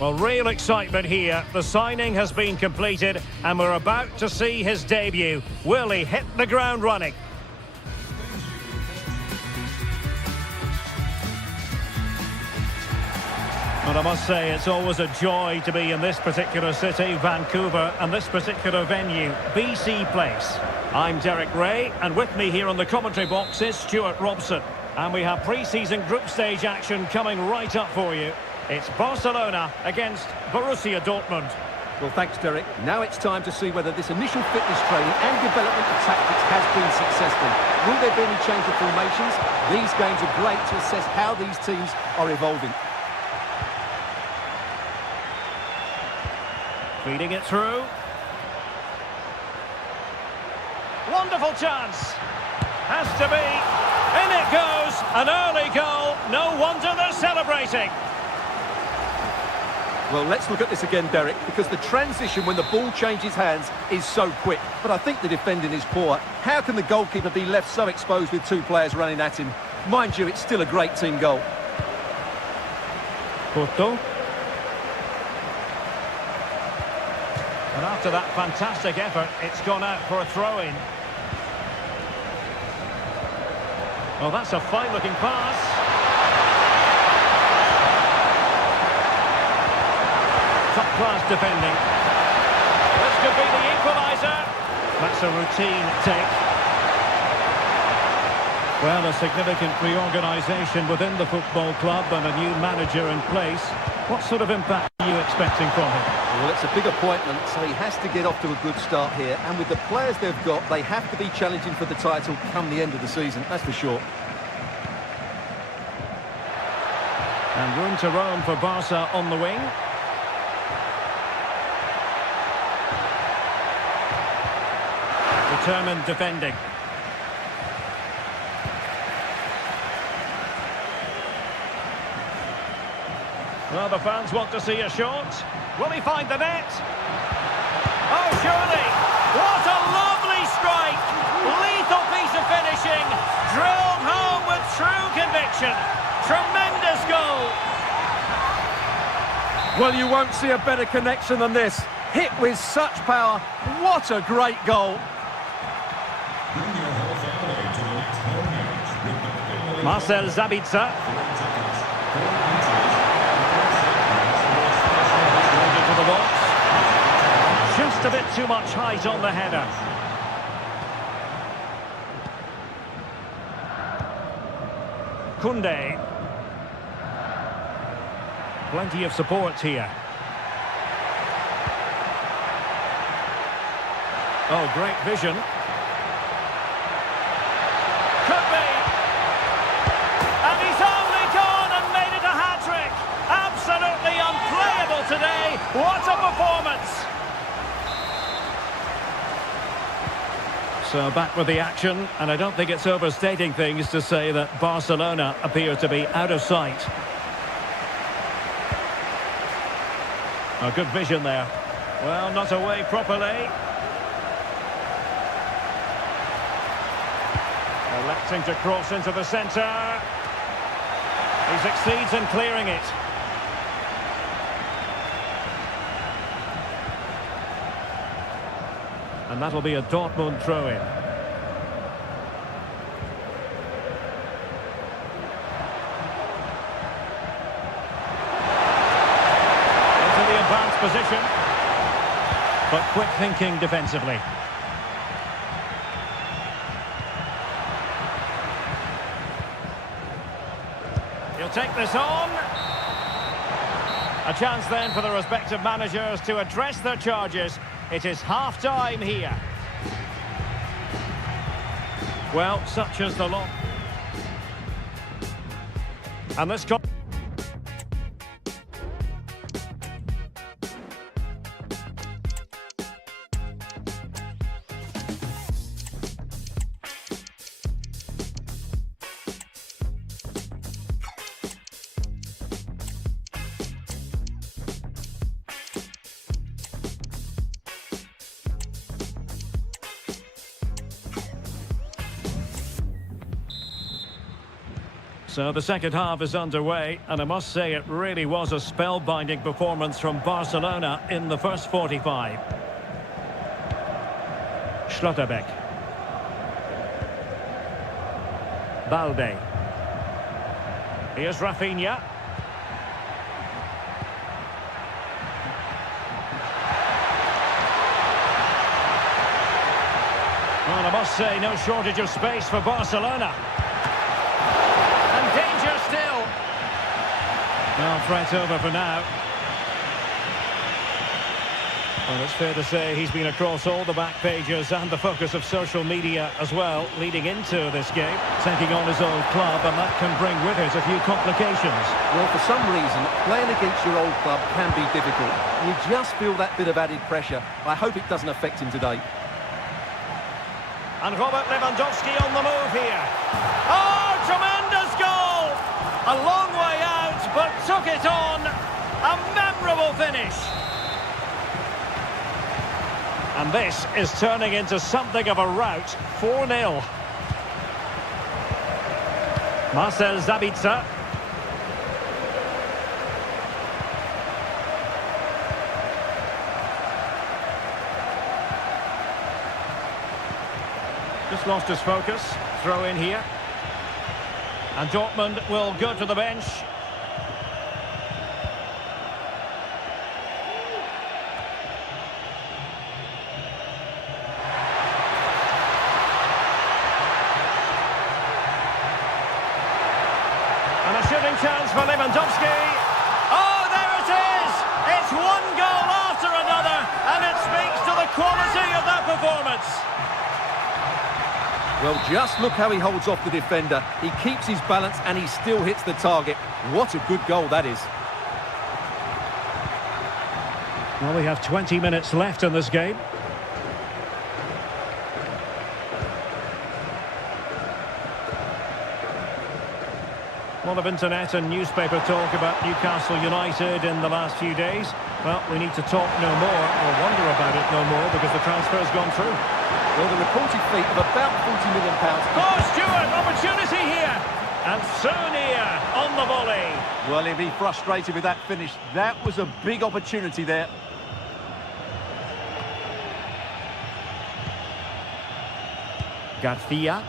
Well, real excitement here. The signing has been completed and we're about to see his debut. Will he hit the ground running? And I must say, it's always a joy to be in this particular city, Vancouver, and this particular venue, BC Place. I'm Derek Ray, and with me here on the commentary box is Stuart Robson. And we have pre-season group stage action coming right up for you. It's Barcelona against Borussia Dortmund. Well, thanks, Derek. Now it's time to see whether this initial fitness training and development of tactics has been successful. Will there be any change of formations? These games are great to assess how these teams are evolving. Feeding it through. Wonderful chance. Has to be. In it goes. An early goal. No wonder they're celebrating. Well, let's look at this again, Derek, because the transition when the ball changes hands is so quick. But I think the defending is poor. How can the goalkeeper be left so exposed with two players running at him? Mind you, it's still a great team goal. Porto. And after that fantastic effort, it's gone out for a throw-in. Well, that's a fine-looking pass. Top-class defending. This could be the equaliser. That's a routine take. Well, a significant reorganisation within the football club and a new manager in place. What sort of impact are you expecting from him? Well, it's a big appointment, so he has to get off to a good start here. And with the players they've got, they have to be challenging for the title come the end of the season, that's for sure. And room to roam for Barca on the wing. Determined defending. Well, the fans want to see a shot. Will he find the net? Oh, surely! What a lovely strike! Lethal piece of finishing. Drilled home with true conviction. Tremendous goal. Well, you won't see a better connection than this. Hit with such power. What a great goal. Marcel Sabitzer. Into the box. Just a bit too much height on the header. Koundé. Plenty of support here. Oh, great vision. Could be. And he's only gone and made it a hat-trick. Absolutely unplayable today. What a performance. So back with the action, and I don't think it's overstating things to say that Barcelona appear to be out of sight. A good vision there. Well, not away properly. Electing to cross into the centre. He succeeds in clearing it. And that'll be a Dortmund throw-in. Into the advanced position. But quick thinking defensively. He'll take this on. A chance then for the respective managers to address their charges. It is half-time here. Well, such is the law. And this... So the second half is underway, and I must say it really was a spellbinding performance from Barcelona in the first 45. Schlotterbeck. Balde. Here's Rafinha. Well, I must say, no shortage of space for Barcelona. And danger still. Well, threat over for now. Well, it's fair to say he's been across all the back pages and the focus of social media as well, leading into this game, taking on his old club, and that can bring with it a few complications. Well, for some reason, playing against your old club can be difficult. You just feel that bit of added pressure. I hope it doesn't affect him today. And Robert Lewandowski on the move here. Oh, tremendous goal! A long way out, but took it on. A memorable finish. And this is turning into something of a rout. 4-0. Marcel Sabitzer. Just lost his focus. Throw in here. And Dortmund will go to the bench. And a shooting chance for Lewandowski. Oh, there it is! It's one goal after another, and it speaks to the quality of that performance. Well, just look how he holds off the defender. He keeps his balance and he still hits the target. What a good goal that is. Well, we have 20 minutes left in this game. A lot of internet and newspaper talk about Newcastle United in the last few days. Well, we need to talk no more, or wonder about it no more, because the transfer's gone through. Well, the reported fee of about £40 million. Oh, Stewart, opportunity here! And Sonia on the volley. Well, he'll be frustrated with that finish. That was a big opportunity there. Garcia.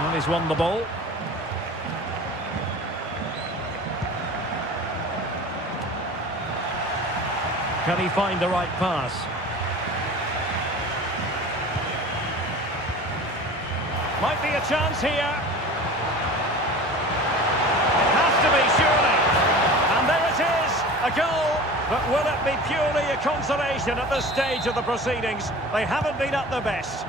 Well, he's won the ball. Can he find the right pass? Might be a chance here. It has to be, surely. And there it is, a goal. But will it be purely a consolation at this stage of the proceedings? They haven't been at their best.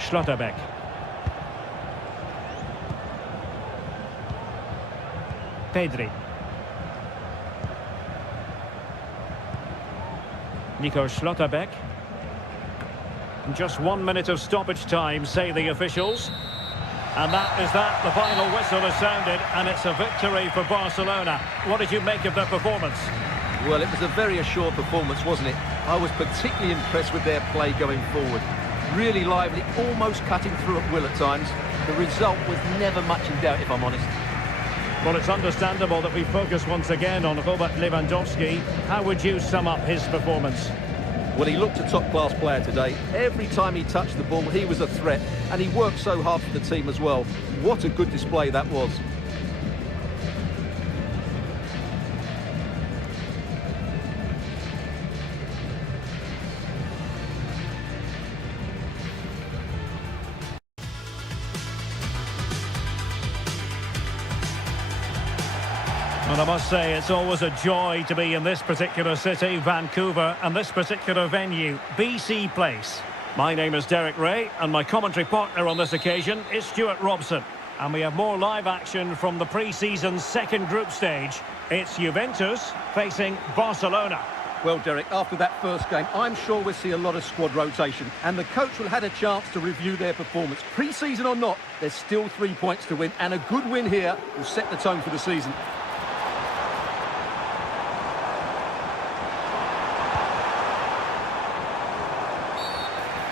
Schlotterbeck. Pedri. Nico Schlotterbeck. Just 1 minute of stoppage time, say the officials. And that is that. The final whistle has sounded, and it's a victory for Barcelona. What did you make of their performance? Well, it was a very assured performance, wasn't it? I was particularly impressed with their play going forward. Really lively, almost cutting through at will at times. The result was never much in doubt, if I'm honest. Well, it's understandable that we focus once again on Robert Lewandowski. How would you sum up his performance? Well, he looked a top-class player today. Every time he touched the ball, he was a threat. And he worked so hard for the team as well. What a good display that was. And I must say, it's always a joy to be in this particular city, Vancouver, and this particular venue, BC Place. My name is Derek Ray, and my commentary partner on this occasion is Stuart Robson. And we have more live action from the pre-season second group stage. It's Juventus facing Barcelona. Well, Derek, after that first game, I'm sure we'll see a lot of squad rotation. And the coach will have a chance to review their performance. Pre-season or not, there's still 3 points to win. And a good win here will set the tone for the season.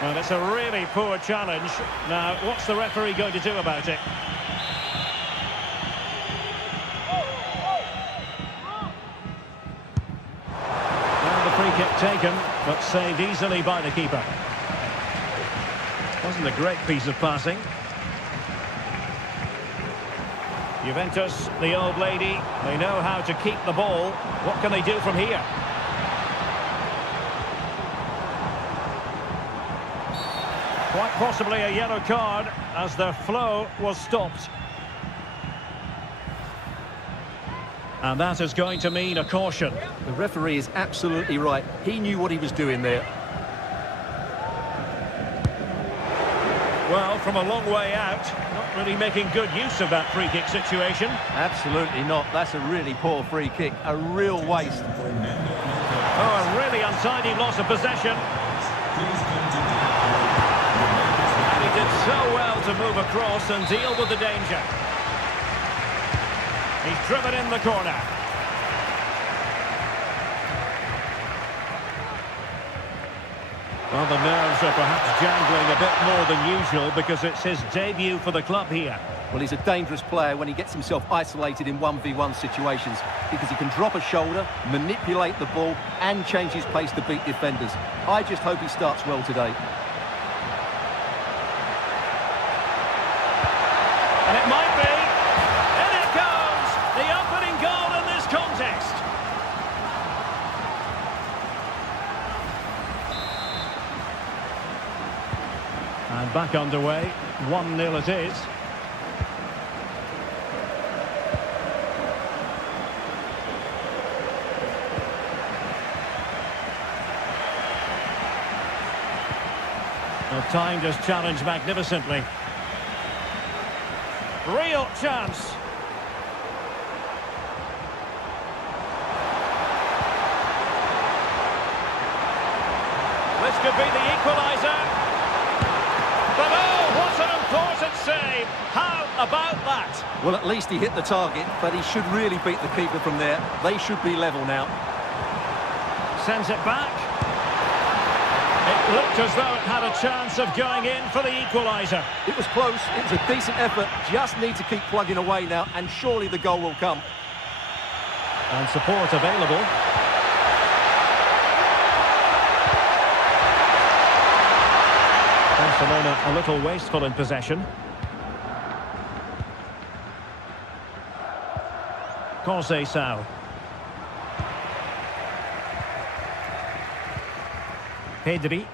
Well, it's a really poor challenge. Now, what's the referee going to do about it? Well, the free kick taken, but saved easily by the keeper. Wasn't a great piece of passing. Juventus, the old lady, they know how to keep the ball. What can they do from here? Quite possibly a yellow card as their flow was stopped. And that is going to mean a caution. The referee is absolutely right. He knew what he was doing there. Well, from a long way out, not really making good use of that free kick situation. Absolutely not. That's a really poor free kick. A real waste. Oh, a really untidy loss of possession. And he did so well to move across and deal with the danger. He's driven in the corner. Well, the nerves are perhaps jangling a bit more than usual because it's his debut for the club here. Well, he's a dangerous player when he gets himself isolated in 1v1 situations because he can drop a shoulder, manipulate the ball and change his pace to beat defenders. I just hope he starts well today. And it might be. In it goes! The opening goal in this contest. And back underway. 1-0 it is. Well, timed his challenge magnificently. Real chance. This could be the equaliser. But oh, what an important save. How about that? Well, at least he hit the target, but he should really beat the keeper from there. They should be level now. Sends it back. It looked as though it had a chance of going in for the equaliser. It was close. It was a decent effort. Just need to keep plugging away now, and surely the goal will come. And support available. Barcelona a little wasteful in possession. Conceição. Pedri.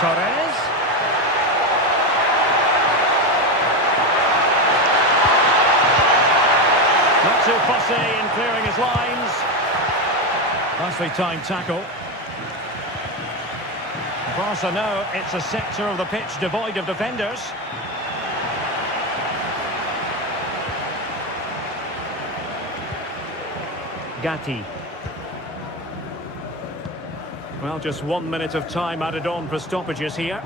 Torres. Not too fussy in clearing his lines. Nicely timed tackle. Barca know it's a sector of the pitch devoid of defenders. Gatti. Well, just 1 minute of time added on for stoppages here.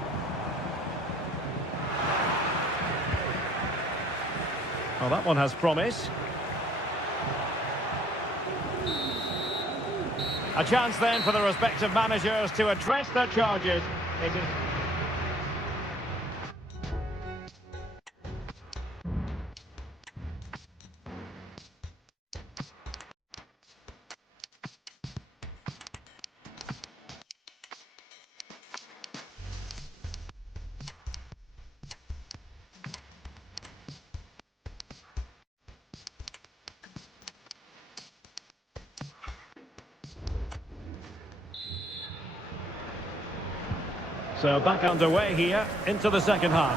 Well, that one has promise. A chance then for the respective managers to address their charges. It is... So back underway here into the second half.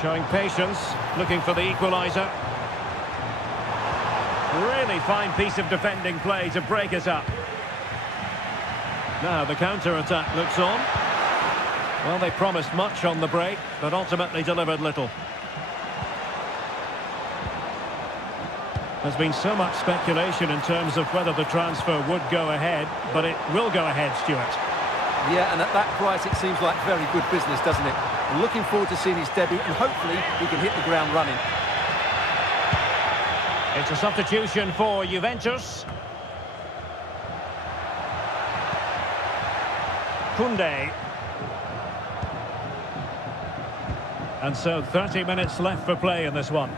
Showing patience, looking for the equaliser. Really fine piece of defending play to break us up. Now the counter-attack looks on. Well, they promised much on the break, but ultimately delivered little. There's been so much speculation in terms of whether the transfer would go ahead, but it will go ahead, Stuart. Yeah, and at that price it seems like very good business, doesn't it? Looking forward to seeing his debut, and hopefully he can hit the ground running. It's a substitution for Juventus. Koundé. And so 30 minutes left for play in this one.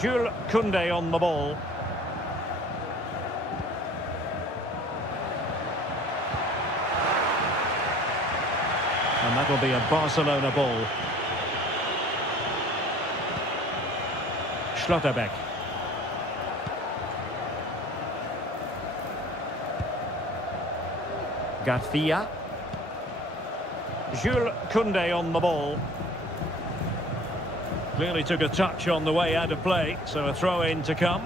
Jules Koundé on the ball. And that'll be a Barcelona ball. Schlotterbeck. Garcia. Jules Koundé on the ball. Clearly took a touch on the way out of play, so a throw-in to come.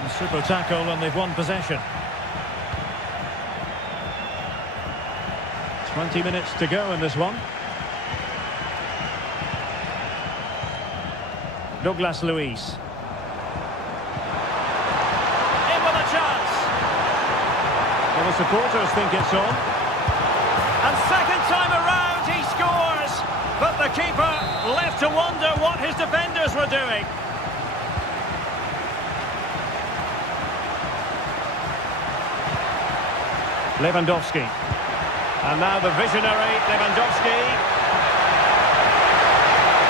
A super tackle and they've won possession. 20 minutes to go in this one. Douglas Luiz. In with a chance. Well, the supporters think it's on. And second time around he scores. But the keeper left to wonder what his defenders were doing. Lewandowski. And now the visionary Lewandowski.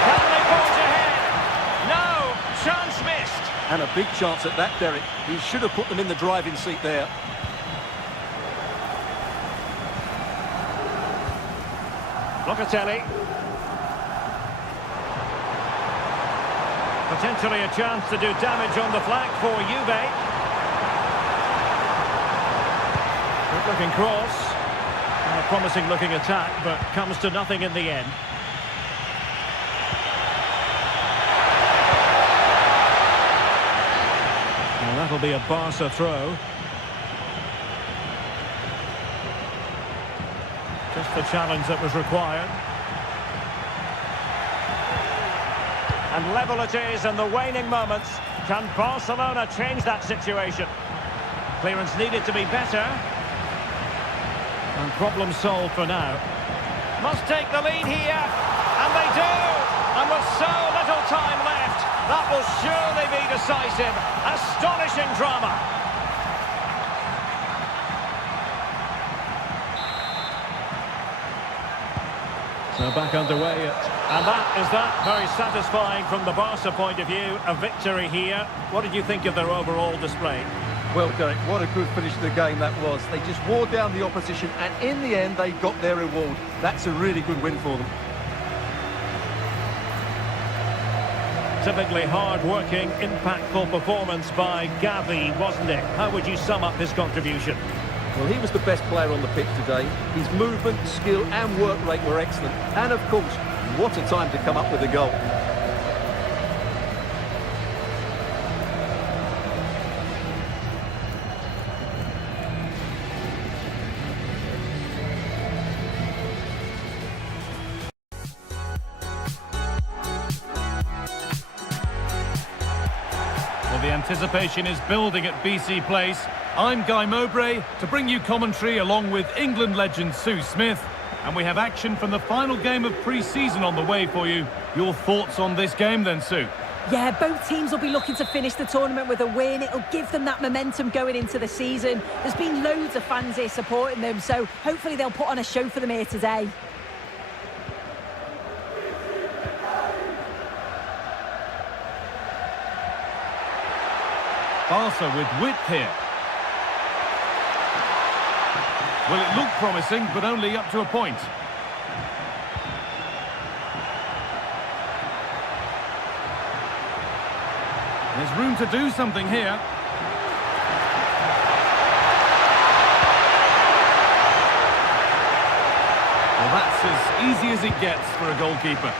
Can they forge ahead? No, chance missed. And a big chance at that, Derek. He should have put them in the driving seat there. Locatelli. Potentially a chance to do damage on the flank for Juve. Good looking cross. A promising looking attack, but comes to nothing in the end. Well, that'll be a Barca throw. Just the challenge that was required. And level it is in the waning moments. Can Barcelona change that situation? Clearance needed to be better. And problem solved for now. Must take the lead here. And they do. And with so little time left, that will surely be decisive. Astonishing drama. So back underway. And that is that. Very satisfying from the Barca point of view. A victory here. What did you think of their overall display? Well, Derek, what a good finish to the game that was. They just wore down the opposition, and in the end, they got their reward. That's a really good win for them. Typically hard-working, impactful performance by Gavi, wasn't it? How would you sum up his contribution? Well, he was the best player on the pitch today. His movement, skill and work rate were excellent. And, of course, what a time to come up with a goal. The anticipation is building at BC Place. I'm Guy Mowbray to bring you commentary along with England legend Sue Smith. And we have action from the final game of pre-season on the way for you. Your thoughts on this game then, Sue? Yeah, both teams will be looking to finish the tournament with a win. It'll give them that momentum going into the season. There's been loads of fans here supporting them, so hopefully they'll put on a show for them here today. Barca with width here. Well, it looked promising, but only up to a point. There's room to do something here. Well, that's as easy as it gets for a goalkeeper.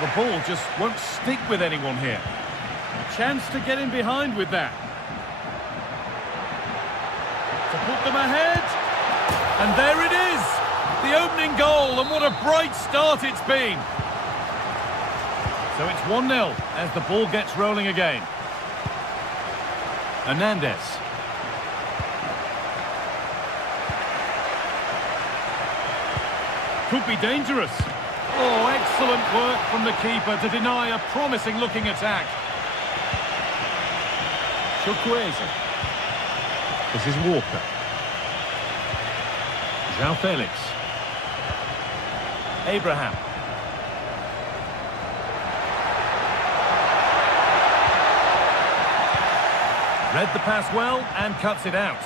The ball just won't stick with anyone here. A chance to get in behind with that. them ahead. And there it is. The opening goal, and what a bright start it's been. So it's 1-0 as the ball gets rolling again. Hernandez. Could be dangerous. Oh, excellent work from the keeper to deny a promising-looking attack. Chukwueze. This is Walker. João Felix. Abraham. Read the pass well and cuts it out.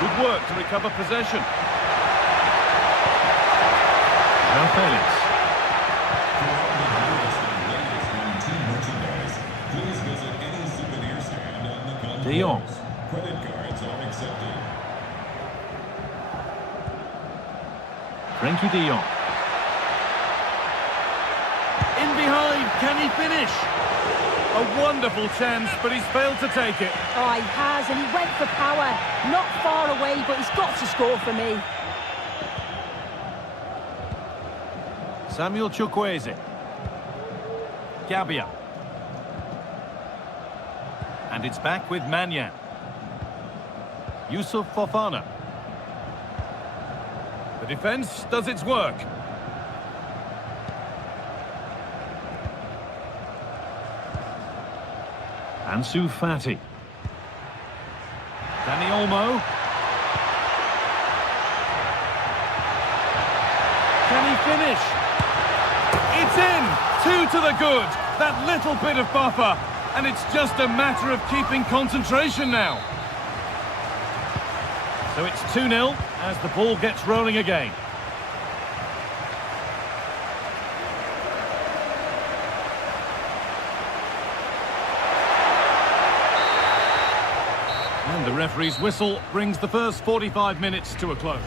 Good work to recover possession. João Felix. De Jong. Credit cards are accepted. Frenkie de Jong. In behind, can he finish? A wonderful chance, but he's failed to take it. Oh, he has, and he went for power. Not far away, but he's got to score for me. Samuel Chukwueze. Gabia. And it's back with Manyan. Yusuf Fofana. The defence does its work. Ansu Fati. Dani Olmo. Can he finish? It's in! 2 to the good. That little bit of buffer. And it's just a matter of keeping concentration now. So it's 2-0 as the ball gets rolling again. And the referee's whistle brings the first 45 minutes to a close.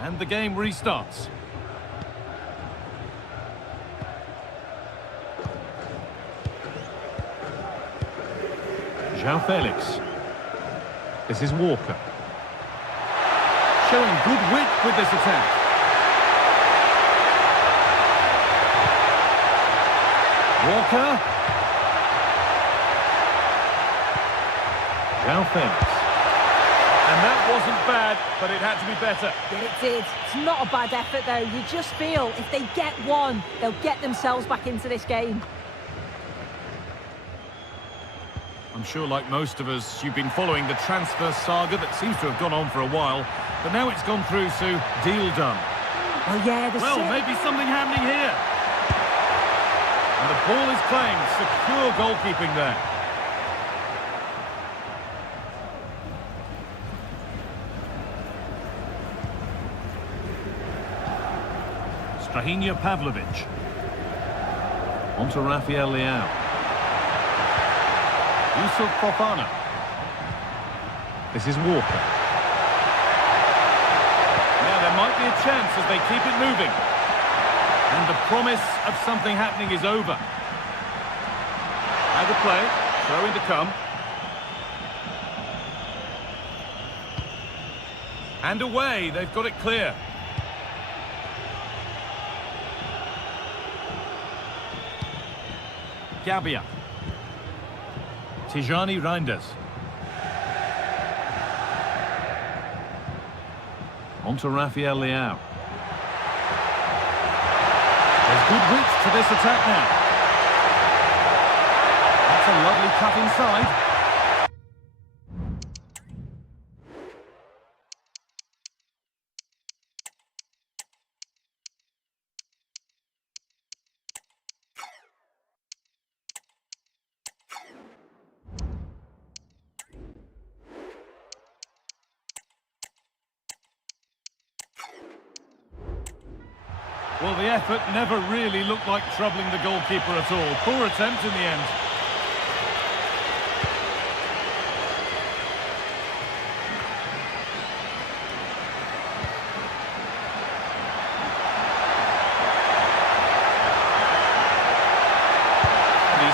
And the game restarts. João Felix. This is Walker. Showing good wit with this attack. Walker. João Felix. And that wasn't bad, but it had to be better. Yeah, it did. It's not a bad effort, though. You just feel if they get one, they'll get themselves back into this game. I'm sure, like most of us, you've been following the transfer saga that seems to have gone on for a while, but now it's gone through, so deal done. Oh, yeah, Well, maybe something happening here. And the ball is claimed. Secure goalkeeping there. Strahinja Pavlovic. On to Rafael Leao. Yusuf Fofana. This is Walker. Now there might be a chance as they keep it moving. And the promise of something happening is over. Now the play, throw in to come. And away, they've got it clear. Gabia. Tijani Reinders. On to Rafael Leao. There's good width to this attack now. That's a lovely cut inside. Well, the effort never really looked like troubling the goalkeeper at all. Poor attempt in the end.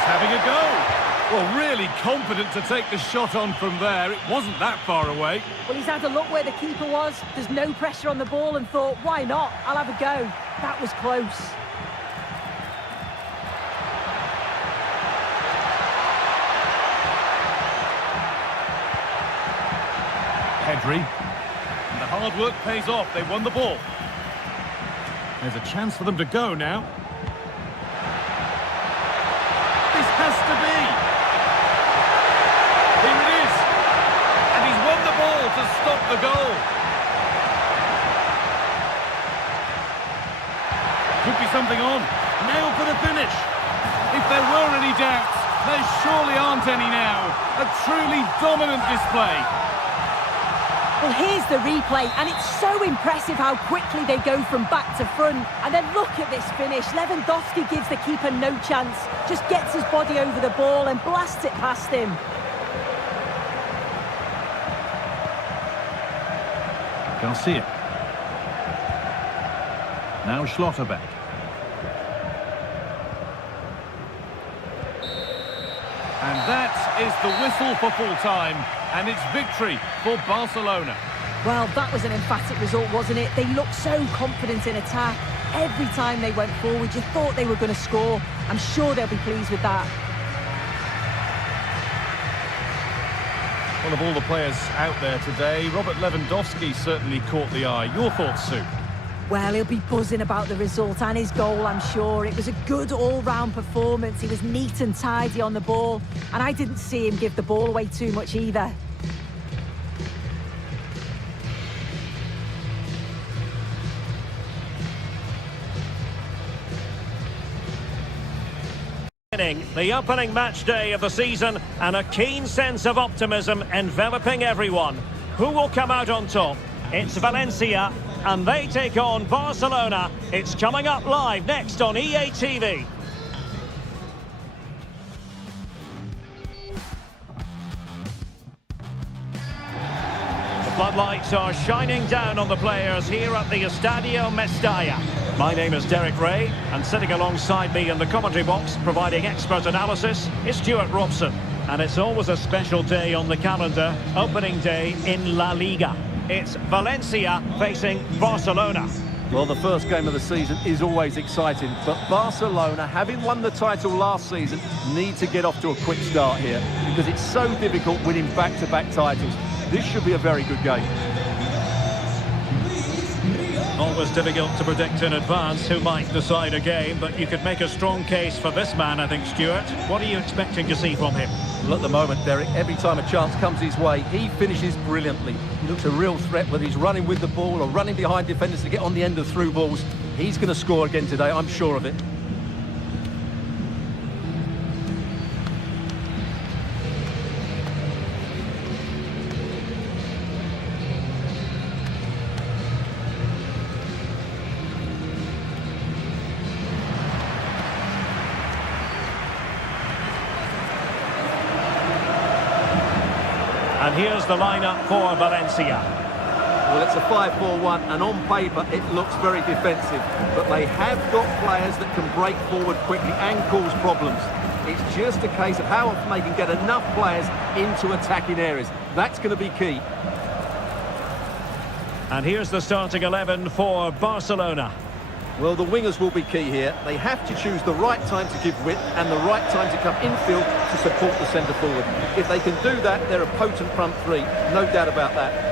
Having a go. Well, really confident to take the shot on from there. It wasn't that far away. Well, he's had a look where the keeper was. There's no pressure on the ball and thought, why not? I'll have a go. That was close. Pedri. And the hard work pays off. They won the ball. There's a chance for them to go now. Has to be. Here it is. And he's won the ball to stop the goal. Could be something on. Now for the finish. If there were any doubts, there surely aren't any now. A truly dominant display. Well, here's the replay, and it's so impressive how quickly they go from back to front. And then look at this finish. Lewandowski gives the keeper no chance. Just gets his body over the ball and blasts it past him. Garcia. Now Schlotterbeck. And that is the whistle for full-time, and it's victory for Barcelona. Well, that was an emphatic result, wasn't it? They looked so confident in attack. Every time they went forward, you thought they were going to score. I'm sure they'll be pleased with that. One of all the players out there today, Robert Lewandowski certainly caught the eye. Your thoughts, Sue? Well, he'll be buzzing about the result and his goal, I'm sure. It was a good all-round performance. He was neat and tidy on the ball, and I didn't see him give the ball away too much either. The opening match day of the season, and a keen sense of optimism enveloping everyone. Who will come out on top? It's Valencia, and they take on Barcelona. It's coming up live next on EA TV. The floodlights are shining down on the players here at the Estadio Mestalla. My name is Derek Ray, and sitting alongside me in the commentary box, providing expert analysis, is Stuart Robson. And it's always a special day on the calendar, opening day in La Liga. It's Valencia facing Barcelona. Well, the first game of the season is always exciting, but Barcelona, having won the title last season, need to get off to a quick start here because it's so difficult winning back-to-back titles. This should be a very good game. Always difficult to predict in advance who might decide a game, but you could make a strong case for this man, I think, Stuart. What are you expecting to see from him? Well, at the moment, Derek, every time a chance comes his way, he finishes brilliantly. He looks a real threat, whether he's running with the ball or running behind defenders to get on the end of through balls. He's going to score again today, I'm sure of it. And here's the lineup for Valencia. Well, it's a 5-4-1, and on paper it looks very defensive, but they have got players that can break forward quickly and cause problems. It's just a case of how often they can get enough players into attacking areas. That's going to be key. And here's the starting 11 for Barcelona. Well, the wingers will be key here. They have to choose the right time to give width and the right time to come infield to support the centre forward. If they can do that, they're a potent front three, no doubt about that.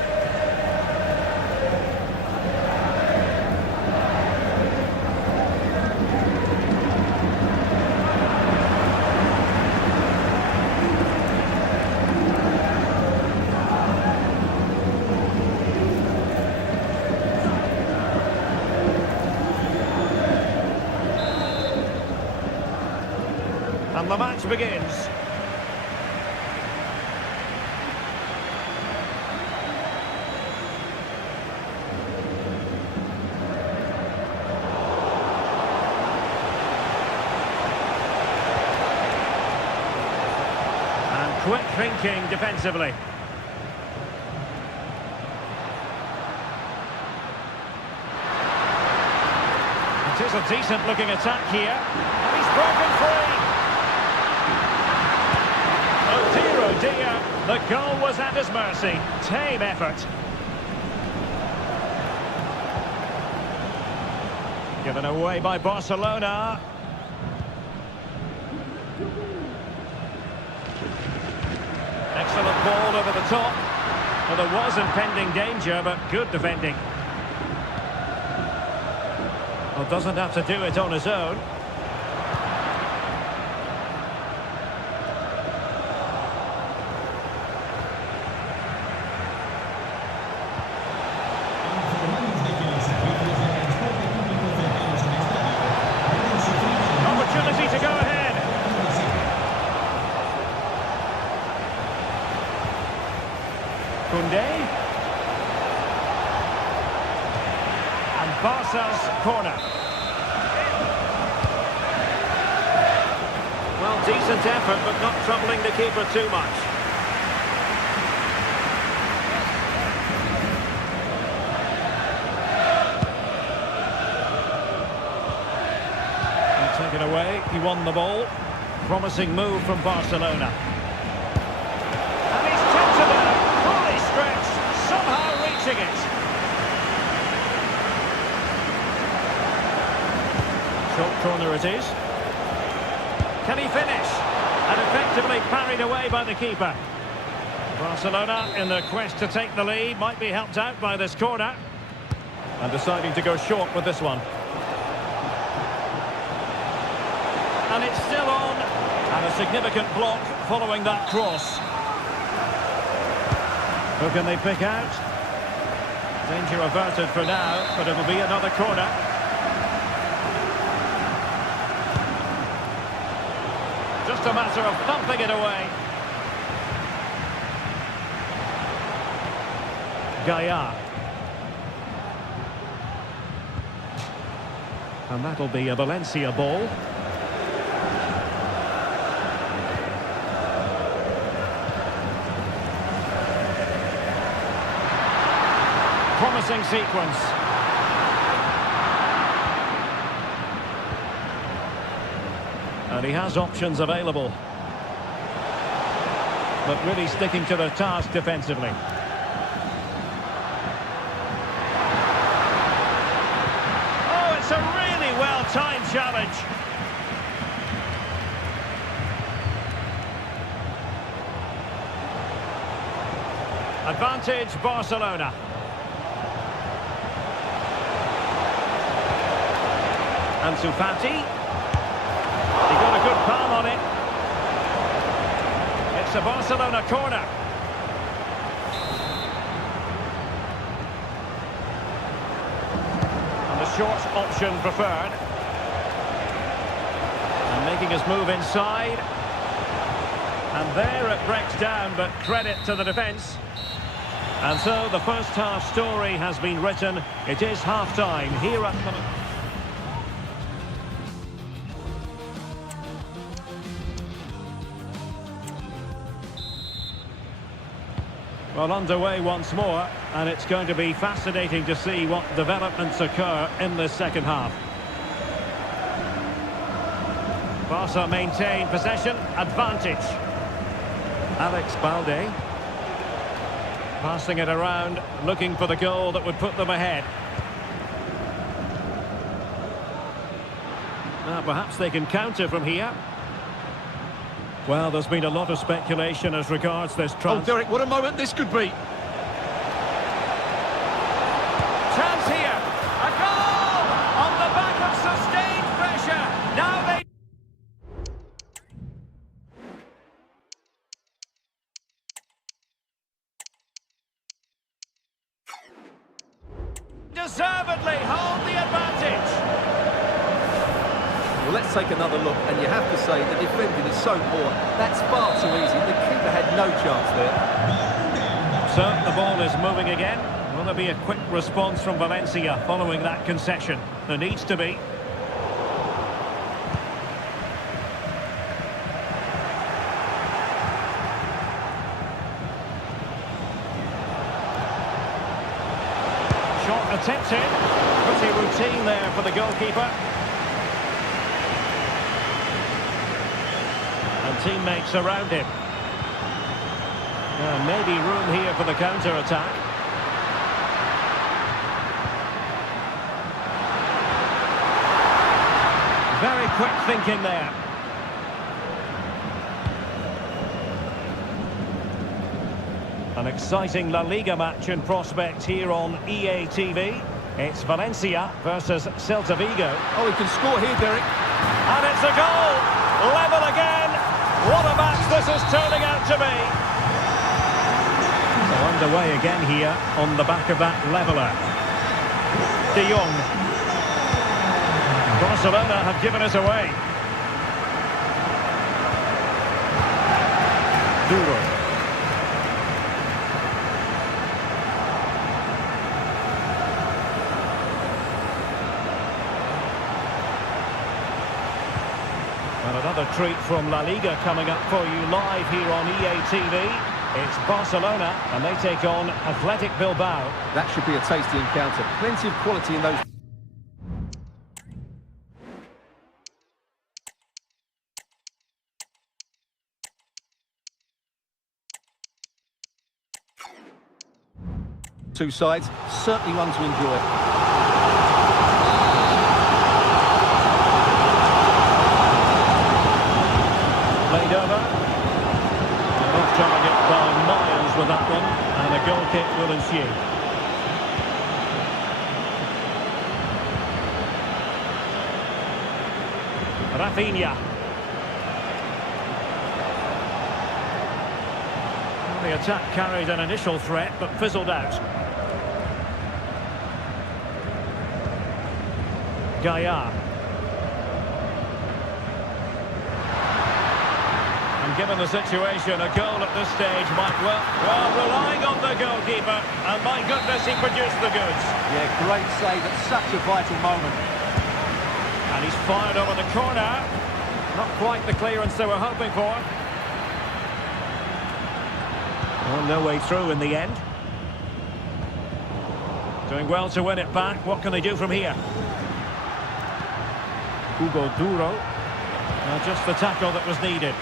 And the match begins. Quick thinking defensively. It is a decent looking attack here. And he's broken free. Oh dear. The goal was at his mercy. Tame effort. Given away by Barcelona. Excellent ball over the top. Well, there was impending danger, but good defending. Well, doesn't have to do it on his own. Opportunity to go ahead. Koundé. And Barca's corner. Well, decent effort, but not troubling the keeper too much. And taken away, he won the ball. Promising move from Barcelona. And he's tipped it out, fully stretched, somehow reaching it. Short corner it is. Can he finish? And effectively parried away by the keeper. Barcelona, in their quest to take the lead, might be helped out by this corner. And deciding to go short with this one. And it's still on. And a significant block following that cross. Who can they pick out? Danger averted for now, but it'll be another corner. Just a matter of thumping it away. Gaia. And that'll be a Valencia ball. Promising sequence. And he has options available. But really sticking to their task defensively. Oh, it's a really well-timed challenge. Advantage Barcelona. Ansu Fati. He got a good palm on it. It's a Barcelona corner. And the short option preferred. And making his move inside. And there it breaks down, but credit to the defence. And so the first half story has been written. It is half-time here at the... Well, underway once more, and it's going to be fascinating to see what developments occur in the second half. Barca maintain possession, advantage. Alex Balde. Passing it around, looking for the goal that would put them ahead. Now, perhaps they can counter from here. Well, there's been a lot of speculation as regards this transfer. Oh, Derek, what a moment this could be. Chance here. A goal! On the back of sustained pressure. Now they... deservedly hold the advantage. Well, let's take another look, and you have to say the defending is so poor. That's far too easy. The keeper had no chance there. So the ball is moving again. Will there be a quick response from Valencia following that concession? There needs to be. attempted. Pretty routine there for the goalkeeper. And teammates around him. Maybe room here for the counter-attack. Very quick thinking there. An exciting La Liga match in prospect here on EA TV. It's Valencia versus Celta Vigo. Oh, he can score here, Derek. And it's a goal! Level again! What a match this is turning out to be! So underway again here on the back of that leveller. De Jong. Barcelona have given us away. Duro. And another treat from La Liga coming up for you live here on EA TV. It's Barcelona, and they take on Athletic Bilbao. That should be a tasty encounter. Plenty of quality in those. Two sides, certainly one to enjoy. Played over. Off target by Miles with that one, and a goal kick will ensue. Rafinha. The attack carried an initial threat, but fizzled out. Gaia. And given the situation, a goal at this stage might well relying on the goalkeeper, and my goodness, he produced the goods. Yeah, great save at such a vital moment. And he's fired over the corner. Not quite the clearance they were hoping for. Well, no way through in the end. Doing well to win it back. What can they do from here? Hugo Duro. Just the tackle that was needed.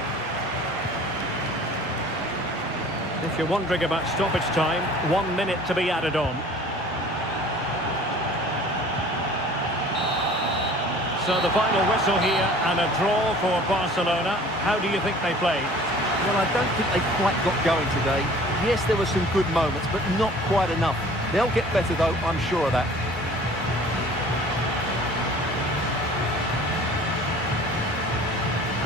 If you're wondering about stoppage time, 1 minute to be added on. So the final whistle here, and a draw for Barcelona. How do you think they played? Well, I don't think they quite got going today. Yes, there were some good moments, but not quite enough. They'll get better, though, I'm sure of that.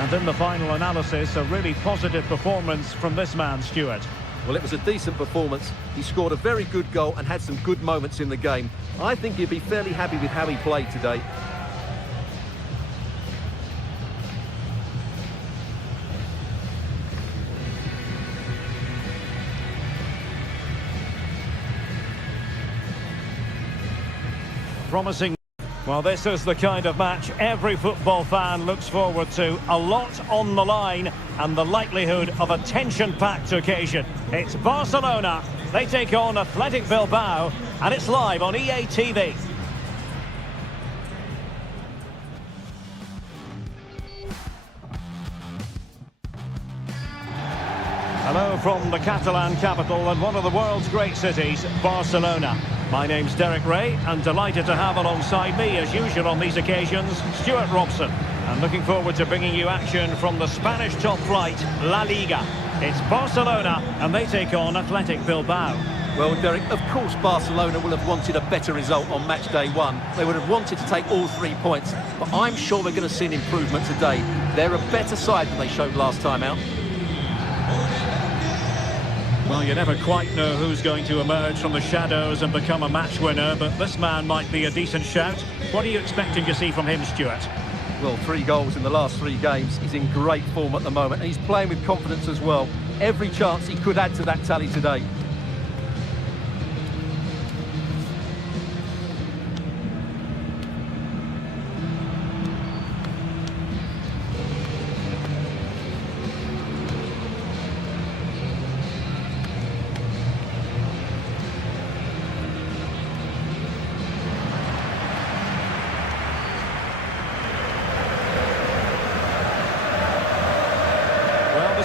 And in the final analysis, a really positive performance from this man, Stuart. Well, it was a decent performance. He scored a very good goal and had some good moments in the game. I think he'd be fairly happy with how he played today. Promising. Well, this is the kind of match every football fan looks forward to. A lot on the line and the likelihood of a tension-packed occasion. It's Barcelona. They take on Athletic Bilbao, and it's live on EA TV. Hello from the Catalan capital and one of the world's great cities, Barcelona. My name's Derek Ray, and delighted to have alongside me, as usual on these occasions, Stuart Robson. And looking forward to bringing you action from the Spanish top flight, La Liga. It's Barcelona, and they take on Athletic Bilbao. Well, Derek, of course Barcelona will have wanted a better result on match day one. They would have wanted to take all 3 points, but I'm sure we're going to see an improvement today. They're a better side than they showed last time out. Well, you never quite know who's going to emerge from the shadows and become a match winner, but this man might be a decent shout. What are you expecting to see from him, Stuart? Well, 3 goals in the last 3 games. He's in great form at the moment, and he's playing with confidence as well. Every chance he could add to that tally today.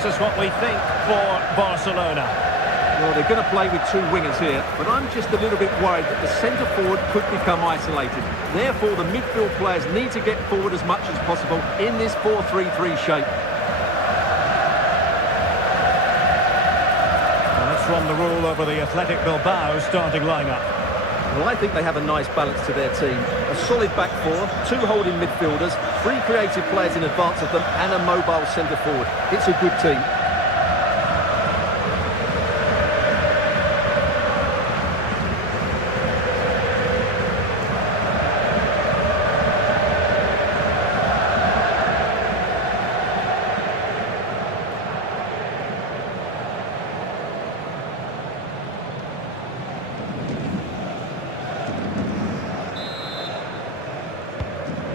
this is what we think for Barcelona. Well, they're going to play with two wingers here, but I'm just a little bit worried that the centre forward could become isolated. Therefore, the midfield players need to get forward as much as possible in this 4-3-3 shape. Well, let's run the rule over the Athletic Bilbao starting lineup. Well, I think they have a nice balance to their team. A solid back four, two holding midfielders, three creative players in advance of them, and a mobile centre forward. It's a good team.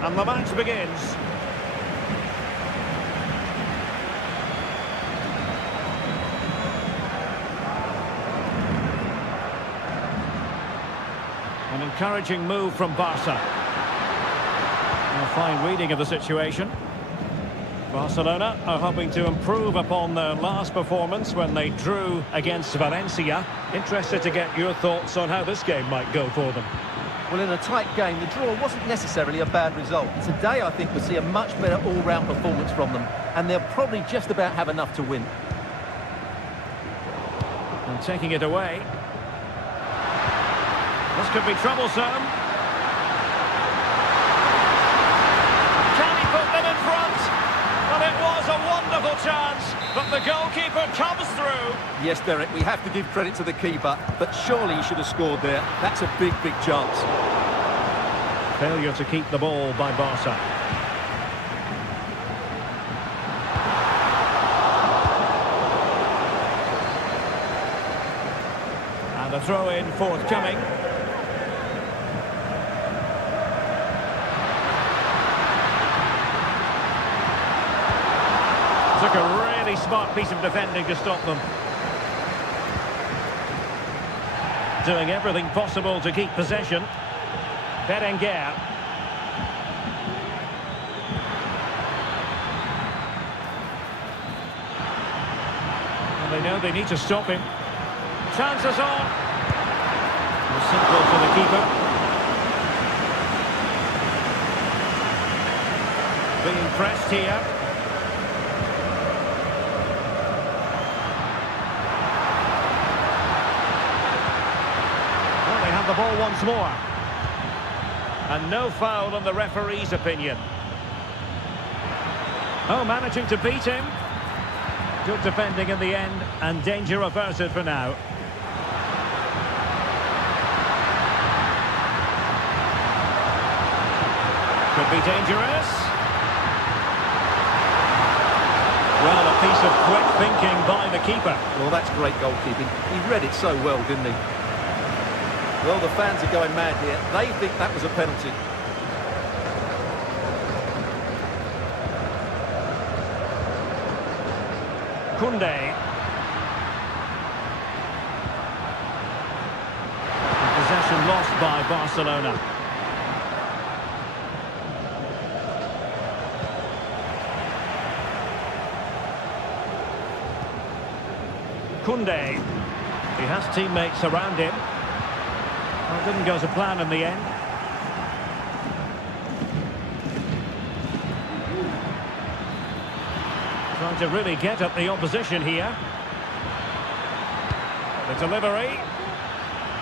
And the match begins. An encouraging move from Barca. A fine reading of the situation. Barcelona are hoping to improve upon their last performance when they drew against Valencia. Interested to get your thoughts on how this game might go for them. Well, in a tight game, the draw wasn't necessarily a bad result. Today, I think we'll see a much better all-round performance from them, and they'll probably just about have enough to win. And taking it away. This could be troublesome. Can he put them in front? Well, it was a wonderful chance, but the goalkeeper comes through. Yes, Derek, we have to give credit to the keeper, but surely he should have scored there. That's a big, big chance. Failure to keep the ball by Barca. And a throw-in forthcoming. Took a really smart piece of defending to stop them. Doing everything possible to keep possession. Berenguer. And they know they need to stop him. Chances on. Simple for the keeper. Being pressed here. Well, they have the ball once more. And no foul in the referee's opinion. Oh, managing to beat him. Good defending in the end, and danger averted for now. Could be dangerous. Well, a piece of quick thinking by the keeper. Well, that's great goalkeeping. He read it so well, didn't he? Well, the fans are going mad here. They think that was a penalty. Koundé. Possession lost by Barcelona. Koundé. He has teammates around him. Well, it didn't go to plan in the end. Trying to really get at the opposition here. The delivery.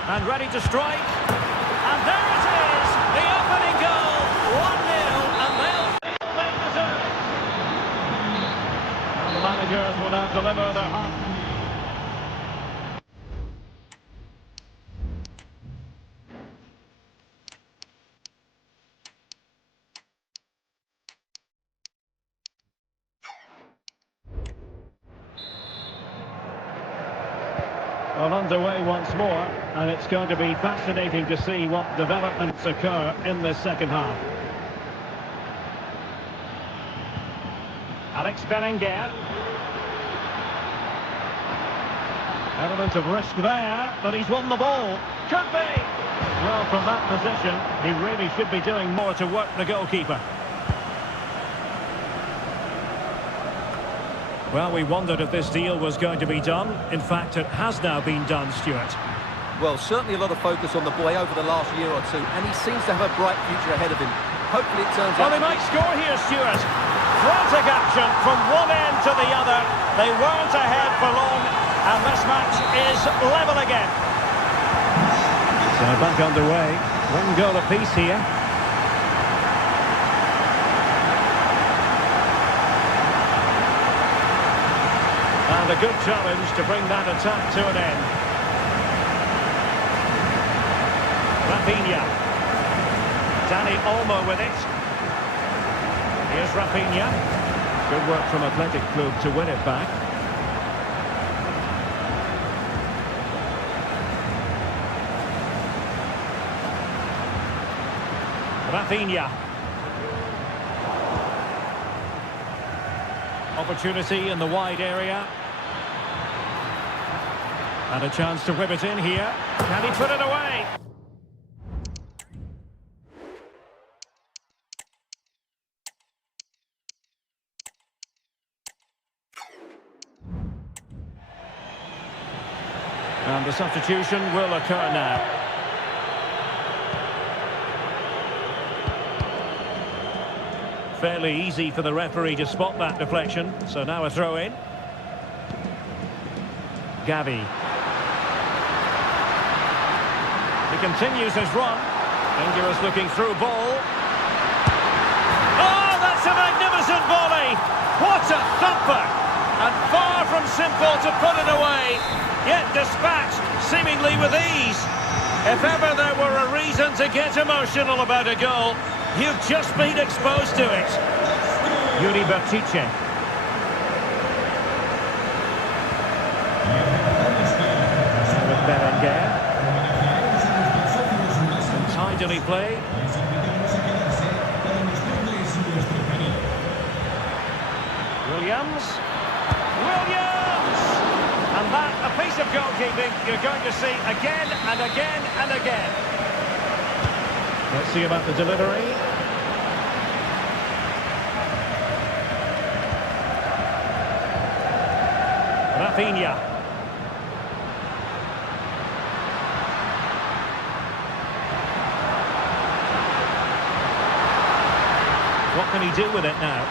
And ready to strike. And there it is! The opening goal! 1-0, and they'll make the turn. And the managers will now deliver their half. Well, underway once more, and it's going to be fascinating to see what developments occur in this second half. Alex Berenguer. Element of risk there, but he's won the ball. Could be! Well, from that position, he really should be doing more to work the goalkeeper. Well, we wondered if this deal was going to be done. In fact, it has now been done, Stuart. Well, certainly a lot of focus on the boy over the last year or two, and he seems to have a bright future ahead of him. Hopefully it turns Well, out... they might score here, Stuart. Frantic action from one end to the other. They weren't ahead for long, and this match is level again. So back underway. One goal apiece here. And a good challenge to bring that attack to an end. Rafinha. Dani Olmo with it. Here's Rafinha. Good work from Athletic Club to win it back. Rafinha. Opportunity in the wide area. And a chance to whip it in here. Can he put it away? And the substitution will occur now. Fairly easy for the referee to spot that deflection. So now a throw in. Gavi. He continues his run. Dangerous looking through ball. Oh, that's a magnificent volley! What a thumper! And far from simple to put it away, yet dispatched seemingly with ease. If ever there were a reason to get emotional about a goal, you've just been exposed to it. Yuri Bertice. With Berenguer. Tidily played. Williams. And that, a piece of goalkeeping you're going to see again and again and again. Let's see about the delivery. Rafinha. What can he do with it now?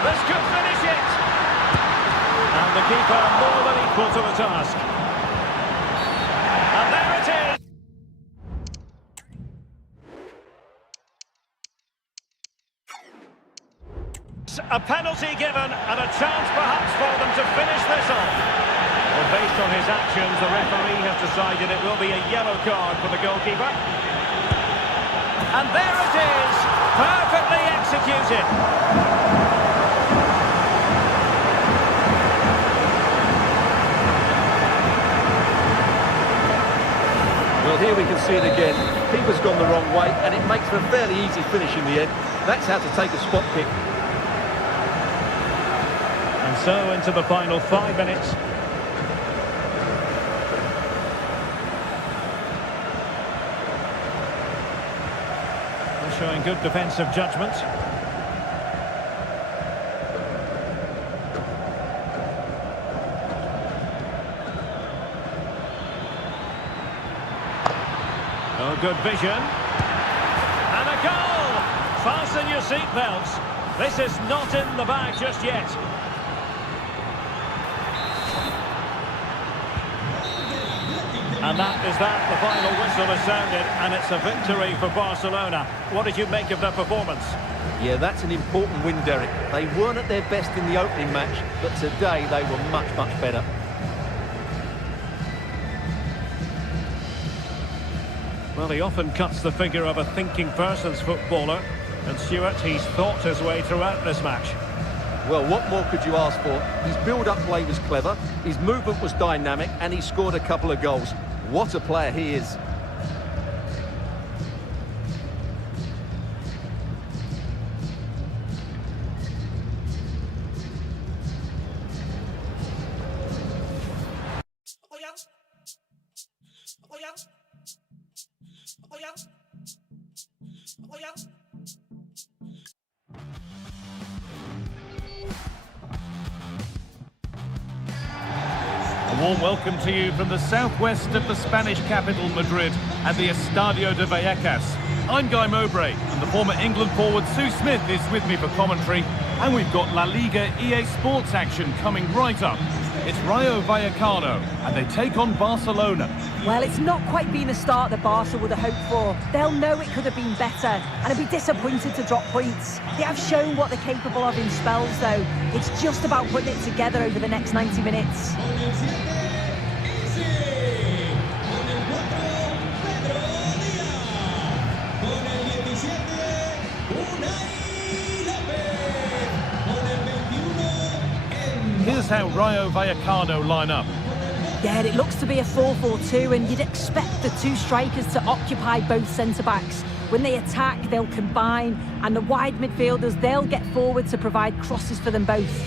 This could finish it! And the keeper more than equal to the task. And there it is! A penalty given and a chance perhaps for them to finish this off. Well, based on his actions, the referee has decided it will be a yellow card for the goalkeeper. And there it is, perfectly executed. Well, here we can see it again. Keeper's gone the wrong way, and it makes for a fairly easy finish in the end. That's how to take a spot kick. And so into the final 5 minutes. They're showing good defensive judgment. Oh, good vision. And a goal! Fasten your seatbelts. This is not in the bag just yet. And that is that. The final whistle has sounded, and it's a victory for Barcelona. What did you make of their performance? Yeah, that's an important win, Derek. They weren't at their best in the opening match, but today they were much, much better. Well, he often cuts the figure of a thinking person's footballer. And Stuart, he's thought his way throughout this match. Well, what more could you ask for? His build-up play was clever, his movement was dynamic, and he scored a couple of goals. What a player he is. warm welcome to you from the southwest of the Spanish capital, Madrid, and the Estadio de Vallecas. I'm Guy Mowbray, and the former England forward Sue Smith is with me for commentary, and we've got La Liga EA Sports action coming right up. It's Rayo Vallecano, and they take on Barcelona. Well, it's not quite been the start that Barca would have hoped for. They'll know it could have been better, and they'll be disappointed to drop points. They have shown what they're capable of in spells, though. It's just about putting it together over the next 90 minutes. Here's how Rayo Vallecano line up. Yeah, it looks to be a 4-4-2, and you'd expect the two strikers to occupy both centre-backs. When they attack, they'll combine, and the wide midfielders, they'll get forward to provide crosses for them both.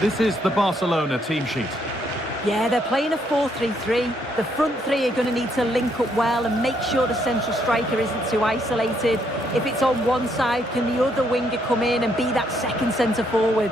This is the Barcelona team sheet. Yeah, they're playing a 4-3-3. The front three are going to need to link up well and make sure the central striker isn't too isolated. If it's on one side, can the other winger come in and be that second centre forward?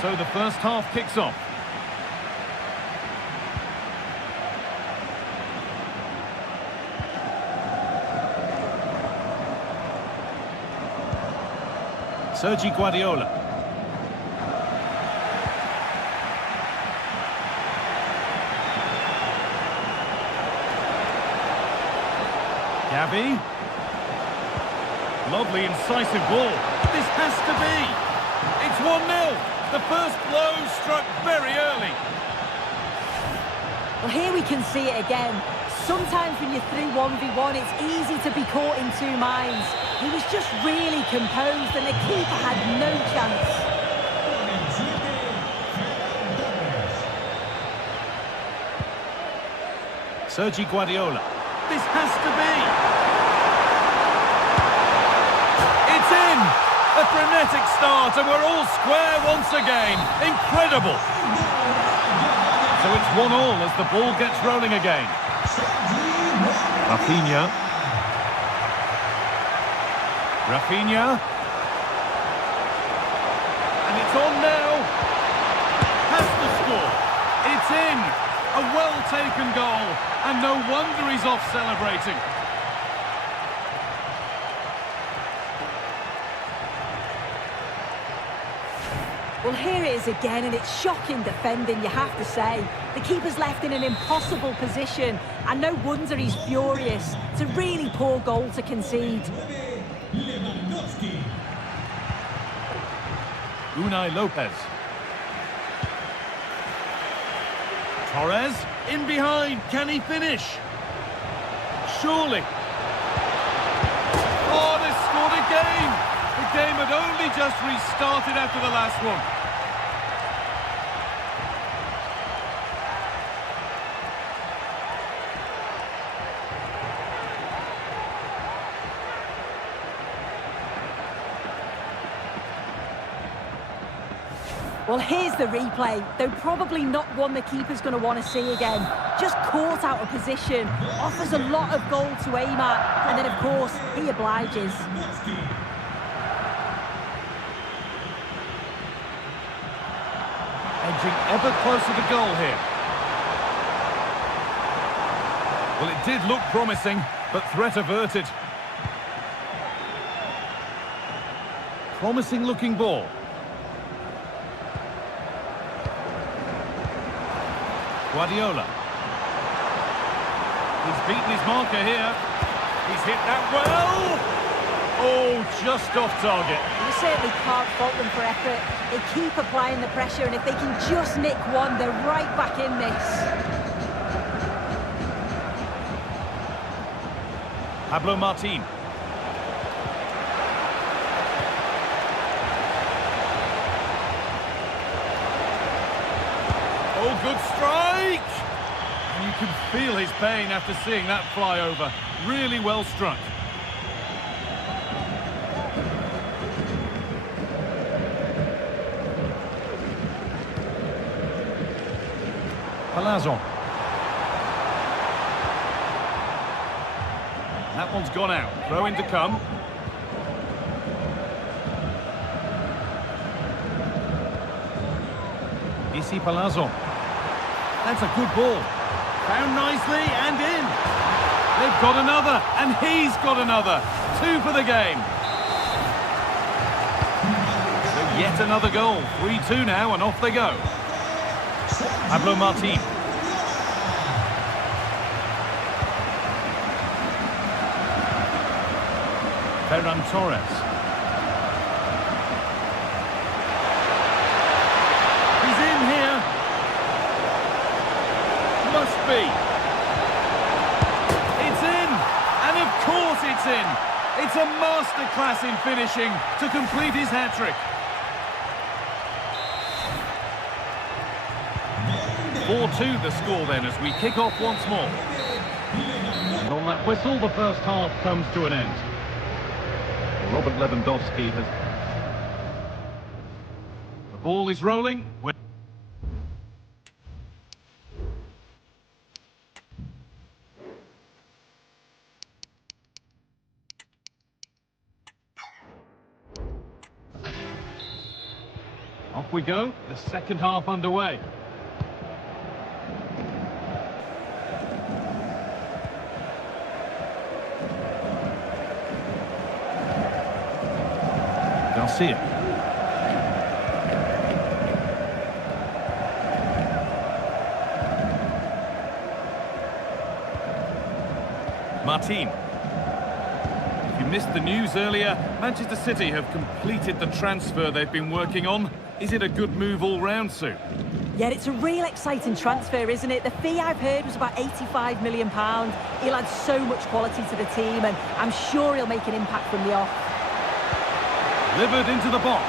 So the first half kicks off. Sergi Guardiola. Gavi. Lovely incisive ball. This has to be. It's 1-0. The first blow struck very early. Well, here we can see it again. Sometimes when you're through 1v1, it's easy to be caught in two minds. He was just really composed, and the keeper had no chance. Sergi Guardiola. This has to be. It's in! A frenetic start, and we're all square once again. Incredible! So it's 1-1 as the ball gets rolling again. Rafinha. And it's on now. Has to score. It's in. A well-taken goal, and no wonder he's off celebrating. Well, here it is again, and it's shocking defending, you have to say. The keeper's left in an impossible position, and no wonder he's furious. It's a really poor goal to concede. Unai Lopez. Torres, in behind, can he finish? Surely. Oh, they scored again! The game had only just restarted after the last one. Well, here's the replay. Though probably not one the keeper's going to want to see again. Just caught out of position, offers a lot of goal to aim at, and then, of course, he obliges. Edging ever closer to goal here. Well, it did look promising, but threat averted. Promising looking ball. Guardiola. He's beaten his marker here. He's hit that well. Oh, just off target. You certainly can't fault them for effort. They keep applying the pressure, and if they can just nick one, they're right back in this. Pablo Martin. Oh, good strike! And you can feel his pain after seeing that fly over. Really well struck. Palazzo. That one's gone out. Throw in to come. Isi Palazzo. That's a good ball. Found nicely and in. They've got another, and he's got another. 2 for the game. So yet another goal. 3-2 now, and off they go. Pablo Martin. Ferran Torres. He's in here. Must be. It's in. And of course it's in. It's a masterclass in finishing to complete his hat-trick. 4-2 the score then as we kick off once more. And on that whistle, the first half comes to an end. Robert Lewandowski has... The ball is rolling. Off we go, the second half underway. Garcia. Martin. If you missed the news earlier, Manchester City have completed the transfer they've been working on. Is it a good move all round, Sue? Yeah, it's a real exciting transfer, isn't it? The fee I've heard was about £85 million. He'll add so much quality to the team, and I'm sure he'll make an impact from the off. Delivered into the box.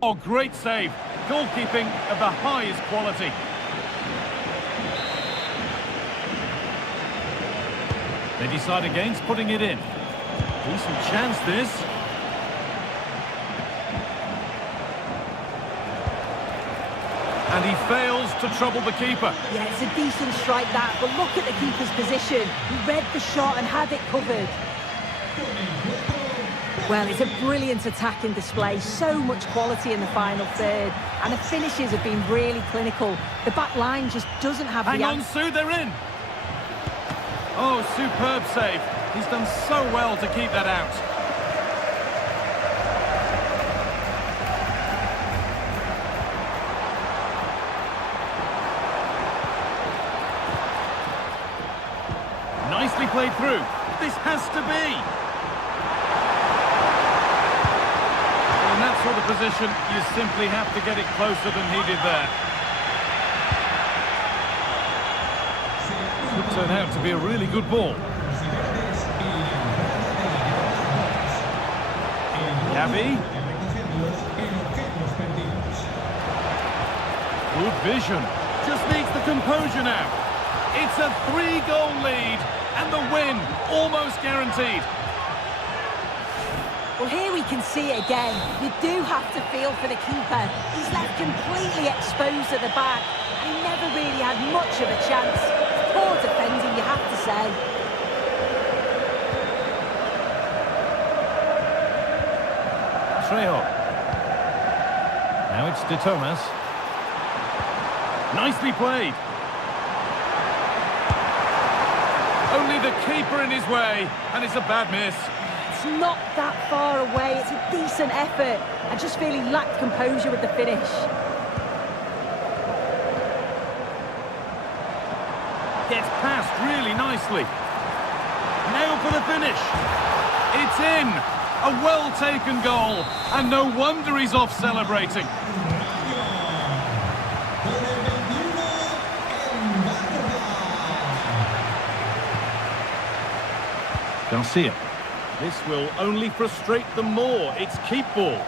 Oh, great save. Goalkeeping of the highest quality. They decide against putting it in. Decent chance, this. And he fails to trouble the keeper. Yeah, it's a decent strike that, but look at the keeper's position. He read the shot and had it covered. Well, it's a brilliant attacking display. So much quality in the final third. And the finishes have been really clinical. The back line just doesn't have Hang the... on, Sue, they're in. Oh, superb save. He's done so well to keep that out. Nicely played through. This has to be. In that sort of position, you simply have to get it closer than he did there. Could turn out to be a really good ball. Gavi. Good vision. Just needs the composure now. It's a 3-goal lead, and the win almost guaranteed. Well, here we can see it again. You do have to feel for the keeper. He's left completely exposed at the back, and he never really had much of a chance. Poor defending, you have to say. Trejo. Now it's De Thomas. Nicely played. Only the keeper in his way, and it's a bad miss. It's not that far away. It's a decent effort. I just feel he lacked composure with the finish. Gets past really nicely. Nailed for the finish. It's in. A well-taken goal. And no wonder he's off celebrating. Garcia. This will only frustrate them more. It's keep ball.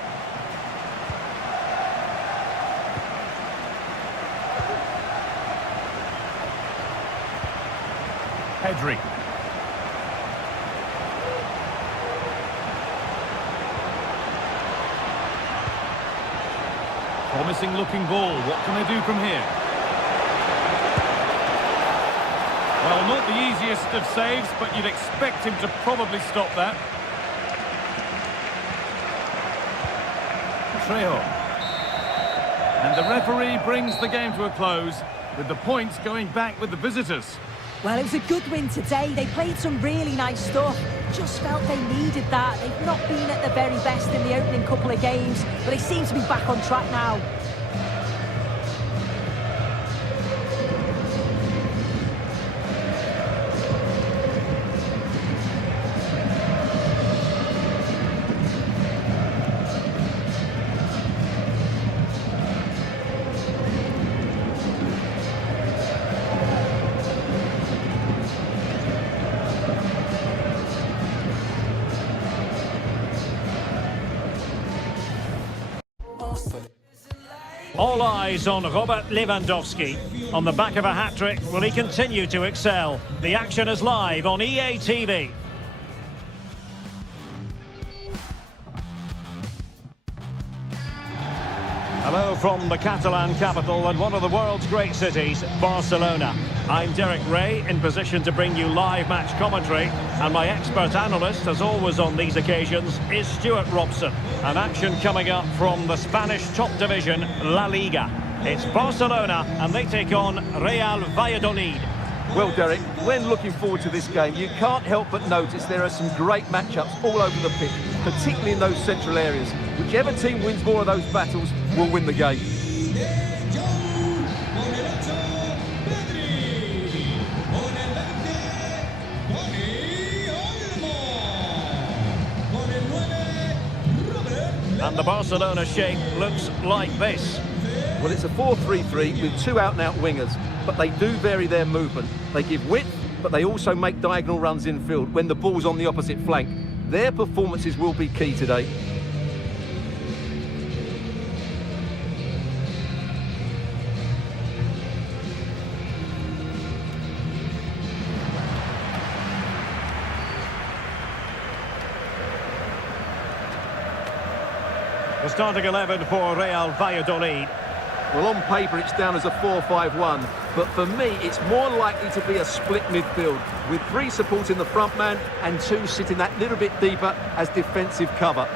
Pedri. Promising looking ball. What can they do from here? Well, not the easiest of saves, but you'd expect him to probably stop that. Trejo. And the referee brings the game to a close, with the points going back with the visitors. Well, it was a good win today. They played some really nice stuff. Just felt they needed that. They've not been at the very best in the opening couple of games, but they seem to be back on track now. All eyes on Robert Lewandowski. On the back of a hat-trick, will he continue to excel? The action is live on EA TV. Hello from the Catalan capital and one of the world's great cities, Barcelona. I'm Derek Ray, in position to bring you live match commentary, and my expert analyst, as always on these occasions, is Stuart Robson. An action coming up from the Spanish top division, La Liga. It's Barcelona, and they take on Real Valladolid. Well, Derek, when looking forward to this game, you can't help but notice there are some great matchups all over the pitch, particularly in those central areas. Whichever team wins more of those battles will win the game. And the Barcelona shape looks like this. Well, it's a 4-3-3 with two out-and-out wingers, but they do vary their movement. They give width, but they also make diagonal runs infield when the ball's on the opposite flank. Their performances will be key today. The starting 11 for Real Valladolid. Well, on paper, it's down as a 4-5-1, but for me, it's more likely to be a split midfield, with three supporting the front man and two sitting that little bit deeper as defensive cover.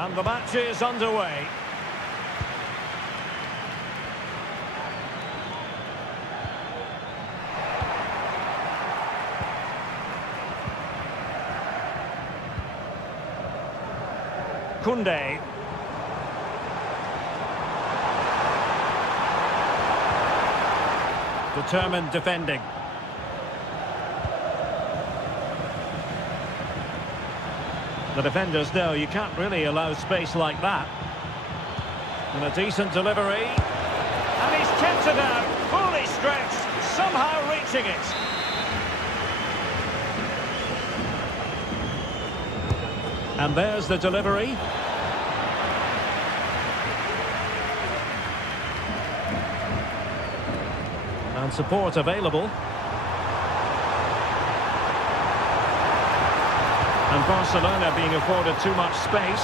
And the match is underway. Koundé. Determined defending. The defenders know you can't really allow space like that. And a decent delivery. And he's kept it out, fully stretched, somehow reaching it. And there's the delivery. And support available. And Barcelona being afforded too much space.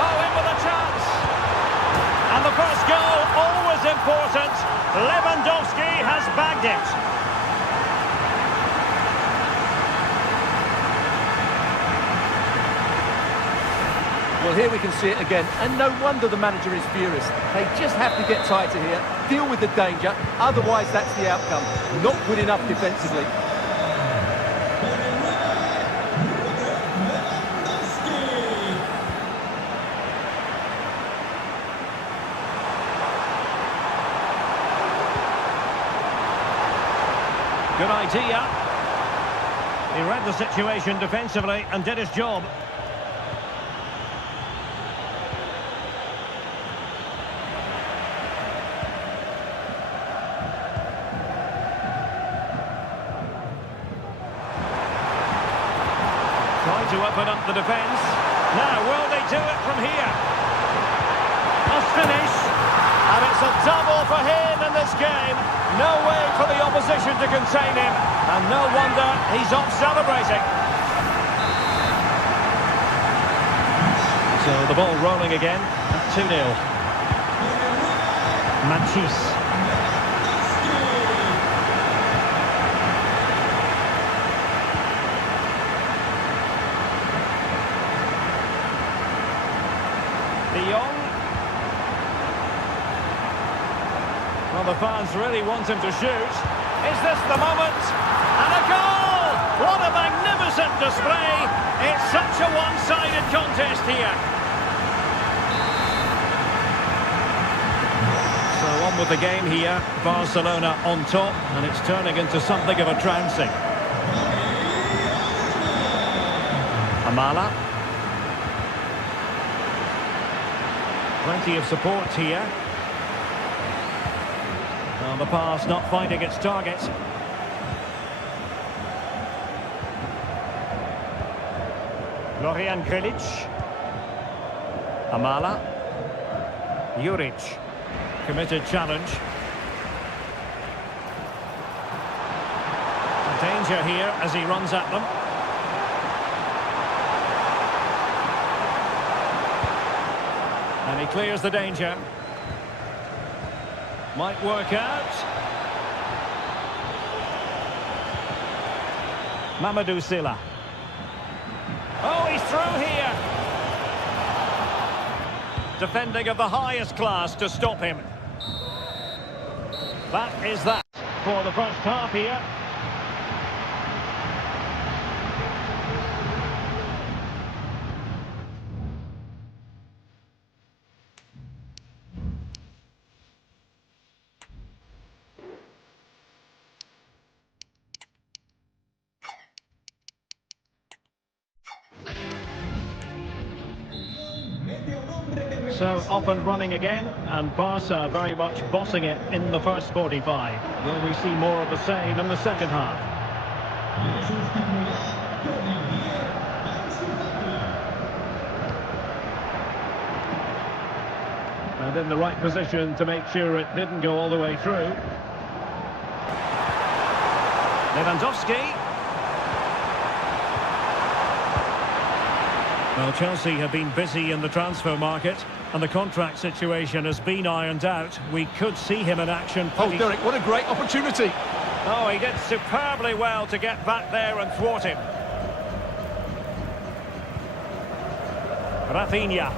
Oh, in with a chance! And the first goal, always important. Lewandowski has bagged it. Well, here we can see it again, and no wonder the manager is furious. They just have to get tighter here, deal with the danger, otherwise that's the outcome. Not good enough defensively. Good idea. He read the situation defensively and did his job. Trying to open up the defence. Now, will they do it from here? Must finish. And it's a double for him in this game. No way for the opposition to contain him. And no wonder he's off celebrating. So the ball rolling again at 2-0. Manchis. De Jong. Well, the fans really want him to shoot. Is this the moment? And a goal! What a magnificent display! It's such a one-sided contest here. So on with the game here. Barcelona on top, and it's turning into something of a trouncing. Amala. Plenty of support here. Well, the pass not finding its target. Florian Grilic. Amala. Juric. Committed challenge. Danger here as he runs at them. And he clears the danger. Might work out. Mamadou Silla. Oh, he's through here. Defending of the highest class to stop him. That is that for the first half here. So off and running again, and Barca very much bossing it in the first 45. Will we see more of the same in the second half? And in the right position to make sure it didn't go all the way through. Lewandowski. Well, Chelsea have been busy in the transfer market, and the contract situation has been ironed out. We could see him in action. Oh, Derek, what a great opportunity. Oh, he did superbly well to get back there and thwart him. Rafinha.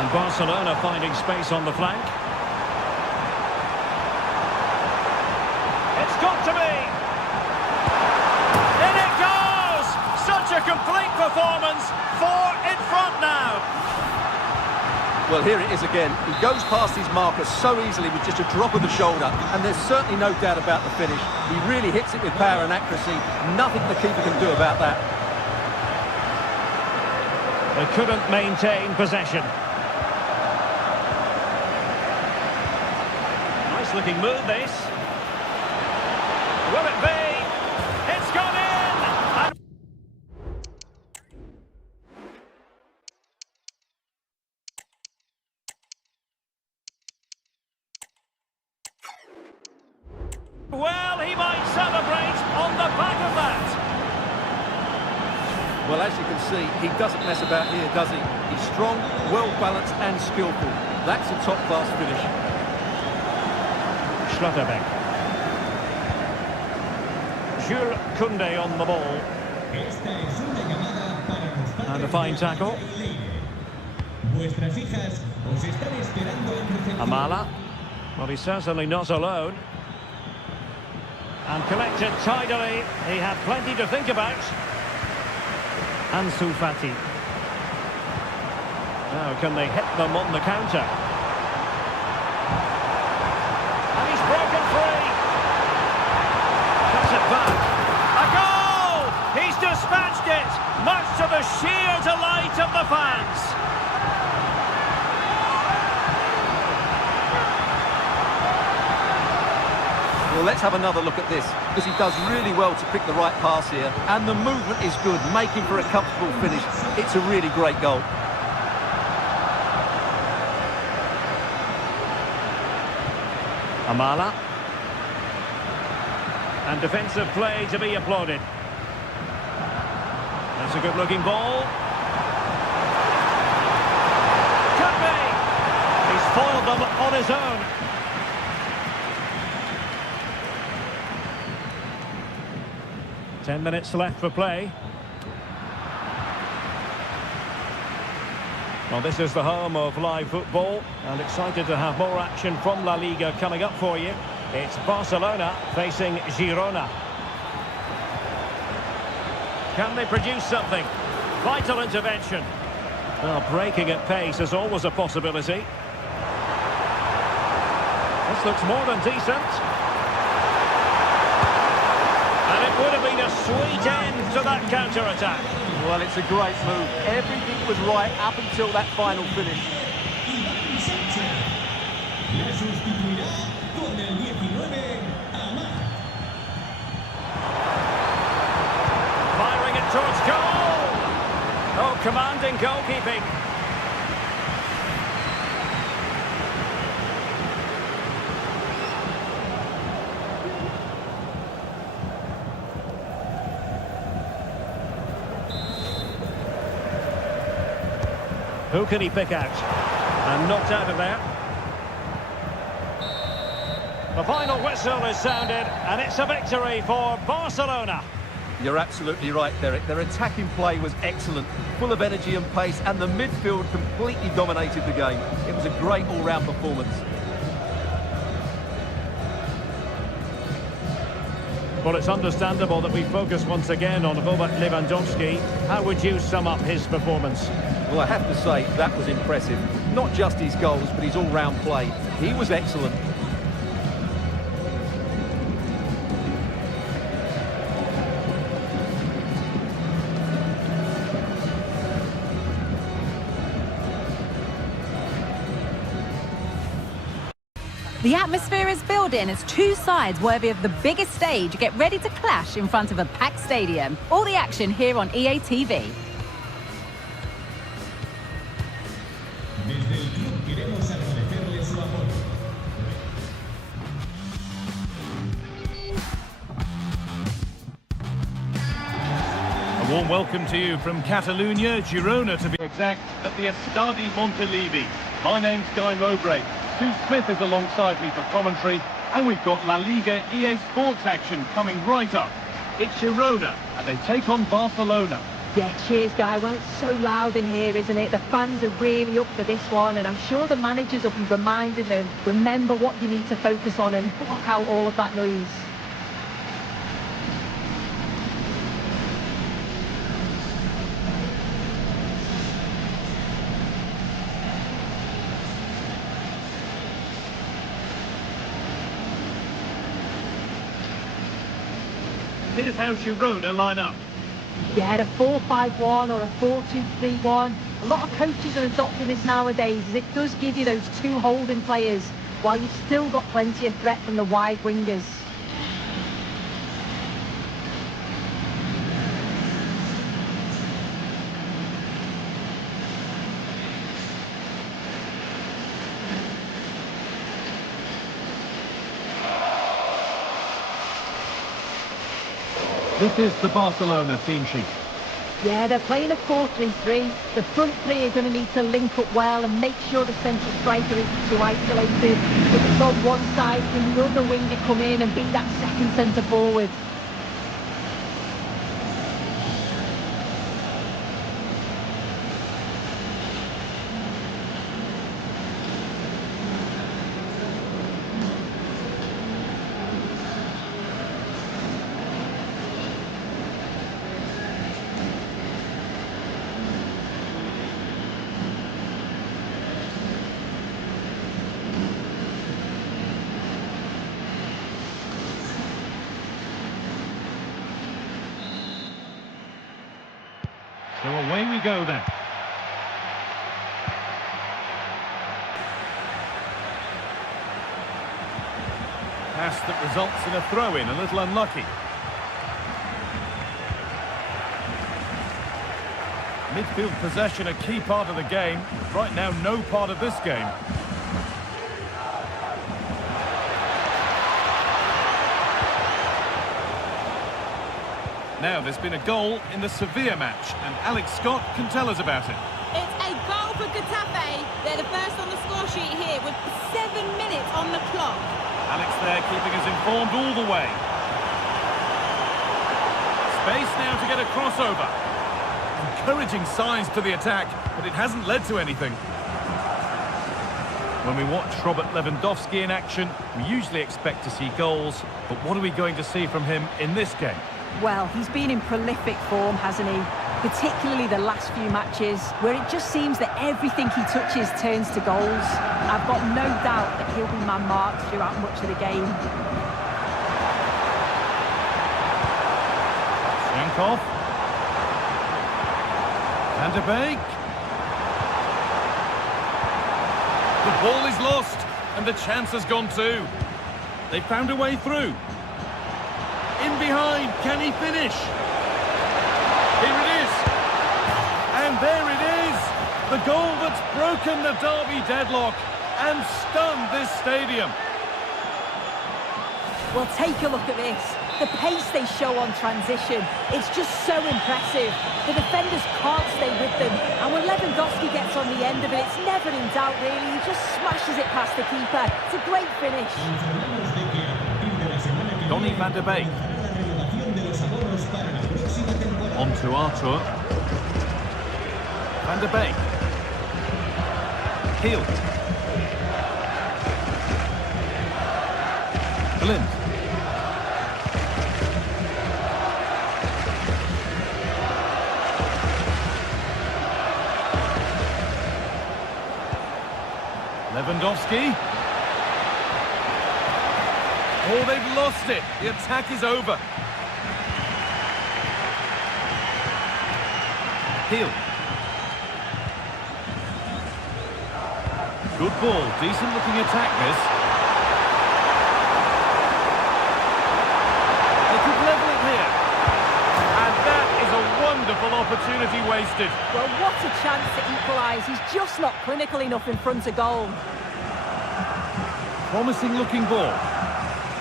And Barcelona finding space on the flank. It's got to be. In it goes! Such a complete performance. 4 in front now. Well, here it is again. He goes past his marker so easily with just a drop of the shoulder, and there's certainly no doubt about the finish. He really hits it with power and accuracy. Nothing the keeper can do about that. They couldn't maintain possession. Nice looking move, this. Will it be? It's gone in! And well, he might celebrate on Well, as you can see, he doesn't mess about here, does he? He's strong, well-balanced and skillful. That's a top-class finish. Schlotterbeck. Jules Koundé on the ball. And a fine tackle. Amala. Well, he's certainly not alone. And collected tidily. He had plenty to think about. Ansu Fati. Now, can they hit them on the counter? And he's broken free. Cuts it back. A goal! He's dispatched it, much to the sheer delight of the fans. Well, let's have another look at this, because he does really well to pick the right pass here, and the movement is good, making for a comfortable finish. It's a really great goal. Amala. And defensive play to be applauded. That's a good-looking ball. Could be! He's foiled them on his own. Ten minutes left for play. Well, this is the home of live football, and excited to have more action from La Liga coming up for you. It's Barcelona facing Girona. Can they produce something? Vital intervention. Well, breaking at pace is always a possibility. This looks more than decent. And it would have been a sweet end to that counter-attack. Well, it's a great move. Everything was right up until that final finish. Firing it towards goal. Oh, commanding goalkeeping. Who can he pick out? And knocked out of there. The final whistle is sounded, and it's a victory for Barcelona. You're absolutely right, Derek. Their attacking play was excellent, full of energy and pace, and the midfield completely dominated the game. It was a great all-round performance. Well, it's understandable that we focus once again on Robert Lewandowski. How would you sum up his performance? Well, I have to say, that was impressive. Not just his goals, but his all-round play. He was excellent. The atmosphere is building as two sides worthy of the biggest stage get ready to clash in front of a packed stadium. All the action here on EA TV. Desde el club queremos agradecerle su apoyo. A warm welcome to you from Catalonia, Girona to be exact, at the Estadi Montilivi. My name's Guy Mowbray. Sue Smith is alongside me for commentary, and we've got La Liga EA Sports action coming right up. It's Girona, and they take on Barcelona. Yeah, cheers, Guy. Well, it's so loud in here, isn't it? The fans are really up for this one, and I'm sure the managers will be reminding them, remember what you need to focus on and block out all of that noise. Here's how Girona line up. Yeah, a 4-5-1 or a 4-2-3-1. A lot of coaches are adopting this nowadays, as it does give you those two holding players, while you've still got plenty of threat from the wide wingers. This is the Barcelona team sheet. Yeah, they're playing a 4-3-3. The front three are going to need to link up well and make sure the central striker isn't too isolated. If it's on one side, can the other winger come in and be that second centre forward? So away we go then. Pass that results in a throw-in, a little unlucky. Midfield possession a key part of the game. Right now, no part of this game. Now, there's been a goal in the Sevilla match, and Alex Scott can tell us about it. It's a goal for Getafe. They're the first on the score sheet here with 7 minutes on the clock. Alex there keeping us informed all the way. Space now to get a crossover. Encouraging signs to the attack, but it hasn't led to anything. When we watch Robert Lewandowski in action, we usually expect to see goals, but what are we going to see from him in this game? Well, he's been in prolific form, hasn't he? Particularly the last few matches, where it just seems that everything he touches turns to goals. I've got no doubt that he'll be man-marked throughout much of the game. Shankov. Van de Beek. The ball is lost, and the chance has gone too. They found a way through. In behind, can he finish? Here it is. And there it is. The goal that's broken the derby deadlock and stunned this stadium. Well, take a look at this. The pace they show on transition, it's just so impressive. The defenders can't stay with them. And when Lewandowski gets on the end of it, it's never in doubt, really. He just smashes it past the keeper. It's a great finish. Donny van de Beek. On to Arthur. Van de Beek. Heel. Blind. Lewandowski. Oh, they've lost it. The attack is over. Teil. Good ball, decent looking attack this. They could level it here. And that is a wonderful opportunity wasted. Well, what a chance to equalise. He's just not clinical enough in front of goal. Promising looking ball.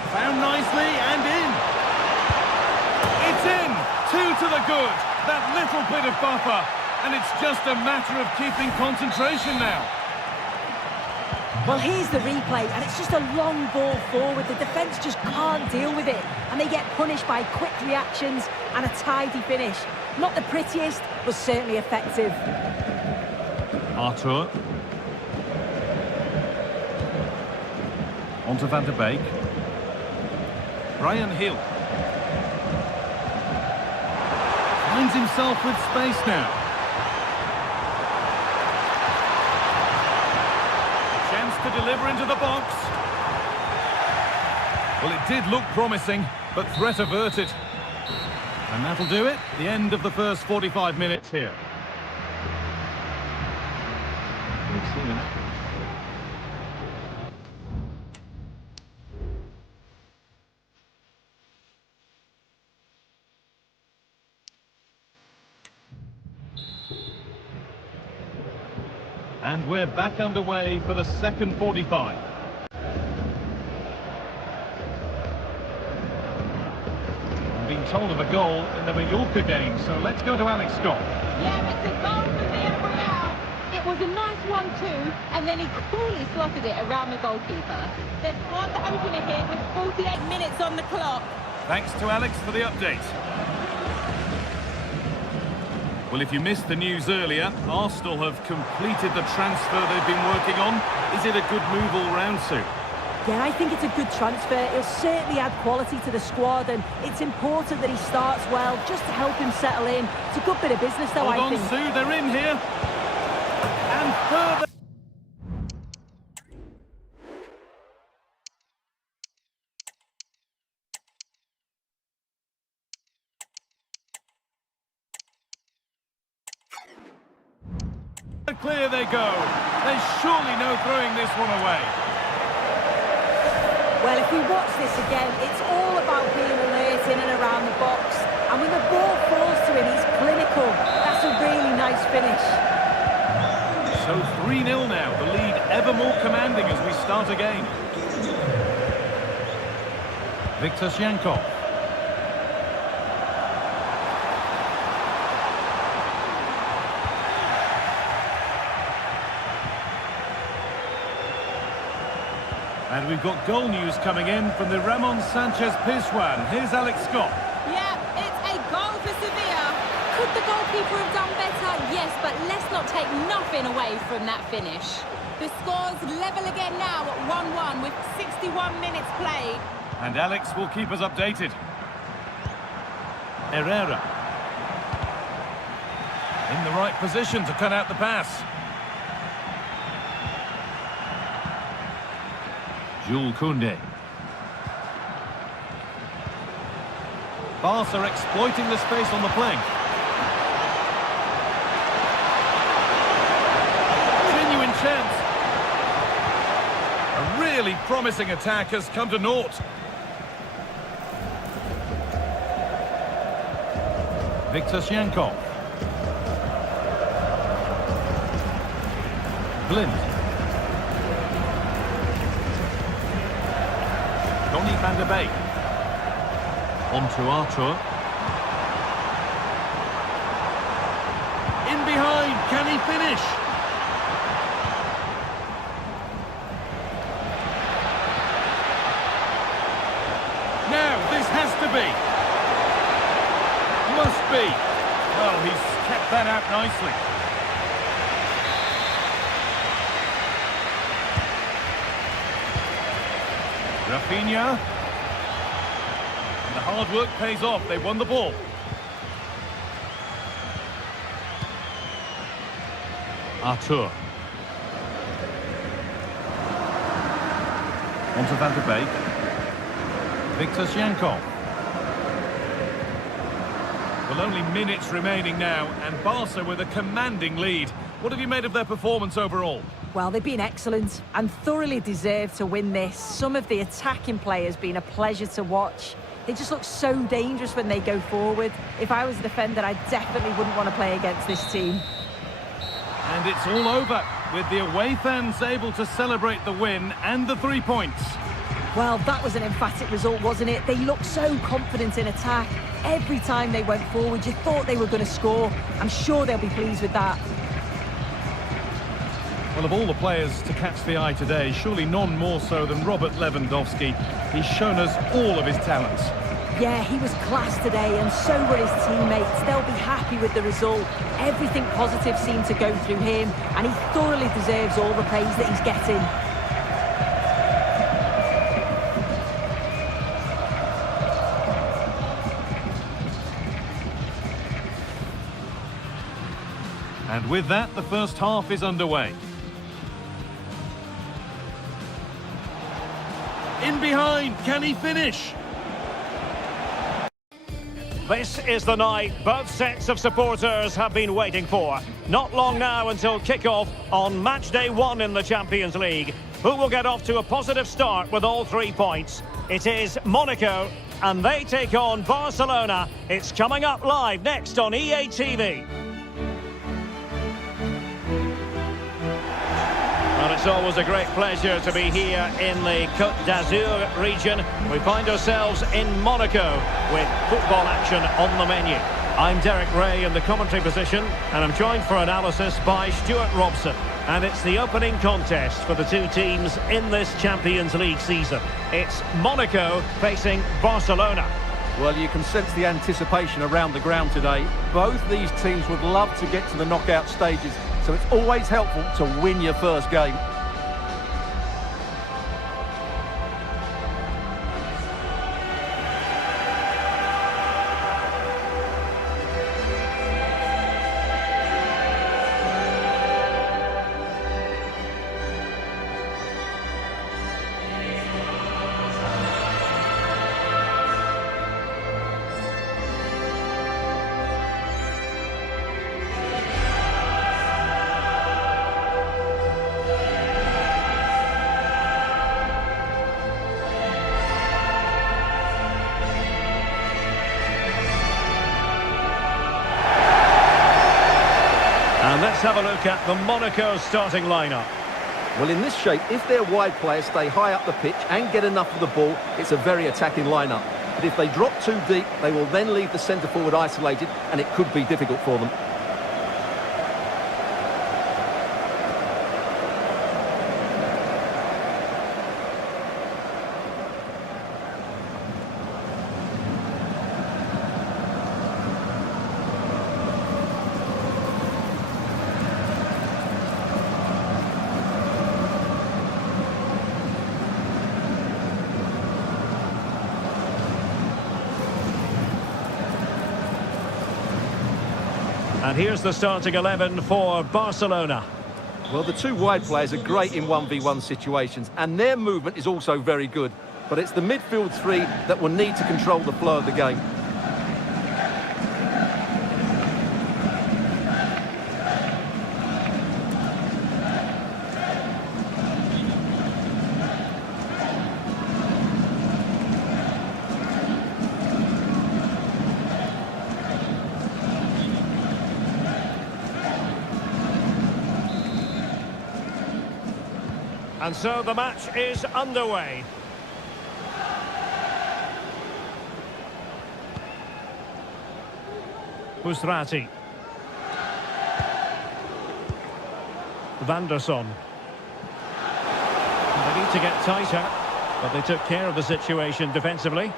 Found nicely and in. It's in. 2 to the good. That little bit of buffer. And it's just a matter of keeping concentration now. Well, here's the replay, and it's just a long ball forward. The defence just can't deal with it, and they get punished by quick reactions and a tidy finish. Not the prettiest, but certainly effective. Arthur. On to Van de Beek. Brian Hill. Finds himself with space now. Chance to deliver into the box. Well, it did look promising, but threat averted. And that'll do it. The end of the first 45 minutes here. We've seen it. And we're back underway for the second 45. Being gets hold of a goal in the Mallorca game, so let's go to Alex Scott. Yeah, it's a goal from the Real. It was a nice one too, and then he coolly slotted it around the goalkeeper. They've won the opener here with 48 minutes on the clock. Thanks to Alex for the update. Well, if you missed the news earlier, Arsenal have completed the transfer they've been working on. Is it a good move all round, Sue? Yeah, I think it's a good transfer. It'll certainly add quality to the squad, and it's important that he starts well, just to help him settle in. It's a good bit of business, though, Hold I on, think. Sue, they're in here. And further. Clear they go. There's surely no throwing this one away. Well, if we watch this again, it's all about being alert in and around the box. And when the ball falls to him, he's clinical. That's a really nice finish. So 3-0 now, the lead ever more commanding as we start again. Viktor Shankov. And we've got goal news coming in from the Ramon Sanchez Pizjuan. Here's Alex Scott. Yeah, it's a goal for Sevilla. Could the goalkeeper have done better? Yes, but let's not take nothing away from that finish. The score's level again now at 1-1 with 61 minutes played. And Alex will keep us updated. Herrera. In the right position to cut out the pass. Jules Koundé. Barca exploiting the space on the flank. Genuine chance. A really promising attack has come to naught. Viktor Shankov. Blind. Donny van der Beek. On to Arthur. In behind, can he finish? Now, this has to be. Must be. Well, he's kept that out nicely. Rafinha. And the hard work pays off. They won the ball. Arthur. On to Van der Beek. Viktor Shankov. Well, only minutes remaining now, and Barca with a commanding lead. What have you made of their performance overall? Well, they've been excellent and thoroughly deserved to win this. Some of the attacking players been a pleasure to watch. They just look so dangerous when they go forward. If I was a defender, I definitely wouldn't want to play against this team. And it's all over, with the away fans able to celebrate the win and the 3 points. Well, that was an emphatic result, wasn't it? They looked so confident in attack. Every time they went forward, you thought they were going to score. I'm sure they'll be pleased with that. Well, of all the players to catch the eye today, surely none more so than Robert Lewandowski. He's shown us all of his talents. Yeah, he was class today, and so were his teammates. They'll be happy with the result. Everything positive seemed to go through him, and he thoroughly deserves all the praise that he's getting. And with that, the first half is underway. In behind, can he finish? This is the night both sets of supporters have been waiting for. Not long now until kick-off on match day 1 in the Champions League. Who will get off to a positive start with all 3 points? It is Monaco, and they take on Barcelona. It's coming up live next on EA TV. Well, It's always a great pleasure to be here in the Côte d'Azur region. We find ourselves in Monaco with football action on the menu. I'm Derek Ray in the commentary position, and I'm joined for analysis by Stuart Robson. And it's the opening contest for the two teams in this Champions League season. It's Monaco facing Barcelona. Well, you can sense the anticipation around the ground today. Both these teams would love to get to the knockout stages, so it's always helpful to win your first game. And let's have a look at the Monaco starting lineup. Well, in this shape, if their wide players stay high up the pitch and get enough of the ball, it's a very attacking lineup. But if they drop too deep, they will then leave the centre-forward isolated, and it could be difficult for them. And here's the starting 11 for Barcelona. Well, the two wide players are great in 1v1 situations, and their movement is also very good. But it's the midfield three that will need to control the flow of the game. And so the match is underway. Busrati. Vanderson. They need to get tighter, but they took care of the situation defensively.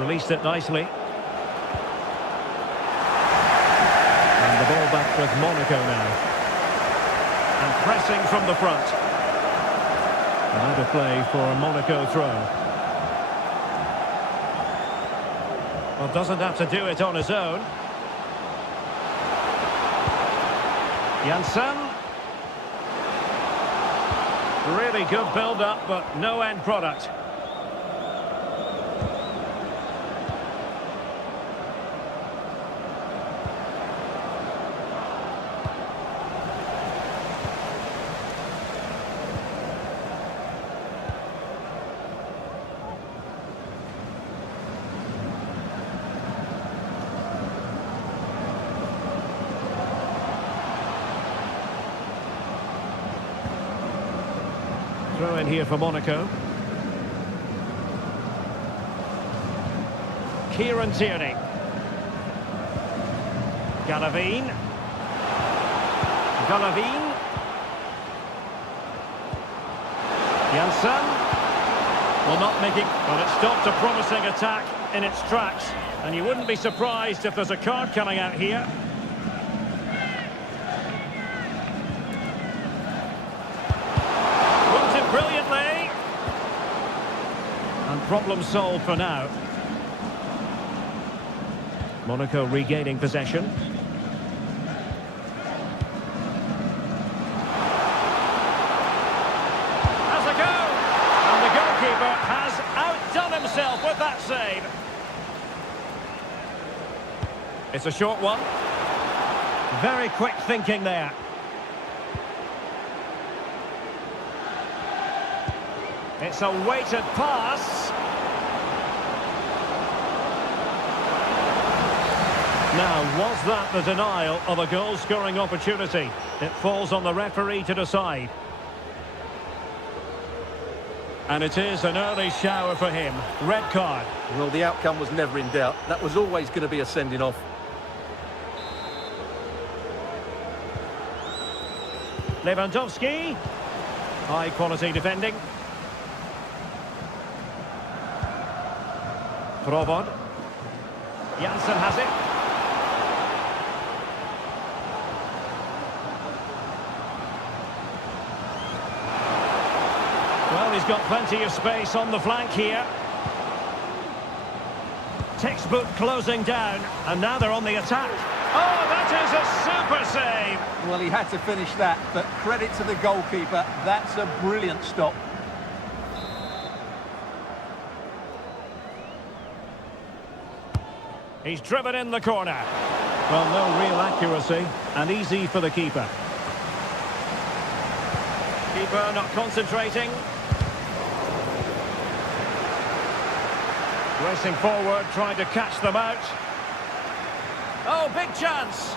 Released it nicely. And the ball back with Monaco now. And pressing from the front. And out of play for a Monaco throw. Well, doesn't have to do it on his own. Janssen. Really good build-up, but no end product. Throw in here for Monaco. Kieran Tierney. Galavine. Janssen. Well, not making... Well, it stopped a promising attack in its tracks. And you wouldn't be surprised if there's a card coming out here. Brilliantly. And problem solved for now. Monaco regaining possession. Has a go. And the goalkeeper has outdone himself with that save. It's a short one. Very quick thinking there. It's a weighted pass. Now, was that the denial of a goal-scoring opportunity? It falls on the referee to decide. And it is an early shower for him. Red card. Well, the outcome was never in doubt. That was always going to be a sending off. Lewandowski. High-quality defending. Provod. Janssen has it. Well, he's got plenty of space on the flank here. Textbook closing down, and now they're on the attack. Oh, that is a super save! Well, he had to finish that, but credit to the goalkeeper. That's a brilliant stop. He's driven in the corner. Well, no real accuracy, and easy for the keeper. Keeper not concentrating. Racing forward, trying to catch them out. Oh, big chance!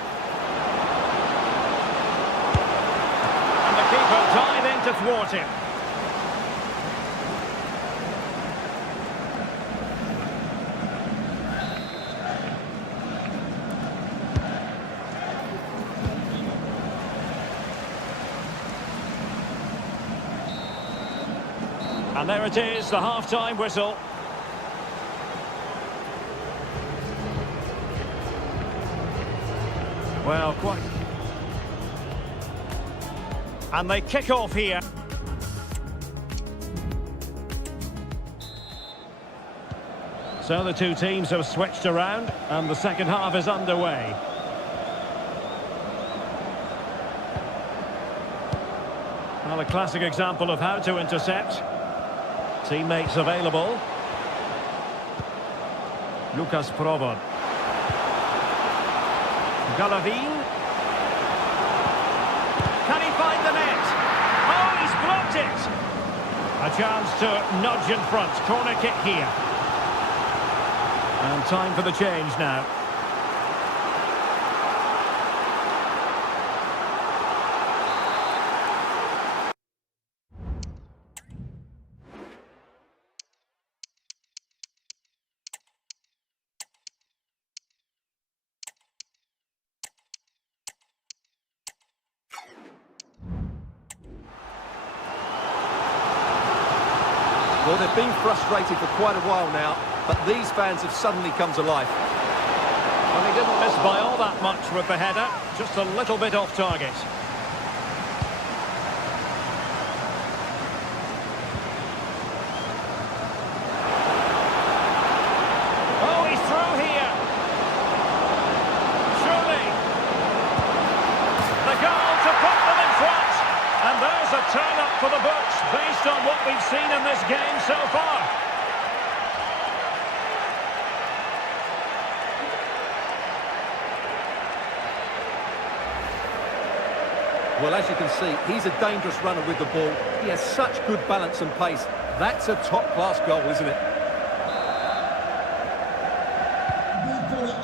And the keeper dive in to thwart him. And there it is, the half-time whistle. Well, quite. And they kick off here. So the two teams have switched around, and the second half is underway. Well, a classic example of how to intercept. Teammates available. Lucas Provod. Galavin. Can he find the net? Oh, he's blocked it! A chance to nudge in front. Corner kick here. And time for the change now. Well, they've been frustrated for quite a while now, but these fans have suddenly come to life. Well, he didn't miss by all that much with the header, just a little bit off target. Oh, he's through here. Surely. The goal to put them in front. And there's a turn-up for the books, based on what we've seen in this game so far. Well, as you can see, he's a dangerous runner with the ball. He has such good balance and pace. That's a top-class goal, isn't it?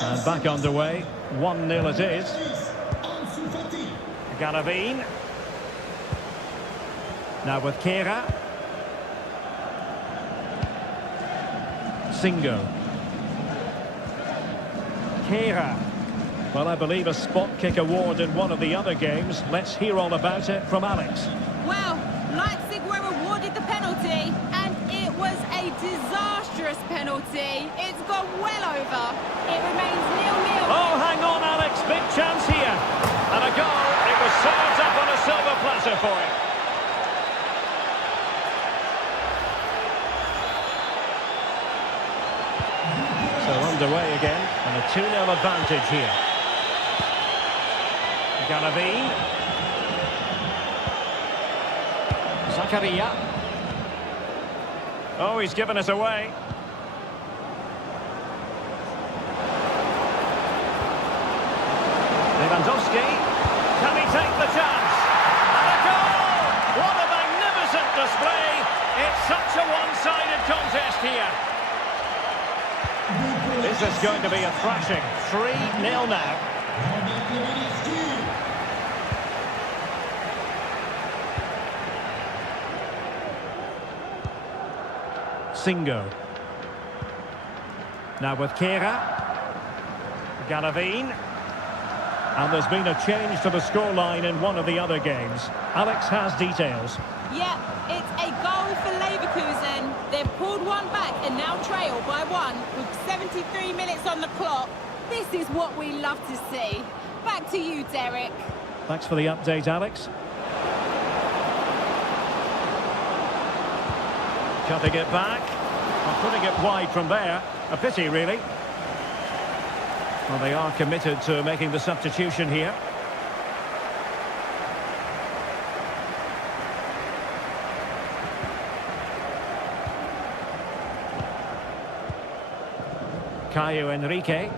And back underway. 1-0 it is. Galavin. Now with Kera. Singo. Kera. Well, I believe a spot kick award in one of the other games. Let's hear all about it from Alex. Well, Leipzig were awarded the penalty, and it was a disastrous penalty. It's gone well over. It remains 0-0. Oh, hang on, Alex. Big chance here. And a goal. It was served up on a silver platter for him. So underway again, and a 2-0 advantage here. Galavin. Zakaria. Oh, he's given us away. Lewandowski. Can he take the chance? And a goal! What a magnificent display! It's such a one-sided contest here. Is this going to be a thrashing? 3-0 now. Singo. Now with Kera. Galavine. And there's been a change to the scoreline in one of the other games. Alex has details. Yeah, it's a goal for Leverkusen. They've pulled one back and now trail by one with 73 minutes on the clock. This is what we love to see. Back to you, Derek. Thanks for the update, Alex. Cutting it back. And putting it wide from there. A pity, really. Well, they are committed to making the substitution here. Caio Henrique.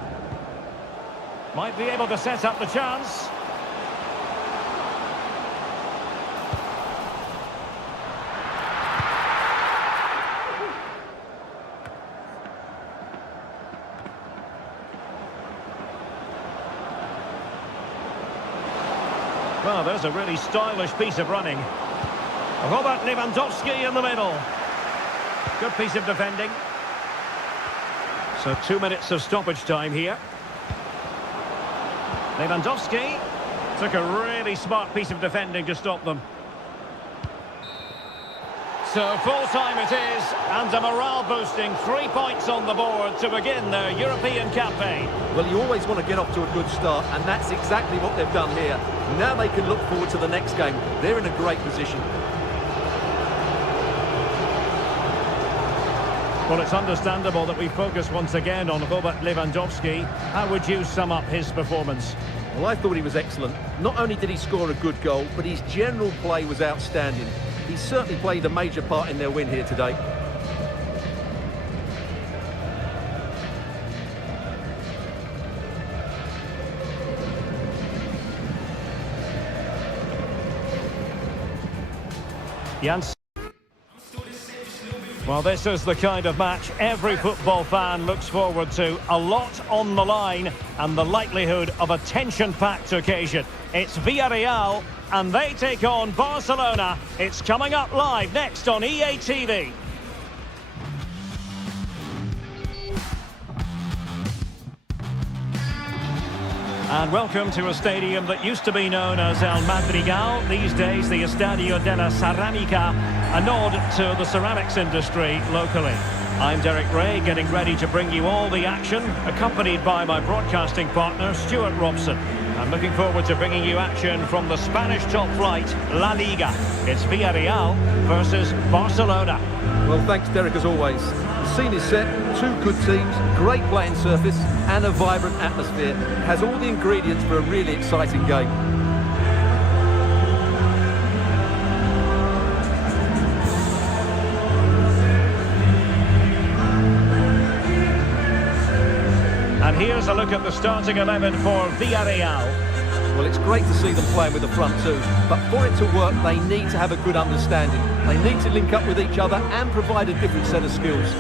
Might be able to set up the chance. Well, there's a really stylish piece of running. Robert Lewandowski in the middle. Good piece of defending. So 2 minutes of stoppage time here. Lewandowski took a really smart piece of defending to stop them. So full-time it is, and a morale-boosting 3 points on the board to begin their European campaign. Well, you always want to get off to a good start, and that's exactly what they've done here. Now they can look forward to the next game. They're in a great position. Well, it's understandable that we focus once again on Robert Lewandowski. How would you sum up his performance? Well, I thought he was excellent. Not only did he score a good goal, but his general play was outstanding. He certainly played a major part in their win here today. Jans. Well, this is the kind of match every football fan looks forward to. A lot on the line and the likelihood of a tension-packed occasion. It's Villarreal and they take on Barcelona. It's coming up live next on EA TV. And welcome to a stadium that used to be known as El Madrigal, these days the Estadio de la Ceramica, a nod to the ceramics industry locally. I'm Derek Ray, getting ready to bring you all the action, accompanied by my broadcasting partner, Stuart Robson. I'm looking forward to bringing you action from the Spanish top flight, La Liga. It's Villarreal versus Barcelona. Well, thanks, Derek, as always. The scene is set, two good teams, great playing surface, and a vibrant atmosphere. It has all the ingredients for a really exciting game. And here's a look at the starting 11 for Villarreal. Well, it's great to see them playing with the front two, but for it to work, they need to have a good understanding. They need to link up with each other and provide a different set of skills.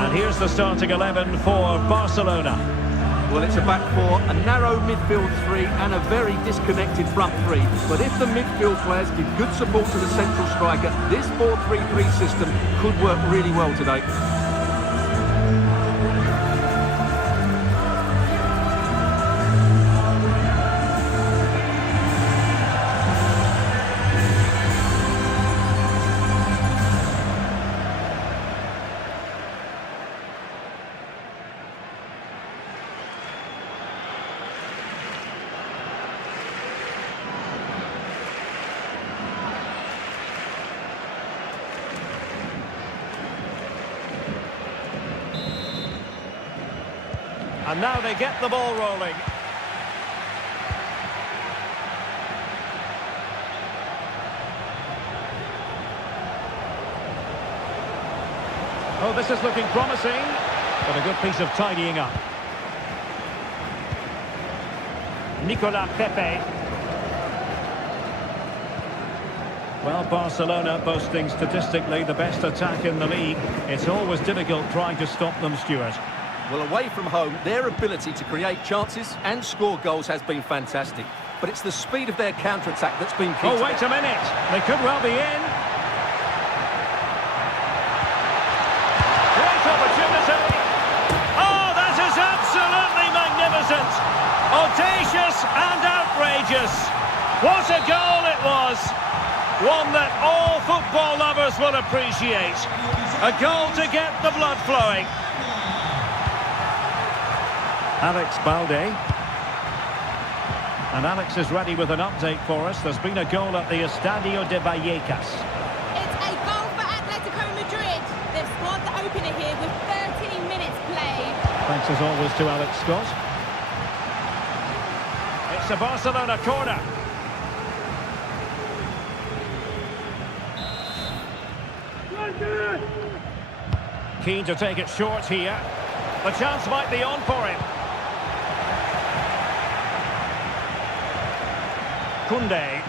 And here's the starting 11 for Barcelona. Well, it's a back four, a narrow midfield three and a very disconnected front three. But if the midfield players give good support to the central striker, this 4-3-3 system could work really well today. And now they get the ball rolling. So this is looking promising, but a good piece of tidying up. Nicolas Pepe. Well, Barcelona boasting statistically the best attack in the league. It's always difficult trying to stop them, Stuart. Well, away from home, their ability to create chances and score goals has been fantastic. But it's the speed of their counter-attack that's been key. Oh, wait a minute. They could well be in. Great opportunity. Oh, that is absolutely magnificent. Audacious and outrageous. What a goal it was. One that all football lovers will appreciate. A goal to get the blood flowing. Alex Balde. And Alex is ready with an update for us. There's been a goal at the Estadio de Vallecas. It's a goal for Atletico Madrid. They've scored the opener here with 13 minutes play. Thanks as always to Alex Scott. It's a Barcelona corner. Keen to take it short here. The chance might be on for him. Koundé.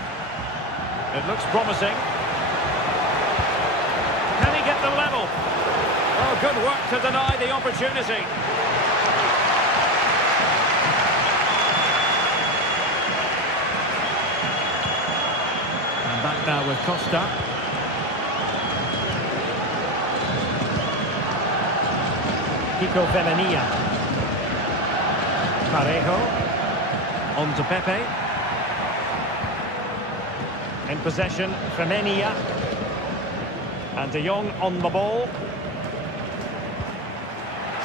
It looks promising. Can he get the level? Oh, good work to deny the opportunity. And back now with Costa. Kiko Femenia. Parejo. On to Pepe. In possession, Femenia. And De Jong on the ball.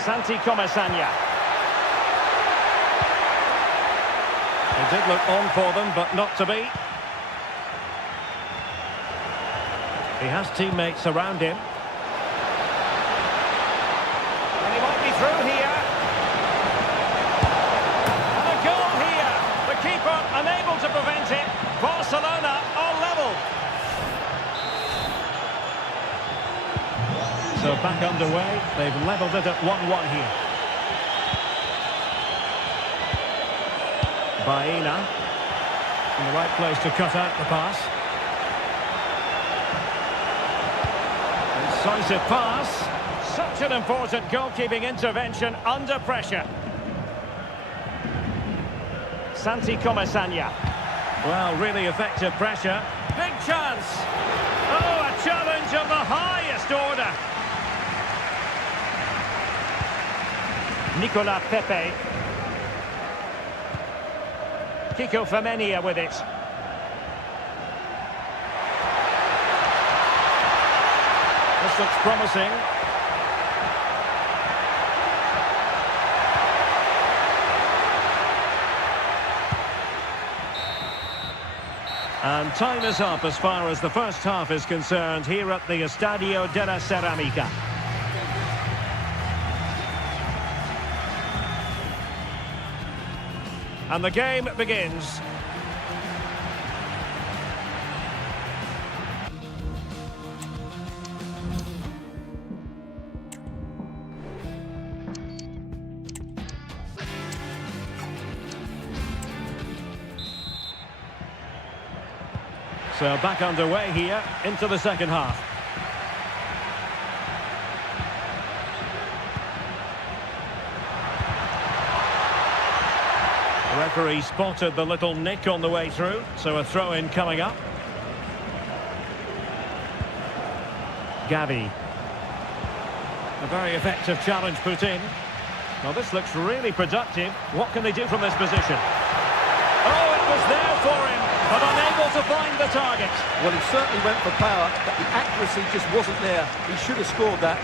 Santi Comesaña. It did look on for them, but not to be. He has teammates around him. And he might be through here. And a goal here. The keeper unable to prevent it. Barcelona are level. So back underway. They've levelled it at 1-1 here. Baena. In the right place to cut out the pass. Incisive pass. Such an important goalkeeping intervention under pressure. Santi Comesaña. Well, really effective pressure. Big chance. Oh, a challenge of the highest order. Nicolas Pepe. Kiko Femenia with it. This looks promising. And time is up as far as the first half is concerned here at the Estadio de la Ceramica. And the game begins. So back underway here into the second half. The referee spotted the little nick on the way through, so a throw-in coming up. Gavi. A very effective challenge put in. Well, this looks really productive. What can they do from this position? Oh, it was there for him, but unable to find the target. Well, he certainly went for power, but the accuracy just wasn't there. He should have scored that.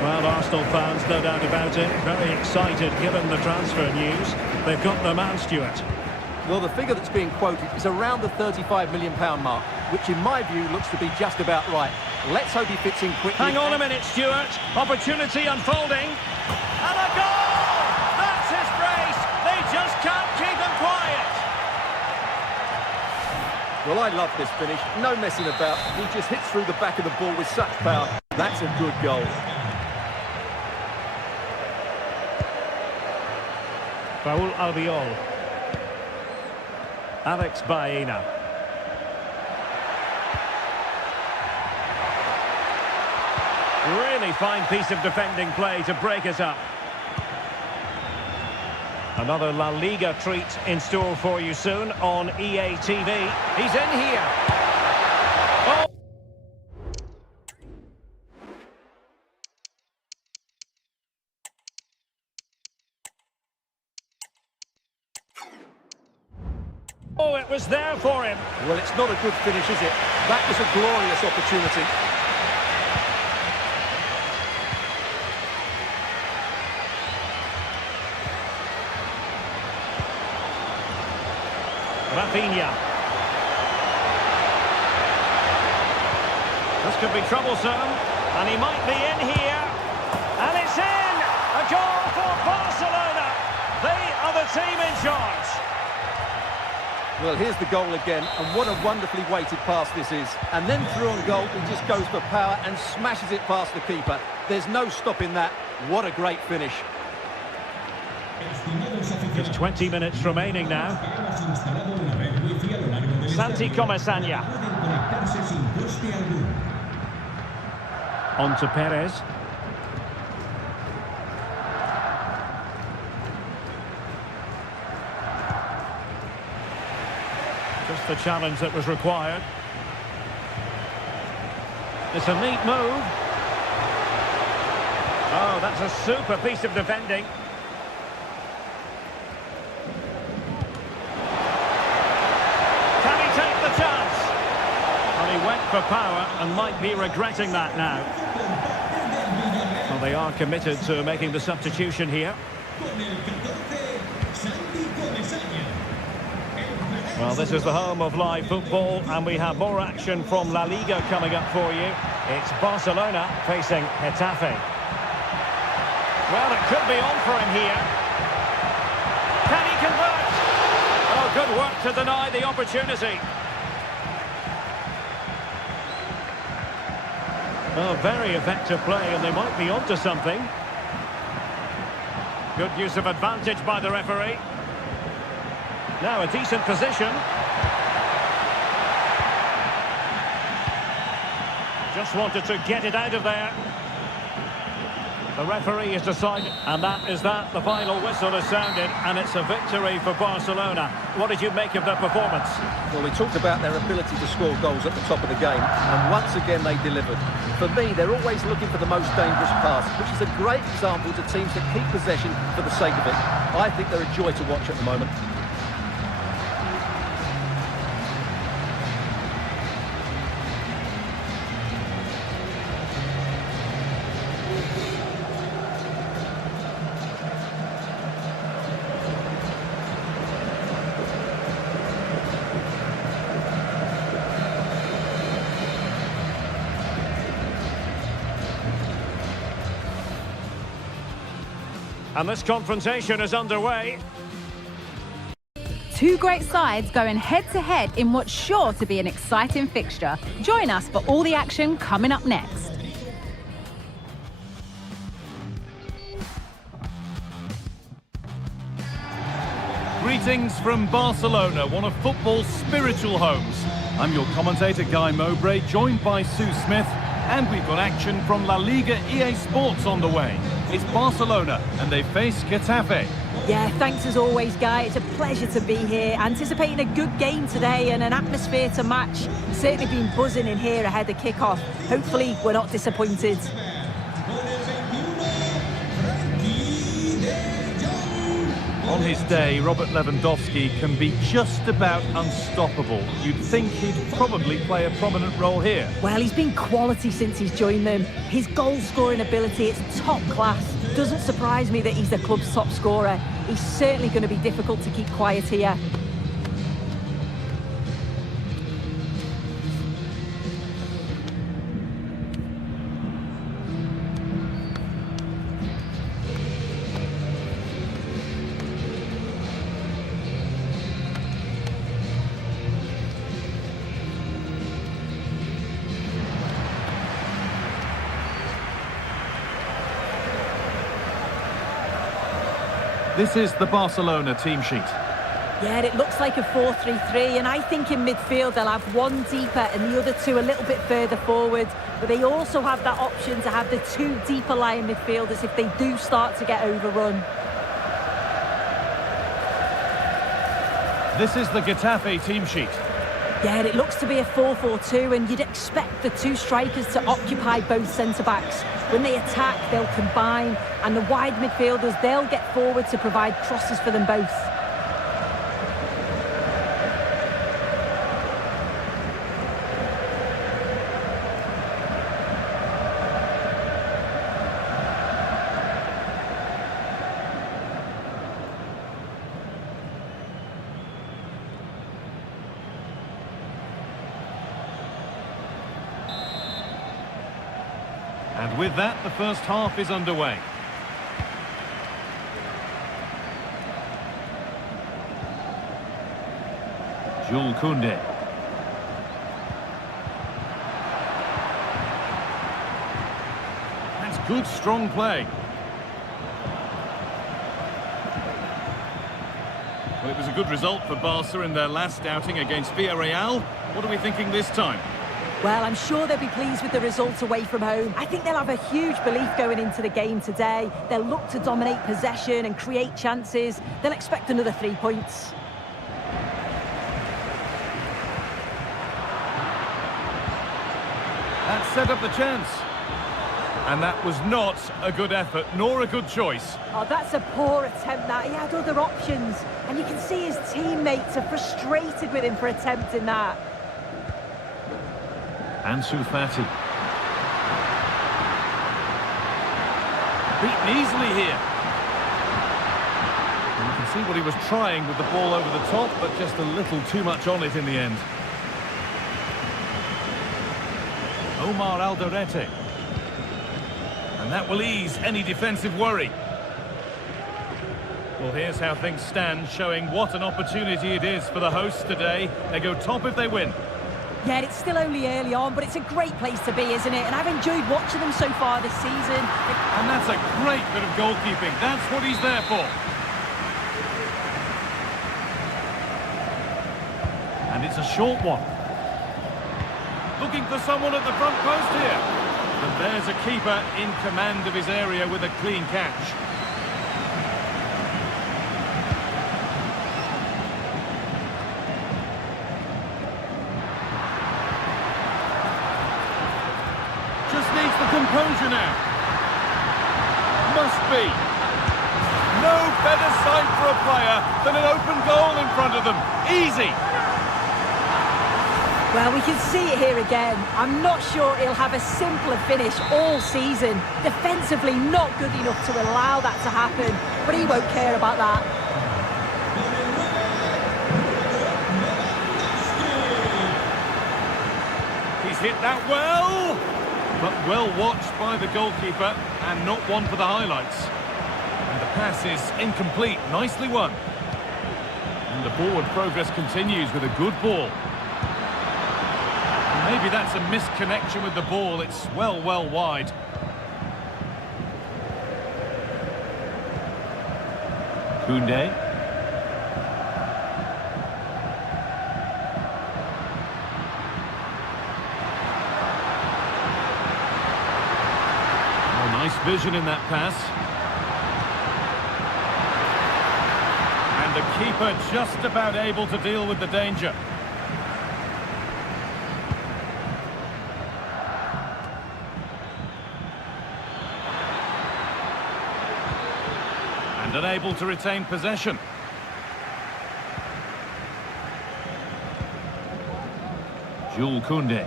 Well, Arsenal fans, no doubt about it, very excited given the transfer news. They've got their man, Stuart. Well, the figure that's being quoted is around the £35 million mark, which in my view looks to be just about right. Let's hope he fits in quickly. Hang on a minute, Stuart. Opportunity unfolding. And a goal! That's his brace. They just can't keep him quiet. Well, I love this finish. No messing about. He just hits through the back of the ball with such power. That's a good goal. Raul Albiol. Alex Baena. Really fine piece of defending play to break us up. Another La Liga treat in store for you soon on EA TV. He's in here. Oh! Oh, it was there for him. Well, it's not a good finish, is it? That was a glorious opportunity. Rafinha. This could be troublesome, and he might be in here. And it's in! A goal for Barcelona! They are the team in charge. Well, here's the goal again, and what a wonderfully weighted pass this is. And then through on goal, he just goes for power and smashes it past the keeper. There's no stopping that. What a great finish. Just 20 minutes remaining now. Santi Comesaña. On to Perez. Just the challenge that was required. It's a neat move. Oh, that's a super piece of defending. He went for power and might be regretting that now. Well, they are committed to making the substitution here. Well, this is the home of live football, and we have more action from La Liga coming up for you. It's Barcelona facing Getafe. Well, it could be on for him here. Can he convert? Oh, good work to deny the opportunity. Oh, very effective play, and they might be onto something. Good use of advantage by the referee. Now a decent position. Just wanted to get it out of there. The referee has decided, and that is that. The final whistle has sounded, and it's a victory for Barcelona. What did you make of their performance? Well, we talked about their ability to score goals at the top of the game, and once again they delivered. For me, they're always looking for the most dangerous pass, which is a great example to teams that keep possession for the sake of it. I think they're a joy to watch at the moment. And this confrontation is underway. Two great sides going head-to-head in what's sure to be an exciting fixture. Join us for all the action coming up next. Greetings from Barcelona, one of football's spiritual homes. I'm your commentator, Guy Mowbray, joined by Sue Smith, and we've got action from La Liga EA Sports on the way. It's Barcelona, and they face Getafe. Yeah, thanks as always, Guy. It's a pleasure to be here. Anticipating a good game today and an atmosphere to match. Certainly been buzzing in here ahead of kick-off. Hopefully, we're not disappointed. On his day, Robert Lewandowski can be just about unstoppable. You'd think he'd probably play a prominent role here. Well, he's been quality since he's joined them. His goal-scoring ability, it's top class. Doesn't surprise me that he's the club's top scorer. He's certainly going to be difficult to keep quiet here. This is the Barcelona team sheet. Yeah, it looks like a 4-3-3, and I think in midfield they'll have one deeper and the other two a little bit further forward. But they also have that option to have the two deeper lying midfielders if they do start to get overrun. This is the Getafe team sheet. Yeah, it looks to be a 4-4-2, and you'd expect the two strikers to occupy both centre-backs. When they attack, they'll combine, and the wide midfielders, they'll get forward to provide crosses for them both. And with that, the first half is underway. Jules Koundé. That's good, strong play. Well, it was a good result for Barca in their last outing against Villarreal. What are we thinking this time? Well, I'm sure they'll be pleased with the result away from home. I think they'll have a huge belief going into the game today. They'll look to dominate possession and create chances. They'll expect another 3 points. That set up the chance. And that was not a good effort, nor a good choice. Oh, that's a poor attempt, that. He had other options. And you can see his teammates are frustrated with him for attempting that. Ansu Fati. Beaten easily here. And you can see what he was trying with the ball over the top, but just a little too much on it in the end. Omar Alderete. And that will ease any defensive worry. Well, here's how things stand, showing what an opportunity it is for the hosts today. They go top if they win. Yeah, it's still only early on, but it's a great place to be, isn't it? And I've enjoyed watching them so far this season. And that's a great bit of goalkeeping. That's what he's there for. And it's a short one. Looking for someone at the front post here. And there's a keeper in command of his area with a clean catch. Composure now. Must be. No better sight for a player than an open goal in front of them. Easy. Well, we can see it here again. I'm not sure he'll have a simpler finish all season. Defensively, not good enough to allow that to happen, but he won't care about that. He's hit that well. But well watched by the goalkeeper, and not one for the highlights. And the pass is incomplete, nicely won. And the forward progress continues with a good ball. And maybe that's a misconnection with the ball, it's well wide. Koundé. Nice vision in that pass. And the keeper just about able to deal with the danger. And unable to retain possession. Jules Koundé.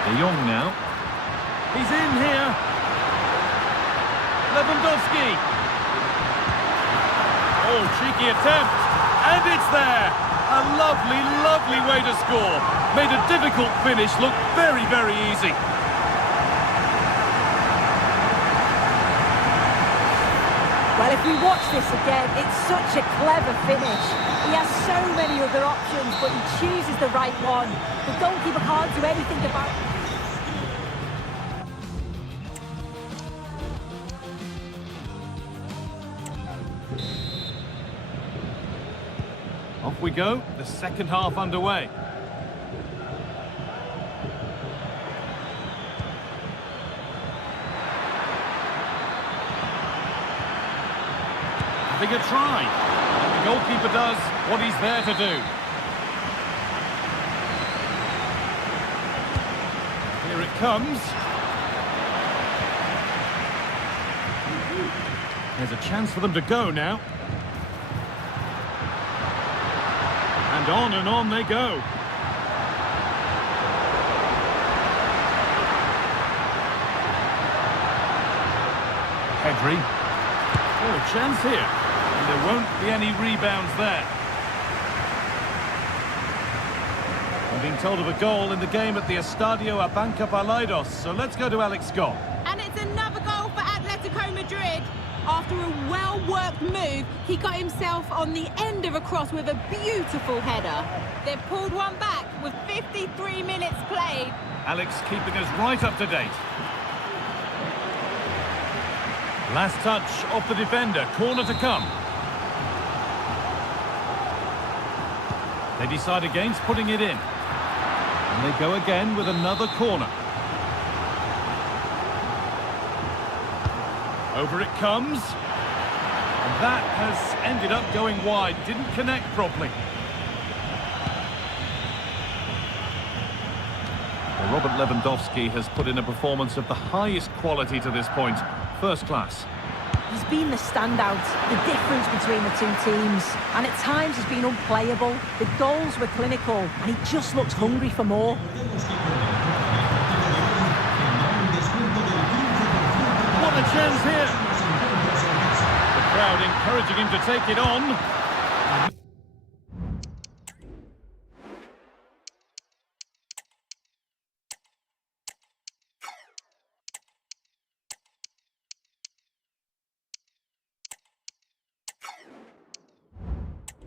De Jong now. He's in here. Lewandowski. Oh, cheeky attempt. And it's there. A lovely way to score. Made a difficult finish look very easy. Well, if we watch this again, it's such a clever finish. He has so many other options, but he chooses the right one. The goalkeeper can't do anything about it. Off we go, the second half underway. Having a try. And the goalkeeper does what he's there to do. Here it comes. There's a chance for them to go now. And on they go. Pedri. Oh, a chance here. And there won't be any rebounds there. I'm being told of a goal in the game at the Estadio Abanca Balaidos, so let's go to Alex Scott. And it's another goal for Atletico Madrid. After a well-worked move, he got himself on the end of a cross with a beautiful header. They've pulled one back with 53 minutes played. Alex keeping us right up to date. Last touch off the defender, corner to come. They decide against putting it in. And they go again with another corner. Over it comes. And that has ended up going wide. Didn't connect properly. Well, Robert Lewandowski has put in a performance of the highest quality to this point. First class. He's been the standout, the difference between the two teams. And at times he's been unplayable. The goals were clinical and he just looks hungry for more. What a chance here! The crowd encouraging him to take it on.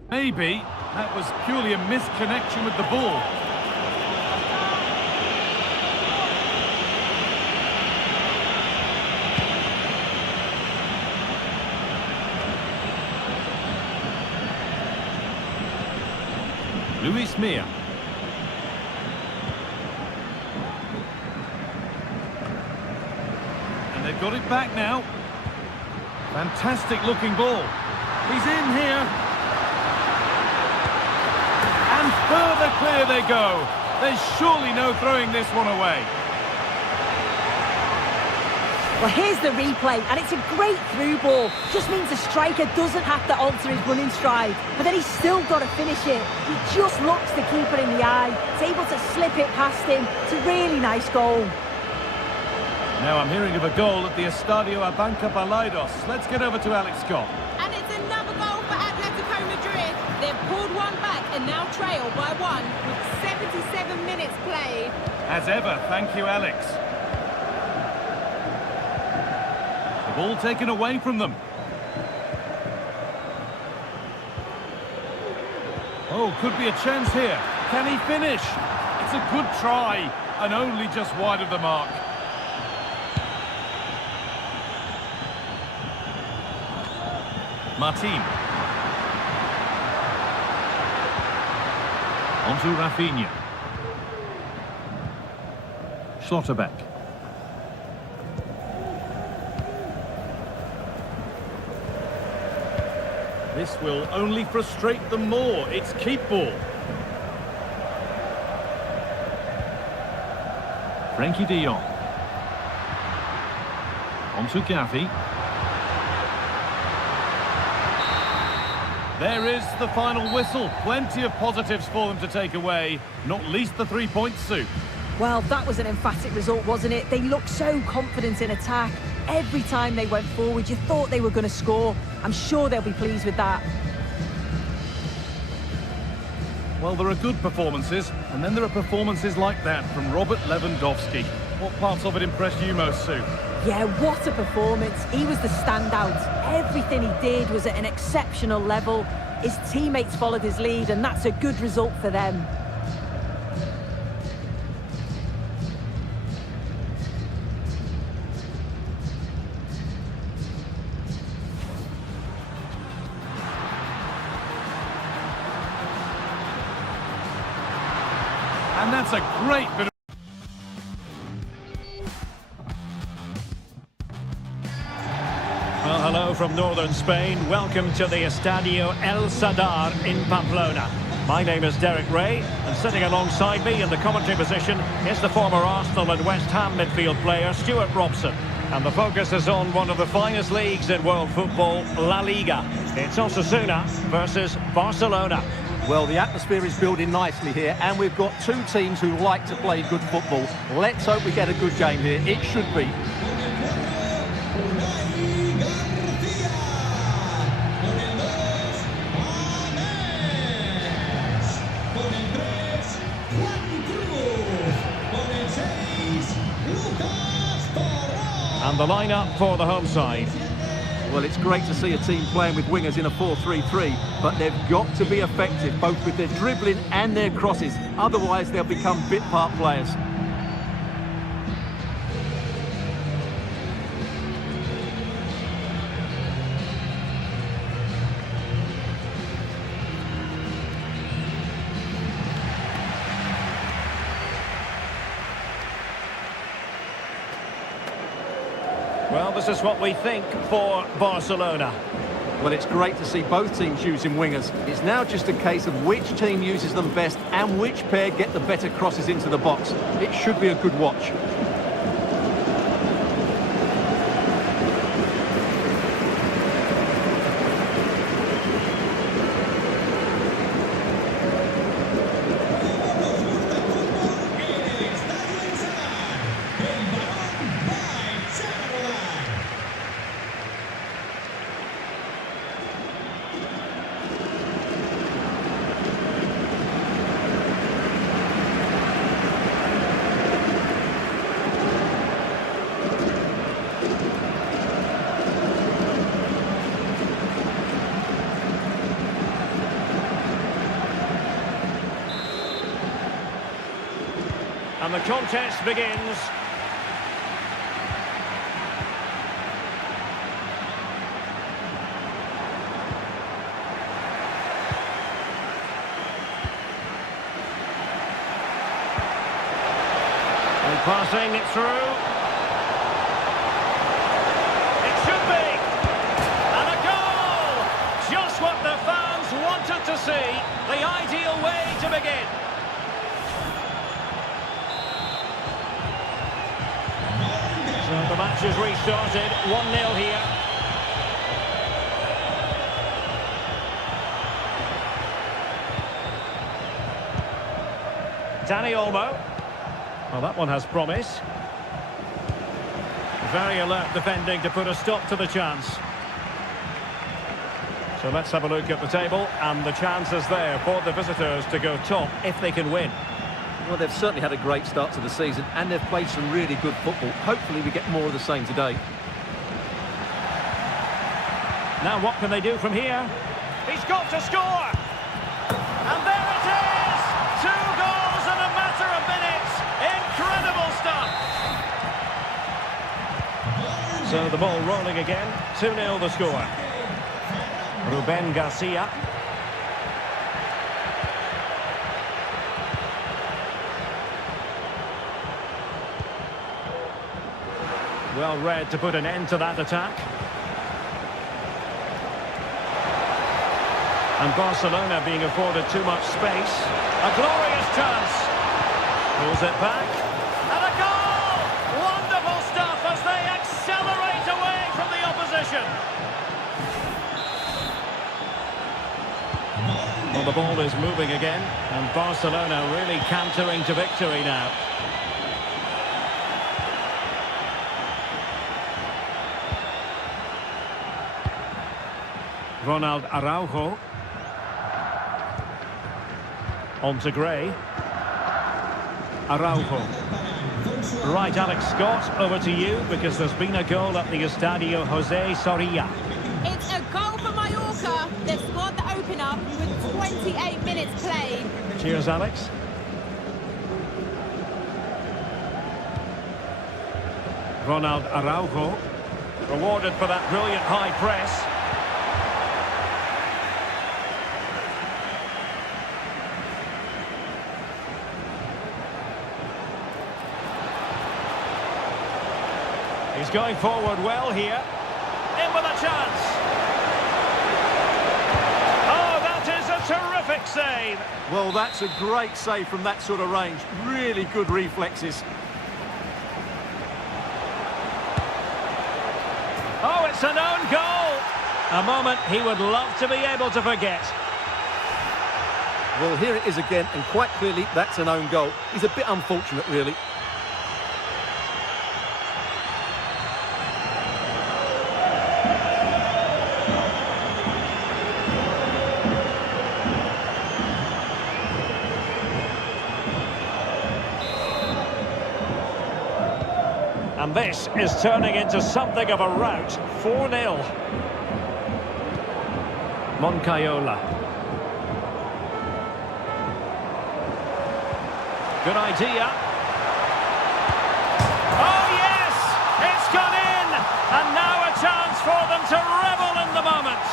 Maybe that was purely a misconnection with the ball. Luis Mia. And they've got it back now. Fantastic looking ball. He's in here. And further clear they go. There's surely no throwing this one away. Well, here's the replay, and it's a great through ball. Just means the striker doesn't have to alter his running stride, but then he's still got to finish it. He just looks the keeper in the eye. He's able to slip it past him. It's a really nice goal. Now I'm hearing of a goal at the Estadio Abanca Balaidos. Let's get over to Alex Scott. And it's another goal for Atletico Madrid. They've pulled one back and now trail by one with 77 minutes played. As ever, thank you, Alex. The ball taken away from them. Oh, could be a chance here. Can he finish? It's a good try, and only just wide of the mark. Martin. On to Rafinha. Schlotterbeck. This will only frustrate them more. It's keep ball. Frankie de Jong. On to Gavi. There is the final whistle. Plenty of positives for them to take away, not least the 3-point soup. Well, that was an emphatic result, wasn't it? They looked so confident in attack. Every time they went forward, you thought they were going to score. I'm sure they'll be pleased with that. Well, there are good performances, and then there are performances like that from Robert Lewandowski. What parts of it impressed you most, Sue? Yeah, what a performance. He was the standout. Everything he did was at an exceptional level. His teammates followed his lead, and that's a good result for them. That's a great bit of... Well, hello from northern Spain. Welcome to the Estadio El Sadar in Pamplona. My name is Derek Ray, and sitting alongside me in the commentary position is the former Arsenal and West Ham midfield player Stuart Robson. And the focus is on one of the finest leagues in world football, La Liga. It's Osasuna versus Barcelona. Well, the atmosphere is building nicely here, and we've got two teams who like to play good football. Let's hope we get a good game here. It should be. And the lineup for the home side. Well, it's great to see a team playing with wingers in a 4-3-3, but they've got to be effective, both with their dribbling and their crosses. Otherwise, they'll become bit-part players. Well, this is what we think for Barcelona. Well, it's great to see both teams using wingers. It's now just a case of which team uses them best and which pair get the better crosses into the box. It should be a good watch. And the contest begins. And passing it through. It should be. And a goal! Just what the fans wanted to see. The ideal way to begin. So the match is restarted, 1-0 here. Dani Olmo. Well, that one has promise. Very alert defending to put a stop to the chance. So let's have a look at the table, and the chance is there for the visitors to go top if they can win. Well, they've certainly had a great start to the season, and they've played some really good football. Hopefully we get more of the same today. Now what can they do from here? He's got to score! And there it is! 2 goals in a matter of minutes! Incredible stuff! So the ball rolling again. 2-0 the score. Ruben Garcia. Well read to put an end to that attack. And Barcelona being afforded too much space. A glorious chance. Pulls it back. And a goal! Wonderful stuff as they accelerate away from the opposition. Well, the ball is moving again. And Barcelona really cantering to victory now. Ronald Araujo. On to Gray. Araujo. Right, Alex Scott, over to you, because there's been a goal at the Estadio José Zorrilla. It's a goal for Mallorca. They've scored the opener with 28 minutes played. Cheers, Alex. Ronald Araujo. Rewarded for that brilliant high press. He's going forward well here. In with a chance. Oh, that is a terrific save. Well, that's a great save from that sort of range. Really good reflexes. Oh, it's an own goal. A moment he would love to be able to forget. Well, here it is again, and quite clearly that's an own goal. He's a bit unfortunate, really. And this is turning into something of a rout. 4-0. Moncayola. Good idea. Oh, yes! It's gone in! And now a chance for them to revel in the moment.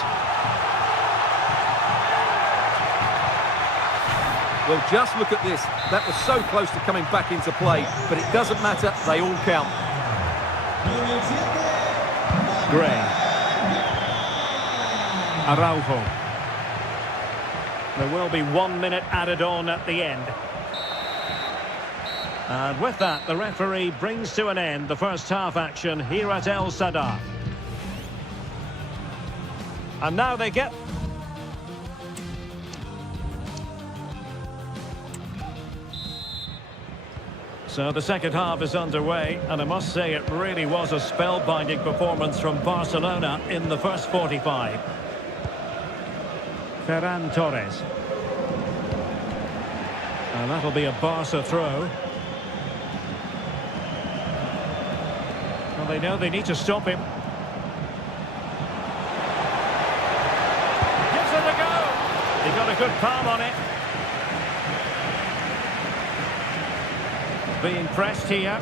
Well, just look at this. That was so close to coming back into play, but it doesn't matter. They all count. Gray. Araujo. There will be 1 minute added on at the end. And with that, the referee brings to an end the first half action here at El Sadar. And now they get... So the second half is underway, and I must say it really was a spellbinding performance from Barcelona in the first 45. Ferran Torres. And that'll be a Barca throw. Well, they know they need to stop him. Gives it a go. He got a good palm on it. Being pressed here.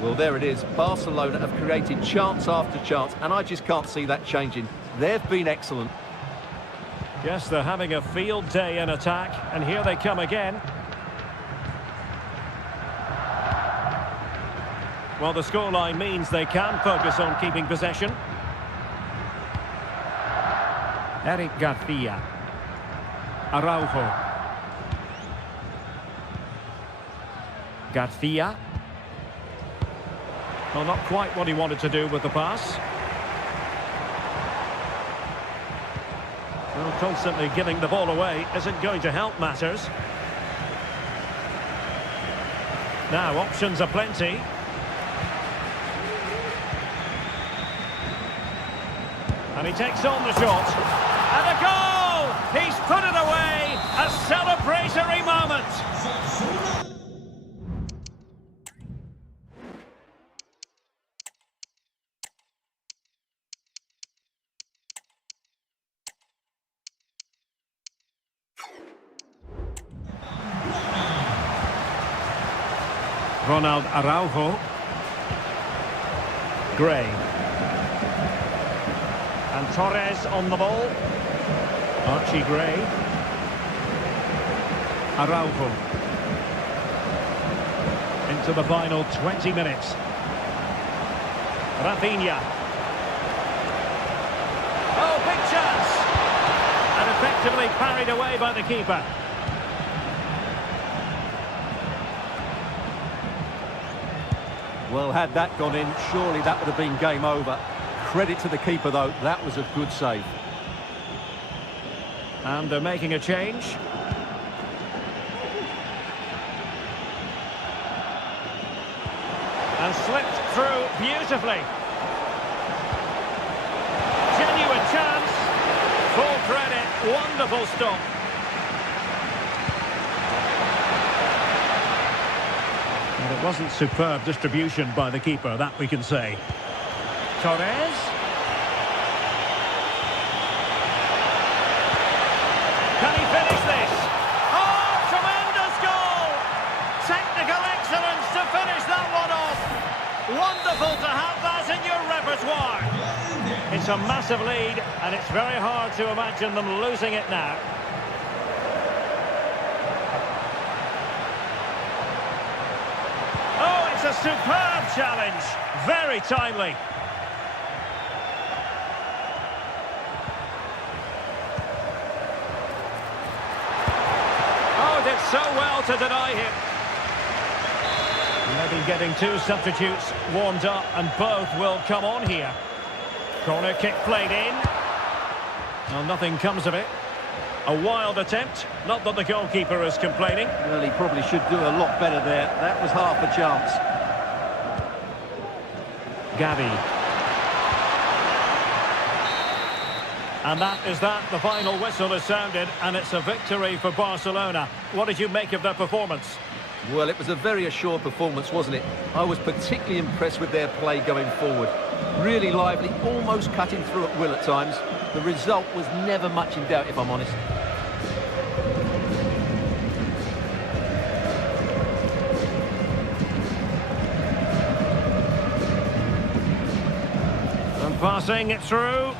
Well, there it is. Barcelona have created chance after chance, and I just can't see that changing. They've been excellent. Yes, they're having a field day in attack, and here they come again. Well, the scoreline means they can focus on keeping possession. Eric Garcia. Araujo. Garcia. Well, not quite what he wanted to do with the pass. Well, constantly giving the ball away isn't going to help matters. Now, options are plenty. And he takes on the shot. And a goal! He's put it away! A celebratory moment! Ronald Araujo. Gray. And Torres on the ball. Archie Gray. Araujo. Into the final 20 minutes. Rafinha. Oh, big chance! And effectively parried away by the keeper. Well, had that gone in, surely that would have been game over. Credit to the keeper, though. That was a good save. And they're making a change. And slipped through beautifully. Genuine chance. Full credit. Wonderful stop. And it wasn't superb distribution by the keeper, that we can say. Torres. Can he finish this? Oh, tremendous goal! Technical excellence to finish that one off. Wonderful to have that in your repertoire. It's a massive lead, and it's very hard to imagine them losing it now. a superb challenge. Very timely. Oh, did so well to deny him. Maybe getting two substitutes warmed up, and both will come on here. Corner kick played in. Well, nothing comes of it. A wild attempt. Not that the goalkeeper is complaining. Well, he probably should do a lot better there. That was half a chance. Gavi. And that is that. The final whistle is sounded, and it's a victory for Barcelona. What did you make of their performance? Well, it was a very assured performance, wasn't it? I was particularly impressed with their play going forward. Really lively, almost cutting through at will at times. The result was never much in doubt, if I'm honest. And passing it through.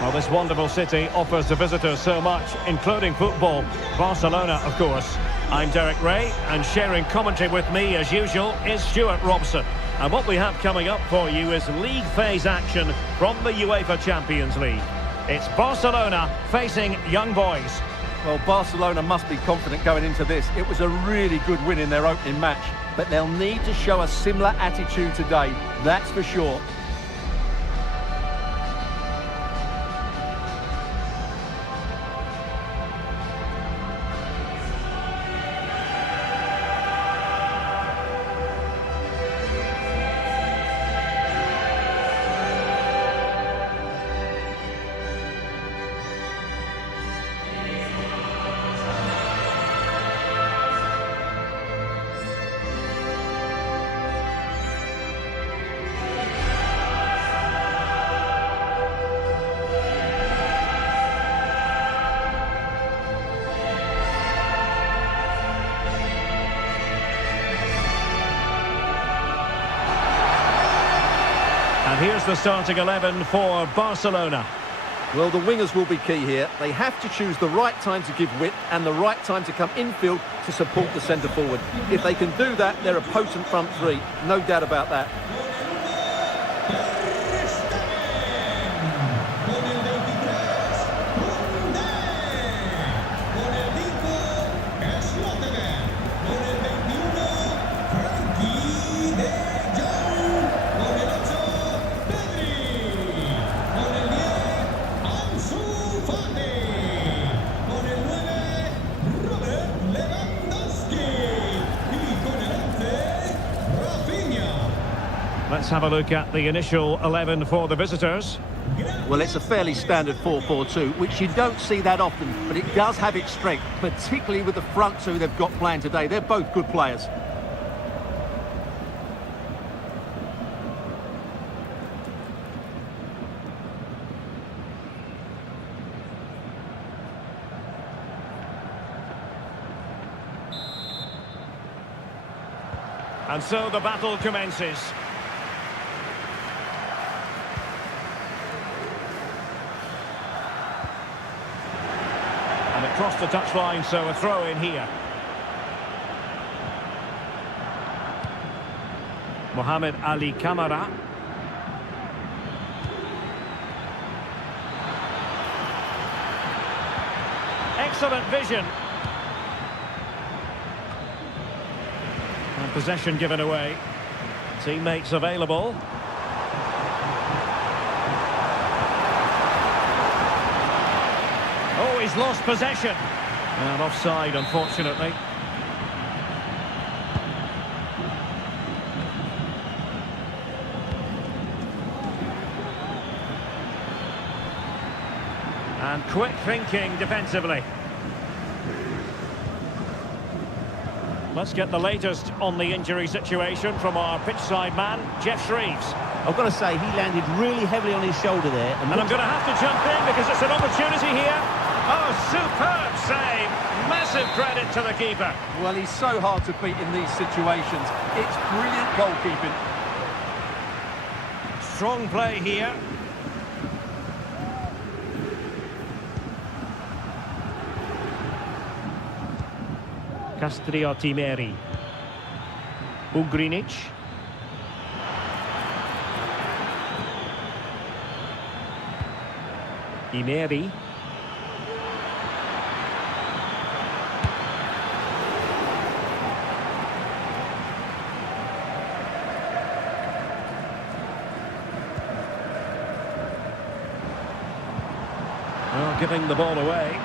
Well, this wonderful city offers the visitors so much, including football. Barcelona, of course. I'm Derek Ray, and sharing commentary with me, as usual, is Stuart Robson. And what we have coming up for you is league phase action from the UEFA Champions League. It's Barcelona facing Young Boys. Well, Barcelona must be confident going into this. It was a really good win in their opening match, but they'll need to show a similar attitude today, that's for sure. And here's the starting 11 for Barcelona. Well, the wingers will be key here. They have to choose the right time to give width and the right time to come infield to support the centre forward. If they can do that, they're a potent front three. No doubt about that. Let's have a look at the initial 11 for the visitors. Well, it's a fairly standard 4-4-2, which you don't see that often, but it does have its strength, particularly with the front two they've got playing today. They're both good players. And so the battle commences. And across the touchline, so a throw in here. Mohamed Ali Kamara. Excellent vision. And possession given away. Teammates available. Oh, he's lost possession. And offside, unfortunately. And quick thinking defensively. Let's get the latest on the injury situation from our pitchside man, Jeff Shreves. I've got to say, he landed really heavily on his shoulder there. And I'm going to have to jump in because it's an opportunity here. Oh, superb save. Massive credit to the keeper. Well, he's so hard to beat in these situations. It's brilliant goalkeeping. Strong play here. Castrioti-Meri. Ugrinic. Imeri. Oh, giving the ball away.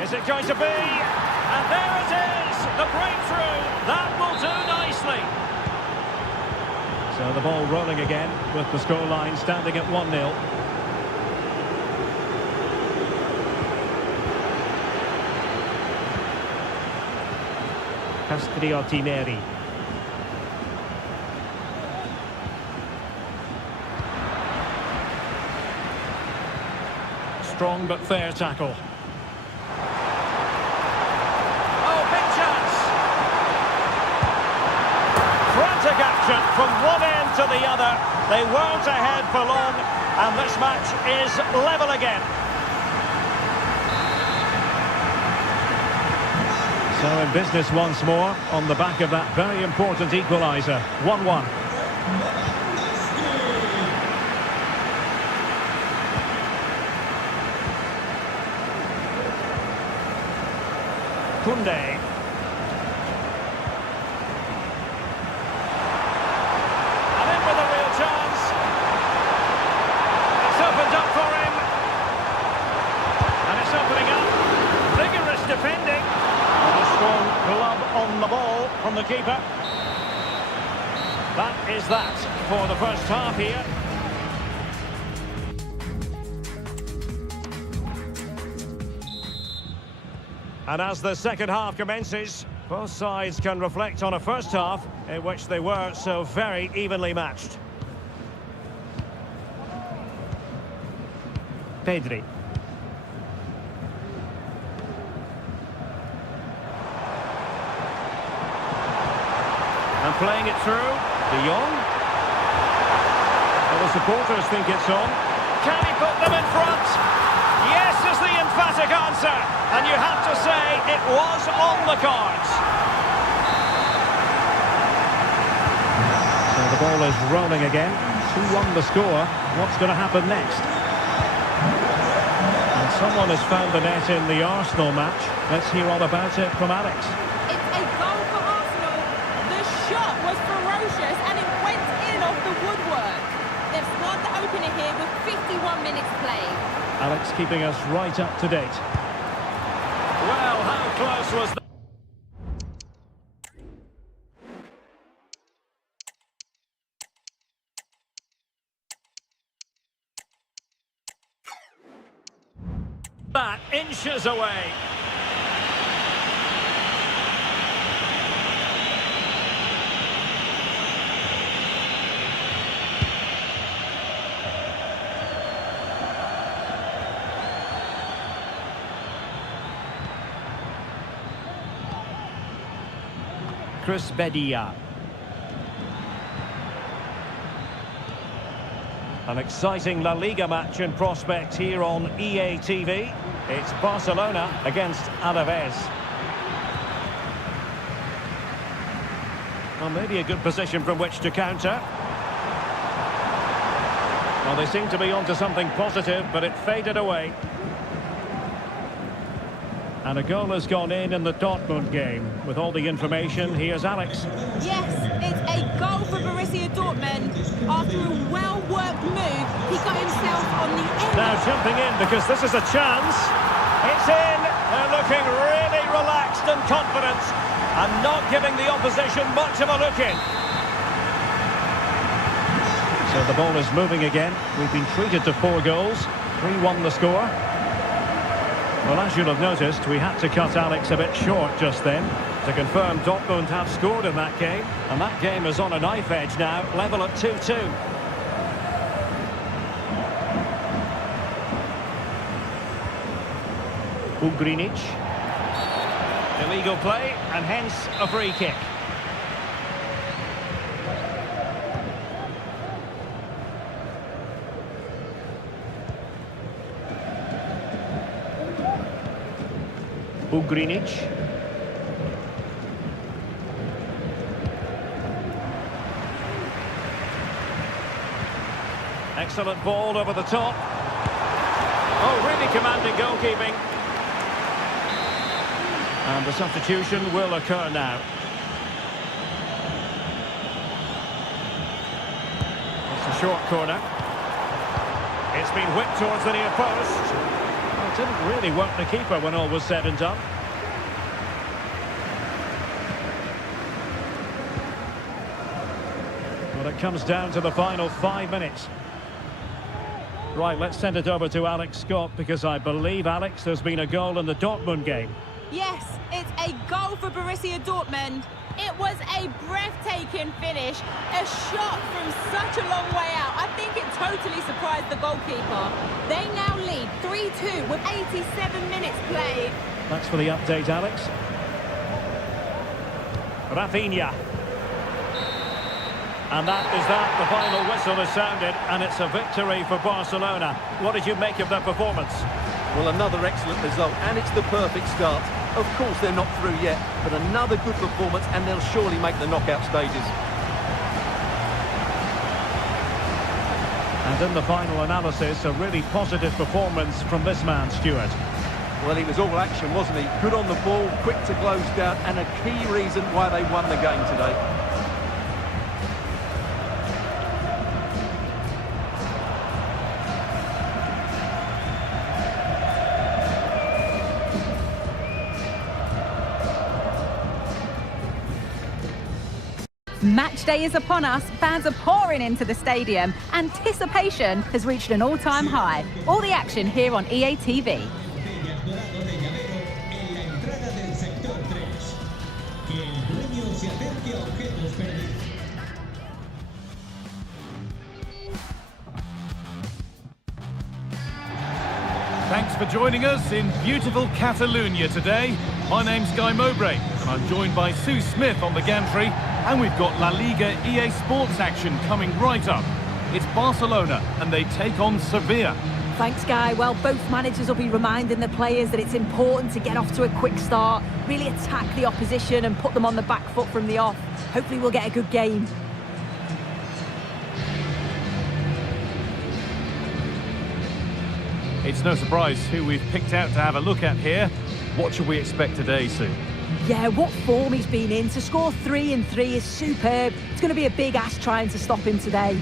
Is it going to be? And there it is! The breakthrough! That will do nicely! So the ball rolling again with the scoreline standing at 1-0. Castrioti-Meri. Strong but fair tackle. Frantic action from one end to the other. They weren't ahead for long, and this match is level again. So in business once more on the back of that very important equaliser. 1-1. Koundé. Defending. And a strong glove on the ball from the keeper. That is that for the first half here. And as the second half commences, both sides can reflect on a first half in which they were so very evenly matched. Pedri. And playing it through, De Jong. Well, the supporters think it's on. Can he put them in front? Yes is the emphatic answer. And you have to say it was on the cards. So the ball is rolling again. 2-1 the score. What's going to happen next? And someone has found the net in the Arsenal match. Let's hear all about it from Alex. And it went in off the woodwork. They've scored the opener here with 51 minutes played. Alex keeping us right up to date. Well, how close was that? That inches away. Chris Bedia. An exciting La Liga match in prospect here on EA TV. It's Barcelona against Alaves. Well, maybe a good position from which to counter. Well, they seem to be onto something positive, but it faded away. And a goal has gone in the Dortmund game. With all the information, here's Alex. Yes, it's a goal for Borussia Dortmund. After a well-worked move, he got himself on the end. Now jumping in because this is a chance. It's in. They're looking really relaxed and confident and not giving the opposition much of a look in. So the ball is moving again. We've been treated to 4 goals. 3-1 the score. Well, as you'll have noticed, we had to cut Alex a bit short just then to confirm Dortmund have scored in that game. And that game is on a knife edge now, level at 2-2. Ugrinic. Illegal play, and hence a free kick. Ugrinic. Excellent ball over the top. Oh, really commanding goalkeeping. And the substitution will occur now. It's a short corner. It's been whipped towards the near post. Well, it didn't really work the keeper when all was said and done. Well, it comes down to the final 5 minutes. Right, let's send it over to Alex Scott, because I believe, Alex, there's been a goal in the Dortmund game. Yes, it's a goal for Borussia Dortmund. It was a breathtaking finish, a shot from such a long way out. I think it totally surprised the goalkeeper. They now lead 3-2 with 87 minutes played. Thanks for the update, Alex. Rafinha. And that is that. The final whistle has sounded, and it's a victory for Barcelona. What did you make of their performance? Well, another excellent result, and it's the perfect start. Of course, they're not through yet, but another good performance, and they'll surely make the knockout stages. And in the final analysis, a really positive performance from this man, Stuart. Well, he was all action, wasn't he? Good on the ball, quick to close down, and a key reason why they won the game today. Match day is upon us, fans are pouring into the stadium, anticipation has reached an all-time high. All the action here on EA TV. Thanks for joining us in beautiful Catalonia today. My name's Guy Mowbray, and I'm joined by Sue Smith on the gantry, and we've got La Liga EA Sports action coming right up. It's Barcelona, and they take on Sevilla. Thanks, Guy. Well, both managers will be reminding the players that it's important to get off to a quick start, really attack the opposition and put them on the back foot from the off. Hopefully we'll get a good game. It's no surprise who we've picked out to have a look at here. What should we expect today, Sue? Yeah, what form he's been in. To score 3 in 3 is superb. It's going to be a big ask trying to stop him today.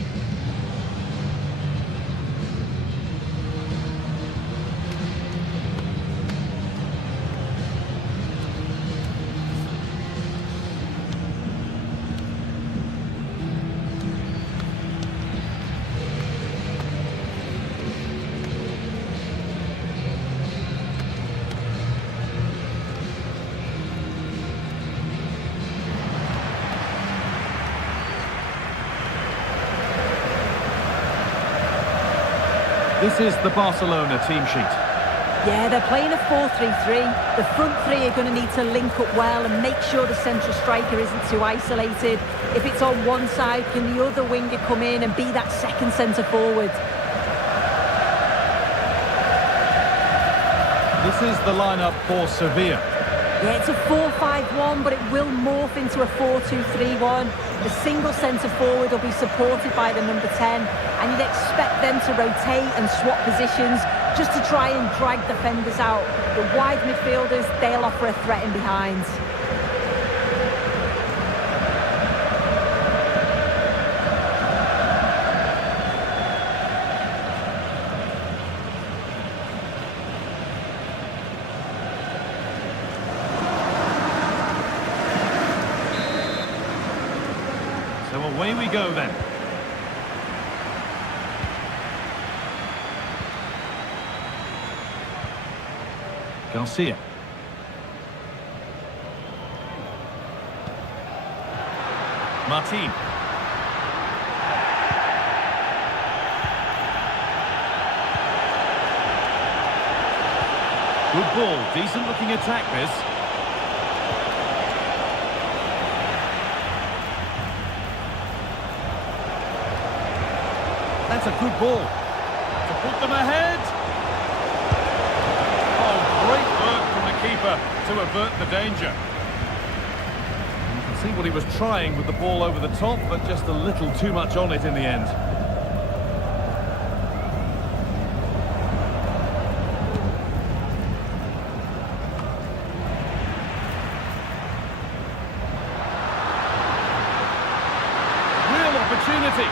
This is the Barcelona team sheet. Yeah, they're playing a 4-3-3. The front three are going to need to link up well and make sure the central striker isn't too isolated. If it's on one side, can the other winger come in and be that second centre forward? This is the lineup for Sevilla. Yeah, it's a 4-5-1, but it will morph into a 4-2-3-1. The single centre forward will be supported by the number 10, and you'd expect them to rotate and swap positions just to try and drag defenders out. The wide midfielders, they'll offer a threat in behind. So away we go then. Garcia. Martin. Good ball, decent looking attack this. That's a good ball. To put them ahead. Oh, great work from the keeper to avert the danger. You can see what he was trying with the ball over the top, but just a little too much on it in the end. Real opportunity.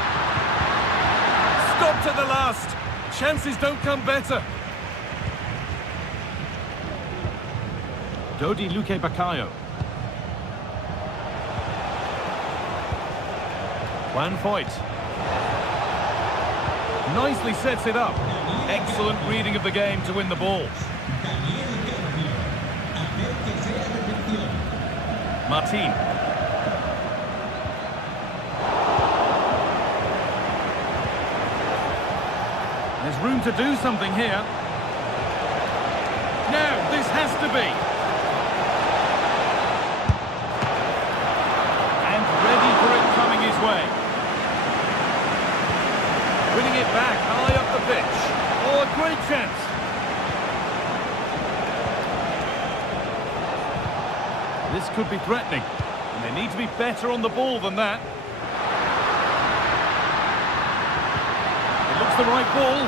Stop to the last. Chances don't come better. Dodi Luque Bakayo. Juan Foyt. Nicely sets it up. Excellent reading of the game to win the ball. Martin. There's room to do something here. Now, this has to be. And ready for it coming his way. Winning it back high up the pitch. Oh, a great chance. This could be threatening. And they need to be better on the ball than that. It looks the right ball,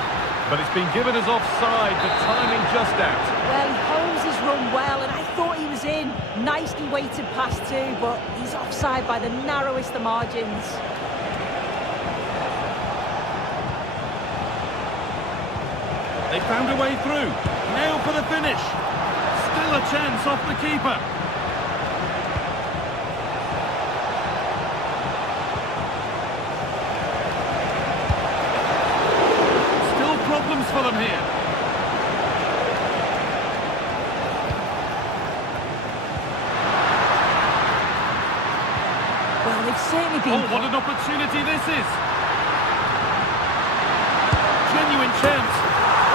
but it's been given as offside, the timing just out. Well, he holds his run well, and I thought he was in. Nicely weighted pass too, but he's offside by the narrowest of margins. They found a way through. Now for the finish. Still a chance off the keeper. Still problems for them here. Well, they've certainly been... Oh, what an opportunity this is. Genuine chance.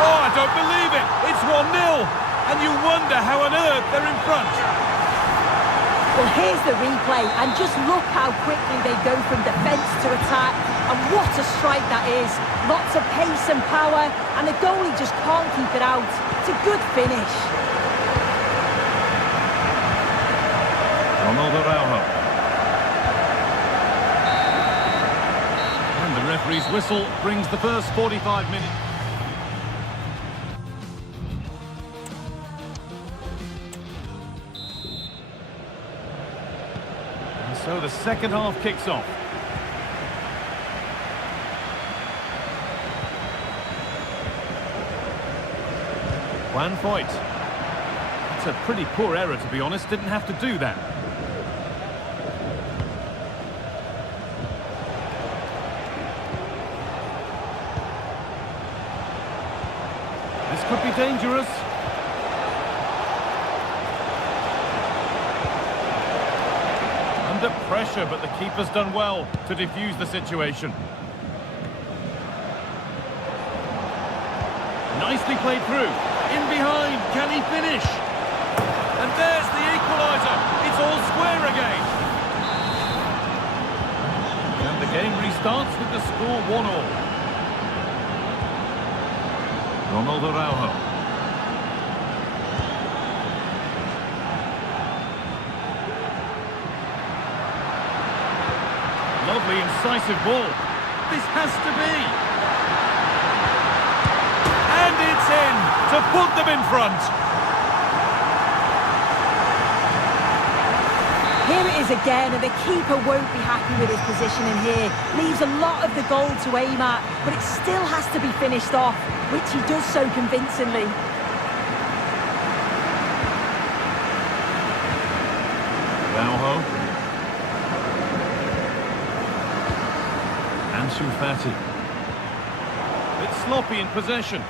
Oh, I don't believe it! It's 1-0! And you wonder how on earth they're in front. Well, here's the replay, and just look how quickly they go from defence to attack. And what a strike that is. Lots of pace and power, and the goalie just can't keep it out. It's a good finish. Ronaldo Araujo. And the referee's whistle brings the first 45 minutes. So the second half kicks off. Juan Foyt. It's a pretty poor error, to be honest. Didn't have to do that. This could be dangerous. Under pressure, but the keeper's done well to defuse the situation. Nicely played through. In behind, can he finish? And there's the equaliser. It's all square again. And the game restarts with the score 1-1. Ronaldo Araujo. Lovely incisive ball. This has to be. And it's in to put them in front. Here it is again, and the keeper won't be happy with his positioning here. Leaves a lot of the goal to aim at, but it still has to be finished off, which he does so convincingly. Araujo. Ansu Fati. Bit sloppy in possession.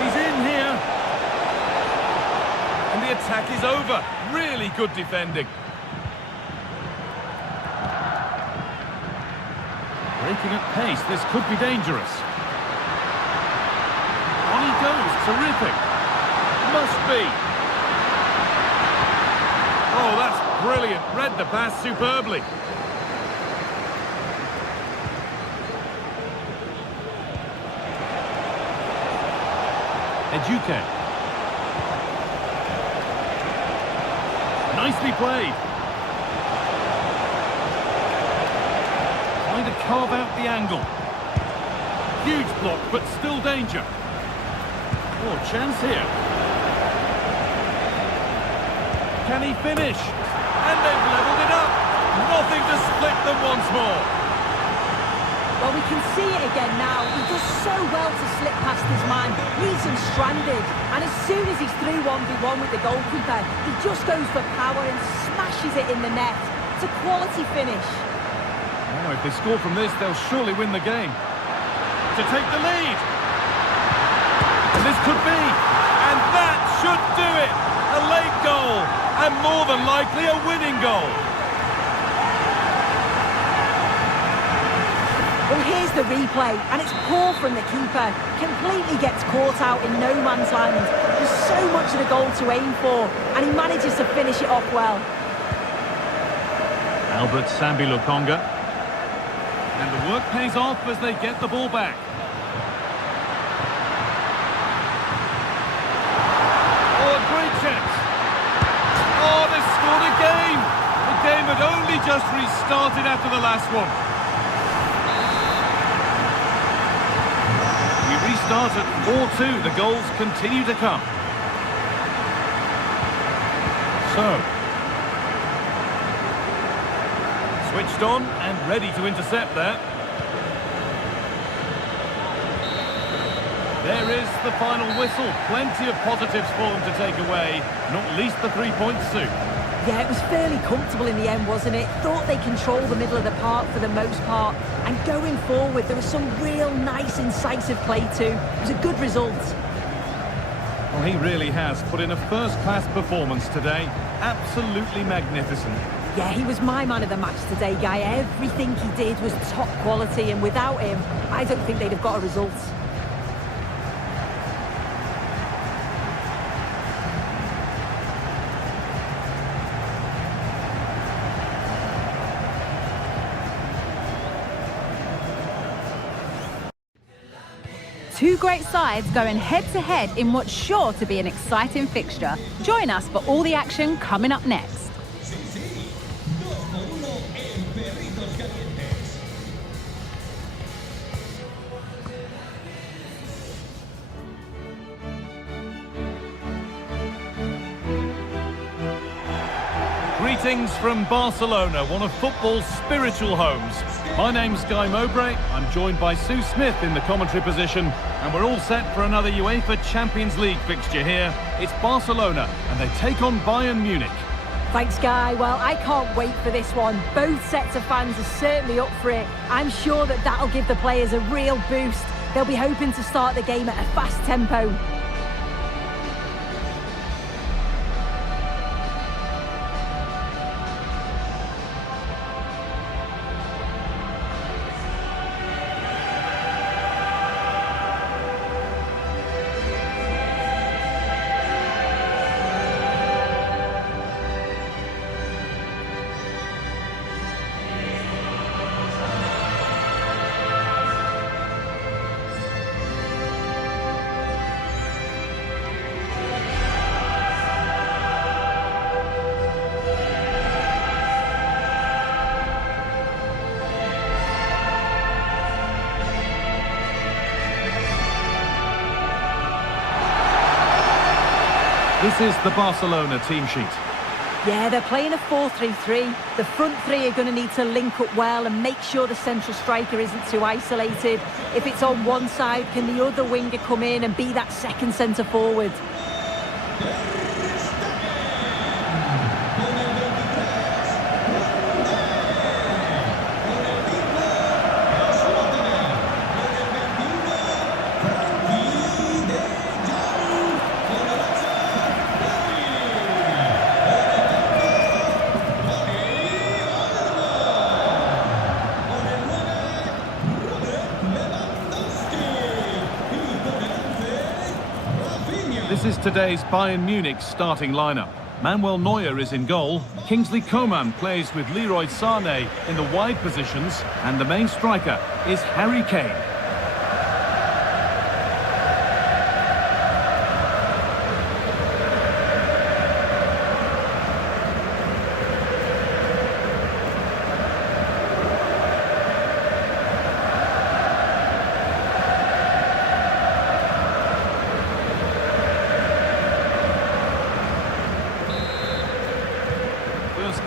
He's in here. And the attack is over. Really good defending. Breaking at pace, this could be dangerous. On he goes, Terrific. Must be. Oh, that's brilliant. Read the pass superbly. Eduque. Nicely played. Trying to carve out the angle. Huge block, but still danger. Oh, chance here. Can he finish? And they've levelled it up. Nothing to split them once more. Well, we can see it again now. He does so well to slip past his man. Leaves him stranded. And as soon as he's through 1v1 with the goalkeeper, he just goes for power and smashes it in the net. It's a quality finish. Oh, if they score from this, they'll surely win the game. To take the lead. And this could be. And that should do it. A late goal. And more than likely a winning goal. Well, here's the replay, and it's poor from the keeper. Completely gets caught out in no man's land. There's so much of the goal to aim for, and he manages to finish it off well. Albert Sambi Lukonga. And the work pays off as they get the ball back. Oh, a great chance. Oh, they scored again. The game had only just restarted after the last one. Restart at 4-2. The goals continue to come. So, switched on and ready to intercept there. There is the final whistle. Plenty of positives for them to take away, not least the 3 points soon. Yeah, it was fairly comfortable in the end, wasn't it? Thought they controlled the middle of the park for the most part. And going forward, there was some real nice, incisive play too. It was a good result. Well, he really has put in a first-class performance today. Absolutely magnificent. Yeah, he was my man of the match today, Guy. Everything he did was top quality, and without him, I don't think they'd have got a result. Two great sides going head-to-head in what's sure to be an exciting fixture. Join us for all the action coming up next. Greetings from Barcelona, one of football's spiritual homes. My name's Guy Mowbray. I'm joined by Sue Smith in the commentary position, and we're all set for another UEFA Champions League fixture here. It's Barcelona, and they take on Bayern Munich. Thanks, Guy. Well, I can't wait for this one. Both sets of fans are certainly up for it. I'm sure that that'll give the players a real boost. They'll be hoping to start the game at a fast tempo. This is the Barcelona team sheet. Yeah, they're playing a 4-3-3. The front three are going to need to link up well and make sure the central striker isn't too isolated. If it's on one side, can the other winger come in and be that second centre forward? This is today's Bayern Munich starting lineup. Manuel Neuer is in goal. Kingsley Coman plays with Leroy Sané in the wide positions. And the main striker is Harry Kane.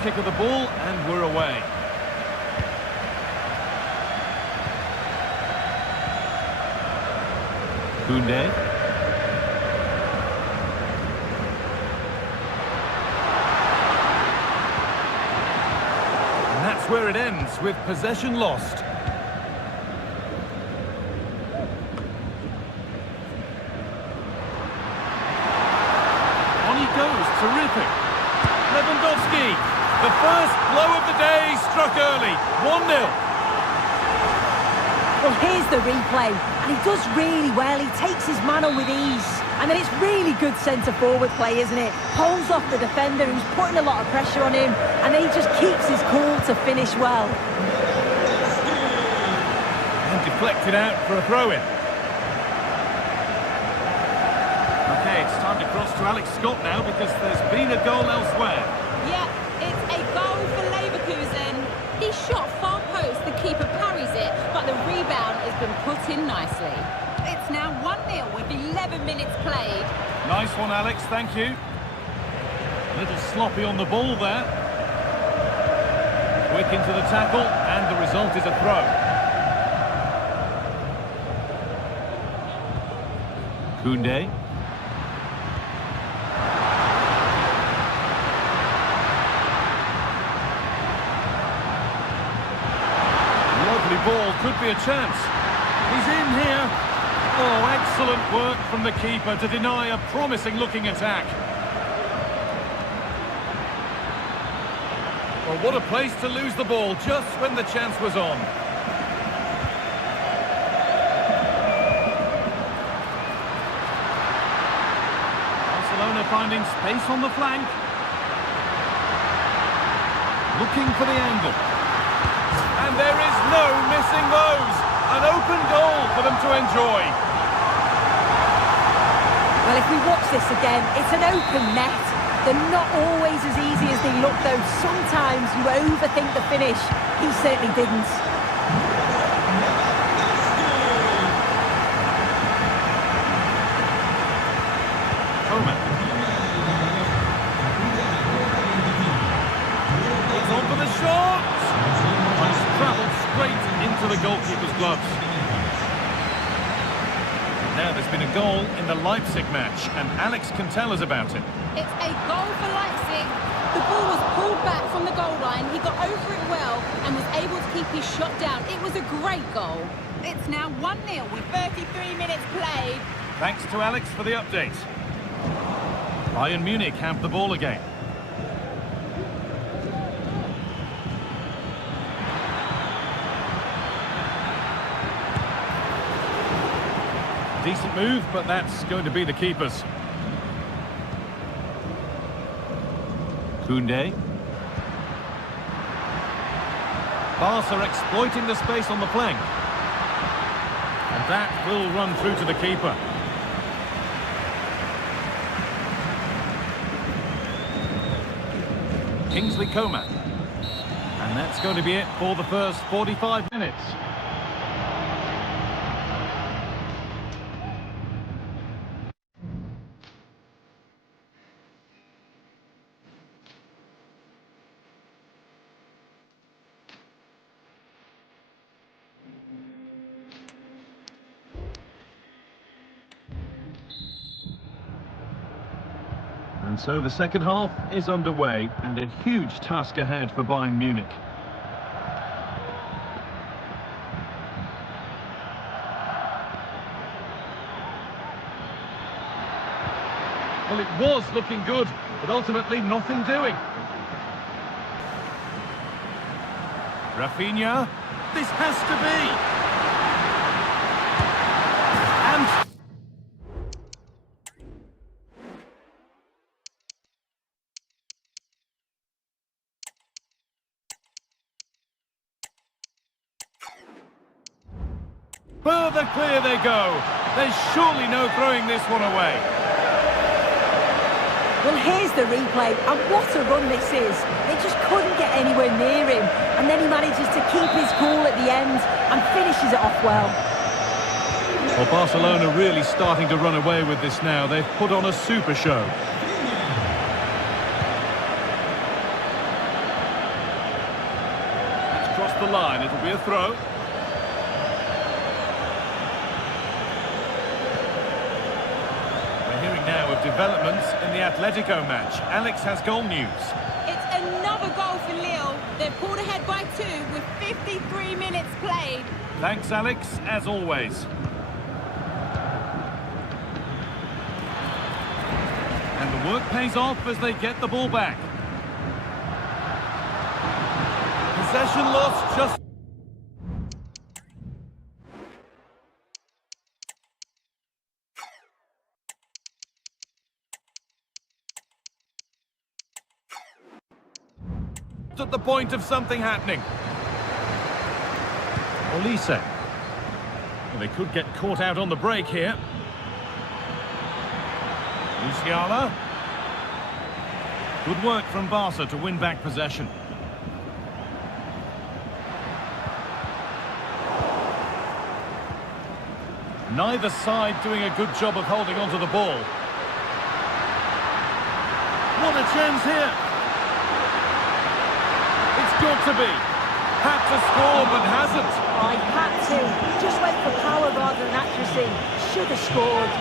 Kick of the ball and we're away. Koundé. And that's where it ends, with possession lost. On he goes, terrific. Lewandowski. The first blow of the day struck early, 1-0. Well, here's the replay, and he does really well. He takes his man on with ease. And then it's really good centre-forward play, isn't it? Pulls off the defender who's putting a lot of pressure on him, and then he just keeps his cool to finish well. And deflected out for a throw-in. Okay, it's time to cross to Alex Scott now, because there's been a goal elsewhere. Yeah, it's a goal for Leverkusen. He shot far post, the keeper parries it, but the rebound has been put in nicely. It's now 1-0 with 11 minutes played. Nice one, Alex, thank you. A little sloppy on the ball there. Quick into the tackle, and the result is a throw. Koundé. Ball could be a chance. He's in here. Oh, excellent work from the keeper to deny a promising looking attack. Well, what a place to lose the ball just when the chance was on. Barcelona finding space on the flank. Looking for the angle. And there is no missing those. An open goal for them to enjoy. Well, if we watch this again, it's an open net. They're not always as easy as they look, though. Sometimes you overthink the finish. He certainly didn't. Coman. It's on for the shot. It's travelled straight into the goalkeeper's gloves. Now there's been a goal in the Leipzig match, and Alex can tell us about it. It's a goal for Leipzig. The ball was pulled back from the goal line. He got over it well and was able to keep his shot down. It was a great goal. It's now 1-0 with 33 minutes played. Thanks to Alex for the update. Bayern Munich have the ball again. Decent move, but that's going to be the keeper's. Koundé. Barca exploiting the space on the flank. And that will run through to the keeper. Kingsley Coman. And that's going to be it for the first 45 minutes. And so the second half is underway, and a huge task ahead for Bayern Munich. Well, it was looking good, but ultimately nothing doing. Rafinha, this has to be. And Further clear they go. There's surely no throwing this one away. Well, here's the replay, and what a run this is. They just couldn't get anywhere near him, and then he manages to keep his cool at the end and finishes it off well. Well, Barcelona really starting to run away with this now. They've put on a super show. It's crossed the line. It'll be a throw. We're hearing now of developments in the Atletico match. Alex has goal news. It's another goal for Lille. They're pulled ahead by 2 with 53 minutes played. Thanks, Alex, as always. And the work pays off as they get the ball back. Possession lost just... at the point of something happening. Olise. Well, they could get caught out on the break here. Musiala. Good work from Barca to win back possession. Neither side doing a good job of holding onto the ball. What a chance here! It's got to be. Had to score, but hasn't. I had to. He just went for power rather than accuracy. Should have scored.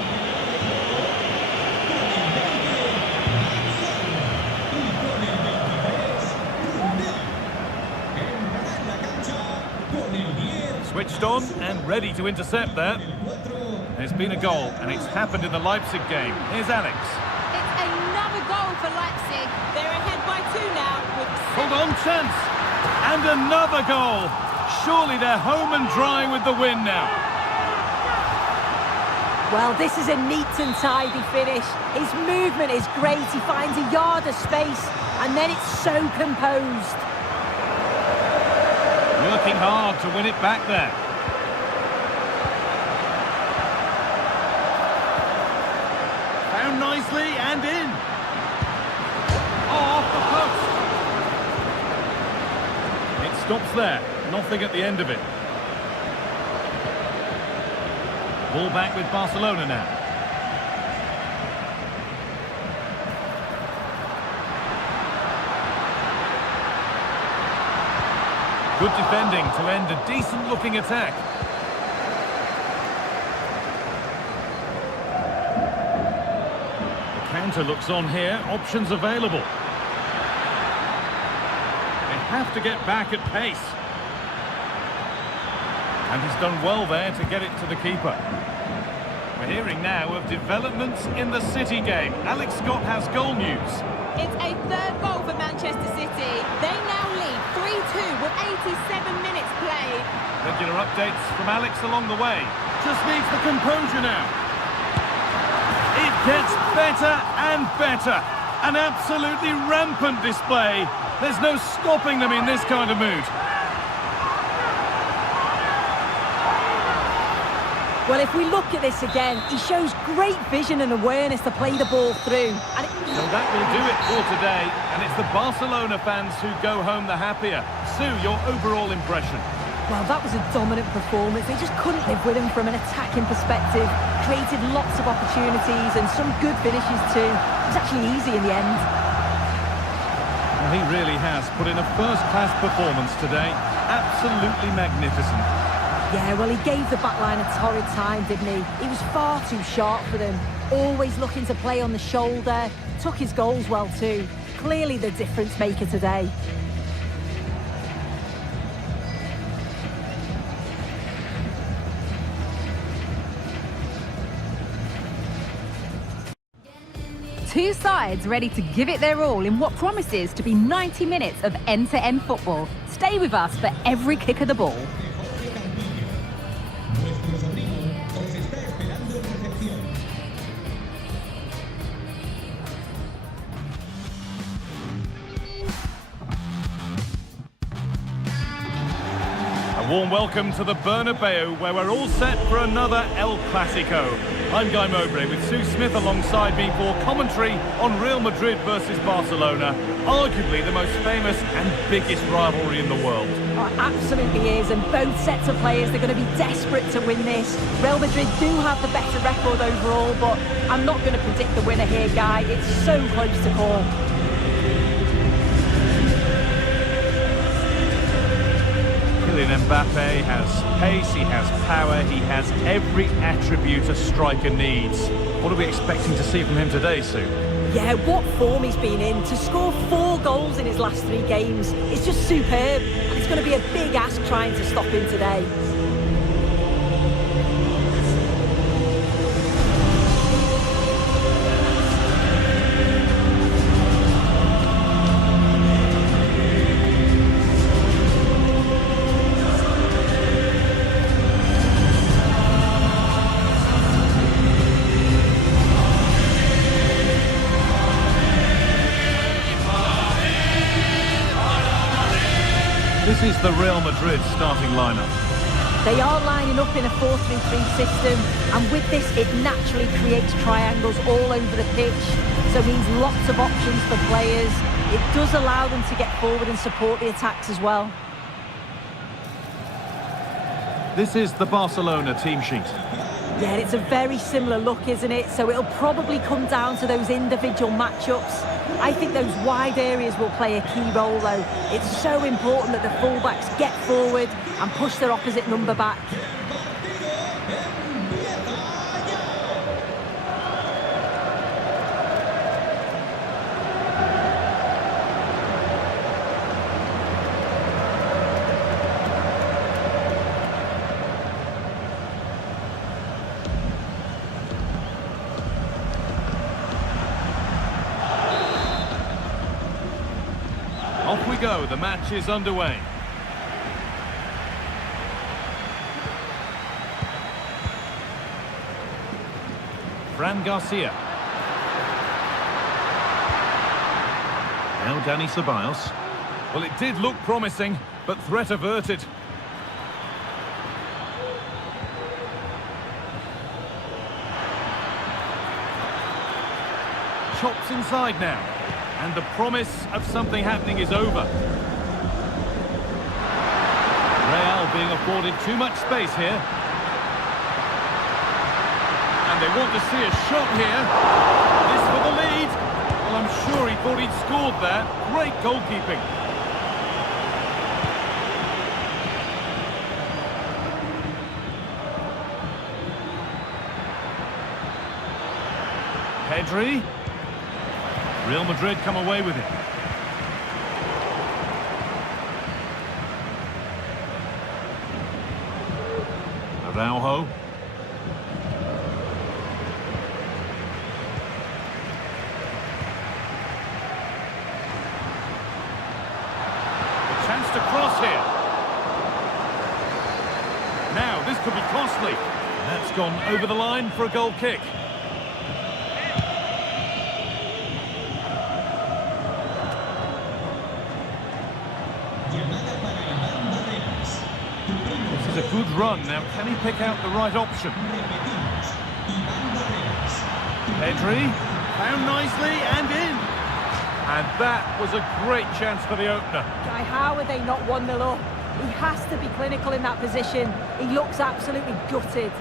Switched on and ready to intercept there. There's been a goal, and it's happened in the Leipzig game. Here's Alex. It's another goal for Leipzig. They're ahead by 2 now with 7. Hold on, chance. And another goal. Surely they're home and dry with the win now. Well, this is a neat and tidy finish. His movement is great. He finds a yard of space, and then it's so composed. Working hard to win it back there. Found nicely and in. Off the post. It stops there. Nothing at the end of it. Ball back with Barcelona now. Good defending to end a decent-looking attack. The counter looks on here. Options available. They have to get back at pace. And he's done well there to get it to the keeper. We're hearing now of developments in the City game. Alex Scott has goal news. It's a 3rd goal for Manchester City. They now lead 3-2 with 87 minutes played. Regular updates from Alex along the way. Just needs the composure now. It gets better and better. An absolutely rampant display. There's no stopping them in this kind of mood. Well, if we look at this again, he shows great vision and awareness to play the ball through. So that will do it for today, and it's the Barcelona fans who go home the happier. Sue, your overall impression? Well, that was a dominant performance. They just couldn't live with him from an attacking perspective. Created lots of opportunities and some good finishes too. It was actually easy in the end. Well, he really has put in a first-class performance today. Absolutely magnificent. Yeah, well, he gave the back line a torrid time, didn't he? He was far too sharp for them. Always looking to play on the shoulder. Took his goals well too. Clearly the difference maker today. Two sides ready to give it their all in what promises to be 90 minutes of end-to-end football. Stay with us for every kick of the ball. Nuestro sobrino os está esperando en recepción. A warm welcome to the Bernabeu, where we're all set for another El Clasico. I'm Guy Mowbray with Sue Smith alongside me for commentary on Real Madrid versus Barcelona, arguably the most famous and biggest rivalry in the world. Oh, it absolutely is, and both sets of players, they're going to be desperate to win this. Real Madrid do have the better record overall, but I'm not going to predict the winner here, Guy. It's so close to call. Kylian Mbappe has pace, he has power, he has every attribute a striker needs. What are we expecting to see from him today, Sue? Yeah, what form he's been in. To score 4 goals in his last 3 games, it's just superb. And it's going to be a big ask trying to stop him today. This is the Real Madrid starting lineup. They are lining up in a 4-3-3 system, and with this it naturally creates triangles all over the pitch, so it means lots of options for players. It does allow them to get forward and support the attacks as well. This is the Barcelona team sheet. Yeah, it's a very similar look, isn't it? So it'll probably come down to those individual matchups. I think those wide areas will play a key role, though. It's so important that the fullbacks get forward and push their opposite number back. Off we go, the match is underway. Fran Garcia. Now Dani Ceballos. Well, it did look promising, but threat averted. Chops inside now. And the promise of something happening is over. Real being afforded too much space here. And they want to see a shot here. This for the lead. Well, I'm sure he thought he'd scored there. Great goalkeeping. Pedri. Real Madrid come away with it. Araujo. A chance to cross here. Now, this could be costly. That's gone over the line for a goal kick. A good run. Now, can he pick out the right option? Pedri, found nicely and in. And that was a great chance for the opener. Guy, how are they not 1-0 up? He has to be clinical in that position. He looks absolutely gutted.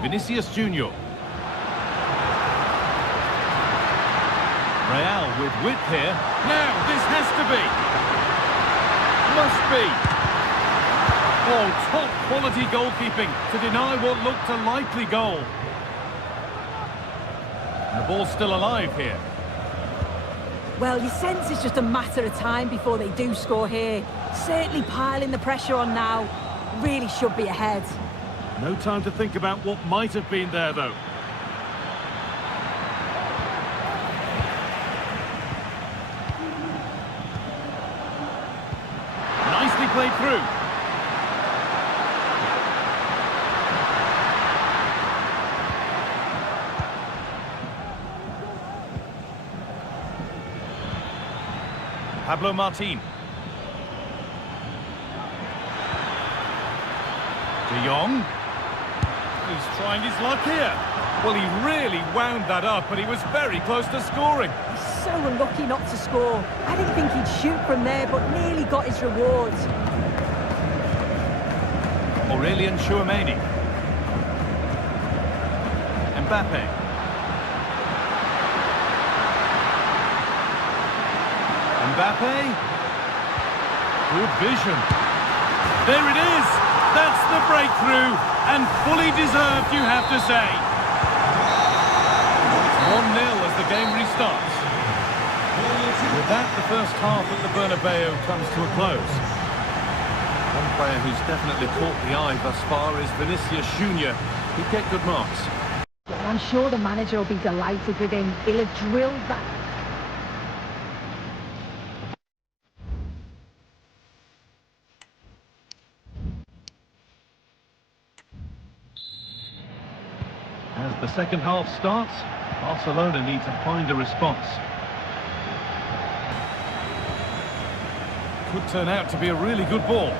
Vinicius Junior. Real with width here. Now, this has to be. Must be. Oh, top quality goalkeeping to deny what looked a likely goal. And the ball's still alive here. Well, you sense it's just a matter of time before they do score here. Certainly piling the pressure on now. Really should be ahead. No time to think about what might have been there, though. Nicely played through. Pablo Martin. De Jong. He's trying his luck here. Well, he really wound that up, and he was very close to scoring. He's so unlucky not to score. I didn't think he'd shoot from there, but nearly got his rewards. Aurelien Chouameni. Mbappe. Mbappe. Good vision. There it is. That's the breakthrough. And fully deserved, you have to say. 1-0 as the game restarts. With that, the first half at the Bernabeu comes to a close. One player who's definitely caught the eye thus far is Vinicius Junior. He'd get good marks. I'm sure the manager will be delighted with him. He'll have drilled that. As the second half starts, Barcelona need to find a response. Could turn out to be a really good ball.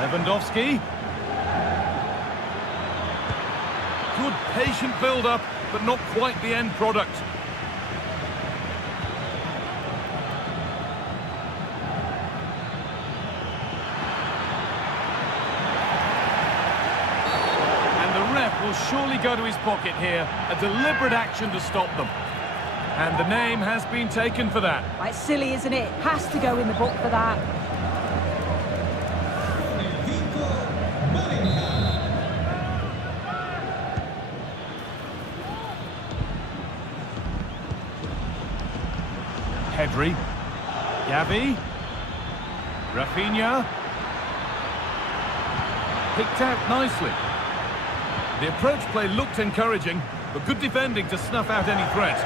Lewandowski. Good patient build-up, but not quite the end product. Will surely go to his pocket here. A deliberate action to stop them. And the name has been taken for that. It's silly, isn't it? Has to go in the book for that. Pedri. Gavi. Rafinha. Picked out nicely. The approach play looked encouraging, but good defending to snuff out any threat.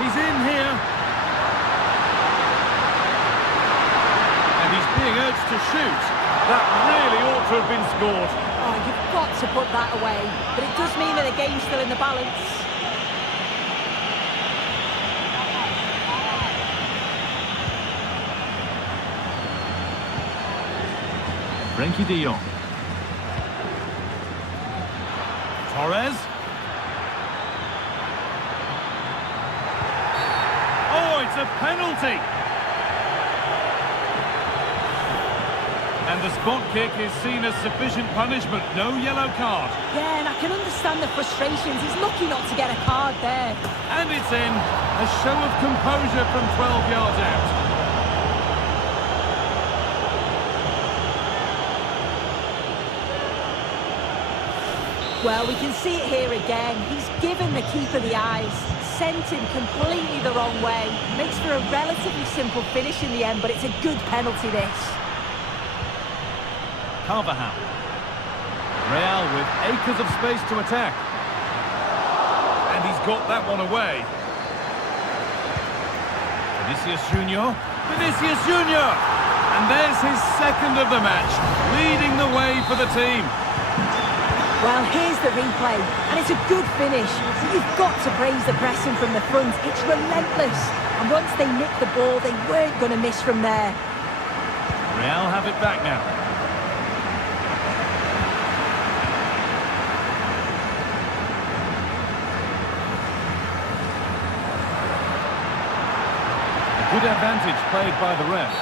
He's in here. And he's being urged to shoot. That really ought to have been scored. Oh, you've got to put that away. But it does mean that the game's still in the balance. Frenkie de Jong. Torres. Oh, it's a penalty. And the spot kick is seen as sufficient punishment. No yellow card. Yeah, and I can understand the frustrations. He's lucky not to get a card there. And it's in. A show of composure from 12 yards out. Well, we can see it here again. He's given the keeper the eyes. Sent him completely the wrong way. Makes for a relatively simple finish in the end, but it's a good penalty, this. Carvajal. Real with acres of space to attack. And he's got that one away. Vinicius Junior. Vinicius Junior! And there's his second of the match, leading the way for the team. Well, here's the replay, and it's a good finish. But you've got to praise the pressing from the front. It's relentless. And once they nicked the ball, they weren't going to miss from there. Real have it back now. Good advantage played by the ref.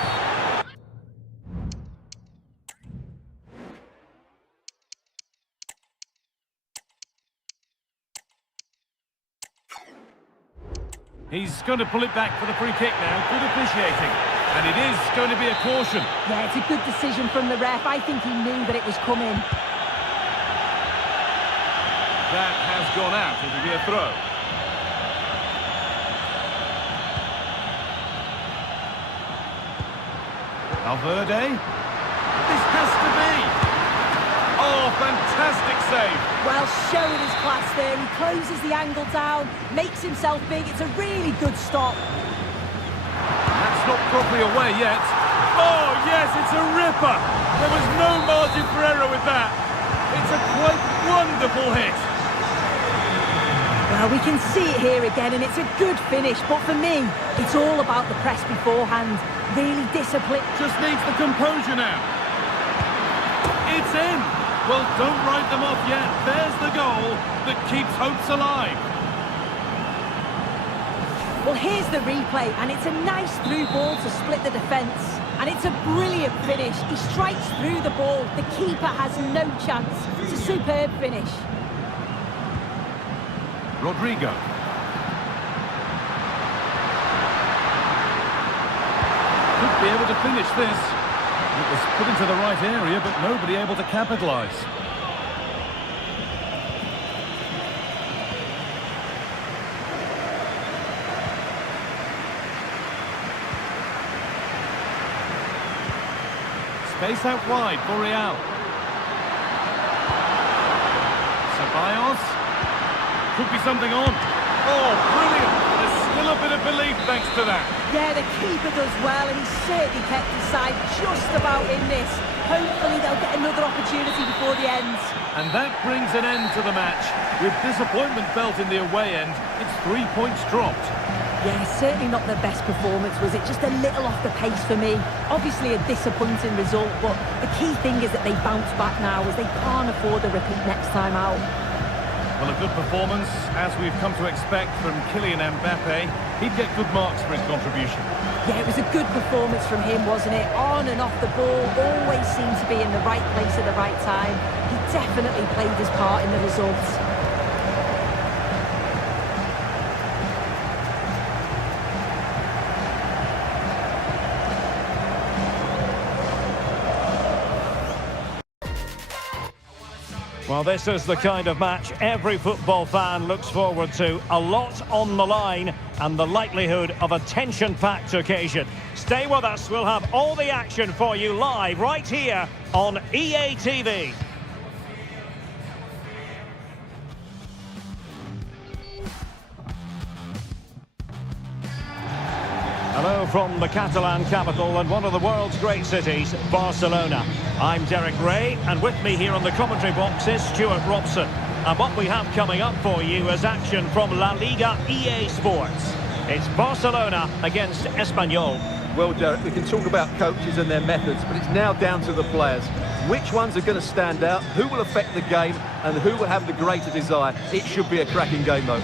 He's going to pull it back for the free kick now. Good officiating. And it is going to be a caution. Yeah, it's a good decision from the ref. I think he knew that it was coming. That has gone out. It'll be a throw. Valverde. This has to be. Oh, fantastic save. Well, showing his class there. He closes the angle down, makes himself big. It's a really good stop. That's not properly away yet. Oh, yes, it's a ripper. There was no margin for error with that. It's a quite wonderful hit. Well, we can see it here again, and it's a good finish. But for me, it's all about the press beforehand. Really disciplined. Just needs the composure now. It's in. Well, don't write them off yet. There's the goal that keeps hopes alive. Well, here's the replay, and it's a nice through ball to split the defence. And it's a brilliant finish. He strikes through the ball. The keeper has no chance. It's a superb finish. Rodrigo. Could be able to finish this. It was put into the right area, but nobody able to capitalise. Space out wide for Real. Ceballos. Could be something on. Oh, brilliant. There's still a bit of belief thanks to that. Yeah, the keeper does well, and he's certainly kept his side just about in this. Hopefully they'll get another opportunity before the end. And that brings an end to the match. With disappointment felt in the away end, it's 3 points dropped. Yeah, certainly not their best performance, was it? Just a little off the pace for me. Obviously a disappointing result, but the key thing is that they bounce back now, as they can't afford a repeat next time out. Well, a good performance, as we've come to expect from Kylian Mbappe. He'd get good marks for his contribution. Yeah, it was a good performance from him, wasn't it? On and off the ball, always seemed to be in the right place at the right time. He definitely played his part in the results. Well, this is the kind of match every football fan looks forward to. A lot on the line and the likelihood of a tension-packed occasion. Stay with us, we'll have all the action for you live right here on EA TV. Hello from the Catalan capital and one of the world's great cities, Barcelona. I'm Derek Ray, and with me here on the commentary box is Stuart Robson. And what we have coming up for you is action from La Liga EA Sports. It's Barcelona against Espanyol. Well, Derek, we can talk about coaches and their methods, but it's now down to the players. Which ones are going to stand out, who will affect the game, and who will have the greater desire? It should be a cracking game, though.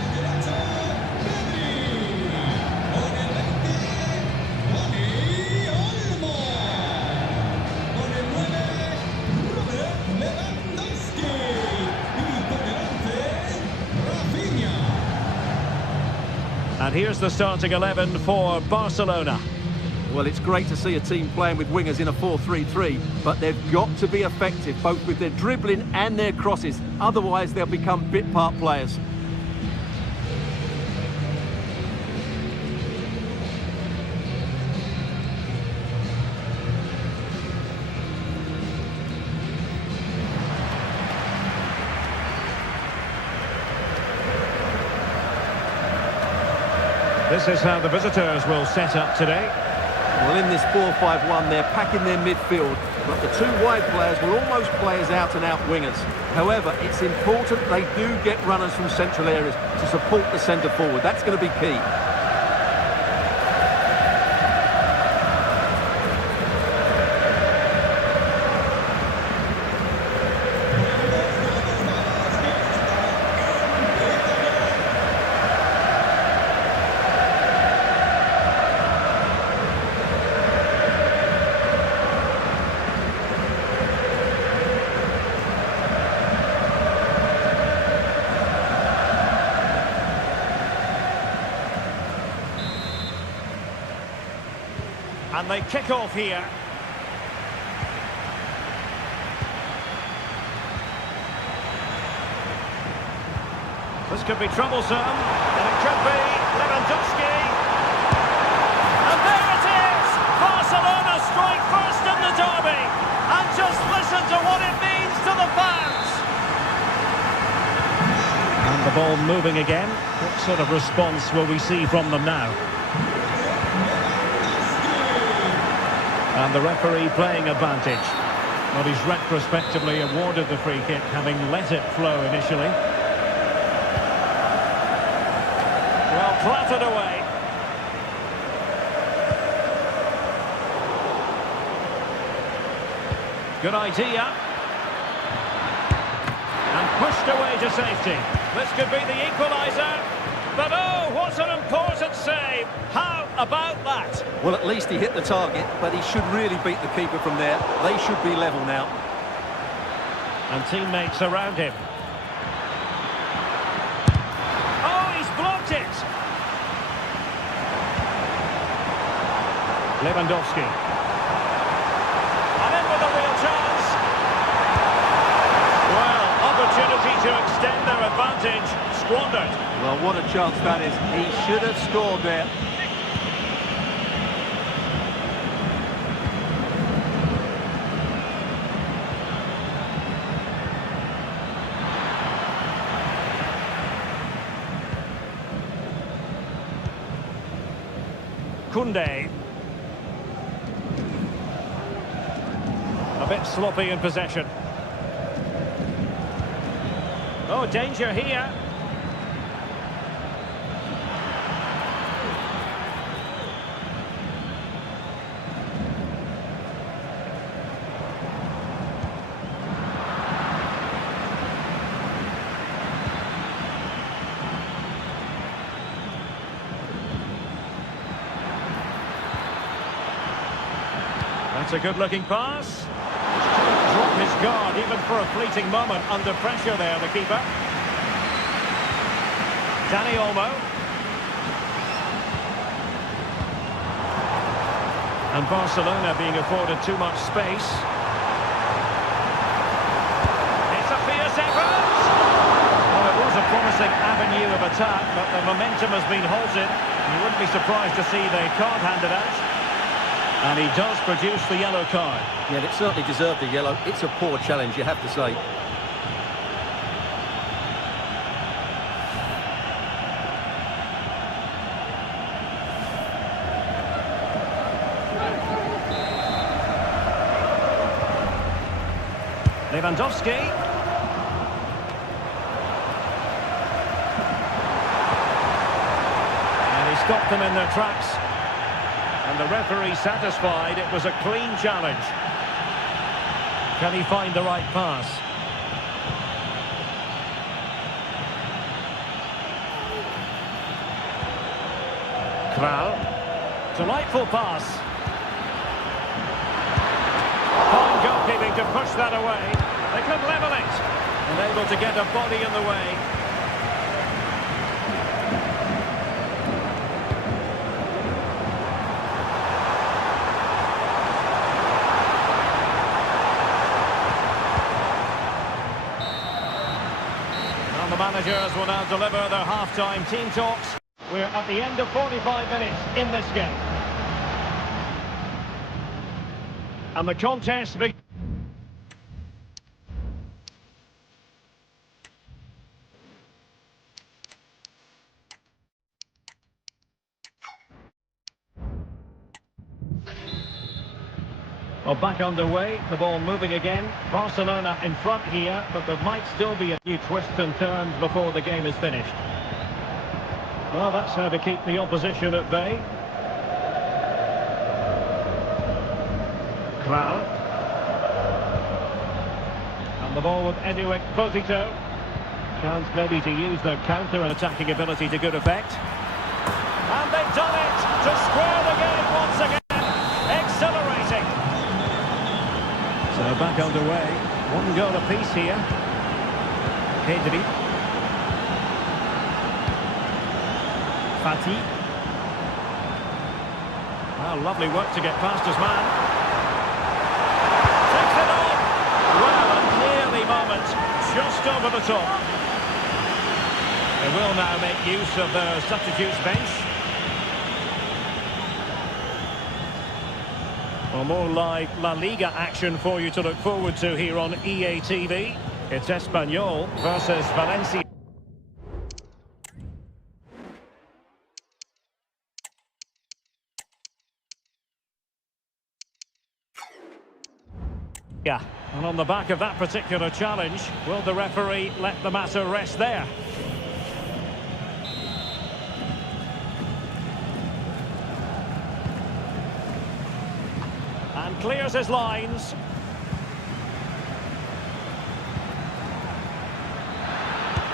And here's the starting 11 for Barcelona. Well, it's great to see a team playing with wingers in a 4-3-3, but they've got to be effective, both with their dribbling and their crosses. Otherwise, they'll become bit-part players. This is how the visitors will set up today. Well, in this 4-5-1, they're packing their midfield, but the two wide players will almost play as out-and-out wingers. However, it's important they do get runners from central areas to support the centre forward. That's going to be key. And they kick off here. This could be troublesome, and it could be Lewandowski. And there it is! Barcelona strike first in the derby. And just listen to what it means to the fans. And the ball moving again. What sort of response will we see from them now? And the referee playing advantage. Well, he's retrospectively awarded the free kick, having let it flow initially. Well, clattered away. Good idea. And pushed away to safety. This could be the equaliser. But oh, what an important save. How about that? Well, at least he hit the target, but he should really beat the keeper from there. They should be level now. And teammates around him. Oh, he's blocked it. Lewandowski. And in with a real chance. Well, opportunity to extend their advantage. Squandered. Well, what a chance that is. He should have scored there. Koundé. A bit sloppy in possession. Oh, danger here. That's a good-looking pass. Drop his guard, even for a fleeting moment, under pressure there, the keeper. Dani Olmo. And Barcelona being afforded too much space. It's a fierce effort! Well, it was a promising avenue of attack, but the momentum has been halted. You wouldn't be surprised to see they can't hand it out. And he does produce the yellow card. Yeah, it certainly deserved the yellow. It's a poor challenge, you have to say. Lewandowski. And he stopped them in their tracks. And the referee satisfied it was a clean challenge. Can he find the right pass? Kral. Delightful pass. Fine goalkeeping to push that away. They could level it. And able to get a body in the way. The managers will now deliver their half-time team talks. We're at the end of 45 minutes in this game. And the contest begins. Well, back underway, the ball moving again. Barcelona in front here, but there might still be a few twists and turns before the game is finished. Well, that's how to keep the opposition at bay. Kral. And the ball with Posito. Chance maybe to use their counter-attacking ability to good effect. And they've done it to square the game once again. Exhilarating. So back underway, one goal apiece here. Pedri. Fati. Well, lovely work to get past his man. Takes it on. Well, a nearly moment, just over the top. They will now make use of their substitutes bench. Well, more live La Liga action for you to look forward to here on EA TV. It's Espanyol versus Valencia. Yeah, and on the back of that particular challenge, will the referee let the matter rest there? And clears his lines.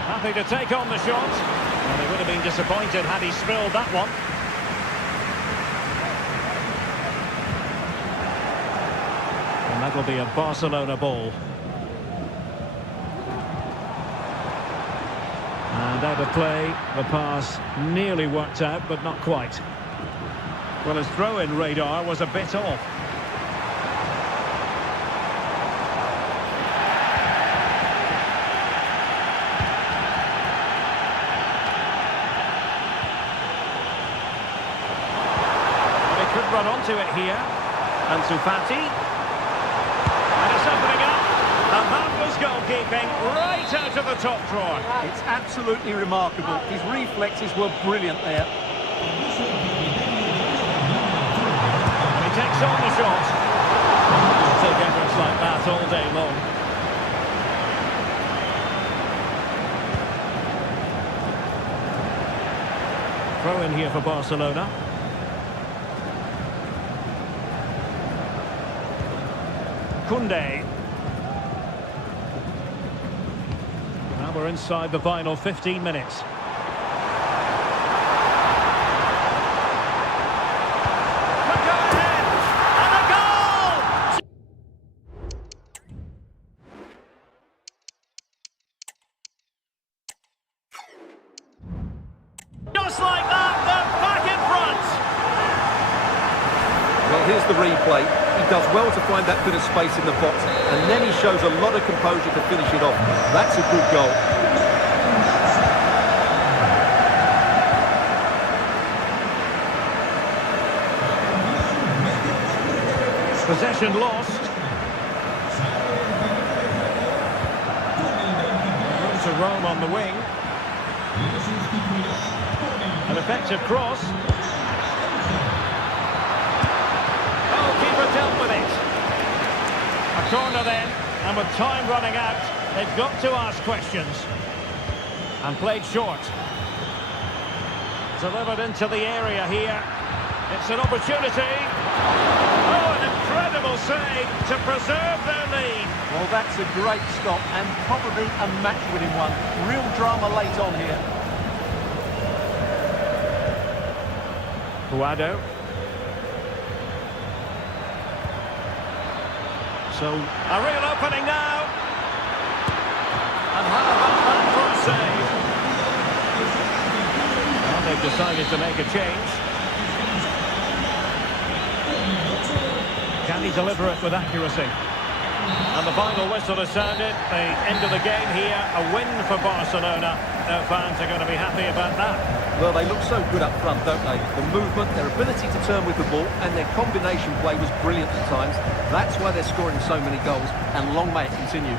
Happy to take on the shot. Well, he would have been disappointed had he spilled that one. And that'll be a Barcelona ball. And out of play, the pass nearly worked out, but not quite. Well, his throw-in radar was a bit off. But he could run onto it here. Ansu Fati. And it's opening up. And that was goalkeeping right out of the top drawer. It's absolutely remarkable. His reflexes were brilliant there. And he takes on the shot. He'll take efforts like that all day long. Throw in here for Barcelona. Koundé. Now we're inside the final 15 minutes. Look ahead! And a goal! Just like that, they're back in front! Well, here's the replay. He does well to find that bit of space in the box, and then he shows a lot of composure to finish it off. That's a good goal. Possession lost. Room to roam on the wing. An effective cross. Dealt with it. A corner then, and with time running out, they've got to ask questions. And played short. Delivered into the area here. It's an opportunity. Oh, an incredible save to preserve their lead. Well, that's a great stop, and probably a match-winning one. Real drama late on here. Guado. So, a real opening now. And how about that for a save? Well, they've decided to make a change. Can he deliver it with accuracy? And the final whistle has sounded. The end of the game here, a win for Barcelona. Their fans are going to be happy about that. Well, they look so good up front, don't they? The movement, their ability to turn with the ball, and their combination play was brilliant at times. That's why they're scoring so many goals, and long may it continue.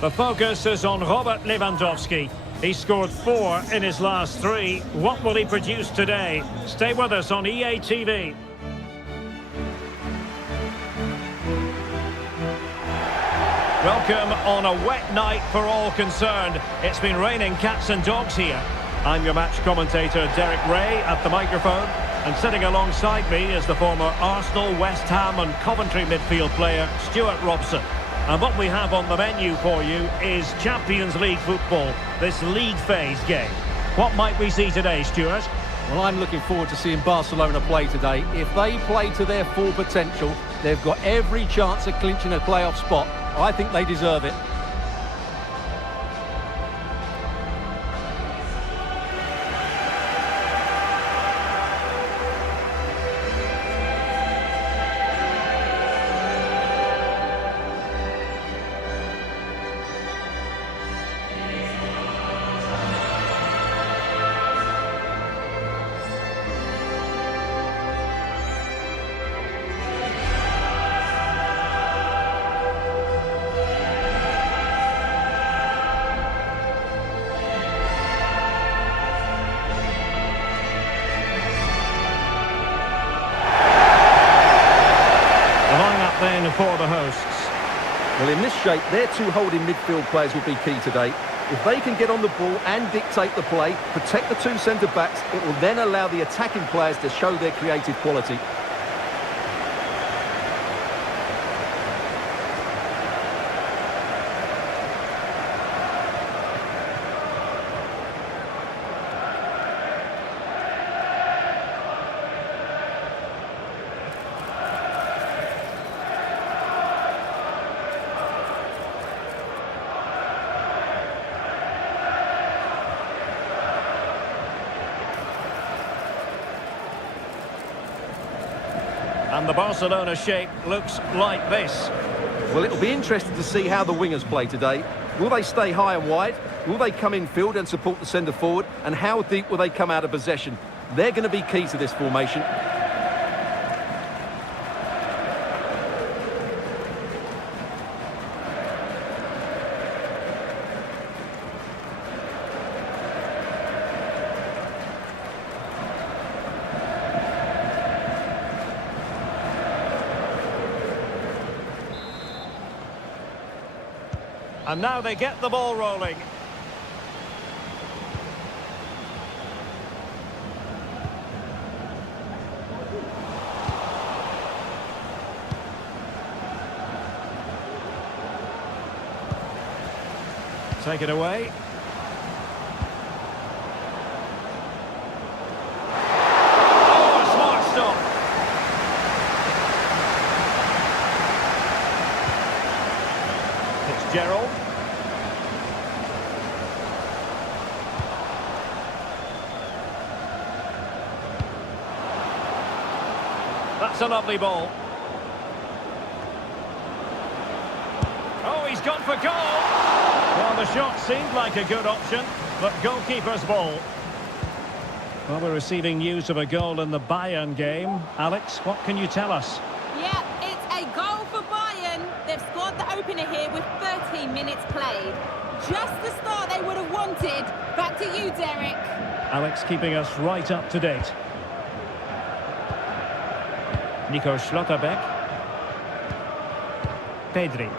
The focus is on Robert Lewandowski. He scored 4 in his last 3. What will he produce today? Stay with us on EA TV. Welcome on a wet night for all concerned. It's been raining cats and dogs here. I'm your match commentator Derek Ray at the microphone, and sitting alongside me is the former Arsenal, West Ham and Coventry midfield player Stuart Robson. And what we have on the menu for you is Champions League football, this league phase game. What might we see today, Stuart? Well, I'm looking forward to seeing Barcelona play today. If they play to their full potential, they've got every chance of clinching a playoff spot. I think they deserve it. for the hosts. Well, in this shape, their two holding midfield players will be key today. If they can get on the ball and dictate the play, protect the two centre-backs, it will then allow the attacking players to show their creative quality. And the Barcelona shape looks like this. Well, it'll be interesting to see how the wingers play today. Will they stay high and wide? Will they come in field and support the centre forward? And how deep will they come out of possession? They're going to be key to this formation. And now they get the ball rolling. Take it away. Oh, a smart stop. Fitzgerald. That's a lovely ball. Oh, he's gone for goal. Well, the shot seemed like a good option, but goalkeeper's ball. Well, we're receiving news of a goal in the Bayern game. Alex, what can you tell us? Yeah, it's a goal for Bayern. They've scored the opener here with 13 minutes played. Just the start they would have wanted. Back to you, Derek. Alex keeping us right up to date. Nico Schlotterbeck. Pedri.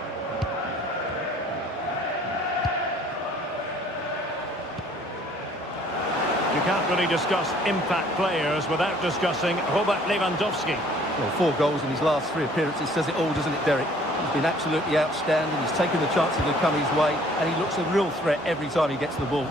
You can't really discuss impact players without discussing Robert Lewandowski. Well, 4 goals in his last 3 appearances says it all, doesn't it, Derek? He's been absolutely outstanding. He's taken the chances that come his way, and he looks a real threat every time he gets the ball.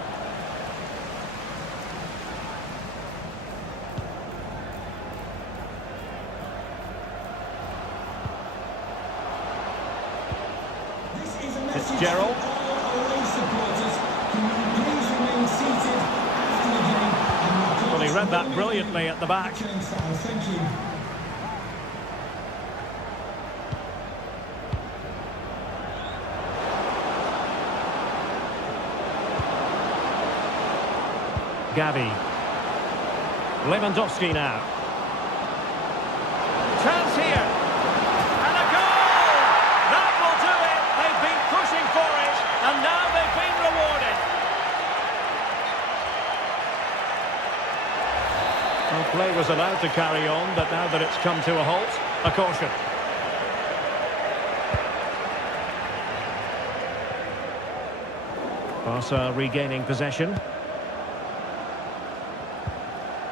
Fitzgerald. Well, he read that brilliantly at the back. Gavi. Lewandowski now. Chance here. And a goal! That will do it. They've been pushing for it, and now they've been rewarded. Well, play was allowed to carry on, but now that it's come to a halt, a caution. Barca regaining possession.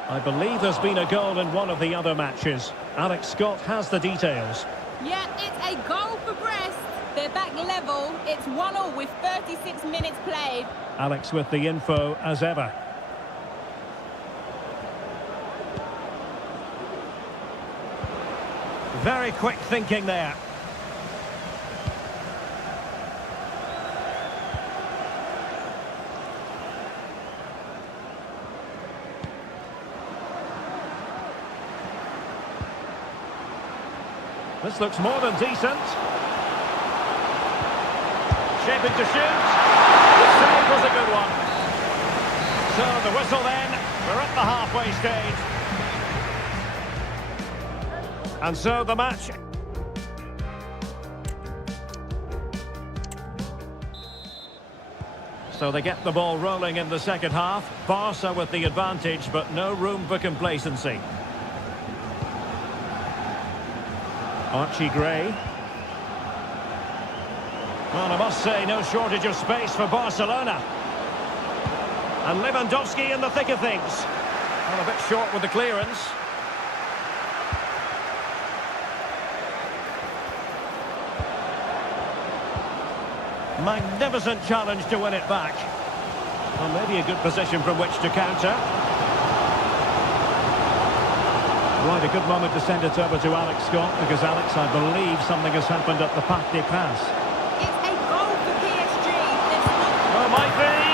I believe there's been a goal in one of the other matches. Alex Scott has the details. Yeah, it's a goal for Brest. They're back level. It's 1-1 with 36 minutes played. Alex with the info as ever. Very quick thinking there. This looks more than decent. Shaping to shoot. The save was a good one. So the whistle then. We're at the halfway stage. And so the match. So they get the ball rolling in the second half. Barca with the advantage, but no room for complacency. Archie Gray. Well, I must say, no shortage of space for Barcelona. And Lewandowski in the thick of things. Well, a bit short with the clearance. Magnificent challenge to win it back. Well, maybe a good position from which to counter. Right, a good moment to send it over to Alex Scott, because Alex, I believe something has happened at the Parc des Princes. It's a goal for PSG. There's not... Well, might be.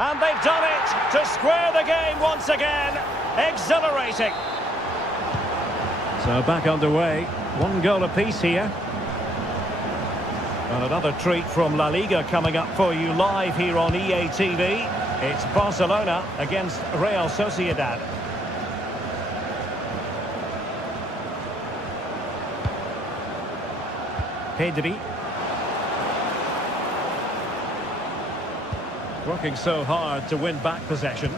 And they've done it to square the game once again. Exhilarating. So back underway. One goal apiece here. And another treat from La Liga coming up for you live here on EA TV. It's Barcelona against Real Sociedad. Pedri. Working so hard to win back possession.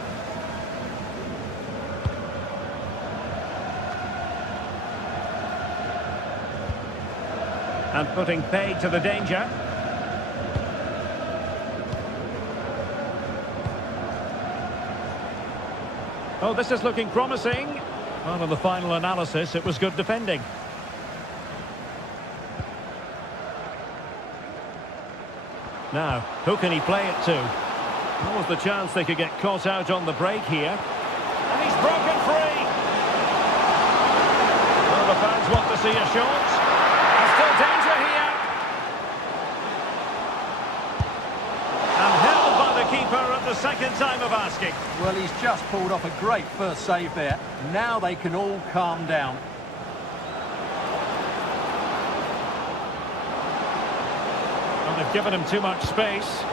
And putting paid to the danger. Oh, this is looking promising. Well, in the final analysis, it was good defending. Now, who can he play it to? What was the chance they could get caught out on the break here? And he's broken free! Well, the fans want to see a shot. There's still danger here. And held by the keeper at the second time of asking. Well, he's just pulled off a great first save there. Now they can all calm down. Well, they've given him too much space.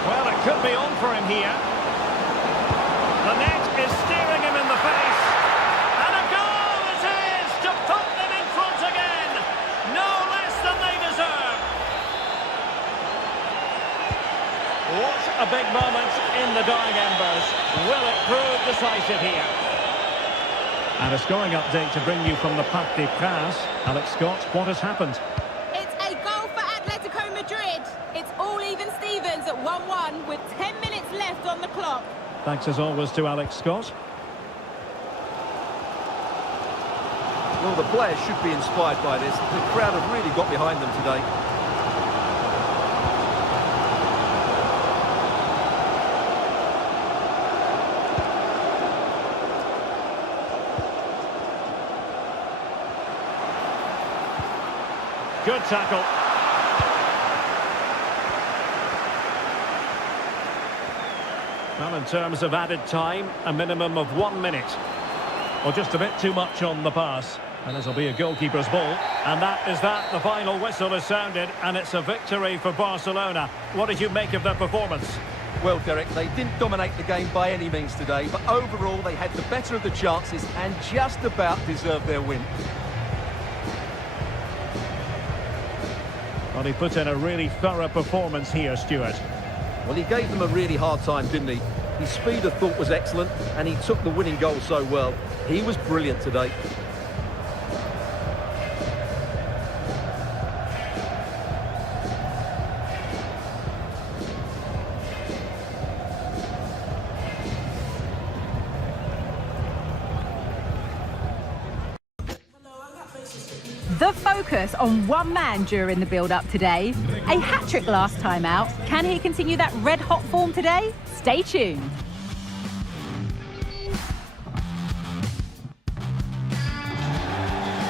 Well, it could be on for him here. The net is steering him in the face. And a goal it is to put them in front again. No less than they deserve. What a big moment in the dying embers. Will it prove decisive here? And a scoring update to bring you from the Parc des Princes. Alex Scott, what has happened? It's all even Stevens at 1-1 with 10 minutes left on the clock. Thanks as always to Alex Scott. Well, the players should be inspired by this. The crowd have really got behind them today. Good tackle. Well, in terms of added time, a minimum of 1 minute. Or just a bit too much on the pass. And this will be a goalkeeper's ball. And that is that. The final whistle is sounded, and it's a victory for Barcelona. What did you make of their performance? Well, Derek, they didn't dominate the game by any means today, but overall they had the better of the chances and just about deserved their win. Well, he put in a really thorough performance here, Stuart. Well, he gave them a really hard time, didn't he? His speed of thought was excellent, and he took the winning goal so well. He was brilliant today. The focus on one man during the build-up today. A hat-trick last time out. Can he continue that red-hot form today? Stay tuned.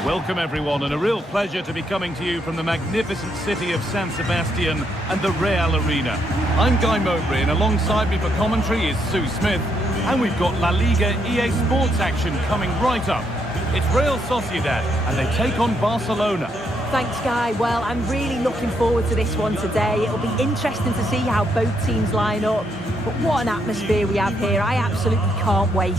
Welcome everyone, and a real pleasure to be coming to you from the magnificent city of San Sebastian and the Real Arena. I'm Guy Mowbray, and alongside me for commentary is Sue Smith, and we've got La Liga EA Sports action coming right up. It's Real Sociedad, and they take on Barcelona. Thanks, Guy. Well, I'm really looking forward to this one today. It'll be interesting to see how both teams line up. But what an atmosphere we have here. I absolutely can't wait.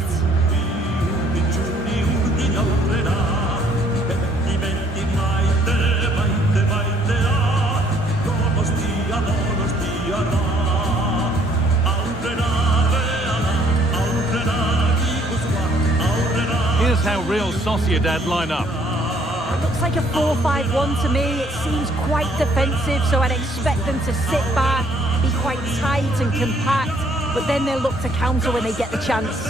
Here's how Real Sociedad line up. It looks like a 4-5-1 to me. It seems quite defensive, so I'd expect them to sit back, be quite tight and compact, but then they'll look to counter when they get the chance.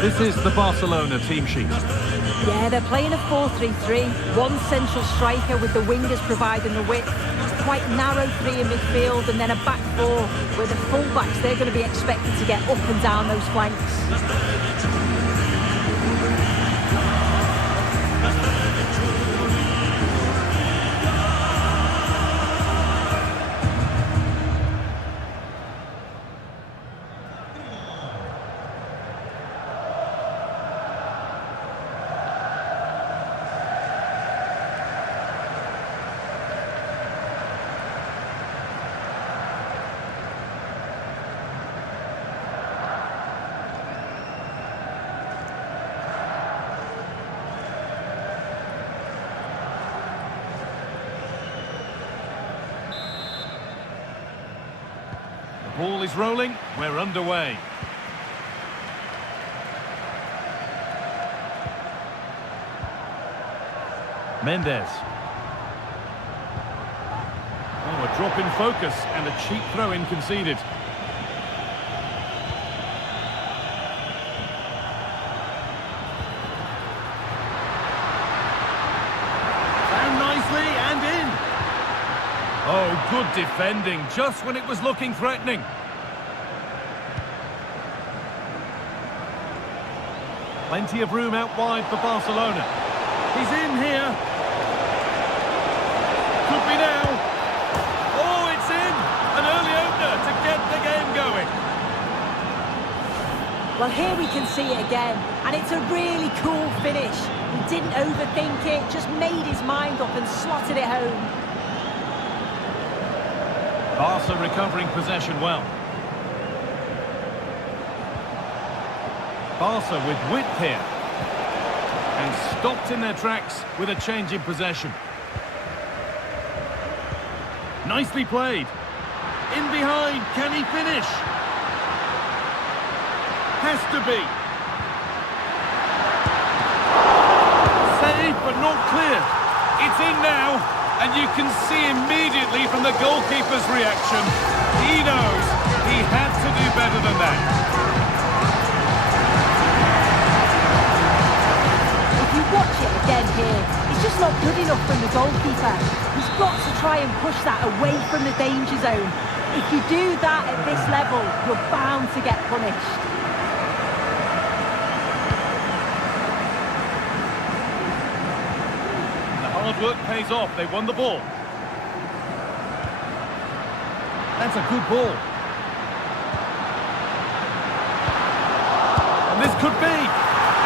This is the Barcelona team sheet. Yeah, they're playing a 4-3-3. One central striker with the wingers providing the width. Quite narrow three in midfield, and then a back four where the full-backs, they're going to be expected to get up and down those flanks. Ball is rolling, we're underway. Mendes. Oh, a drop in focus and a cheap throw-in conceded. Found nicely and in. Oh, good defending, just when it was looking threatening. Plenty of room out wide for Barcelona. He's in here. Could be now. Oh, it's in! An early opener to get the game going. Well, here we can see it again, and it's a really cool finish. He didn't overthink it, just made his mind up and slotted it home. Barca recovering possession well. Barca with width here. And stopped in their tracks with a change in possession. Nicely played. In behind, can he finish? Has to be. Saved but not clear. It's in now, and you can see immediately from the goalkeeper's reaction, he knows he had to do better than that. Watch it again here. It's just not good enough from the goalkeeper. He's got to try and push that away from the danger zone. If you do that at this level, you're bound to get punished. The hard work pays off. They won the ball. That's a good ball. And this could be.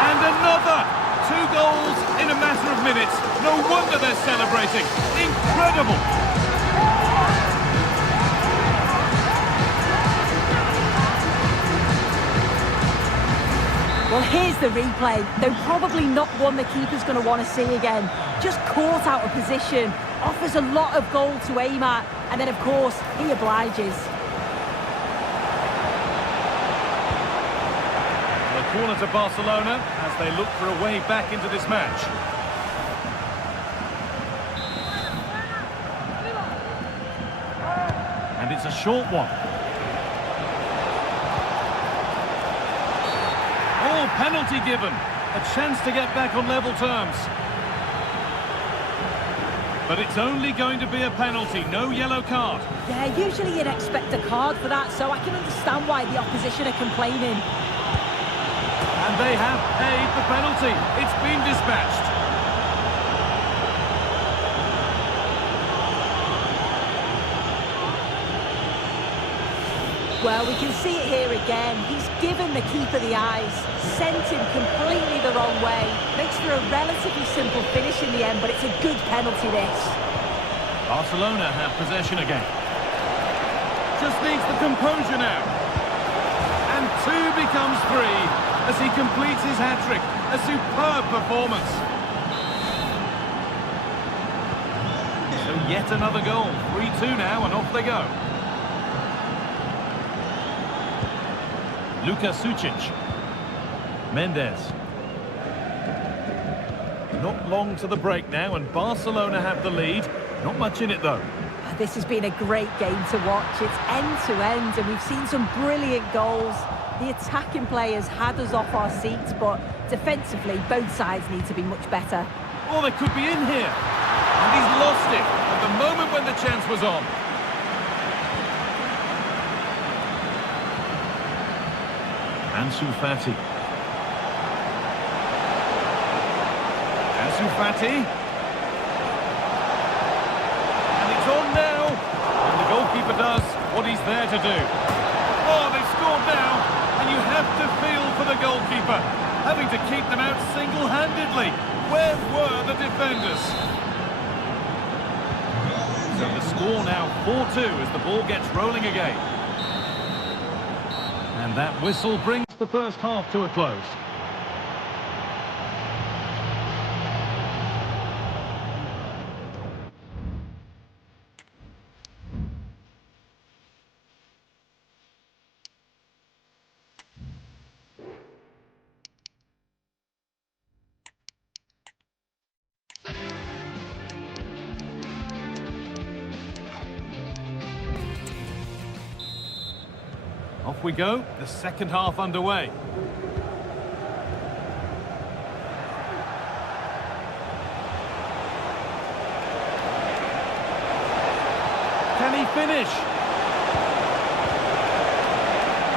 And another. 2 goals in a matter of minutes. No wonder they're celebrating. Incredible! Well, here's the replay. Though probably not one the keeper's going to want to see again. Just caught out of position. Offers a lot of goal to aim at. And then, of course, he obliges. Corner to Barcelona as they look for a way back into this match. And it's a short one. Oh, penalty given. A chance to get back on level terms. But it's only going to be a penalty, no yellow card. Yeah, usually you'd expect a card for that, so I can understand why the opposition are complaining. And they have paid the penalty. It's been dispatched. Well, we can see it here again. He's given the keeper the eyes, sent him completely the wrong way. Makes for a relatively simple finish in the end, but it's a good penalty, this. Barcelona have possession again. Just needs the composure now. And 2 becomes 3 as he completes his hat-trick. A superb performance. So yet another goal. 3-2 now, and off they go. Luka Sucic. Mendes. Not long to the break now, and Barcelona have the lead. Not much in it, though. This has been a great game to watch. It's end-to-end, and we've seen some brilliant goals. The attacking players had us off our seats, but defensively, both sides need to be much better. Oh, they could be in here. And he's lost it at the moment when the chance was on. Ansu Fati. Ansu Fati. And it's on now. And the goalkeeper does what he's there to do. Oh, they've scored now. And you have to feel for the goalkeeper, having to keep them out single-handedly. Where were the defenders? So the score now 4-2 as the ball gets rolling again. And that whistle brings the first half to a close. Off we go, the second half underway. Can he finish?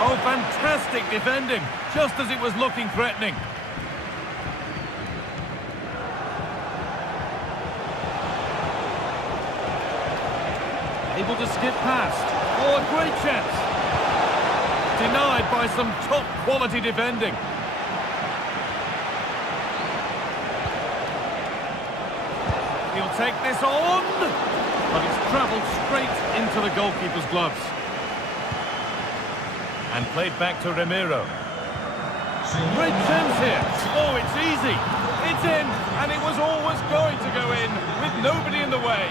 Oh, fantastic defending, just as it was looking threatening. Able to skip past. Oh, a great chance. Denied by some top-quality defending. He'll take this on, but it's travelled straight into the goalkeeper's gloves. And played back to Ramiro. Great chance here. Oh, it's easy. It's in, and it was always going to go in, with nobody in the way.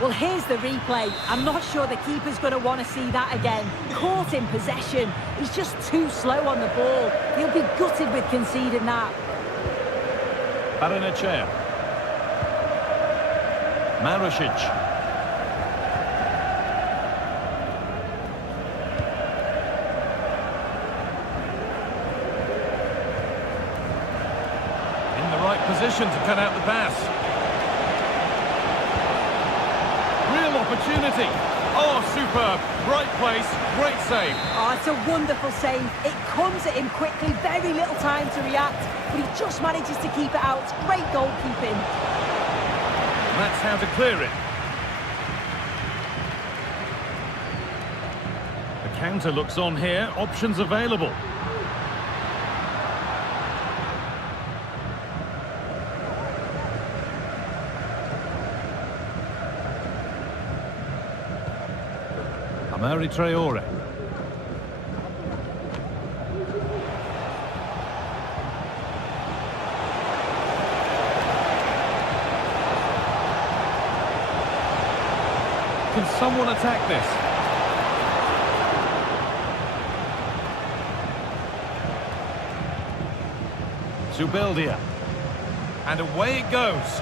Well, here's the replay. I'm not sure the keeper's going to want to see that again. Caught in possession. He's just too slow on the ball. He'll be gutted with conceding that. Baranechea. Marusic. In the right position to cut out the pass. Opportunity. Oh, superb. Right place, great save. Oh, it's a wonderful save. It comes at him quickly, very little time to react, but he just manages to keep it out. It's great goalkeeping. That's how to clear it. The counter looks on here. Options available. Amari Traore. Can someone attack this? Zubeldia. And away it goes.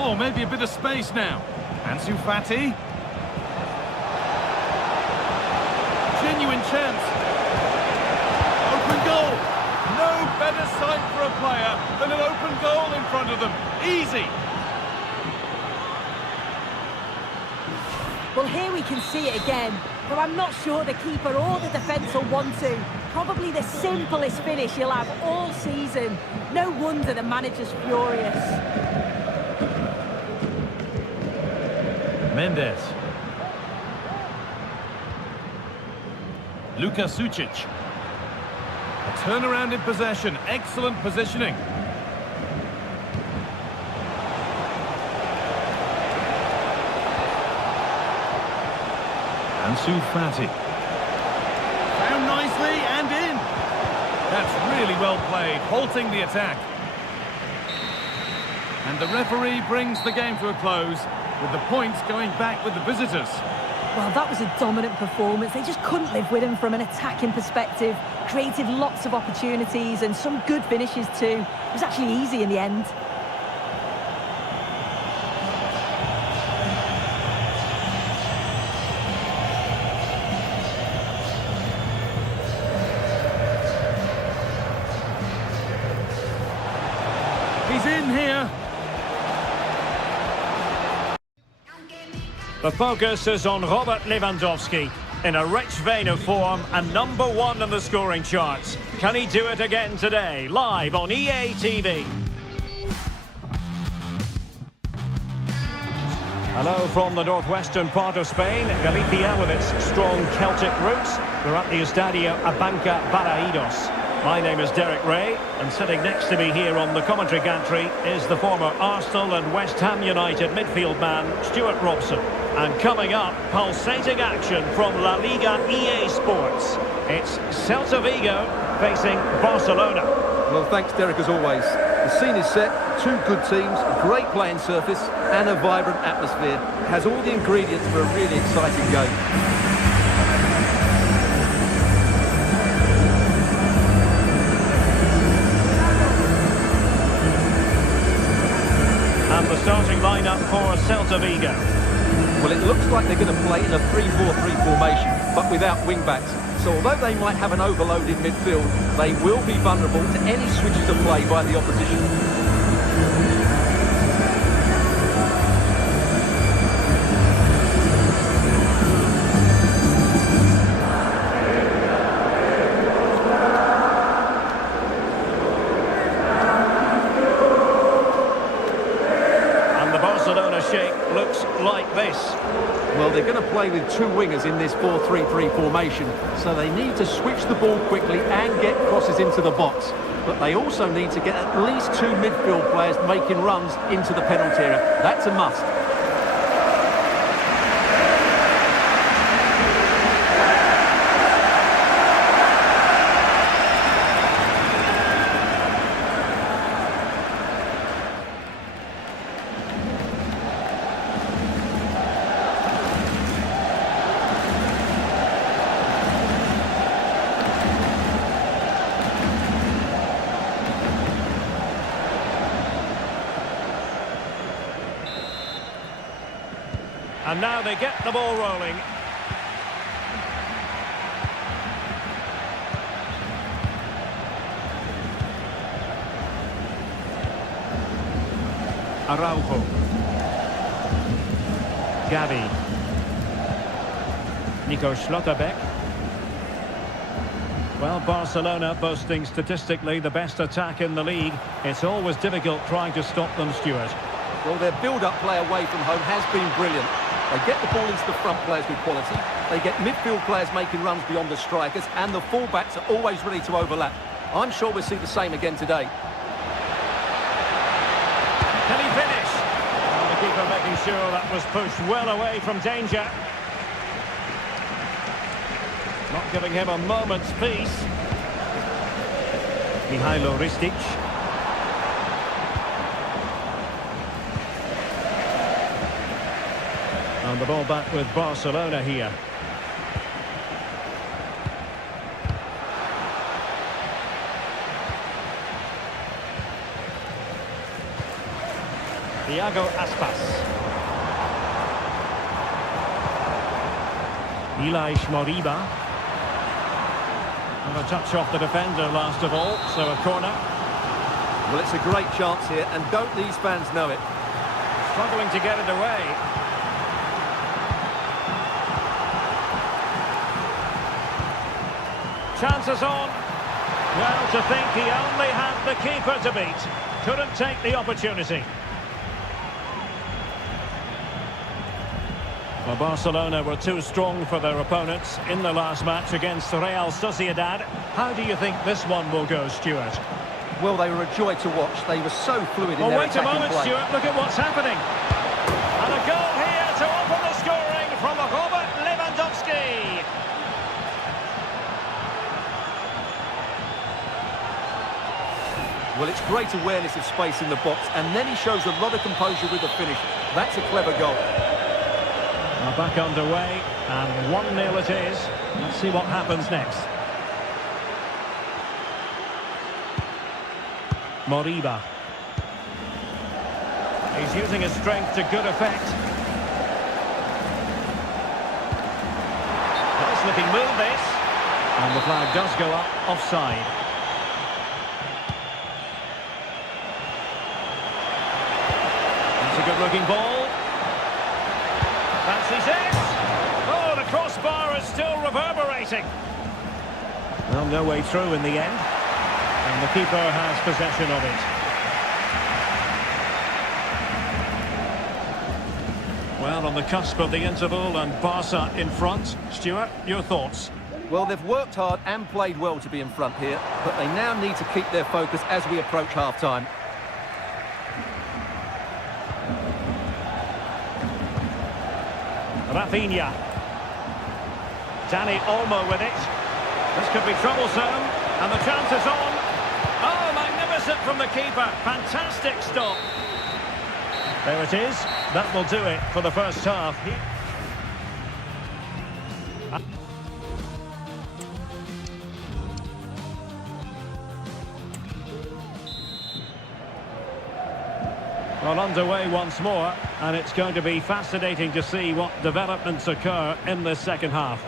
Oh, maybe a bit of space now. Ansu Fati. Genuine chance. Open goal. No better sight for a player than an open goal in front of them. Easy. Well, here we can see it again, but I'm not sure the keeper or the defence will want to. Probably the simplest finish he'll have all season. No wonder the manager's furious. Mendes. Luka Sucic. A turnaround in possession. Excellent positioning. Ansu Fati. Found nicely and in. That's really well played, halting the attack. And the referee brings the game to a close, with the points going back with the visitors. Well, that was a dominant performance. They just couldn't live with him from an attacking perspective. Created lots of opportunities and some good finishes too. It was actually easy in the end. He's in here. The focus is on Robert Lewandowski. In a rich vein of form and #1 in the scoring charts. Can he do it again today? Live on EA TV. Hello from the northwestern part of Spain, Galicia with its strong Celtic roots. We're at the Estadio Abanca Balaídos. My name is Derek Ray, and sitting next to me here on the commentary gantry is the former Arsenal and West Ham United midfield man, Stuart Robson. And coming up, pulsating action from La Liga EA Sports. It's Celta Vigo facing Barcelona. Well, thanks, Derek, as always. The scene is set, two good teams, a great playing surface, and a vibrant atmosphere. It has all the ingredients for a really exciting game. And the starting lineup for Celta Vigo. Well, it looks like they're going to play in a 3-4-3 formation, but without wing-backs. So although they might have an overloaded midfield, they will be vulnerable to any switches of play by the opposition. Barcelona shape looks like this. Well, they're going to play with two wingers in this 4-3-3 formation, so they need to switch the ball quickly and get crosses into the box. But they also need to get at least two midfield players making runs into the penalty area. That's a must. And now they get the ball rolling. Araujo. Gavi. Nico Schlotterbeck. Well, Barcelona boasting statistically the best attack in the league. It's always difficult trying to stop them, Stuart. Well, their build-up play away from home has been brilliant. They get the ball into the front players with quality. They get midfield players making runs beyond the strikers, and the full-backs are always ready to overlap. I'm sure we'll see the same again today. Can he finish? Well, the keeper making sure that was pushed well away from danger. Not giving him a moment's peace. Mihailo Ristic. And the ball back with Barcelona here. Thiago Aspas. Ilaix Moriba. And a touch off the defender last of all, so a corner. Well, it's a great chance here, and don't these fans know it? Struggling to get it away. Chances on. Well, to think he only had the keeper to beat. Couldn't take the opportunity. Well, Barcelona were too strong for their opponents in the last match against Real Sociedad. How do you think this one will go, Stuart? Well, they were a joy to watch. They were so fluid in Well, their wait a attacking moment, play. Stuart. Look at what's happening. And a goal here to open the scoring from Robert Lewandowski. Well, it's great awareness of space in the box, and then he shows a lot of composure with the finish. That's a clever goal. Well, back underway, and 1-0 it is. Let's see what happens next. Moriba. He's using his strength to good effect. Nice looking move this. And the flag does go up offside. That's a good looking ball. Fancies it. Oh, the crossbar is still reverberating. Well, no way through in the end. And the keeper has possession of it. Well, on the cusp of the interval and Barca in front. Stuart, your thoughts? Well, they've worked hard and played well to be in front here, but they now need to keep their focus as we approach half-time. Rafinha. Dani Olmo with it. This could be troublesome. And the chance is on. Oh, magnificent from the keeper. Fantastic stop. There it is. That will do it for the first half. Well, underway once more, and it's going to be fascinating to see what developments occur in this second half.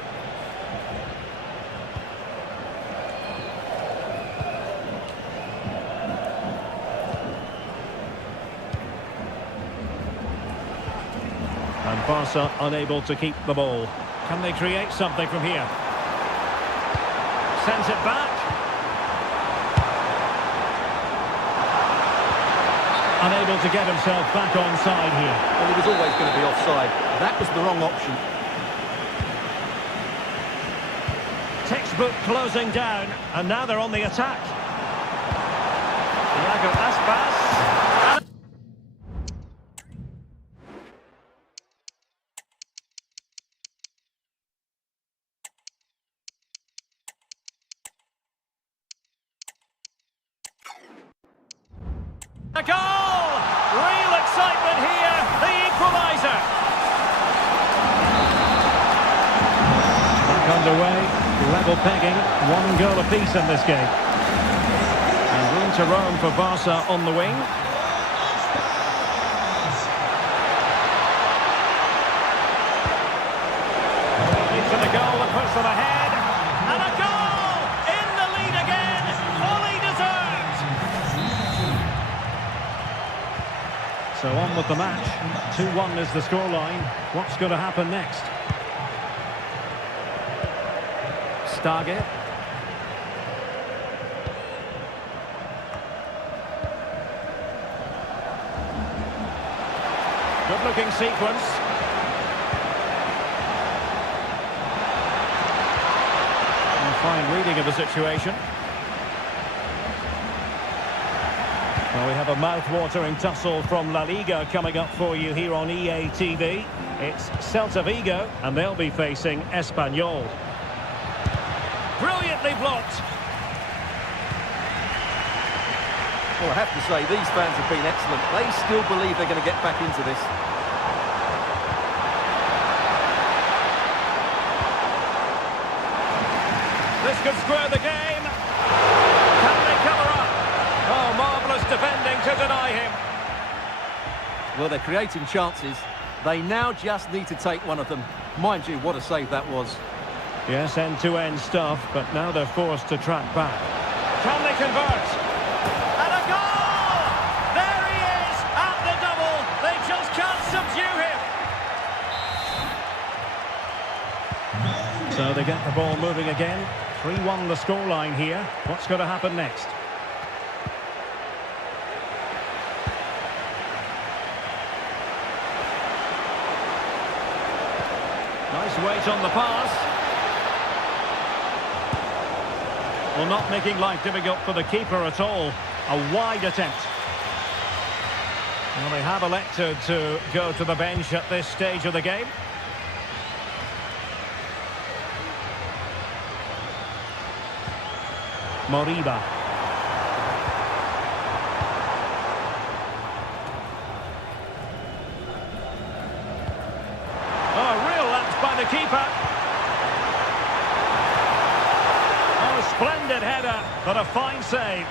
And Barca unable to keep the ball. Can they create something from here? Sends it back. Unable to get himself back onside here. Well, he was always going to be offside. That was the wrong option. Textbook closing down, and now they're on the attack. Iago Aspas. A goal! Real excitement here, the equaliser. Back underway, level pegging, 1 goal apiece in this game. And room to roam for Barca on the wing. Into the goal that puts them ahead. And a goal! In the lead again, fully deserved. So on with the match. 2-1 is the scoreline. What's going to happen next? Stalke. Good looking sequence. And fine reading of the situation. Well, we have a mouth-watering tussle from La Liga coming up for you here on EA TV. It's Celta Vigo, and they'll be facing Espanyol. Brilliantly blocked. Well, I have to say, these fans have been excellent. They still believe they're going to get back into this. This could square the game. Can they cover up? Oh, marvellous defending to deny him. Well, they're creating chances. They now just need to take one of them. Mind you, what a save that was. Yes, end-to-end stuff, but now they're forced to track back. Can they convert? And a goal! There he is, at the double. They just can't subdue him. So they get the ball moving again. 3-1 the scoreline here. What's going to happen next? Nice weight on the pass. Well, not making life difficult for the keeper at all. A wide attempt. Well, they have elected to go to the bench at this stage of the game. Moriba. Oh, real lapse by the keeper. Oh, splendid header, but a fine save.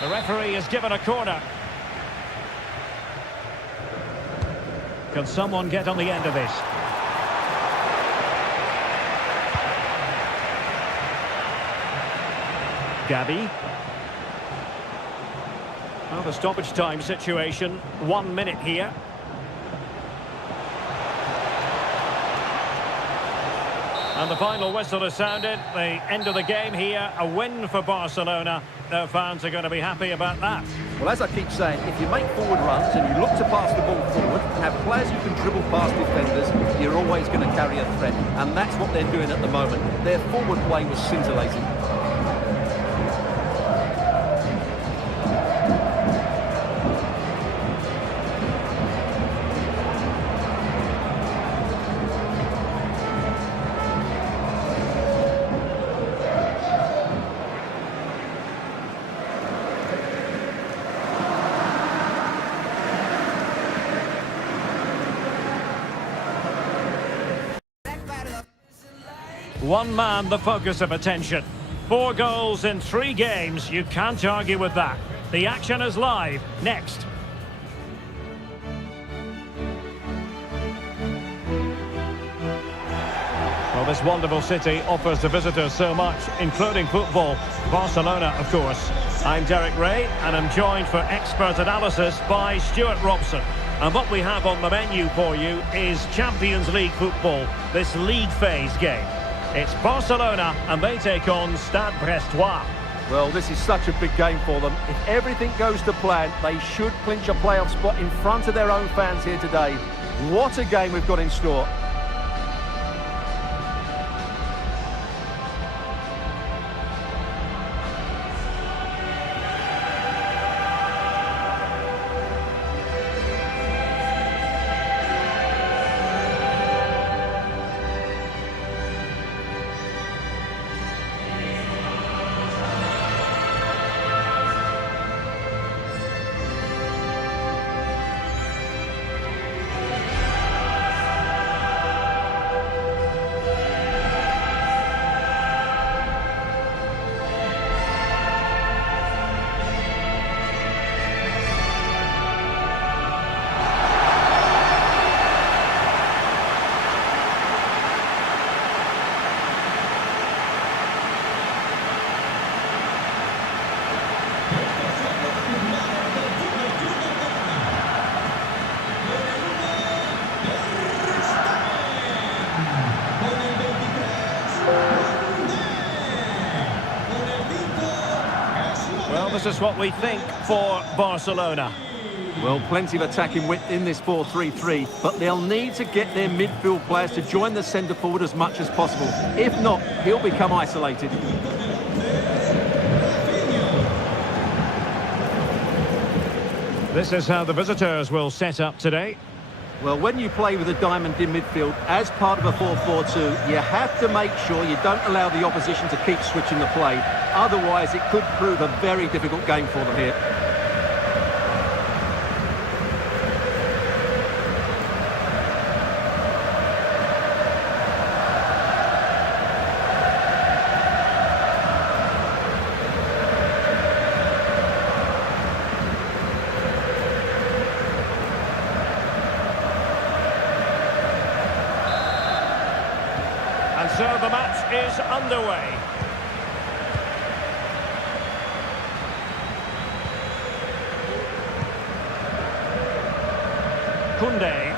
The referee has given a corner. Can someone get on the end of this? Gabi. Well, the stoppage time situation, 1 minute here. And the final whistle has sounded. The end of the game here, a win for Barcelona. Their fans are going to be happy about that. Well, as I keep saying, if you make forward runs and you look to pass the ball forward, have players who can dribble past defenders, you're always going to carry a threat. And that's what they're doing at the moment. Their forward play was scintillating. One man, the focus of attention. 4 goals in 3 games. You can't argue with that. The action is live. Next. Well, this wonderful city offers the visitors so much, including football. Barcelona, of course. I'm Derek Ray, and I'm joined for expert analysis by Stuart Robson. And what we have on the menu for you is Champions League football, this league phase game. It's Barcelona, and they take on Stade Brestois. Well, this is such a big game for them. If everything goes to plan, they should clinch a playoff spot in front of their own fans here today. What a game we've got in store. Well, this is what we think for Barcelona. Well, plenty of attacking width in this 4-3-3, but they'll need to get their midfield players to join the centre forward as much as possible. If not, he'll become isolated. This is how the visitors will set up today. Well, when you play with a diamond in midfield as part of a 4-4-2, you have to make sure you don't allow the opposition to keep switching the play. Otherwise, it could prove a very difficult game for them here. And so the match is underway. Koundé.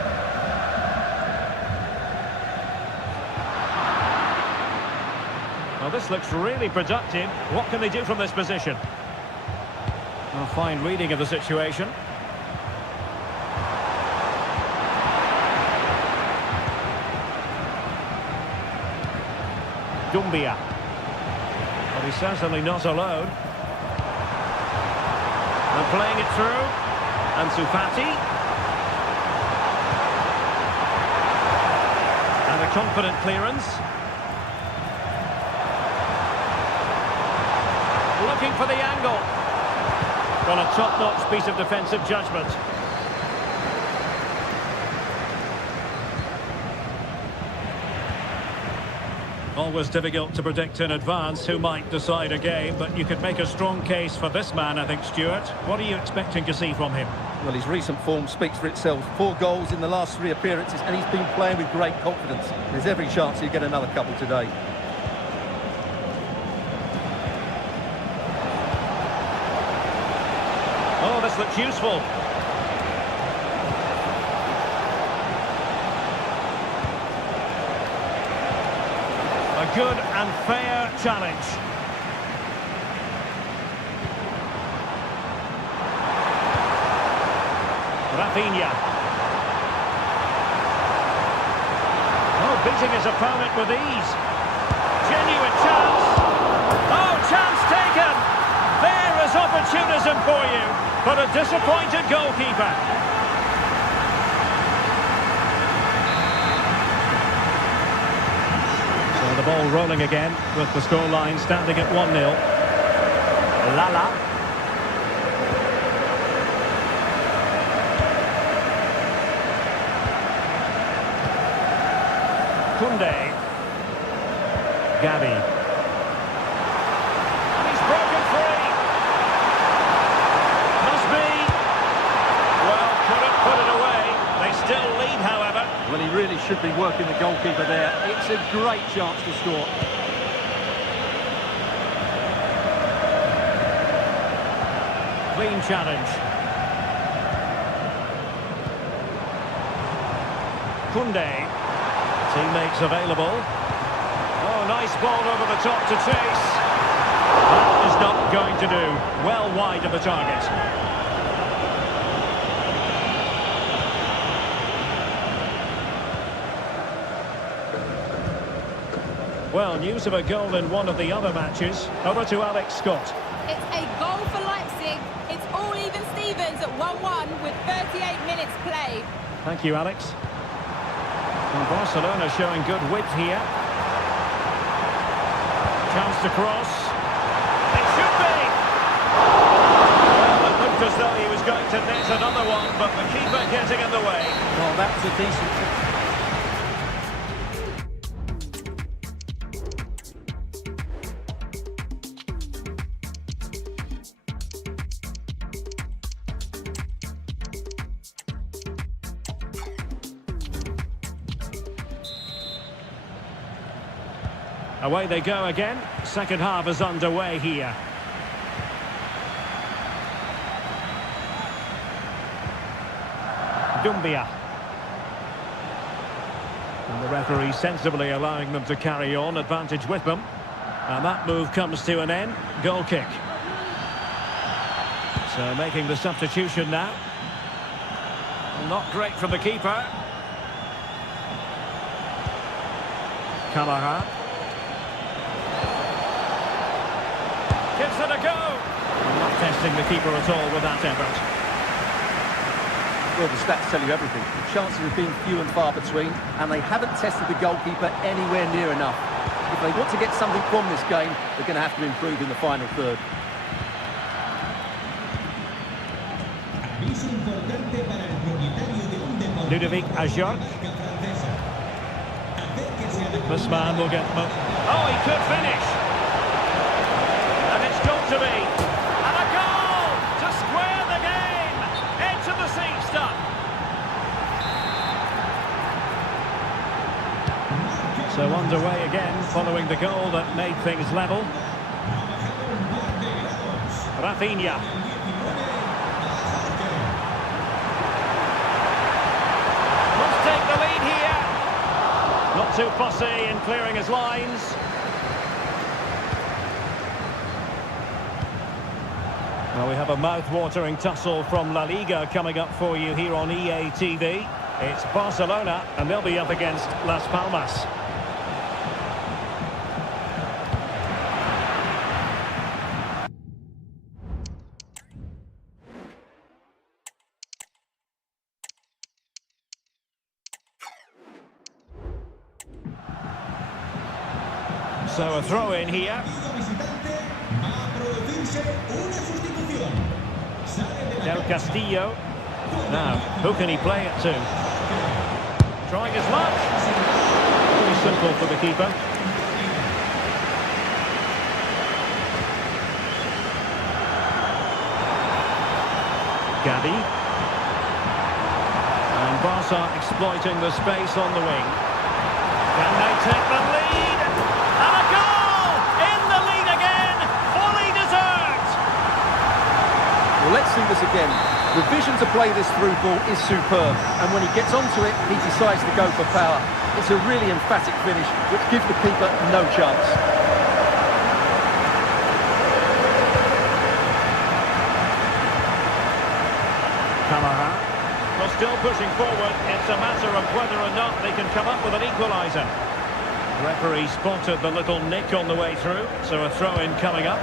Well, this looks really productive. What can they do from this position? A fine reading of the situation. Dumbia. But he's certainly not alone. And playing it through. Ansu Fati. And a confident clearance. Looking for the angle. Well, a top-notch piece of defensive judgment. Always difficult to predict in advance who might decide a game, but you could make a strong case for this man, I think, Stuart. What are you expecting to see from him? Well, his recent form speaks for itself. 4 goals in the last 3 appearances, and he's been playing with great confidence. There's every chance he'll get another couple today. Oh, this looks useful. A good and fair challenge. Rafinha. Oh, beating his opponent with ease. Genuine chance. Oh, chance taken. There is opportunism for you, but a disappointed goalkeeper. So the ball rolling again with the scoreline standing at 1-0. Lala. Koundé. Gavi. And he's broken free. Must be. Well, couldn't put it away. They still lead, however. Well, he really should be working the goalkeeper there. It's a great chance to score. Clean challenge. Koundé. Teammates available. Oh, nice ball over the top to chase. That is not going to do. Well wide of the target. Well, news of a goal in one of the other matches. Over to Alex Scott. It's a goal for Leipzig. It's all even Stevens at 1-1 with 38 minutes played. Thank you, Alex. And Barcelona showing good width here. Chance to cross. It should be! Well, it looked as though he was going to net another one, but the keeper getting in the way. Well, that was a decent... Away they go again. Second half is underway here. Dumbia. And the referee sensibly allowing them to carry on, advantage with them. And that move comes to an end. Goal kick. So making the substitution now. Not great from the keeper. Callagher. Gives it a go. Not testing the keeper at all with that effort. Well, the stats tell you everything. The chances have been few and far between, and they haven't tested the goalkeeper anywhere near enough. If they want to get something from this game, they're going to have to improve in the final third. Ludovic Ajorc. This man will get... Oh, he could finish! And it's got to be! And a goal! To square the game! Edge of the seat stuff! So underway again, following the goal that made things level. Rafinha. Must take the lead here. Not too fussy in clearing his lines. Well, we have a mouth-watering tussle from La Liga coming up for you here on EA TV. It's Barcelona, and they'll be up against Las Palmas. So a throw in here. Del Castillo. Now, who can he play it to? Trying his luck. Very simple for the keeper. Gabi. And Barca exploiting the space on the wing. Can they take the lead? And a goal! In the lead again! Fully deserved! Well, let's see this again. The vision to play this through ball is superb, and when he gets onto it, he decides to go for power. It's a really emphatic finish, which gives the keeper no chance. Kamara. Well, still pushing forward. It's a matter of whether or not they can come up with an equaliser. Referee spotted the little nick on the way through, so a throw-in coming up.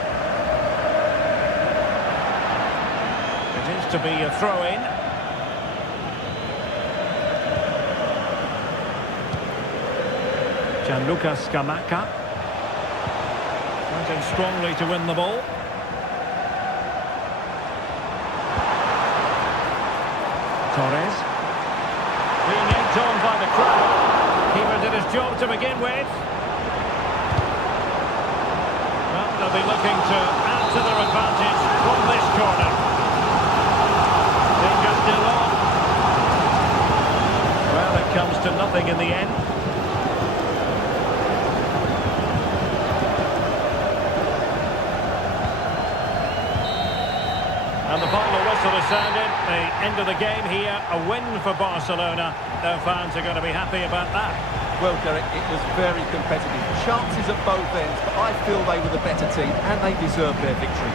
It is to be a throw-in. Gianluca Scamacca. Fighting strongly to win the ball. Torres. Being egged on by the crowd. Keeper did his job to begin with. Well, they'll be looking to add to their advantage from this corner. Danger still on. Well, it comes to nothing in the end. And the final whistle has sounded. The end of the game here, a win for Barcelona. Their fans are going to be happy about that. Well, Derek, it was very competitive. Chances at both ends, but I feel they were the better team, and they deserved their victory.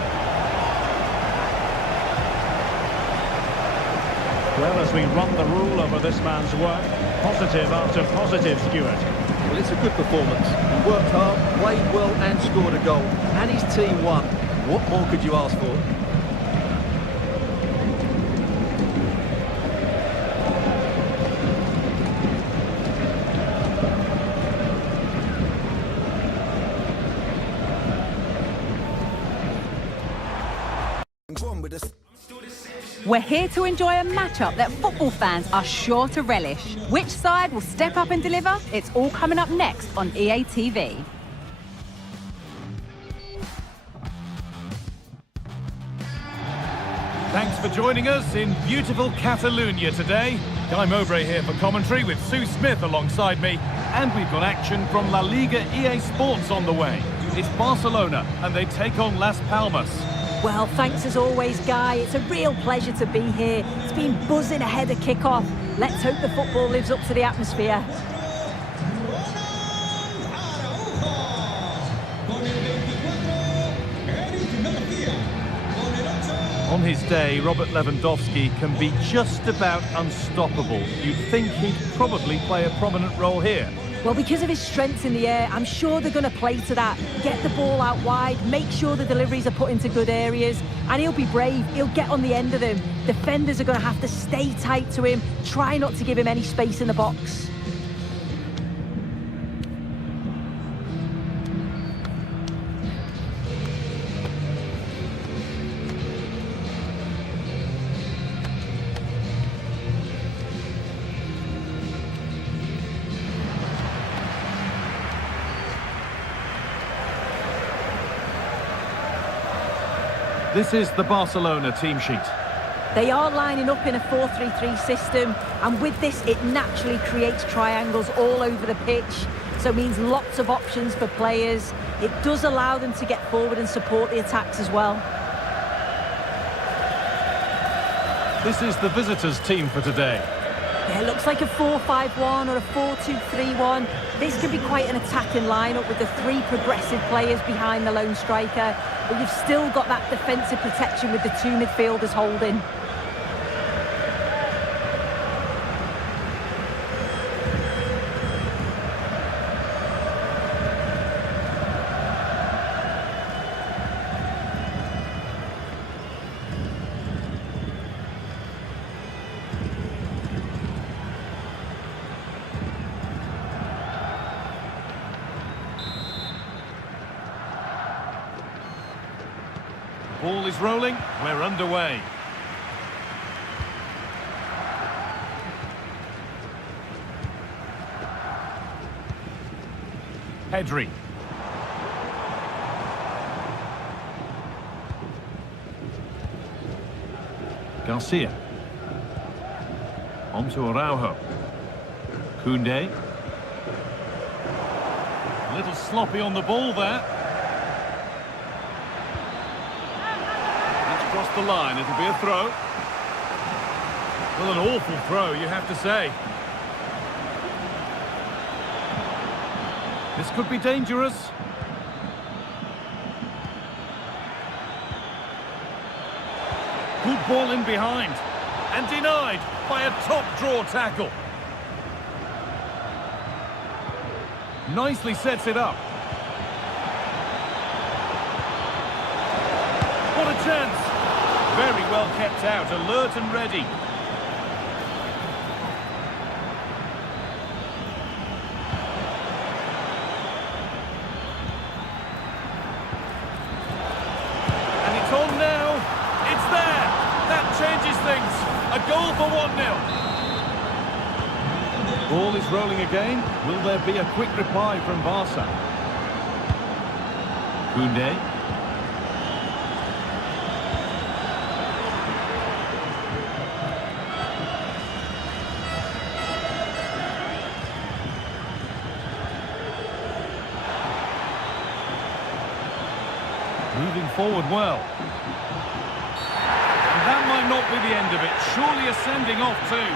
Well, as we run the rule over this man's work, positive after positive, Stuart. Well, it's a good performance. He worked hard, played well, and scored a goal. And his team won. What more could you ask for? We're here to enjoy a matchup that football fans are sure to relish. Which side will step up and deliver? It's all coming up next on EA TV. Thanks for joining us in beautiful Catalonia today. Guy Mowbray here for commentary with Sue Smith alongside me. And we've got action from La Liga EA Sports on the way. It's Barcelona and they take on Las Palmas. Well, thanks as always, Guy. It's a real pleasure to be here. It's been buzzing ahead of kick-off. Let's hope the football lives up to the atmosphere. On his day, Robert Lewandowski can be just about unstoppable. You'd think he'd probably play a prominent role here. Well, because of his strength in the air, I'm sure they're going to play to that. Get the ball out wide, make sure the deliveries are put into good areas, and he'll be brave. He'll get on the end of them. Defenders are going to have to stay tight to him, try not to give him any space in the box. This is the Barcelona team sheet. They are lining up in a 4-3-3 system, and with this it naturally creates triangles all over the pitch, so it means lots of options for players. It does allow them to get forward and support the attacks as well. This is the visitors' team for today. Yeah, it looks like a 4-5-1 or a 4-2-3-1. This could be quite an attacking lineup with the three progressive players behind the lone striker. but you've still got that defensive protection with the two midfielders holding. Ball is rolling, we're underway. Pedri. Garcia. On to Araujo. Koundé. A little sloppy on the ball there. Across the line, it'll be a throw. Well, an awful throw, you have to say. This could be dangerous. Good ball in behind. And denied by a top draw tackle. Nicely sets it up. What a chance. Very well kept out, alert and ready. And it's on now. It's there. That changes things. A goal for 1-0. Ball is rolling again. Will there be a quick reply from Barca? Koundé. Moving forward well. And that might not be the end of it. Surely a sending off too.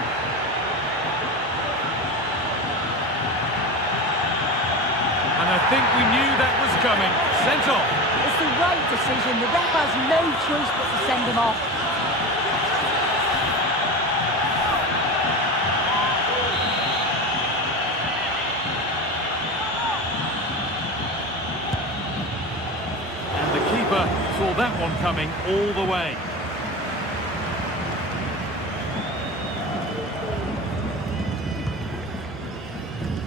And I think we knew that was coming. Sent off. It's the right decision. The ref has no choice but to send him off. Saw that one coming all the way.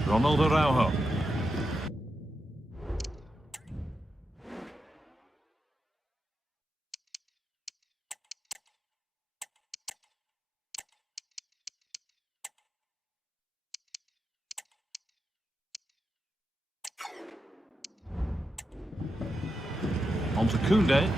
Ronald Araujo. On to Koundé.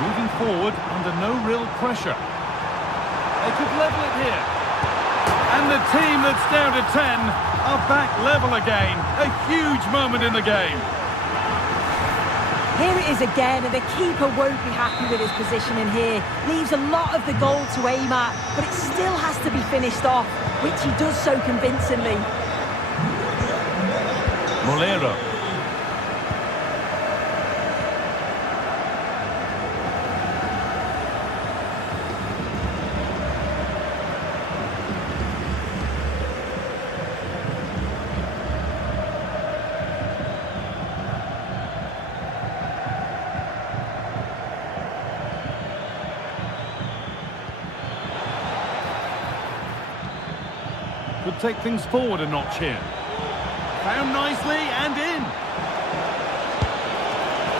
Moving forward under no real pressure. They could level it here. And the team that's down to 10 are back level again. A huge moment in the game. Here it is again, and the keeper won't be happy with his positioning here. Leaves a lot of the goal to aim at, but it still has to be finished off, which he does so convincingly. Molero. Could take things forward a notch here. Found nicely and in.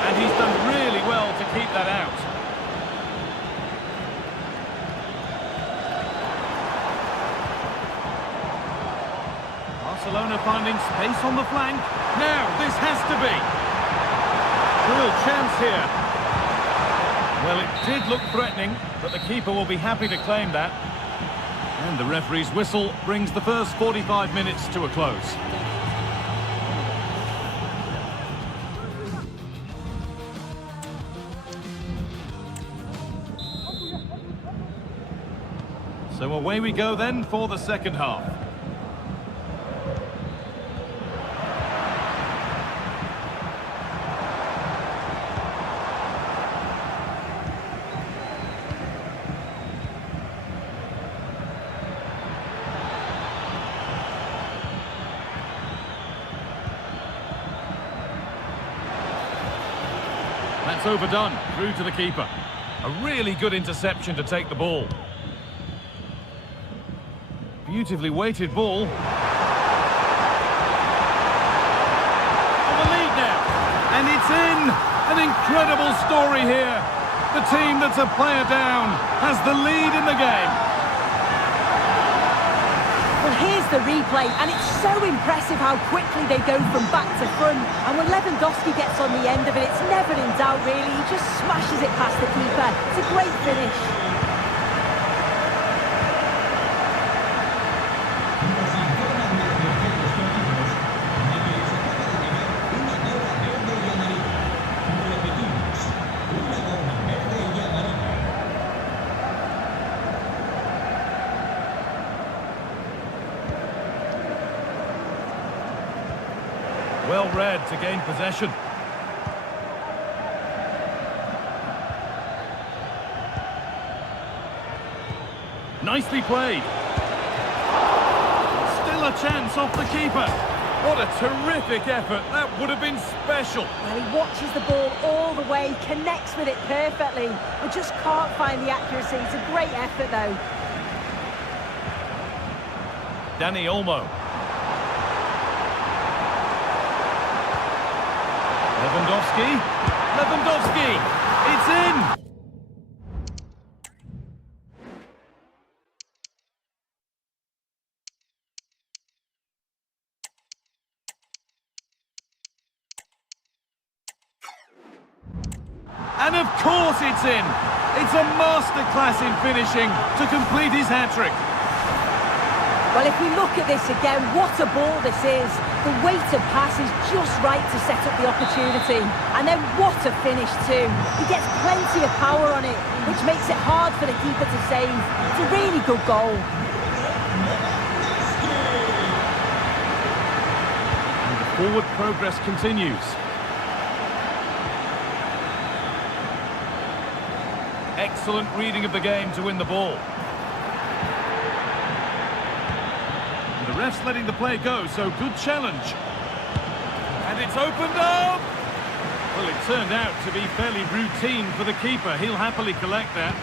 And he's done really well to keep that out. Barcelona finding space on the flank. Now, this has to be. Real chance here. Well, it did look threatening, but the keeper will be happy to claim that. And the referee's whistle brings the first 45 minutes to a close. So away we go then for the second half. That's overdone, through to the keeper. A really good interception to take the ball. Beautifully weighted ball. For the lead now. And it's in! An incredible story here. The team that's a player down has the lead in the game. Well, here's the replay, and it's so impressive how quickly they go from back to front. And when Lewandowski gets on the end of it, it's never in doubt, really. He just smashes it past the keeper. It's a great finish. Well read to gain possession. Nicely played. Still a chance off the keeper. What a terrific effort. That would have been special. Well, he watches the ball all the way, connects with it perfectly, and just can't find the accuracy. It's a great effort, though. Dani Olmo. Lewandowski, it's in! And of course it's in! It's a masterclass in finishing to complete his hat-trick. Well, if we look at this again, what a ball this is. The weighted pass is just right to set up the opportunity. And then what a finish too. He gets plenty of power on it, which makes it hard for the keeper to save. It's a really good goal. And the forward progress continues. Excellent reading of the game to win the ball. The ref's letting the play go, so good challenge. And it's opened up! Well, it turned out to be fairly routine for the keeper. He'll happily collect that.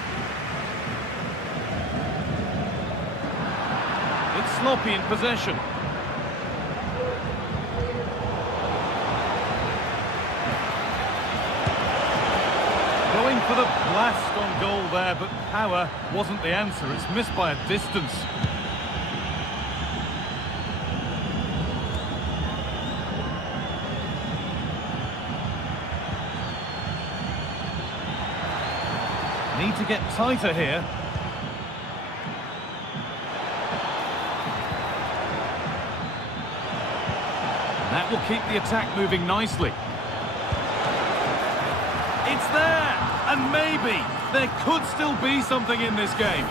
It's sloppy in possession. Going for the blast on goal there, but power wasn't the answer. It's missed by a distance. Need to get tighter here. And that will keep the attack moving nicely. It's there! And maybe there could still be something in this game.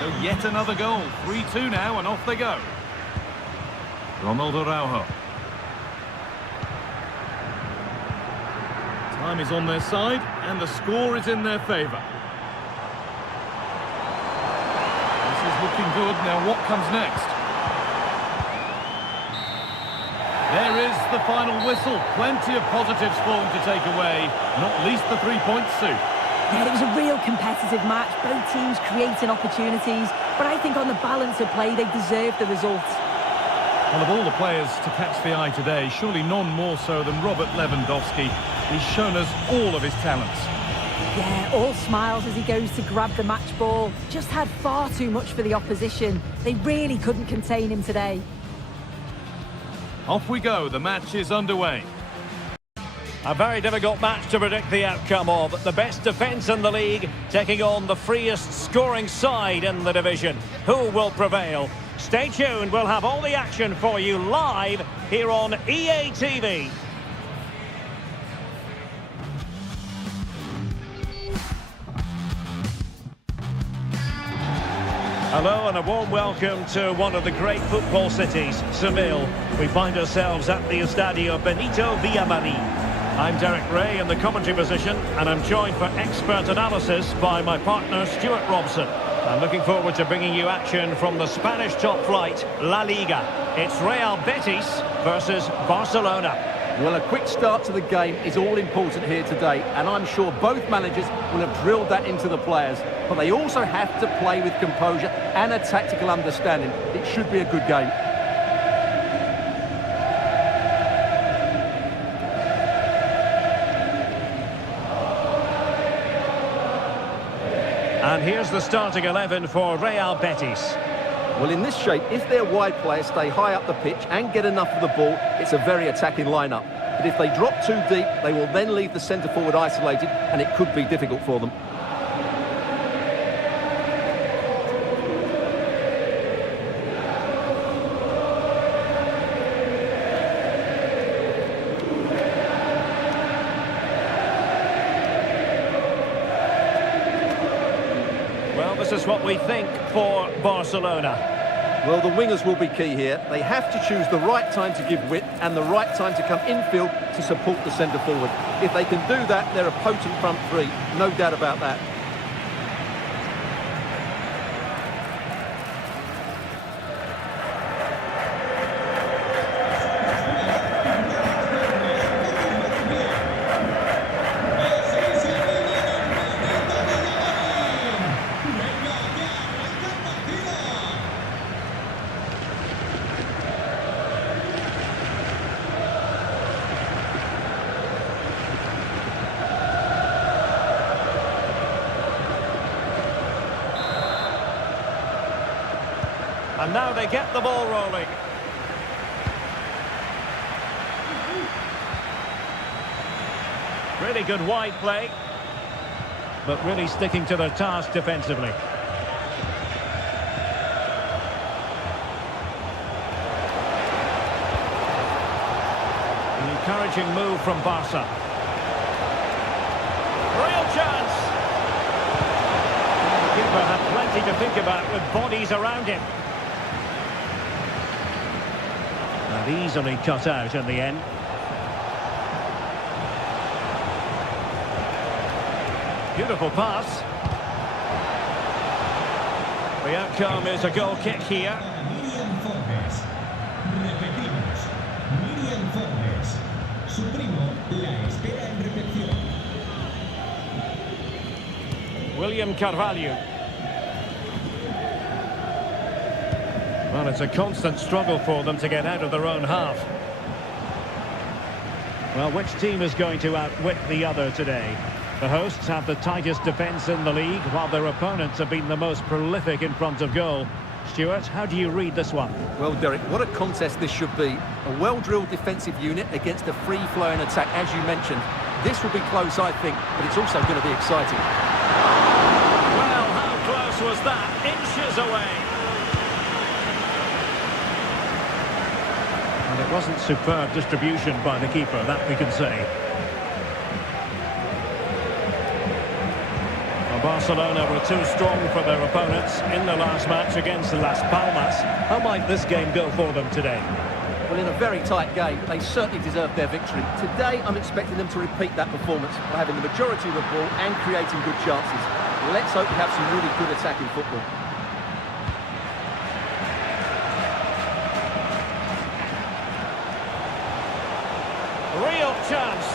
So yet another goal. 3-2 now, and off they go. Ronaldo Araujo. Time is on their side, and the score is in their favour. This is looking good. Now what comes next? There is the final whistle. Plenty of positives for them to take away, not least the 3 points, Sue. Yeah, it was a real competitive match. Both teams creating opportunities, but I think on the balance of play, they deserved the result. Well, of all the players to catch the eye today, surely none more so than Robert Lewandowski. He's shown us all of his talents. Yeah, all smiles as he goes to grab the match ball. Just had far too much for the opposition. They really couldn't contain him today. Off we go, the match is underway. A very difficult match to predict the outcome of. The best defence in the league taking on the freest scoring side in the division. Who will prevail? Stay tuned, we'll have all the action for you live here on EA TV. Hello and a warm welcome to one of the great football cities, Seville. We find ourselves at the Estadio Benito Villamarín. I'm Derek Ray in the commentary position, and I'm joined for expert analysis by my partner Stuart Robson. I'm looking forward to bringing you action from the Spanish top flight, La Liga. It's Real Betis versus Barcelona. Well, a quick start to the game is all important here today, and I'm sure both managers will have drilled that into the players. But they also have to play with composure and a tactical understanding. It should be a good game. And here's the starting 11 for Real Betis. Well, in this shape, if their wide players stay high up the pitch and get enough of the ball, it's a very attacking lineup. But if they drop too deep, they will then leave the centre-forward isolated, and it could be difficult for them. Well, this is what we think for Barcelona. Well, the wingers will be key here. They have to choose the right time to give width and the right time to come infield to support the centre-forward. If they can do that, they're a potent front three. No doubt about that. And now they get the ball rolling. Really good wide play, but really sticking to their task defensively. An encouraging move from Barca. Real chance. The keeper had plenty to think about with bodies around him. And easily cut out in the end. Beautiful pass. The outcome is a goal kick here. Miriam Fornes. Repetimos. Miriam Fornes. Su primo la espera en recepción. William Carvalho. Well, it's a constant struggle for them to get out of their own half. Well, which team is going to outwit the other today? The hosts have the tightest defence in the league, while their opponents have been the most prolific in front of goal. Stuart, how do you read this one? Well, Derek, what a contest this should be. A well-drilled defensive unit against a free-flowing attack, as you mentioned. This will be close, I think, but it's also going to be exciting. Well, how close was that? Inches away. And it wasn't superb distribution by the keeper, that we can say. Barcelona were too strong for their opponents in the last match against Las Palmas. How might this game go for them today? Well, in a very tight game, they certainly deserved their victory. Today, I'm expecting them to repeat that performance by having the majority of the ball and creating good chances. Let's hope we have some really good attacking football. Real chance.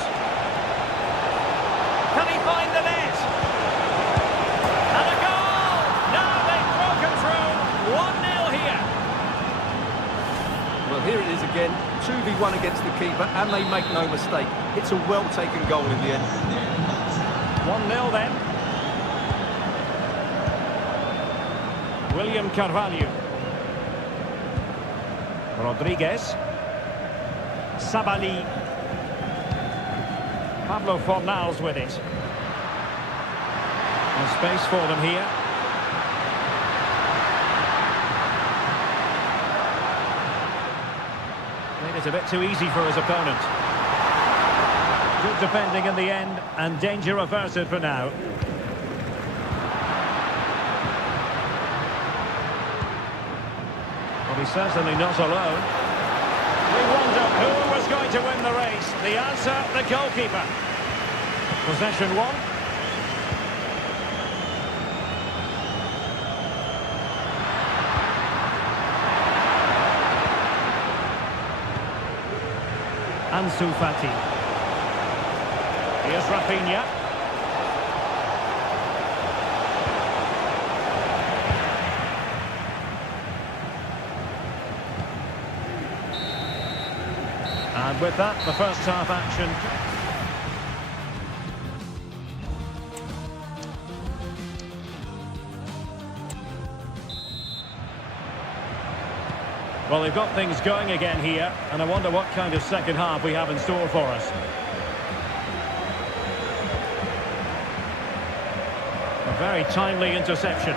Can he find the net? And a goal! Now they've broken through. 1-0 here. Well, here it is again. 2v1 against the keeper, and they make no mistake. It's a well-taken goal in the end. 1-0 then. William Carvalho. Rodriguez. Sabali. Pablo Fornals with it. There's space for them here. Made it a bit too easy for his opponent. Good defending in the end, and danger averted for now. Well, he's certainly not alone. We wonder who was going to win the race. The answer, the goalkeeper. Possession one. Ansu Fati. Here's Rafinha. And with that, the first half action. Well, they've got things going again here, and I wonder what kind of second half we have in store for us. A very timely interception.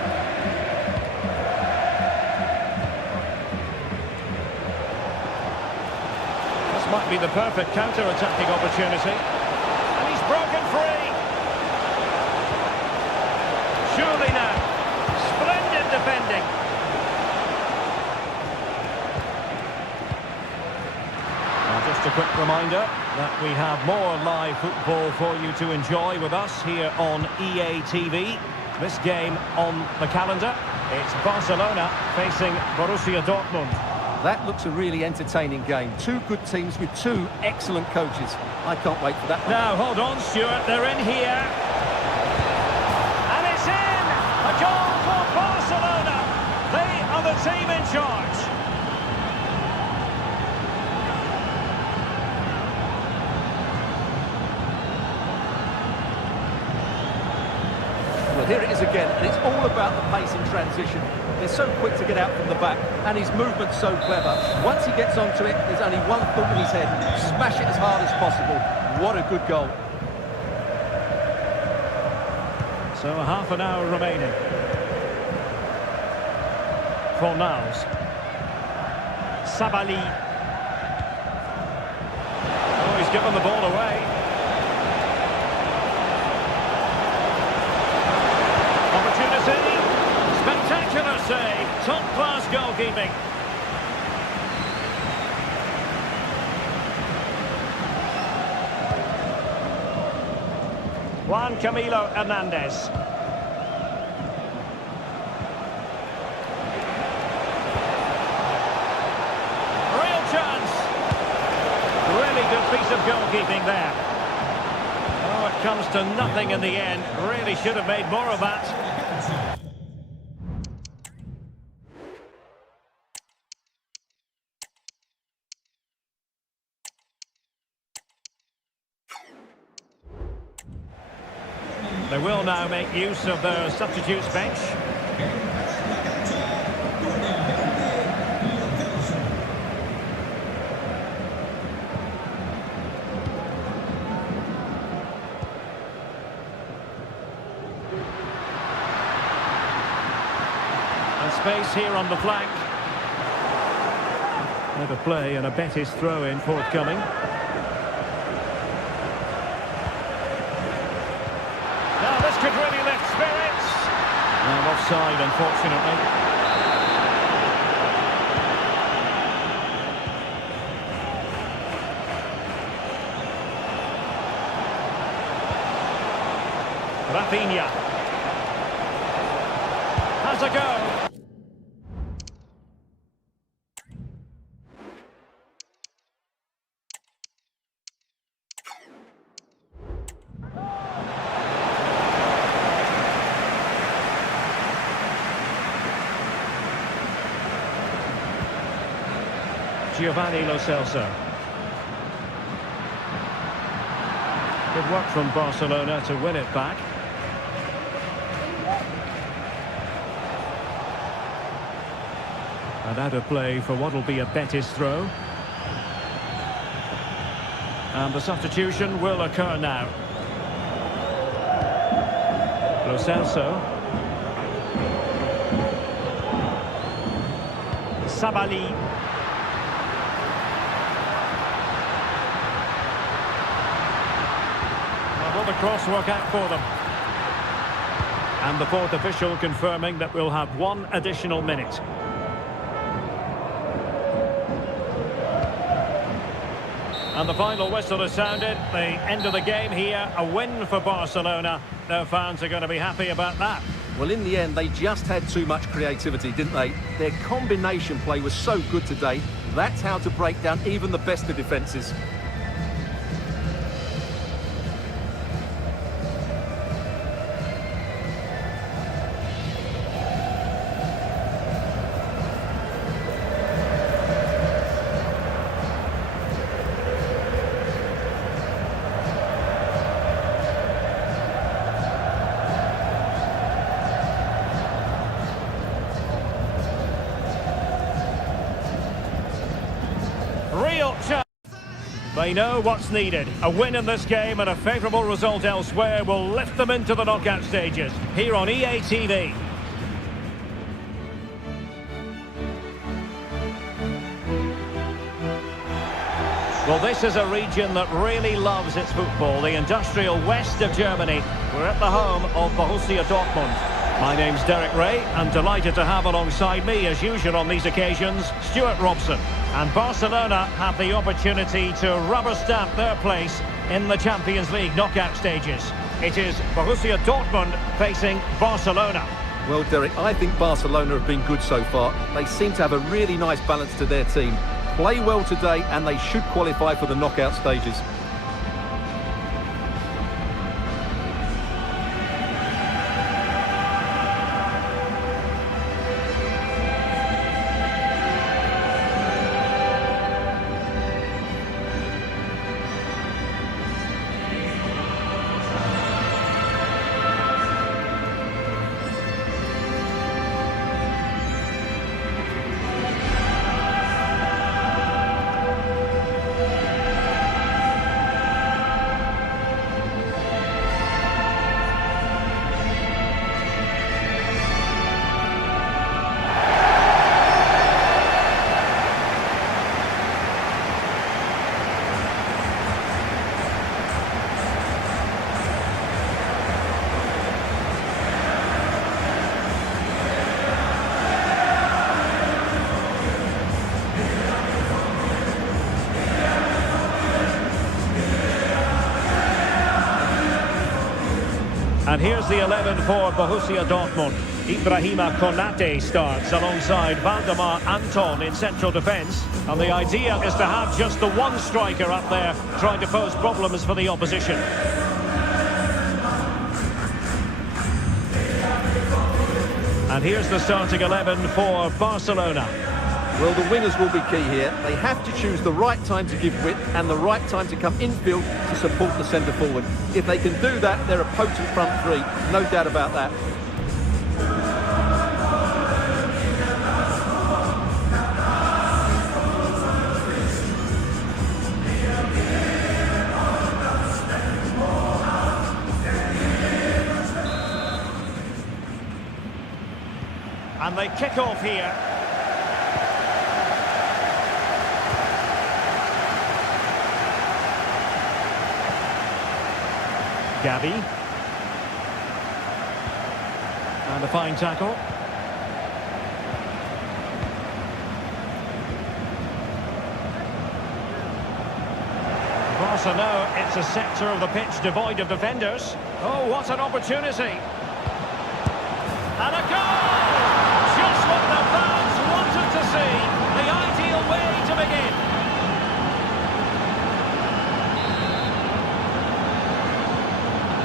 This might be the perfect counter-attacking opportunity. And he's broken free. Surely now. Splendid defending. Just a quick reminder that we have more live football for you to enjoy with us here on EA TV. This game on the calendar, it's Barcelona facing Borussia Dortmund. That looks a really entertaining game. Two good teams with two excellent coaches. I can't wait for that one. Now, hold on, Stuart, they're in here. And it's in! A goal for Barcelona! They are the team in charge. Well, here it is again, and it's all about the pace in transition. They're so quick to get out from the back, and his movement's so clever. Once he gets onto it, there's only one thought in his head. Smash it as hard as possible. What a good goal. So a half an hour remaining. Fornals. Sabali. Oh, he's given the ball away. Opportunity. Spectacular save. Top-class goalkeeping. Juan Camilo Hernandez. Real chance. Really good piece of goalkeeping there. Oh, it comes to nothing in the end. Really should have made more of that. They will now make use of their substitutes bench. And space here on the flank. Never play and a Betis throw-in forthcoming. Could really lift spirits. And offside, unfortunately. Rafinha has a go. Giovanni Lo Celso. Good work from Barcelona to win it back. And out of play for what will be a Betis throw. And the substitution will occur now. Lo Celso. Sabali. Will the cross work out for them? And the fourth official confirming that we'll have one additional minute. And the final whistle has sounded. The end of the game here. A win for Barcelona. Their fans are going to be happy about that. Well, in the end, they just had too much creativity, didn't they? Their combination play was so good today. That's how to break down even the best of defences. They know what's needed. A win in this game and a favourable result elsewhere will lift them into the knockout stages. Here on EA TV. Well, this is a region that really loves its football, the industrial west of Germany. We're at the home of Borussia Dortmund. My name's Derek Ray, and delighted to have alongside me, as usual on these occasions, Stuart Robson. And Barcelona have the opportunity to rubber stamp their place in the Champions League knockout stages. It is Borussia Dortmund facing Barcelona. Well, Derek, I think Barcelona have been good so far. They seem to have a really nice balance to their team. Play well today and they should qualify for the knockout stages. And here's the 11 for Borussia Dortmund. Ibrahima Konate starts alongside Valdemar Anton in central defence. And the idea is to have just the one striker up there trying to pose problems for the opposition. And here's the starting 11 for Barcelona. Well, the wingers will be key here. They have to choose the right time to give width and the right time to come infield to support the centre forward. If they can do that, they're a potent front three. No doubt about that. And they kick off here. Gavi. And a fine tackle. Barca know it's a sector of the pitch devoid of defenders. Oh, what an opportunity. And a goal! Just what the fans wanted to see. The ideal way to begin.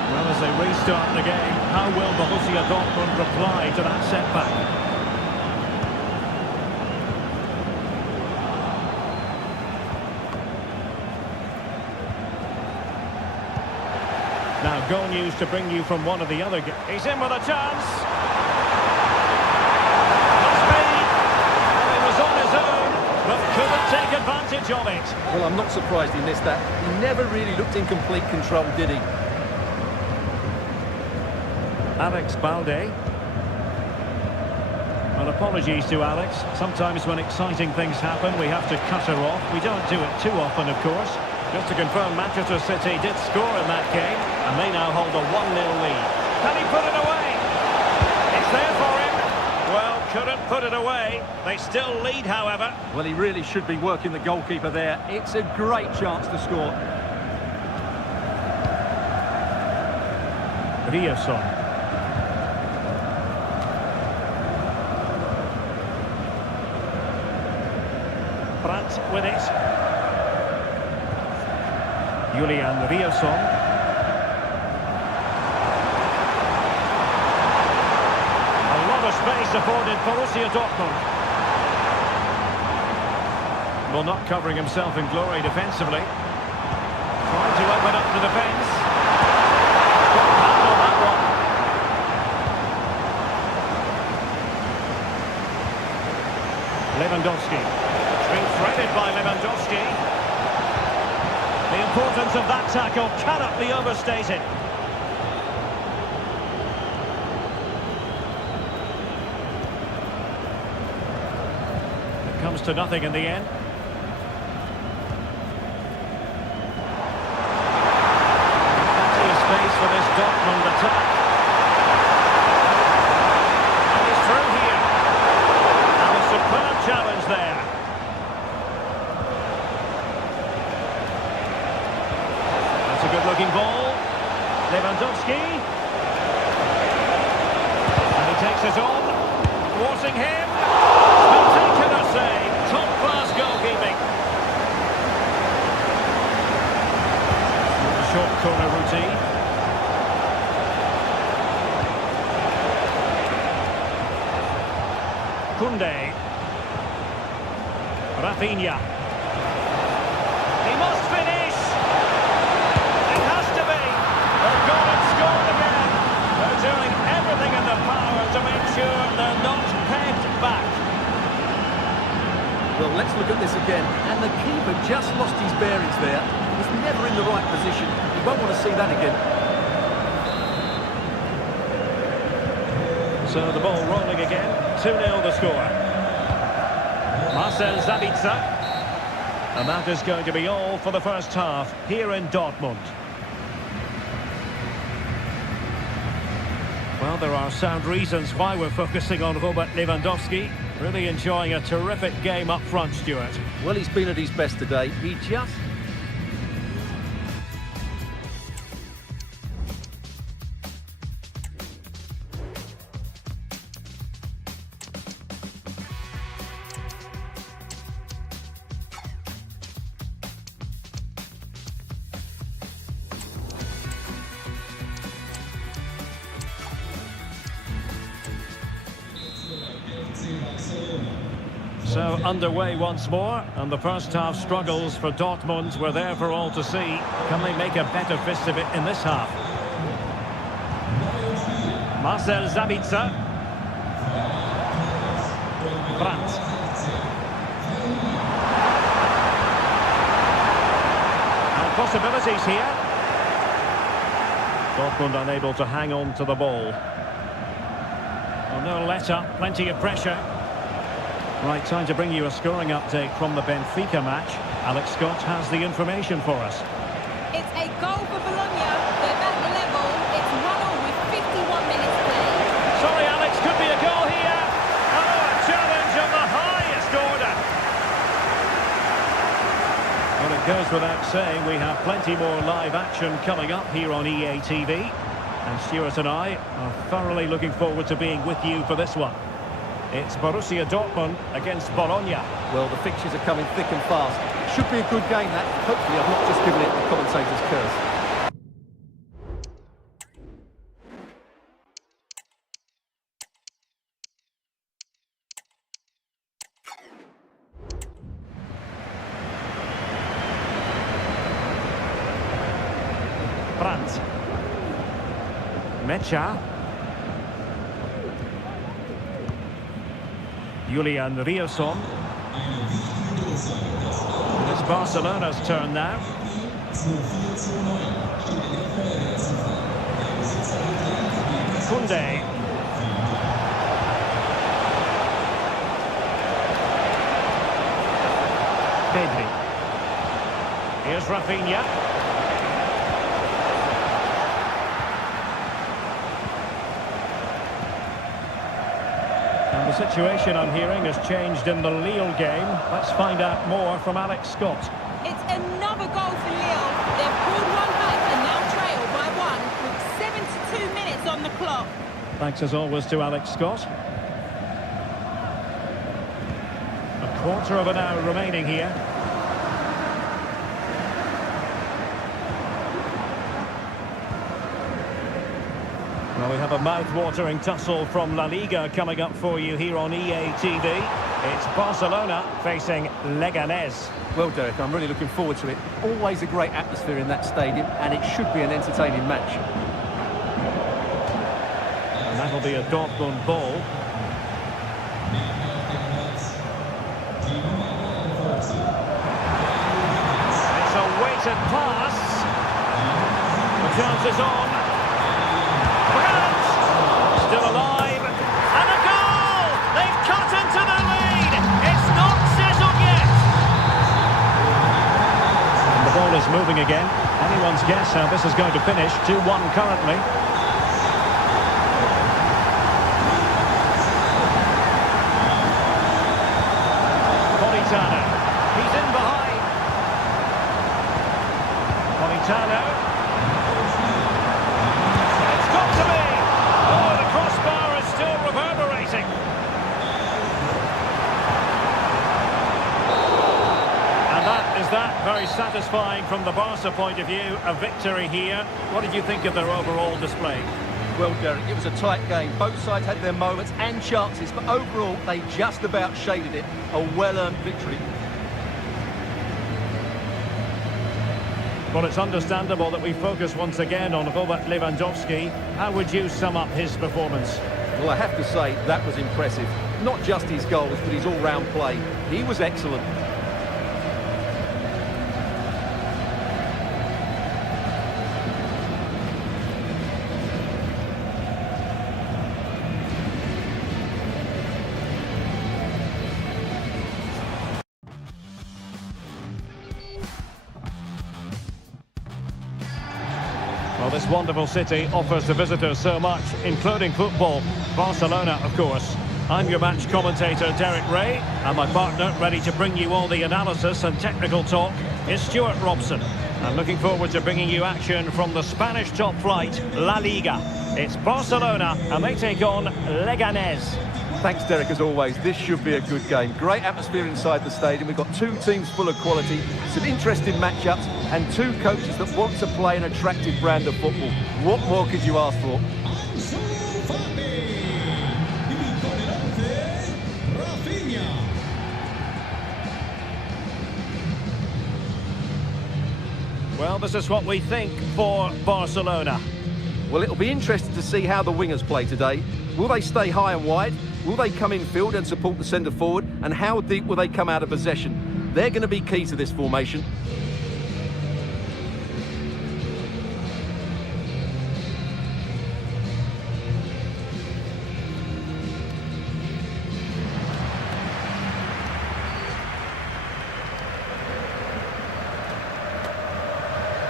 Well, as they restart the game, how will Borussia Dortmund reply to that setback? Now, goal news to bring you from one of the other games. He's in with a chance. The speed. Well, he was on his own, but couldn't take advantage of it. Well, I'm not surprised he missed that. He never really looked in complete control, did he? Alex Balde. Well, apologies to Alex. Sometimes when exciting things happen, we have to cut her off. We don't do it too often, of course. Just to confirm, Manchester City did score in that game, and they now hold a 1-0 lead. Can he put it away? It's there for him. Well, couldn't put it away. They still lead, however. Well, he really should be working the goalkeeper there. It's a great chance to score. Ryerson. Brandt with it. Julian Ryerson. A lot of space afforded Borussia Dortmund. Well, not covering himself in glory defensively. Trying to open up the defence. Got hand on that one. Lewandowski. It's been threaded by Lewandowski. The importance of that tackle cannot be overstated. It comes to nothing in the end. Plenty of space for this Dortmund attack. And he's through here. And a superb challenge there. That's a good-looking ball. Lewandowski. And he takes it on. Thwarting him. Spectacular save. Top-class goalkeeping. Short corner routine. Kunde. Rafinha. He must finish. It has to be. They've gone and scored again. They're doing everything in their power to make sure they're not pegged back. Well, let's look at this again. And the keeper just lost his bearings there. He's never in the right position. You won't want to see that again. So the ball rolling again. 2-0 the score. Marcel Sabitzer. And that is going to be all for the first half here in Dortmund. Well, there are sound reasons why we're focusing on Robert Lewandowski. Really enjoying a terrific game up front, Stuart. Well, he's been at his best today. He just... So underway once more, and the first half struggles for Dortmund were there for all to see. Can they make a better fist of it in this half? Marcel Sabitzer. Brandt. And possibilities here. Dortmund unable to hang on to the ball. Well, no let-up, plenty of pressure. Right, time to bring you a scoring update from the Benfica match. Alex Scott has the information for us. It's a goal for Bologna. They're back to level. It's 1-1 with 51 minutes played. Sorry, Alex, could be a goal here. Oh, a challenge of the highest order. Well, it goes without saying we have plenty more live action coming up here on EA TV. And Stuart and I are thoroughly looking forward to being with you for this one. It's Borussia Dortmund against Bologna. Well, the fixtures are coming thick and fast. It should be a good game, that. Hopefully I've not just given it the commentator's curse. Brandt. Mecha. Julian Rierson. It's Barcelona's turn now. Kunde. Pedri. Here's Rafinha. The situation I'm hearing has changed in the Lille game. Let's find out more from Alex Scott. It's another goal for Lille. They've pulled one back and now trail by one with 72 minutes on the clock. Thanks as always to Alex Scott. A quarter of an hour remaining here. Well, we have a mouth-watering tussle from La Liga coming up for you here on EA TV. It's Barcelona facing Leganés. Well, Derek, I'm really looking forward to it. Always a great atmosphere in that stadium, and it should be an entertaining match. And that'll be a Dortmund ball. It's a Intercepted pass. The chance is on. Brandt! Still alive. And a goal! They've cut into the lead. It's not settled yet. And the ball is moving again. Anyone's guess how this is going to finish. 2-1 currently. He's in behind. Politano. It's got to be. Oh, the crossbar is still reverberating. And that is that. Very satisfying from the Barca point of view. A victory here. What did you think of their overall display? Well, Derek, it was a tight game. Both sides had their moments and chances, but overall, they just about shaded it. A well-earned victory. Well, it's understandable that we focus once again on Robert Lewandowski. How would you sum up his performance? Well, I have to say, that was impressive. Not just his goals, but his all-round play. He was excellent. Well, this wonderful city offers the visitors so much, including football. Barcelona, of course. I'm your match commentator, Derek Ray, and my partner, ready to bring you all the analysis and technical talk, is Stuart Robson. I'm looking forward to bringing you action from the Spanish top flight, La Liga. It's Barcelona, and they take on Leganés. Thanks, Derek, as always. This should be a good game. Great atmosphere inside the stadium. We've got two teams full of quality, some interesting matchups, and two coaches that want to play an attractive brand of football. What more could you ask for? Well, this is what we think for Barcelona. Well, it'll be interesting to see how the wingers play today. Will they stay high and wide? Will they come in field and support the centre forward? And how deep will they come out of possession? They're going to be key to this formation.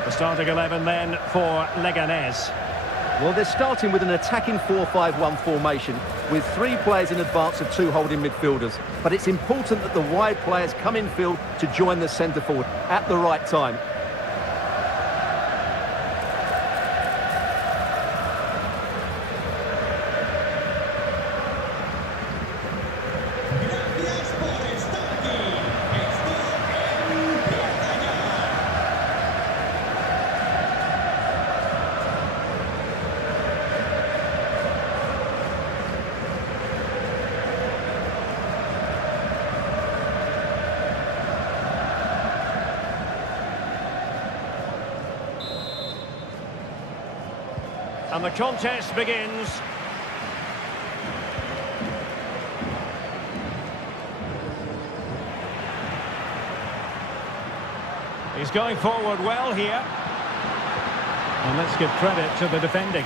The starting 11 then for Leganés. Well, they're starting with an attacking 4-5-1 formation with three players in advance of two holding midfielders. But it's important that the wide players come in field to join the centre forward at the right time. And the contest begins. He's going forward well here. And let's give credit to the defending.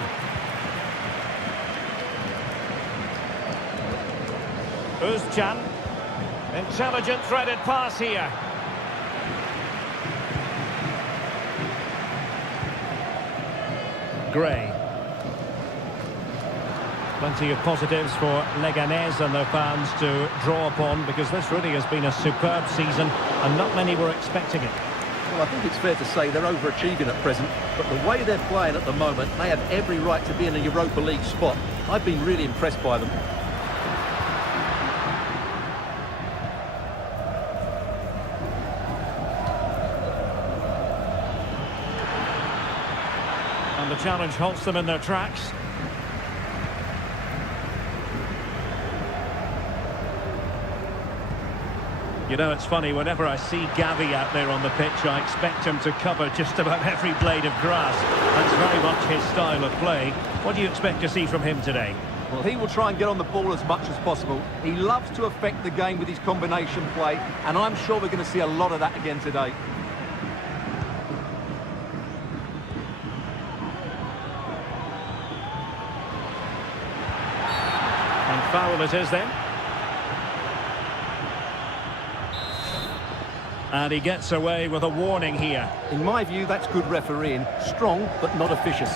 Özcan. Intelligent threaded pass here. Gray. Plenty of positives for Leganés and their fans to draw upon, because this really has been a superb season and not many were expecting it. Well, I think it's fair to say they're overachieving at present, but the way they're playing at the moment, they have every right to be in a Europa League spot. I've been really impressed by them. And the challenge halts them in their tracks. You know, it's funny, whenever I see Gavi out there on the pitch, I expect him to cover just about every blade of grass. That's very much his style of play. What do you expect to see from him today? Well, he will try and get on the ball as much as possible. He loves to affect the game with his combination play, and I'm sure we're going to see a lot of that again today. Foul it is then. And he gets away with a warning here. In my view, that's good refereeing. Strong, but not officious.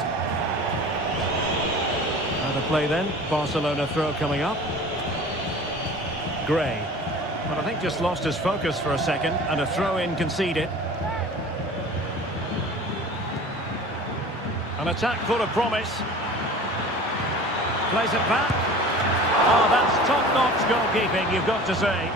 And a play then. Barcelona throw coming up. Gray. But I think just lost his focus for a second, and a throw-in conceded. An attack full of promise. Plays it back. Oh, that's top-notch goalkeeping, you've got to say.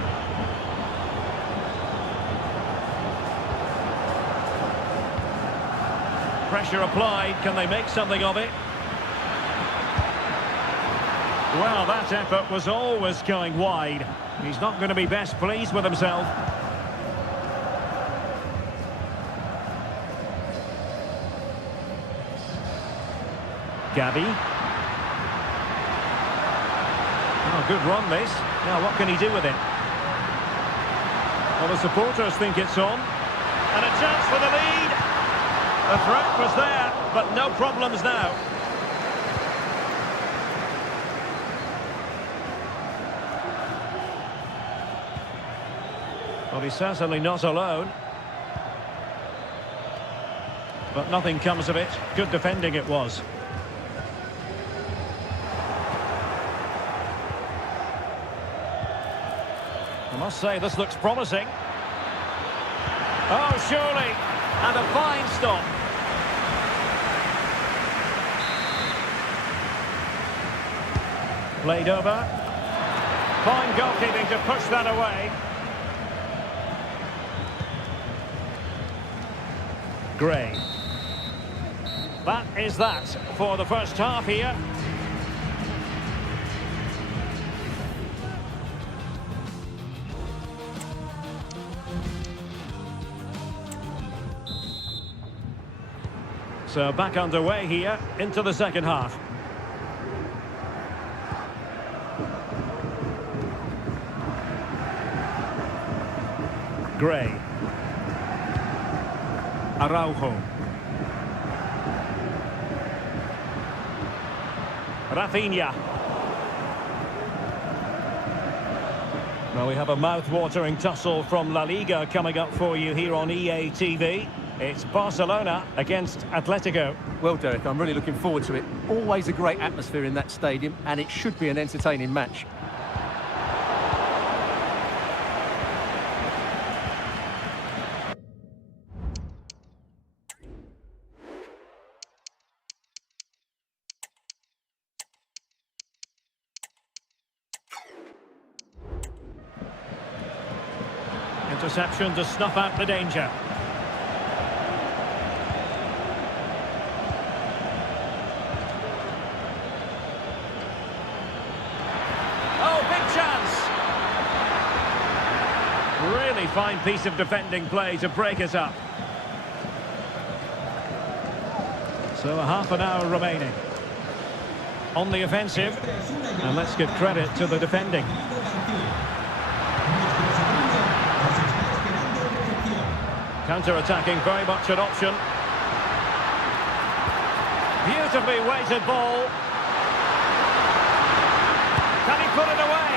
Pressure applied. Can they make something of it? Well, that effort was always going wide. He's not going to be best pleased with himself. Gabby. Oh, good run this. Now what can he do with it? Well, the supporters think it's on. And a chance for the lead. The threat was there, but no problems now. Well, he's certainly not alone. But nothing comes of it. Good defending it was. I must say, this looks promising. Oh, surely. And a fine stop. Played over. Fine goalkeeping to push that away. Gray. That is that for the first half here. So back underway here into the second half. Gray. Araujo. Rafinha. Well, we have a mouth-watering tussle from La Liga coming up for you here on EA TV. It's Barcelona against Atletico. Well, Derek, I'm really looking forward to it. Always a great atmosphere in that stadium, and it should be an entertaining match. Interception to snuff out the danger. Oh, big chance! Really fine piece of defending play to break it up. So a half an hour remaining. On the offensive. And let's give credit to the defending. Counter-attacking, very much an option. Beautifully weighted ball. Can he put it away?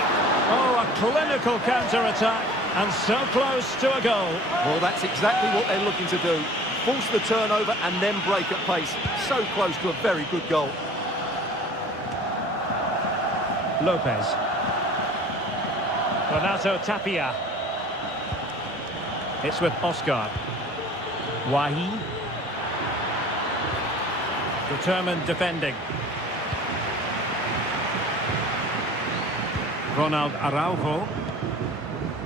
Oh, a clinical counter-attack, and so close to a goal. Well, that's exactly what they're looking to do. Force the turnover and then break at pace. So close to a very good goal. Lopez. Renato Tapia. It's with Oscar. Wahi. Determined defending. Ronald Araujo.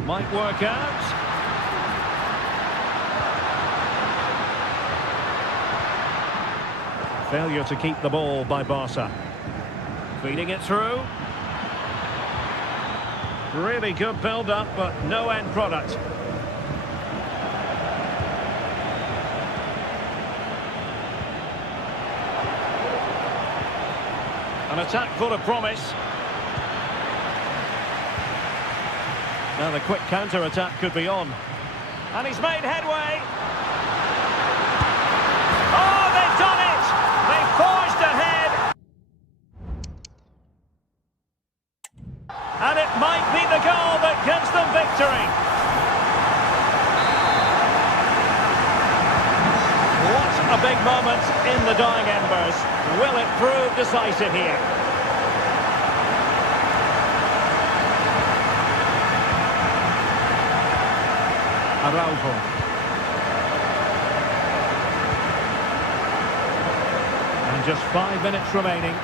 Might work out. Failure to keep the ball by Barca. Feeding it through. Really good build-up, but no end product. An attack full of promise. Now the quick counter-attack could be on. And he's made headway. Oh, they've done it! They forged ahead! A big moment in the dying embers. Will it prove decisive here? Araujo. And just 5 minutes remaining.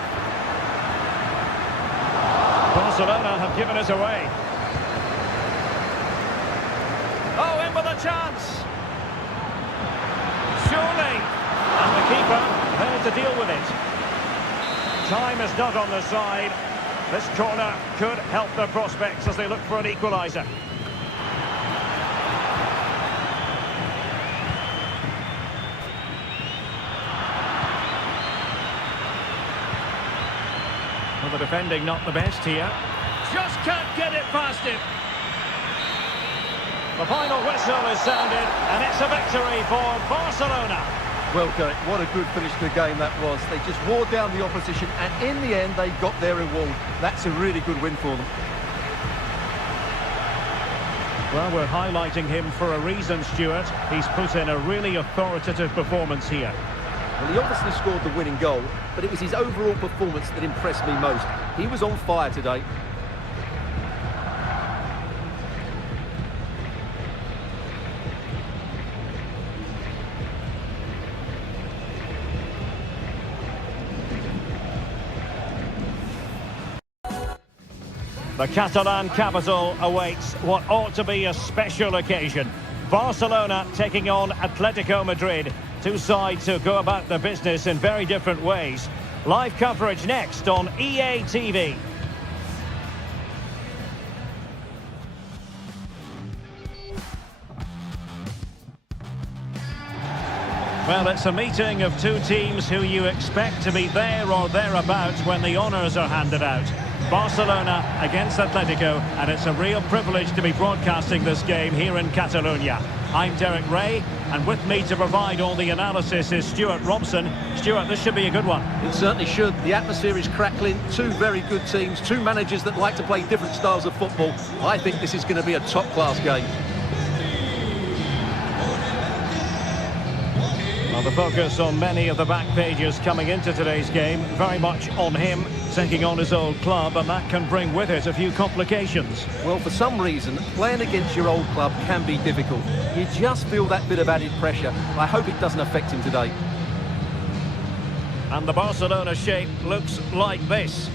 Barcelona have given us away. Oh, in with a chance. Surely. And the keeper there to deal with it. Time is not on their side. This corner could help their prospects as they look for an equaliser. Well, the defending not the best here. Just can't get it past him. The final whistle is sounded, and it's a victory for Barcelona. Well, Derek, what a good finish to the game that was. They just wore down the opposition, and in the end, they got their reward. That's a really good win for them. Well, we're highlighting him for a reason, Stuart. He's put in a really authoritative performance here. Well, he obviously scored the winning goal, but it was his overall performance that impressed me most. He was on fire today. The Catalan capital awaits what ought to be a special occasion. Barcelona taking on Atletico Madrid. Two sides who go about their business in very different ways. Live coverage next on EA TV. Well, it's a meeting of two teams who you expect to be there or thereabouts when the honours are handed out. Barcelona against Atletico, and it's a real privilege to be broadcasting this game here in Catalonia. I'm Derek Ray, and with me to provide all the analysis is Stuart Robson. Stuart, this should be a good one. It certainly should. The atmosphere is crackling. Two very good teams, two managers that like to play different styles of football. I think this is going to be a top-class game. Well, the focus on many of the back pages coming into today's game, very much on him taking on his old club, and that can bring with it a few complications. Well, for some reason, playing against your old club can be difficult. You just feel that bit of added pressure. I hope it doesn't affect him today. And the Barcelona shape looks like this.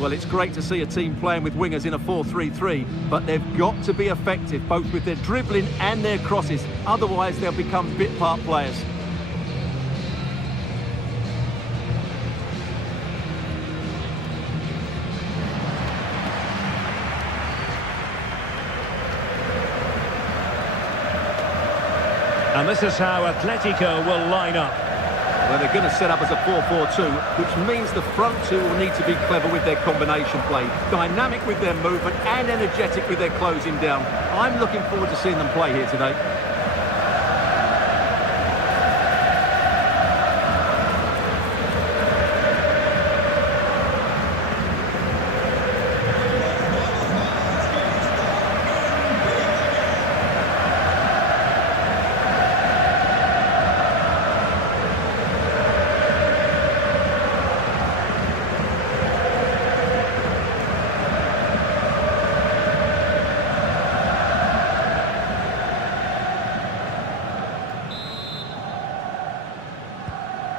Well, it's great to see a team playing with wingers in a 4-3-3, but they've got to be effective, both with their dribbling and their crosses. Otherwise, they'll become bit-part players. And this is how Atletico will line up. Well, they're going to set up as a 4-4-2, which means the front two will need to be clever with their combination play, dynamic with their movement and energetic with their closing down. I'm looking forward to seeing them play here today.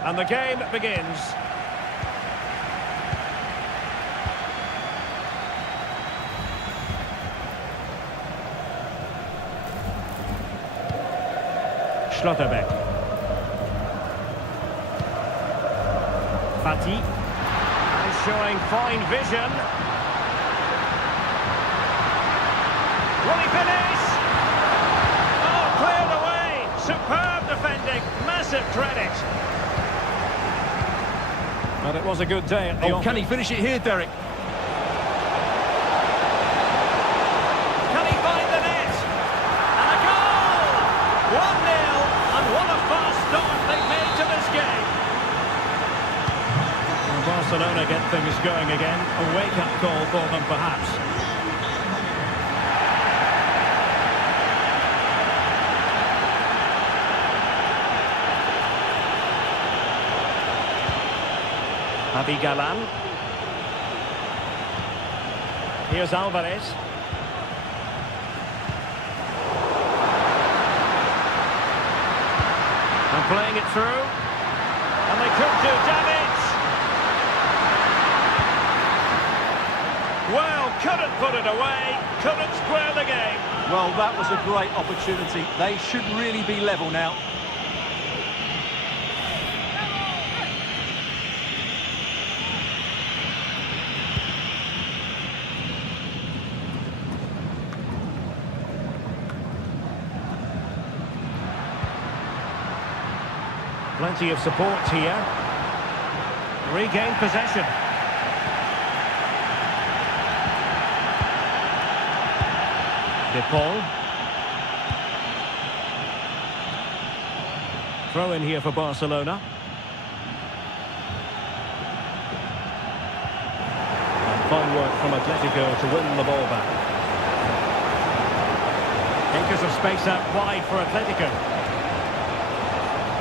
And the game begins. Schlotterbeck. Fati. And showing fine vision. Will he finish? Oh, cleared away. Superb defending. Massive credit. But it was a good day at the office. Can he finish it here, Derek? Can he find the net? And a goal! 1-0, and what a fast start they've made to this game. And Barcelona get things going again. A wake-up call for them, perhaps. Abigalan. Here's Alvarez. And playing it through. And they could do damage. Well, couldn't put it away. Couldn't square the game. Well, that was a great opportunity. They should really be level now. Plenty of support here. Regained possession. Paul. Throw in here for Barcelona. And fine work from Atletico to win the ball back. Acres of space out wide for Atletico.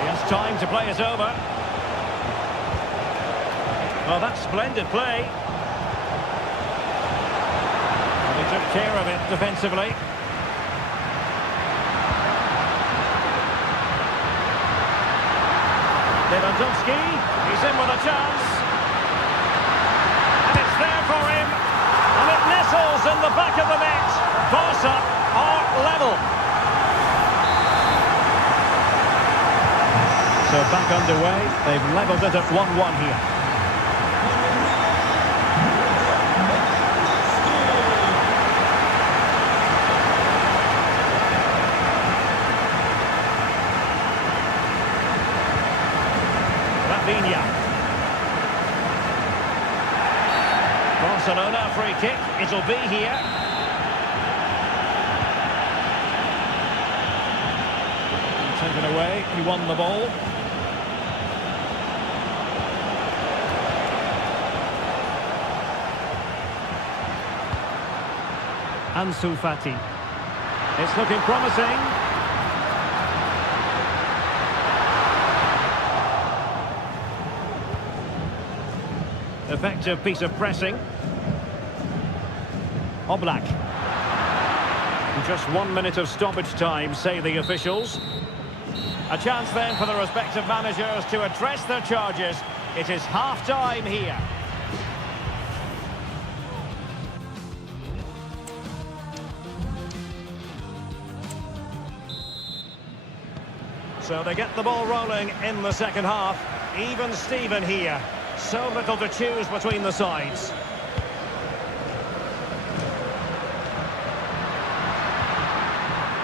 He has time to play it over. Well, that's splendid play. And he took care of it defensively. Lewandowski, he's in with a chance. And it's there for him. And it nestles in the back of the net. Barca are level. So back underway. They've levelled it at 1-1 here. Barcelona free kick, it'll be here. Taken away, he won the ball. Ansu Fati. It's looking promising. Effective piece of pressing. Oblak. Just 1 minute of stoppage time, say the officials. A chance then for the respective managers to address their charges. It is half-time here. So they get the ball rolling in the second half. Even Steven here. So little to choose between the sides.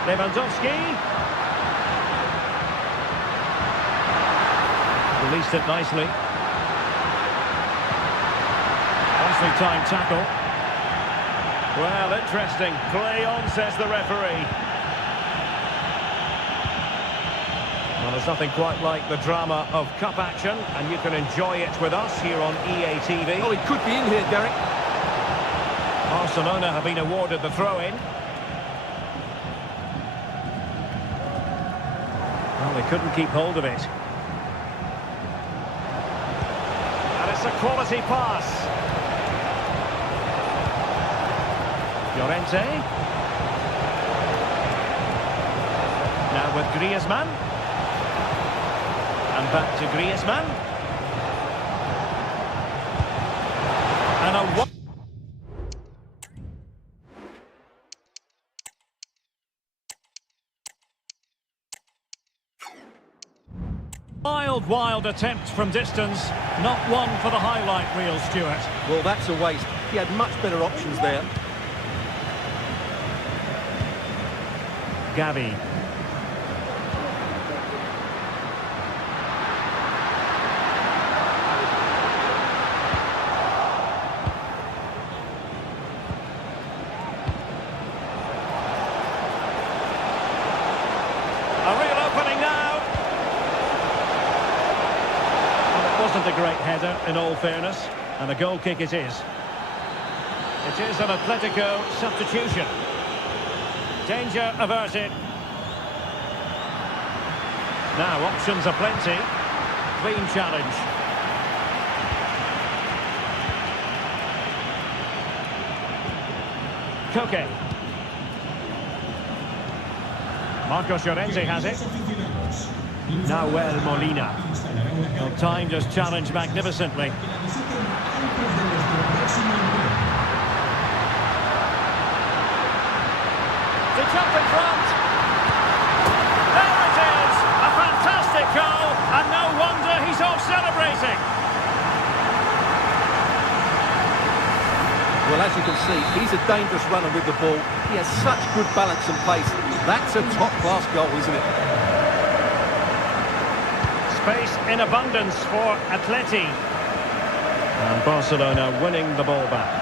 Lewandowski. Released it nicely. Nicely timed tackle. Well, interesting. Play on, says the referee. Well, there's nothing quite like the drama of cup action, and you can enjoy it with us here on EA TV. Oh, he could be in here, Derek. Barcelona have been awarded the throw-in. Well, they couldn't keep hold of it. And it's a quality pass. Llorente. Now with Griezmann. And back to Griezmann. And a wild attempt from distance. Not one for the highlight reel, Stuart. Well, that's a waste. He had much better options there. Gavi. A real opening now. Well, it wasn't a great header, in all fairness, and a goal kick it is. It is an Atletico substitution. Danger averted. Now options are plenty. Clean challenge. Koke. Marcos Llorente has it. Nahuel Molina. Well, timed his challenge magnificently. To jump in front. There it is! A fantastic goal, and no wonder he's off celebrating. Well, as you can see, he's a dangerous runner with the ball. He has such good balance and pace. That's a top-class goal, isn't it? Space in abundance for Atleti. And Barcelona winning the ball back.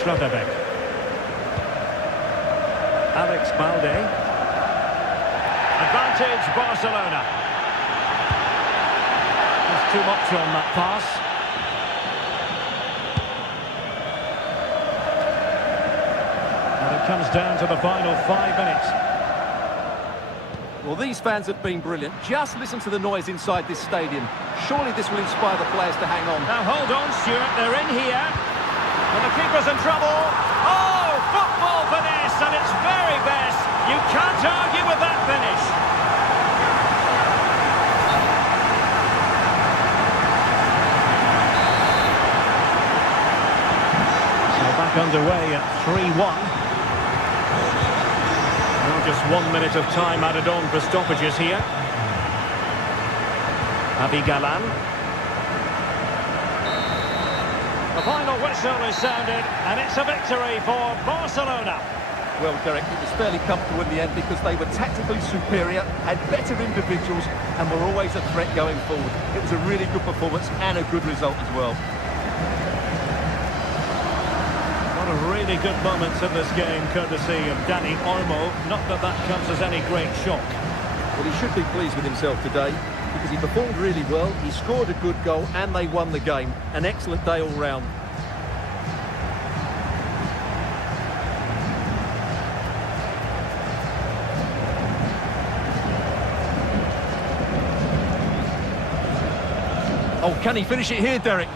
Schlotterbeck. Alex Balde. Advantage Barcelona. There's too much on that pass. And it comes down to the final 5 minutes. Well, these fans have been brilliant. Just listen to the noise inside this stadium. Surely this will inspire the players to hang on. Now hold on, Stuart, they're in here. And the keeper's in trouble. Oh, football finesse, and it's very best. You can't argue with that finish. So back underway at 3-1. Now just 1 minute of time added on for stoppages here. Abigalan. The final whistle is sounded, and it's a victory for Barcelona. Well, Derek, it was fairly comfortable in the end because they were tactically superior, had better individuals, and were always a threat going forward. It was a really good performance and a good result as well. One of really good moments in this game, courtesy of Dani Olmo. Not that that comes as any great shock. Well, he should be pleased with himself today because he performed really well, he scored a good goal, and they won the game. An excellent day all round. Oh, can he finish it here, Derek?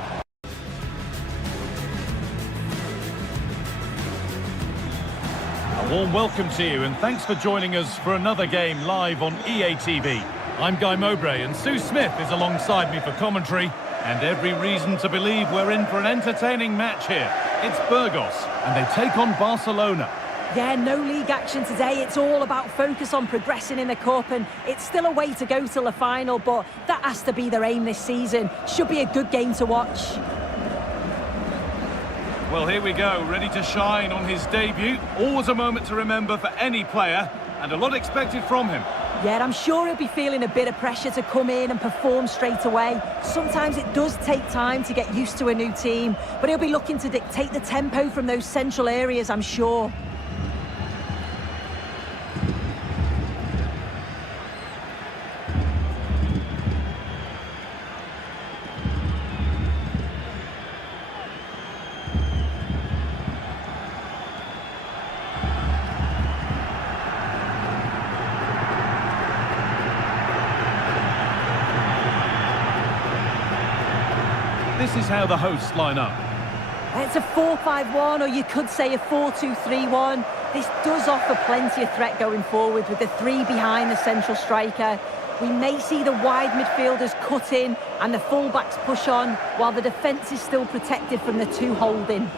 A warm welcome to you, and thanks for joining us for another game live on EA TV. I'm Guy Mowbray, and Sue Smith is alongside me for commentary, and every reason to believe we're in for an entertaining match here. It's Burgos, and they take on Barcelona. Yeah, no league action today. It's all about focus on progressing in the Cup, and it's still a way to go till the final, but that has to be their aim this season. Should be a good game to watch. Well, here we go, ready to shine on his debut. Always a moment to remember for any player, and a lot expected from him. Yeah, I'm sure he'll be feeling a bit of pressure to come in and perform straight away. Sometimes it does take time to get used to a new team, but he'll be looking to dictate the tempo from those central areas, I'm sure. This is how the hosts line up. It's a 4-5-1, or you could say a 4-2-3-1. This does offer plenty of threat going forward with the three behind the central striker. We may see the wide midfielders cut in and the fullbacks push on, while the defence is still protected from the two holding.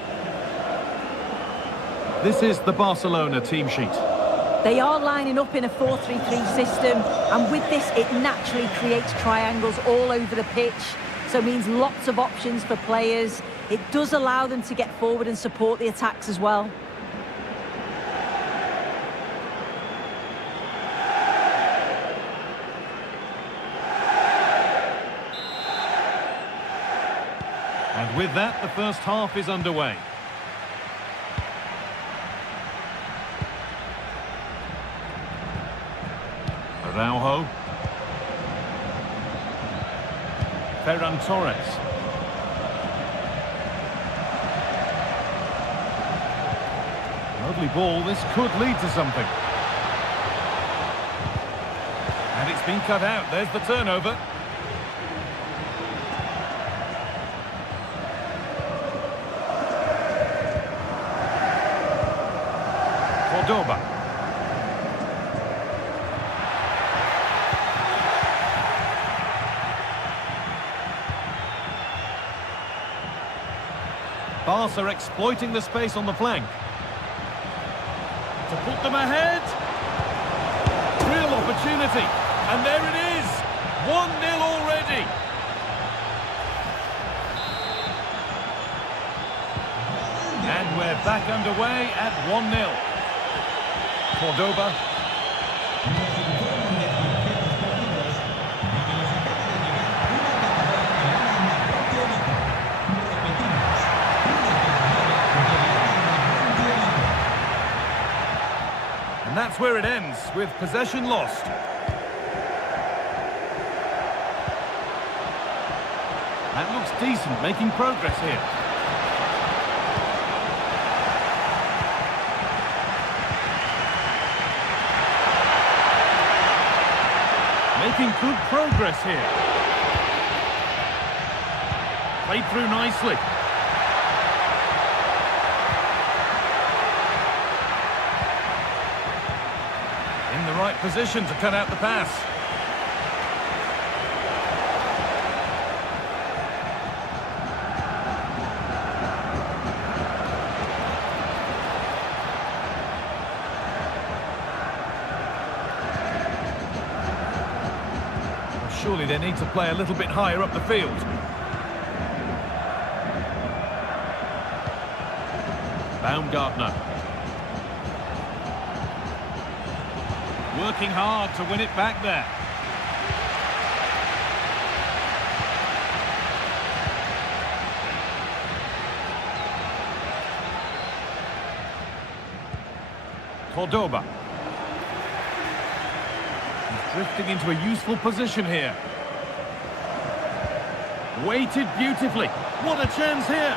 This is the Barcelona team sheet. They are lining up in a 4-3-3 system, and with this it naturally creates triangles all over the pitch. So it means lots of options for players. It does allow them to get forward and support the attacks as well. And with that, the first half is underway. Araujo. Ferran Torres. Lovely ball, this could lead to something. And it's been cut out, there's the turnover. Cordoba. Barca exploiting the space on the flank. To put them ahead. Real opportunity. And there it is. 1-0 already. And we're back underway at 1-0. Cordoba. And that's where it ends, with possession lost. That looks decent, making progress here. Making good progress here. Played through nicely. In the right position to cut out the pass. Surely they need to play a little bit higher up the field. Baumgartner. Working hard to win it back there. Cordoba. Drifting into a useful position here. Weighted beautifully. What a chance here.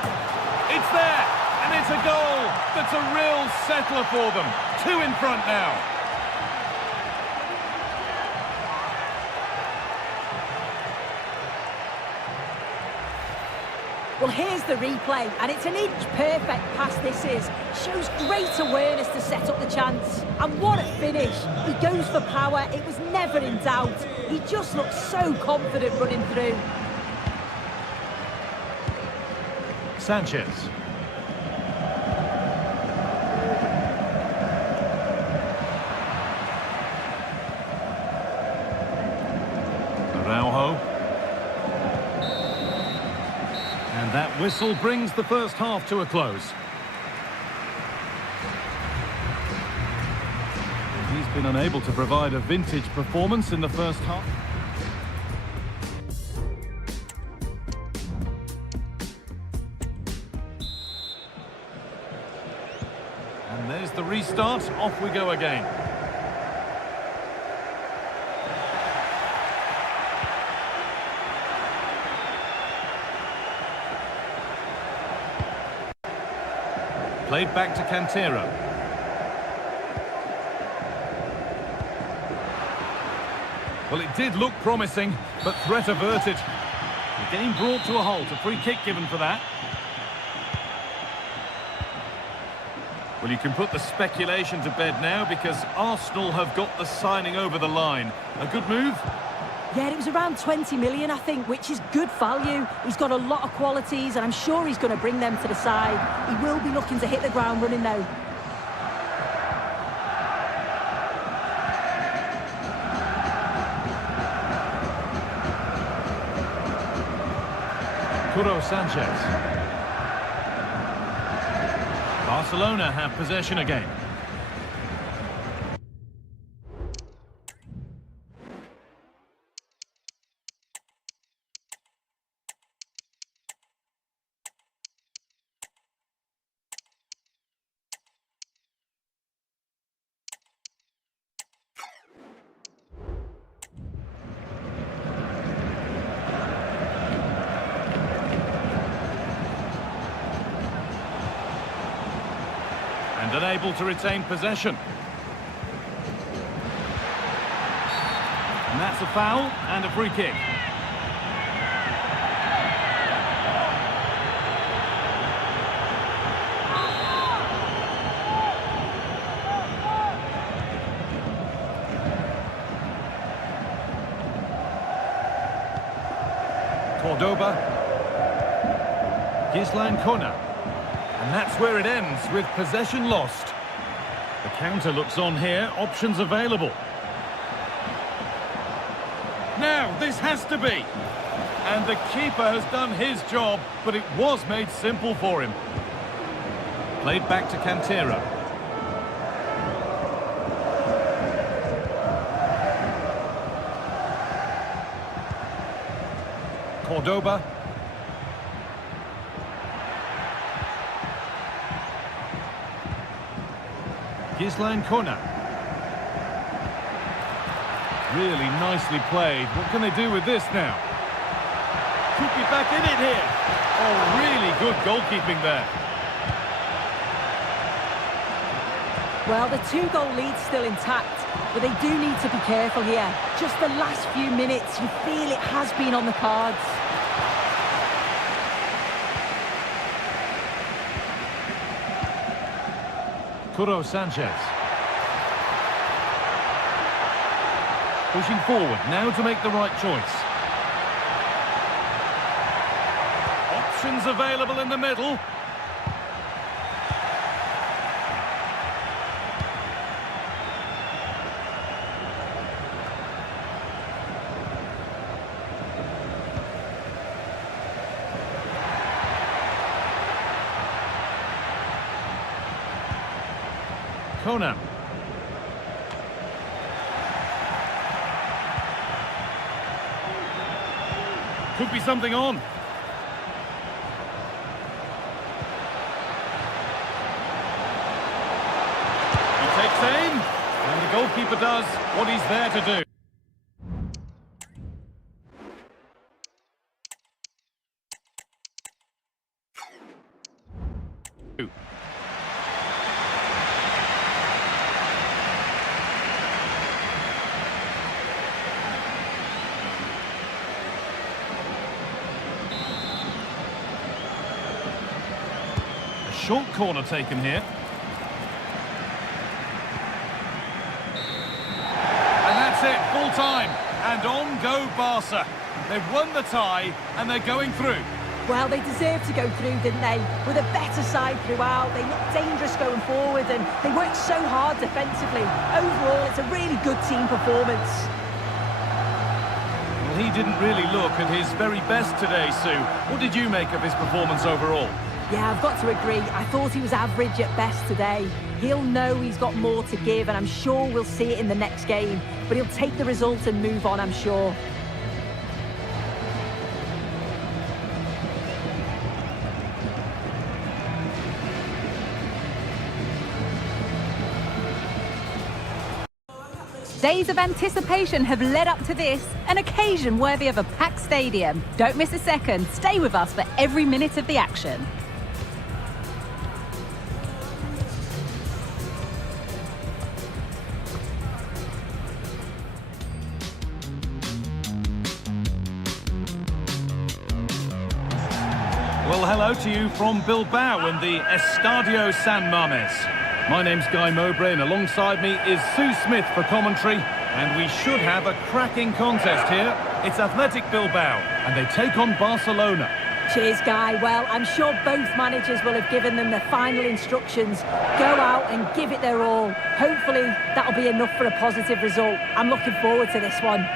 It's there, and it's a goal. That's a real settler for them. 2 in front now. Well, here's the replay, and it's an inch-perfect pass this is. Shows great awareness to set up the chance. And what a finish. He goes for power. It was never in doubt. He just looks so confident running through. Sanchez. Araujo. And that whistle brings the first half to a close. He's been unable to provide a vintage performance in the first half. And there's the restart. Off we go again. Played back to Cantero. Well, it did look promising, but threat averted. The game brought to a halt, a free kick given for that. Well, you can put the speculation to bed now because Arsenal have got the signing over the line. A good move? Yeah, it was around 20 million, I think, which is good value. He's got a lot of qualities, and I'm sure he's going to bring them to the side. He will be looking to hit the ground running now. Sanchez. Barcelona have possession again. And unable to retain possession. And that's a foul and a free kick. Cordoba. Gislan Kona. And that's where it ends, with possession lost. The counter looks on here, options available. Now, this has to be. And the keeper has done his job, but it was made simple for him. Played back to Cantera. Cordoba. Gislan Kona. Really nicely played. What can they do with this now? Could be back in it here. Oh, really good goalkeeping there. Well, the 2-goal lead's still intact, but they do need to be careful here. Just the last few minutes, you feel it has been on the cards. Kuro Sanchez. Pushing forward, now to make the right choice. Options available in the middle. Kona. Could be something on. He takes aim, and the goalkeeper does what he's there to do. Short corner taken here. And that's it, full time. And on go Barca. They've won the tie and they're going through. Well, they deserved to go through, didn't they? With a better side throughout, they looked dangerous going forward and they worked so hard defensively. Overall, it's a really good team performance. Well, he didn't really look at his very best today, Sue. What did you make of his performance overall? Yeah, I've got to agree. I thought he was average at best today. He'll know he's got more to give, and I'm sure we'll see it in the next game. But he'll take the result and move on, I'm sure. Days of anticipation have led up to this, an occasion worthy of a packed stadium. Don't miss a second. Stay with us for every minute of the action. Well, hello to you from Bilbao and the Estadio San Mames. My name's Guy Mowbray and alongside me is Sue Smith for commentary. And we should have a cracking contest here. It's Athletic Bilbao and they take on Barcelona. Cheers, Guy. Well, I'm sure both managers will have given them the final instructions. Go out and give it their all. Hopefully, that'll be enough for a positive result. I'm looking forward to this one.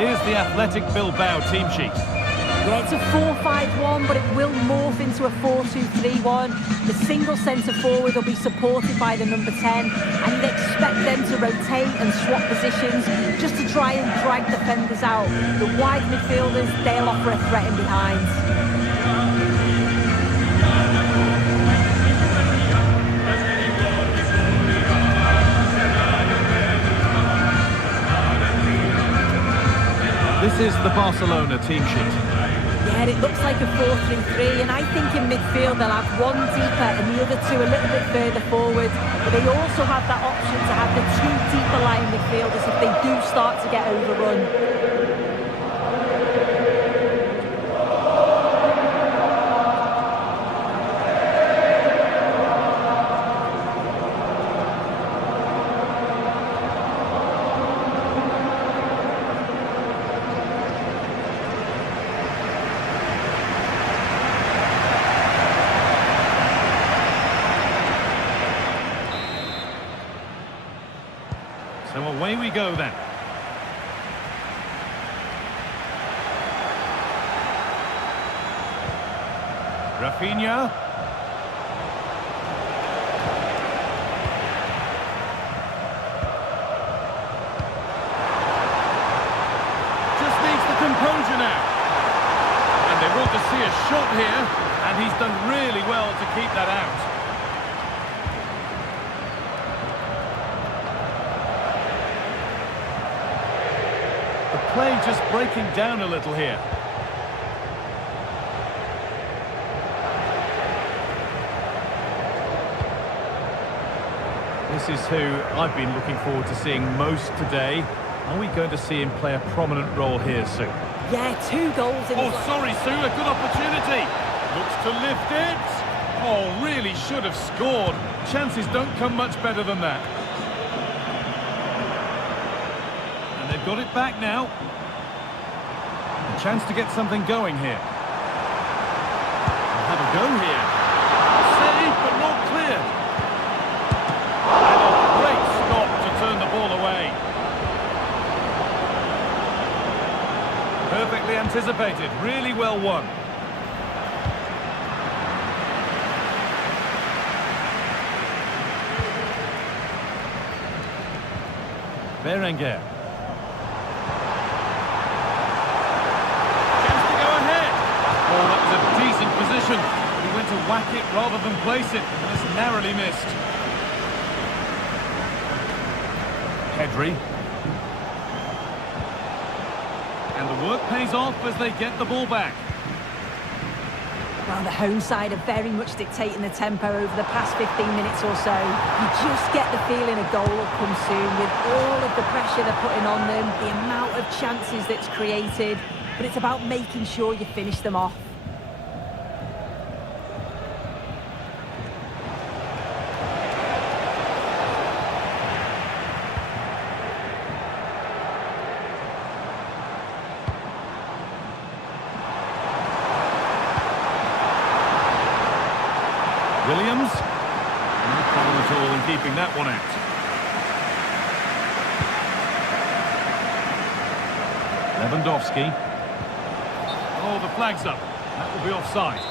Here's the Athletic Bilbao team sheet. Yeah, it's a 4-5-1, but it will morph into a 4-2-3-1. The single centre forward will be supported by the number 10, and you'd expect them to rotate and swap positions just to try and drag defenders out. The wide midfielders, they'll offer a threat in behind. This is the Barcelona team sheet. Yeah, it looks like a 4-3-3, and I think in midfield they'll have one deeper and the other two a little bit further forward. But they also have that option to have the two deeper line midfielders if they do start to get overrun. So away we go then. Rafinha. Just needs the composure now. And they want to see a shot here, and he's done really well to keep that out. The play just breaking down a little here. This is who I've been looking forward to seeing most today. Are we going to see him play a prominent role here soon? Yeah, 2 goals in Oh, his... sorry, Sue, a good opportunity. Looks to lift it. Oh, really should have scored. Chances don't come much better than that. And they've got it back now. A chance to get something going here. They'll have a go here. Saved, but not cleared. And a great stop to turn the ball away. Perfectly anticipated, really well won. Berenguer. Chance to go ahead. Oh, that was a decent position. He went to whack it rather than place it, and it's narrowly missed. Pedri. And the work pays off as they get the ball back. Well, the home side are very much dictating the tempo over the past 15 minutes or so. You just get the feeling a goal will come soon with all of the pressure they're putting on them, the amount of chances that's created, but it's about making sure you finish them off. Williams, no problem at all in keeping that one out. Lewandowski. Oh, the flag's up. That will be offside.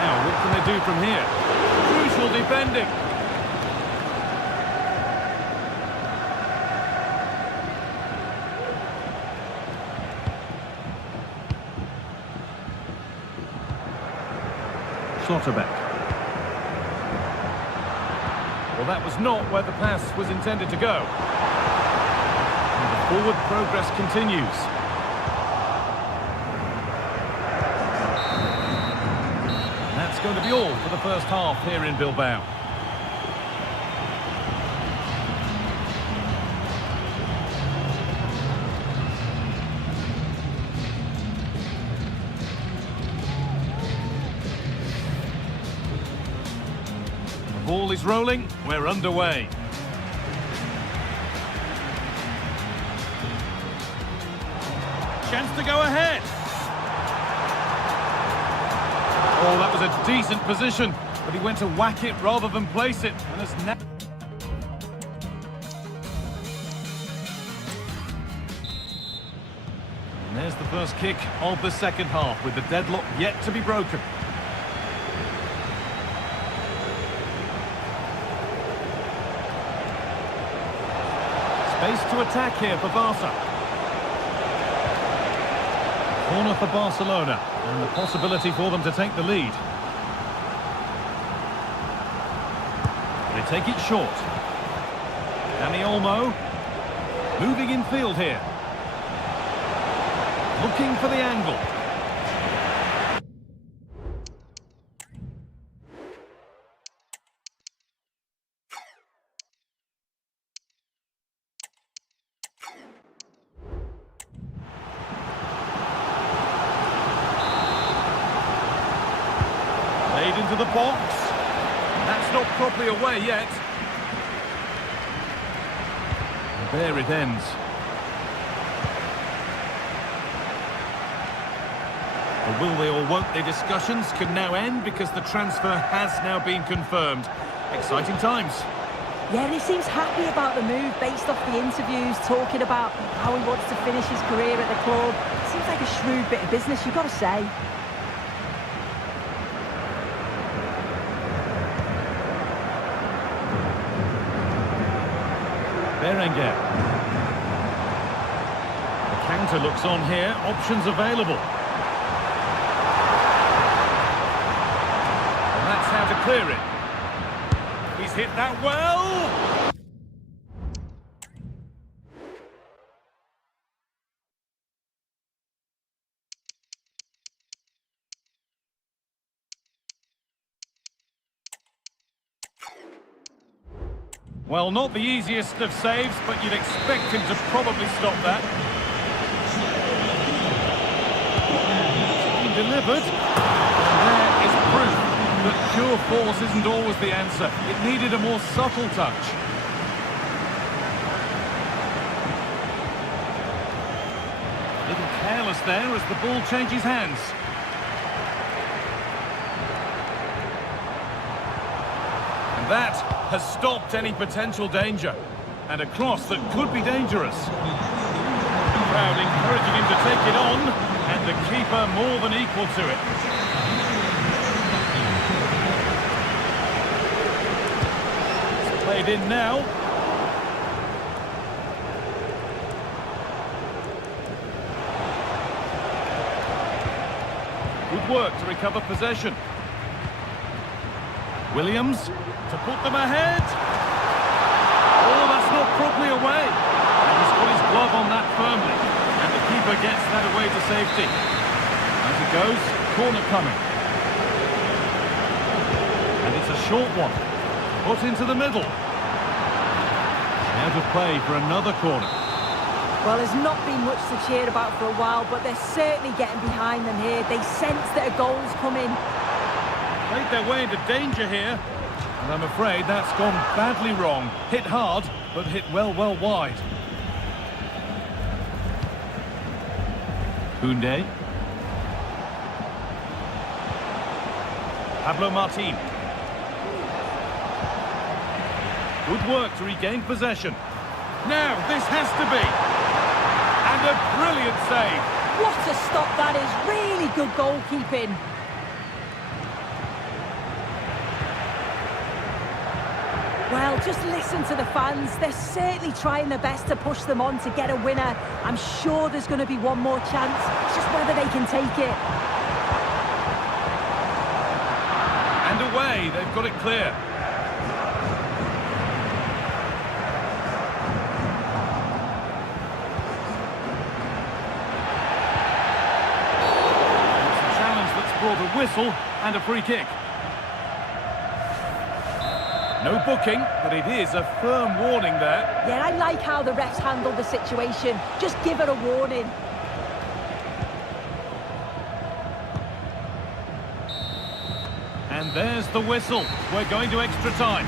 Now, what can they do from here? Crucial defending. Schlotterbeck. Well, that was not where the pass was intended to go. And the forward progress continues. And that's going to be all for the first half here in Bilbao. Ball is rolling, we're underway. Chance to go ahead. Oh, that was a decent position, but he went to whack it rather than place it. And it's and there's the first kick of the second half, with the deadlock yet to be broken. Space to attack here for Barca. Corner for Barcelona, and the possibility for them to take the lead. They take it short. Dani Olmo, moving in field here. Looking for the angle. Into the box. That's not properly away yet. And there it ends. The will they or won't they discussions can now end because the transfer has now been confirmed. Exciting times. Yeah, and he seems happy about the move based off the interviews, talking about how he wants to finish his career at the club. Seems like a shrewd bit of business, you've got to say. Berenguer. The counter looks on here, options available. And that's how to clear it. He's hit that well! Well, not the easiest of saves, but you'd expect him to probably stop that. He delivered. And there is proof that pure force isn't always the answer. It needed a more subtle touch. A little careless there as the ball changes hands. And that has stopped any potential danger. And a cross that could be dangerous. The crowd encouraging him to take it on, and the keeper more than equal to it. It's played in now. Good work to recover possession. Williams to put them ahead. Oh, that's not properly away. And he's got his glove on that firmly. And the keeper gets that away to safety. As it goes, corner coming. And it's a short one. Put into the middle. Out of play for another corner. Well, there's not been much to cheer about for a while, but they're certainly getting behind them here. They sense that a goal's coming. Played their way into danger here. And I'm afraid that's gone badly wrong. Hit hard, but hit well wide. Koundé. Pablo Martin. Good work to regain possession. Now, this has to be. And a brilliant save. What a stop that is. Really good goalkeeping. Well, just listen to the fans. They're certainly trying their best to push them on to get a winner. I'm sure there's going to be one more chance. It's just whether they can take it. And away, they've got it clear. It's a challenge that's brought a whistle and a free kick. No booking, but it is a firm warning there. Yeah, I like how the refs handled the situation. Just give it a warning. And there's the whistle. We're going to extra time.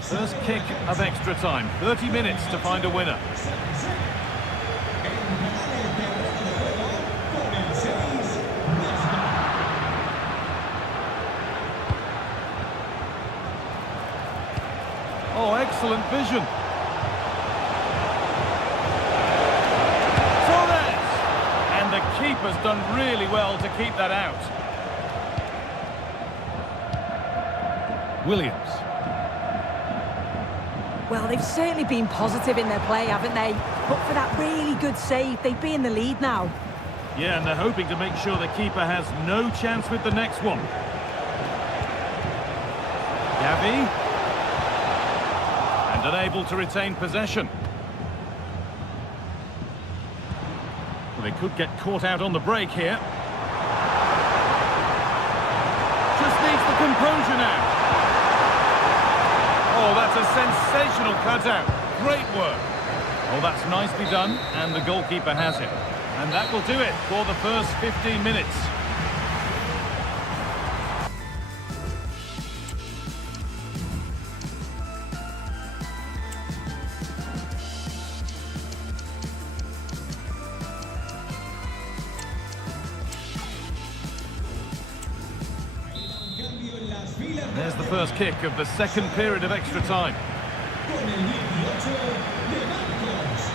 First kick of extra time. 30 minutes to find a winner. Oh, excellent vision. Torres! And the keeper's done really well to keep that out. Williams. Well, they've certainly been positive in their play, haven't they? But for that really good save, they'd be in the lead now. Yeah, and they're hoping to make sure the keeper has no chance with the next one. Gavi. And unable to retain possession. Well, they could get caught out on the break here. Just needs the composure now. Oh, that's a sensational cutout. Great work. Oh, that's nicely done, and the goalkeeper has it. And that will do it for the first 15 minutes. the first kick of the second period of extra time. Con el 18 de Marcos.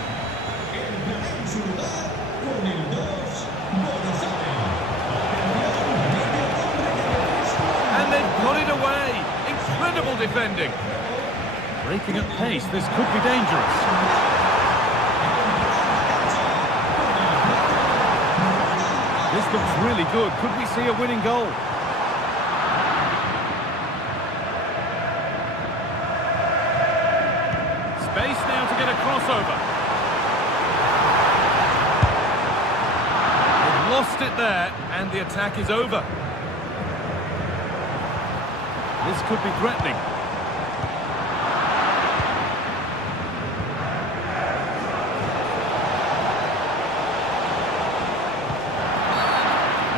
Entrará en su lugar con el 2, And they've got it away. Incredible defending. Breaking at pace, this could be dangerous. This looks really good. Could we see a winning goal? Space now to get a crossover. They've lost it there, and the attack is over. This could be threatening.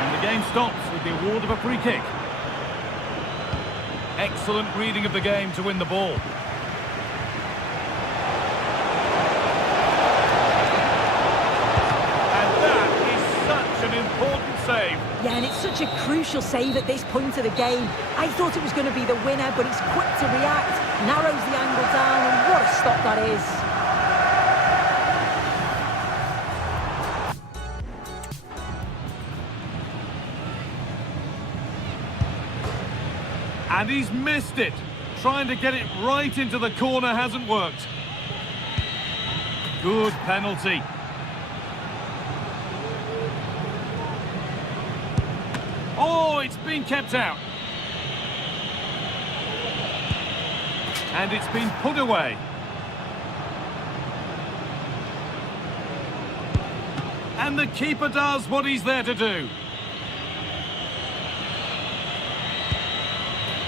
And the game stops with the award of a free kick. Excellent reading of the game to win the ball. Important save. Yeah, and it's such a crucial save at this point of the game. I thought it was going to be the winner, but he's quick to react, narrows the angle down, and what a stop that is. And he's missed it. Trying to get it right into the corner hasn't worked. Good penalty. Oh, it's been kept out. And it's been put away. And the keeper does what he's there to do.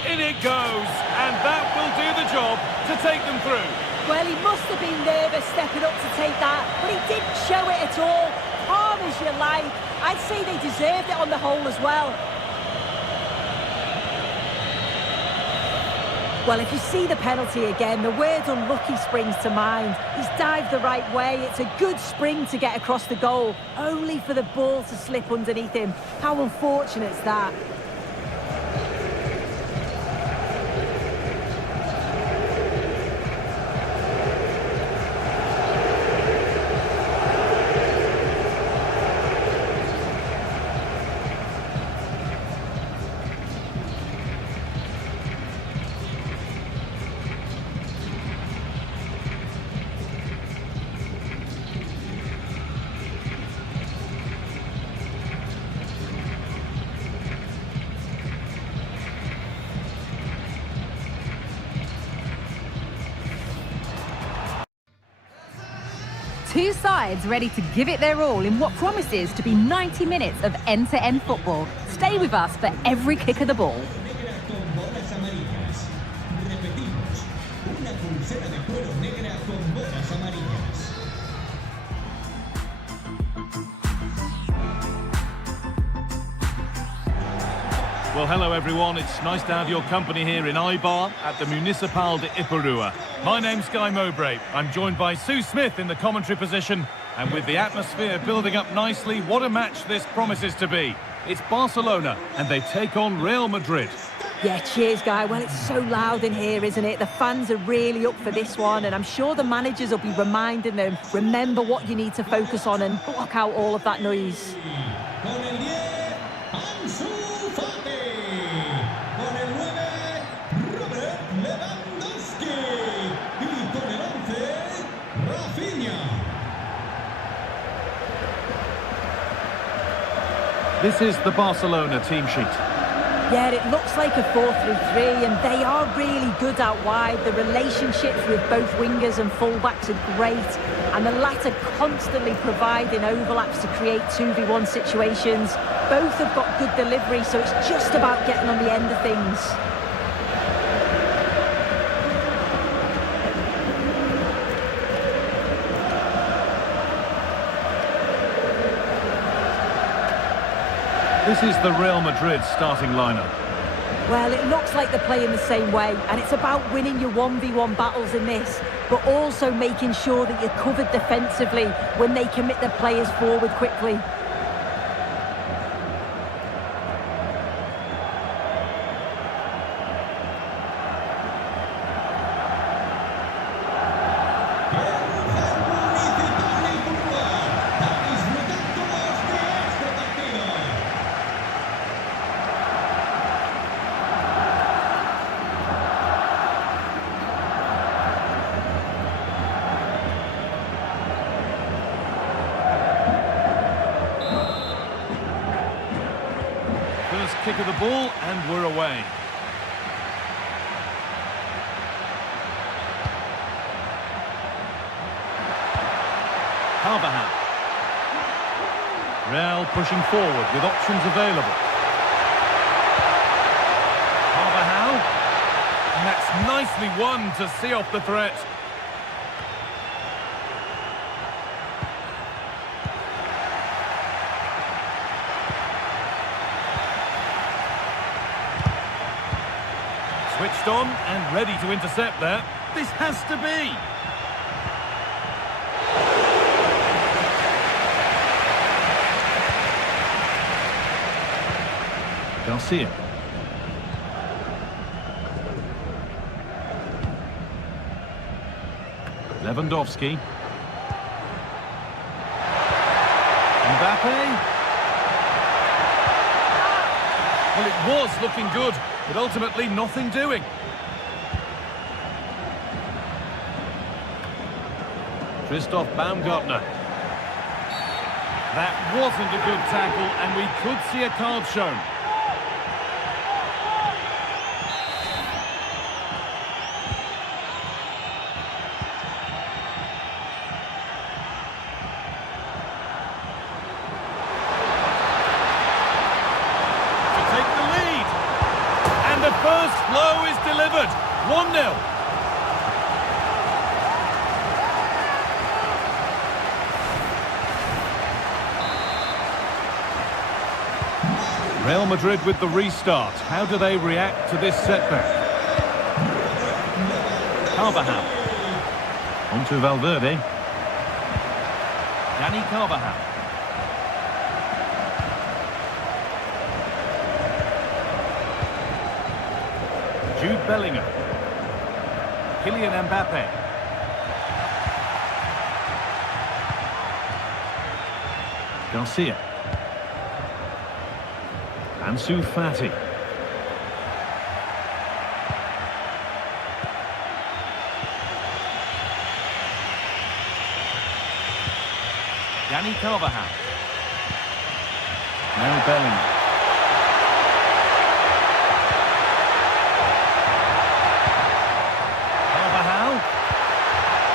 In it goes, and that will do the job to take them through. Well, he must have been nervous stepping up to take that, but he didn't show it at all. Calm as you like. I'd say they deserved it on the whole as well. Well, if you see the penalty again, the word unlucky springs to mind. He's dived the right way. It's a good spring to get across the goal, only for the ball to slip underneath him. How unfortunate is that? Two sides ready to give it their all in what promises to be 90 minutes of end-to-end football. Stay with us for every kick of the ball. negra con bolas amarillas. Repetimos, una pulsera de cuero negra con bolas amarillas. Well, hello everyone. It's nice to have your company here in Eibar at the Municipal de Ipurua. My name's Guy Mowbray. I'm joined by Sue Smith in the commentary position. And with the atmosphere building up nicely, what a match this promises to be. It's Barcelona and they take on Real Madrid. Yeah, cheers, Guy. Well, it's so loud in here, isn't it? The fans are really up for this one, and I'm sure the managers will be reminding them, remember what you need to focus on and block out all of that noise. Con el 10, Ansu Fati. Con el 9, Robert Lewandowski. Y con el 11, Rafinha. This is the Barcelona team sheet. Yeah, it looks like a 4-3-3, and they are really good out wide. The relationships with both wingers and fullbacks are great, and the latter constantly providing overlaps to create 2v1 situations. Both have got good delivery, so it's just about getting on the end of things. This is the Real Madrid starting lineup. Well, it looks like they're playing the same way, and it's about winning your 1v1 battles in this, but also making sure that you're covered defensively when they commit their players forward quickly. kick of the ball, and we're away. Carvajal. Real pushing forward with options available. Carvajal. And that's nicely won to see off the threat. Switched on and ready to intercept there. This has to be. Garcia. Lewandowski. Mbappe. Well, it was looking good, but ultimately nothing doing. Christoph Baumgartner. That wasn't a good tackle, and we could see a card shown. First blow is delivered. 1-0. Real Madrid with the restart. How do they react to this setback? Carvajal. On to Valverde. Dani Carvajal. Jude Bellingham. Kylian Mbappe. Garcia. Ansu Fati. Dani Carvajal. Now Bellingham.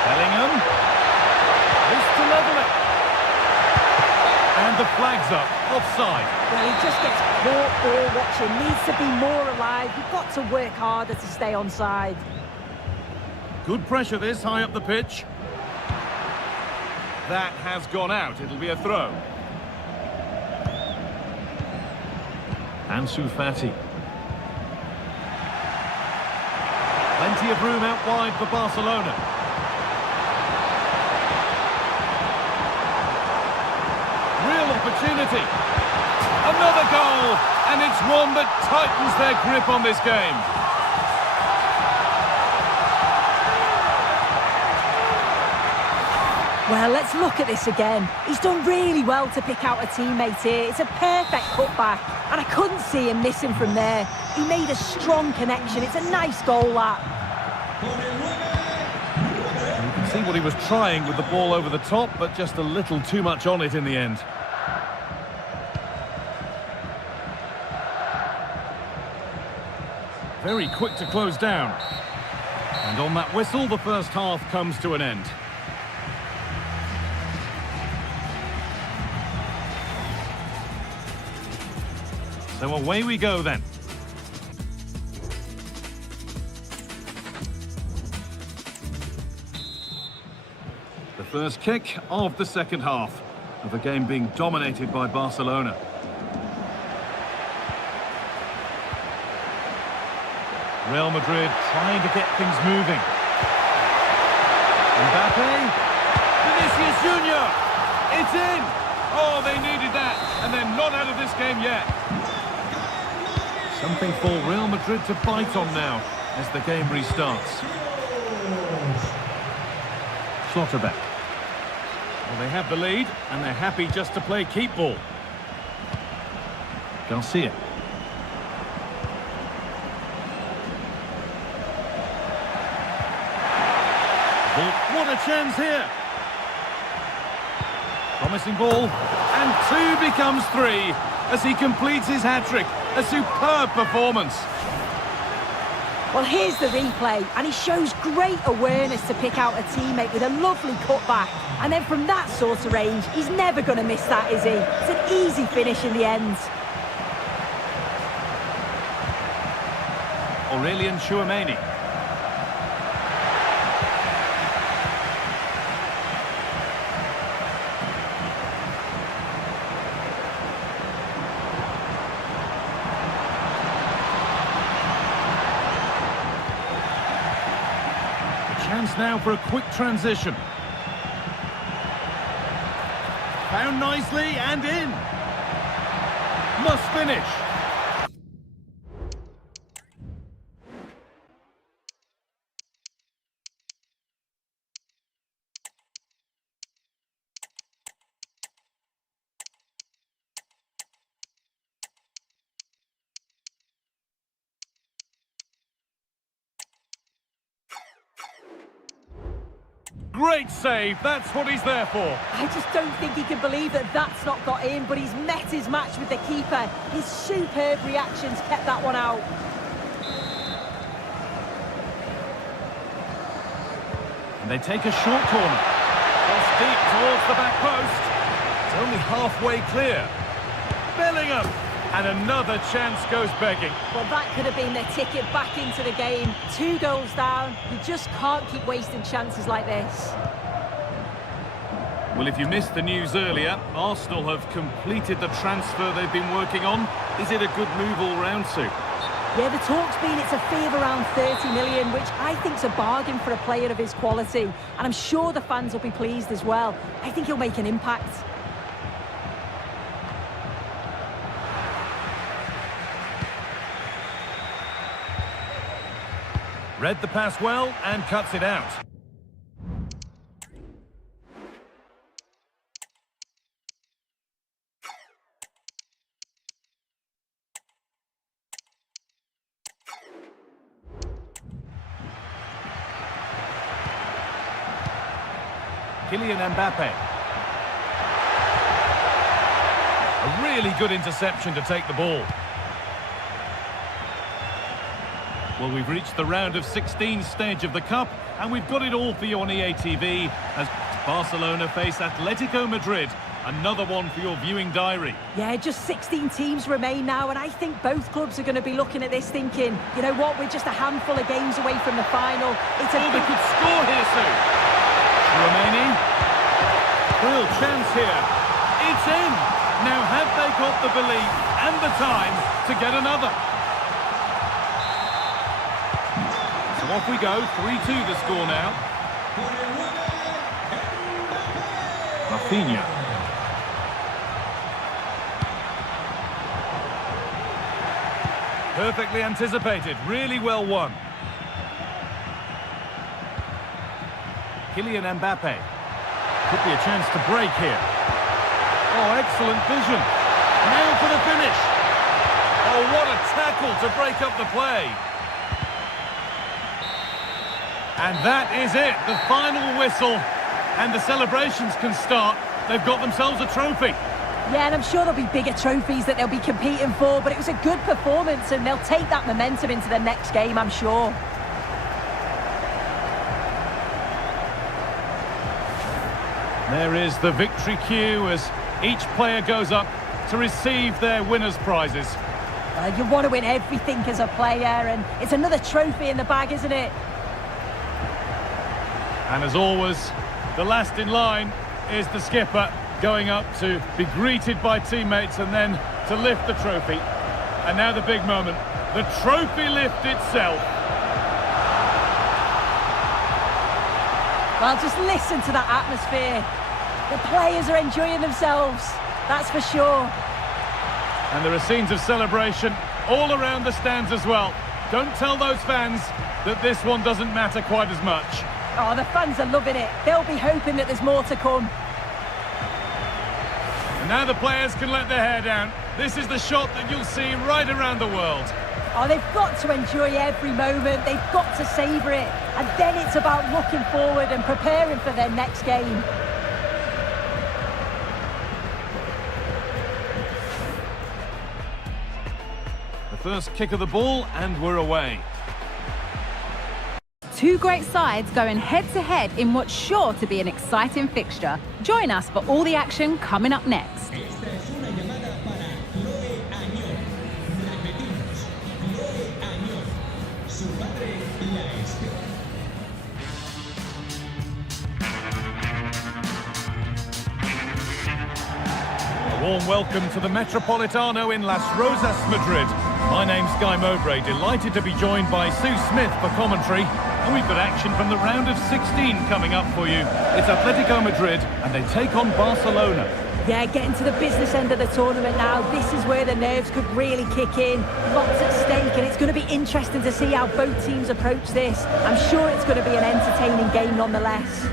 Bellingham. This to level it. And the flag's up. Offside. Well, he just gets caught ball watching. Needs to be more alive. You've got to work harder to stay onside. Good pressure this, high up the pitch. That has gone out. It'll be a throw. Ansu Fati. Plenty of room out wide for Barcelona. Real opportunity. Another goal, and it's one that tightens their grip on this game. Well, let's look at this again. He's done really well to pick out a teammate here. It's a perfect cutback, and I couldn't see him missing from there. He made a strong connection. It's a nice goal, that. You can see what he was trying with the ball over the top, but just a little too much on it in the end. Very quick to close down. And on that whistle, the first half comes to an end. So away we go then. The first kick of the second half of the game being dominated by Barcelona. Real Madrid trying to get things moving. Mbappe. Vinicius Junior. It's in. Oh, they needed that, and they're not out of this game yet. Something for Real Madrid to bite on now as the game restarts. Schlotterbeck. Well, they have the lead, and they're happy just to play keep ball. Garcia. What a chance here. Promising ball, and 2 becomes 3. as he completes his hat-trick. A superb performance. Well, here's the replay, and he shows great awareness to pick out a teammate with a lovely cutback. And then from that sort of range, he's never going to miss that, is he? It's an easy finish in the end. Aurelian Chouameni. Chance now for a quick transition. Found nicely and in. Must finish. Great save, that's what he's there for. I just don't think he can believe that that's not got in, but he's met his match with the keeper. His superb reactions kept that one out. And they take a short corner. Cross deep towards the back post. It's only halfway clear. Bellingham! And another chance goes begging. Well, that could have been their ticket back into the game. 2 goals down. You just can't keep wasting chances like this. Well, if you missed the news earlier, Arsenal have completed the transfer they've been working on. Is it a good move all round, Sue? Yeah, the talk's been it's a fee of around 30 million, which I think's a bargain for a player of his quality. And I'm sure the fans will be pleased as well. I think he'll make an impact. Read the pass well and cuts it out. Kylian Mbappe. A really good interception to take the ball. Well, we've reached the round of 16 stage of the Cup, and we've got it all for you on EA TV as Barcelona face Atletico Madrid. Another one for your viewing diary. Yeah, just 16 teams remain now, and I think both clubs are going to be looking at this thinking, you know what, we're just a handful of games away from the final. It's a they could score here soon. Chouameni. Real chance here. It's in. Now, have they got the belief and the time to get another? So off we go, 3-2 the score now. Rafinha. Perfectly anticipated, really well won. Kylian Mbappe. Could be a chance to break here. Oh, excellent vision. Now for the finish. Oh, what a tackle to break up the play. And that is it, the final whistle. And the celebrations can start. They've got themselves a trophy. Yeah, and I'm sure there'll be bigger trophies that they'll be competing for, but it was a good performance and they'll take that momentum into the next game, I'm sure. There is the victory cue as each player goes up to receive their winners' prizes. You want to win everything as a player, and it's another trophy in the bag, isn't it? And as always, the last in line is the skipper, going up to be greeted by teammates and then to lift the trophy. And now the big moment, the trophy lift itself. Well, just listen to that atmosphere. The players are enjoying themselves, that's for sure. And there are scenes of celebration all around the stands as well. Don't tell those fans that this one doesn't matter quite as much. Oh, the fans are loving it. They'll be hoping that there's more to come. And now the players can let their hair down. This is the shot that you'll see right around the world. Oh, they've got to enjoy every moment. They've got to savour it. And then it's about looking forward and preparing for their next game. First kick of the ball and we're away. Two great sides going head-to-head in what's sure to be an exciting fixture. Join us for all the action coming up next. Esta es una llamada para Chloe Añón. Repetimos, Chloe Añón. Su padre la espera. A warm welcome to the Metropolitano in Las Rosas, Madrid. My name's Guy Mowbray, delighted to be joined by Sue Smith for commentary. And we've got action from the round of 16 coming up for you. It's Atletico Madrid and they take on Barcelona. Yeah, getting to the business end of the tournament now. This is where the nerves could really kick in. Lots at stake, and it's going to be interesting to see how both teams approach this. I'm sure it's going to be an entertaining game nonetheless.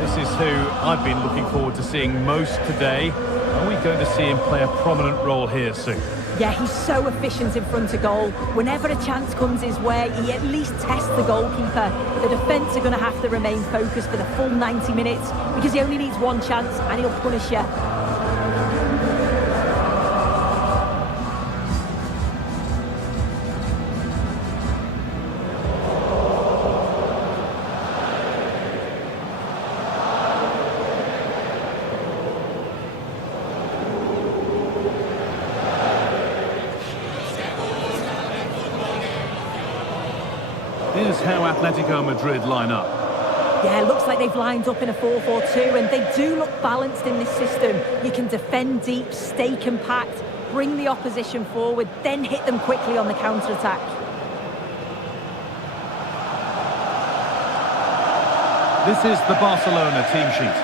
This is who I've been looking forward to seeing most today. Are we going to see him play a prominent role here, Sue? Yeah, he's so efficient in front of goal. Whenever a chance comes his way, he at least tests the goalkeeper. The defence are going to have to remain focused for the full 90 minutes because he only needs one chance and he'll punish you. Here's how Atletico Madrid line up. Yeah, looks like they've lined up in a 4-4-2 and they do look balanced in this system. You can defend deep, stay compact, bring the opposition forward, then hit them quickly on the counter-attack. This is the Barcelona team sheet.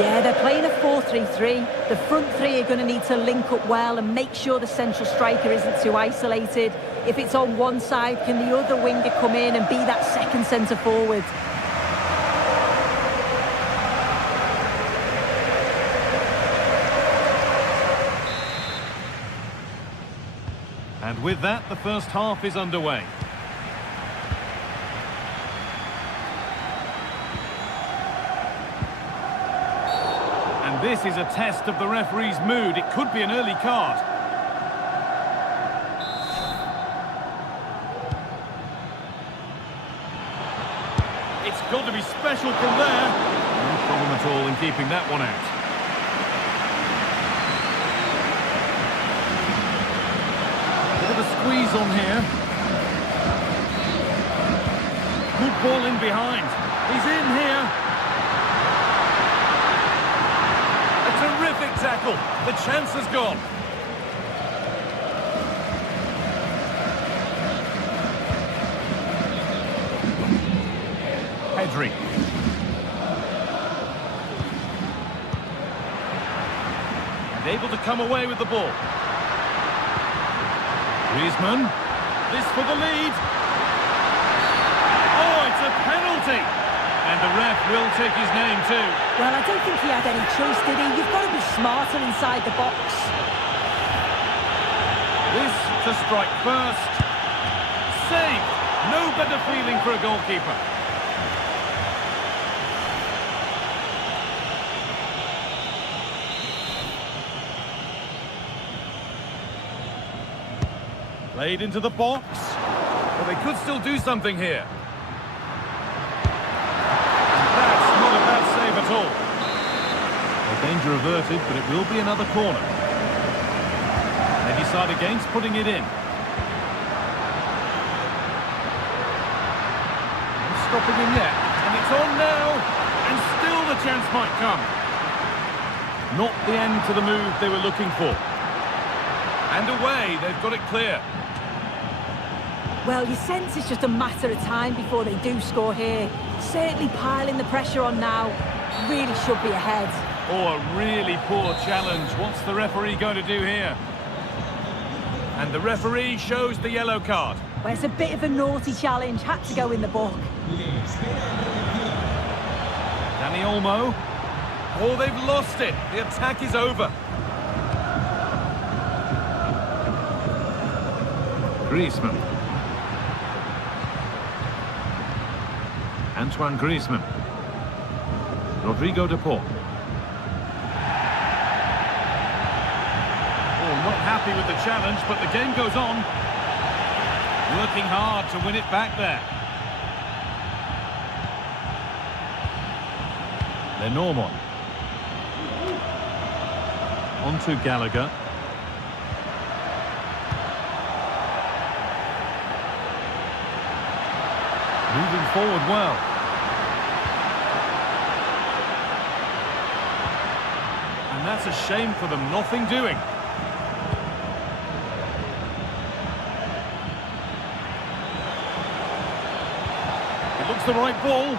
Yeah, they're playing a 4-3-3. The front three are going to need to link up well and make sure the central striker isn't too isolated. If it's on one side, can the other winger come in and be that second centre forward? And with that, the first half is underway. And this is a test of the referee's mood. It could be an early card. It's got to be special from there. No problem at all in keeping that one out. Bit of a squeeze on here. Good ball in behind. He's in here. A terrific tackle. The chance has gone. Pedri. And able to come away with the ball. Griezmann. This for the lead. Oh, it's a penalty. And the ref will take his name too. Well, I don't think he had any choice, did he? You've got to be smarter inside the box. This to strike first. Saved. No better feeling for a goalkeeper. Played into the box. But they could still do something here. And that's not a bad save at all. The danger averted, but it will be another corner. They decide against putting it in. Not stopping him yet. And it's on now. And still the chance might come. Not the end to the move they were looking for. And away, they've got it clear. Well, you sense it's just a matter of time before they do score here. Certainly piling the pressure on now. Really should be ahead. Oh, a really poor challenge. What's the referee going to do here? And the referee shows the yellow card. Well, it's a bit of a naughty challenge. Had to go in the book. Dani Olmo. Oh, they've lost it. The attack is over. Griezmann. Antoine Griezmann. Rodrigo de Paul. Oh, Not happy with the challenge, but the game goes on. Working hard to win it back there. Lenormand. On to Gallagher. Moving forward well. And that's a shame for them, nothing doing. It looks the right ball.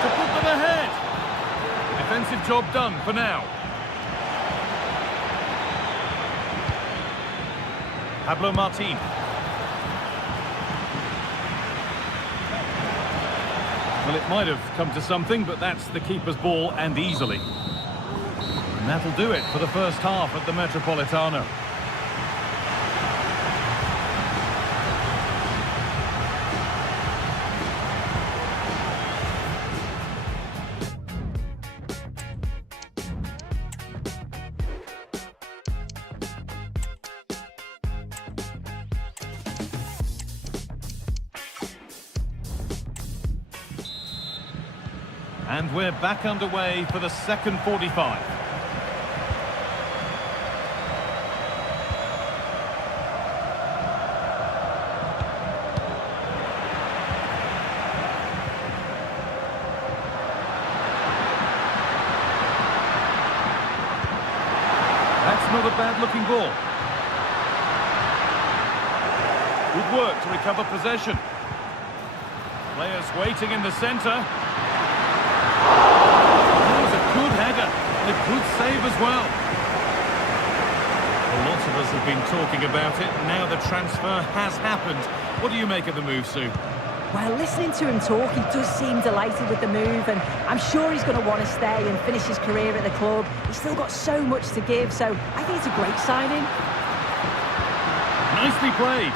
To put them ahead. Defensive job done for now. Pablo Martin. Well, it might have come to something, but that's the keeper's ball, and easily. And that'll do it for the first half at the Metropolitano. And we're back underway for the second 45. That's not a bad-looking ball. Good work to recover possession. Players waiting in the centre. Good header, and a good save as well. Well, lots of us have been talking about it. Now the transfer has happened. What do you make of the move, Sue? Well, listening to him talk, he does seem delighted with the move, and I'm sure he's going to want to stay and finish his career at the club. He's still got so much to give, so I think it's a great signing. Nicely played.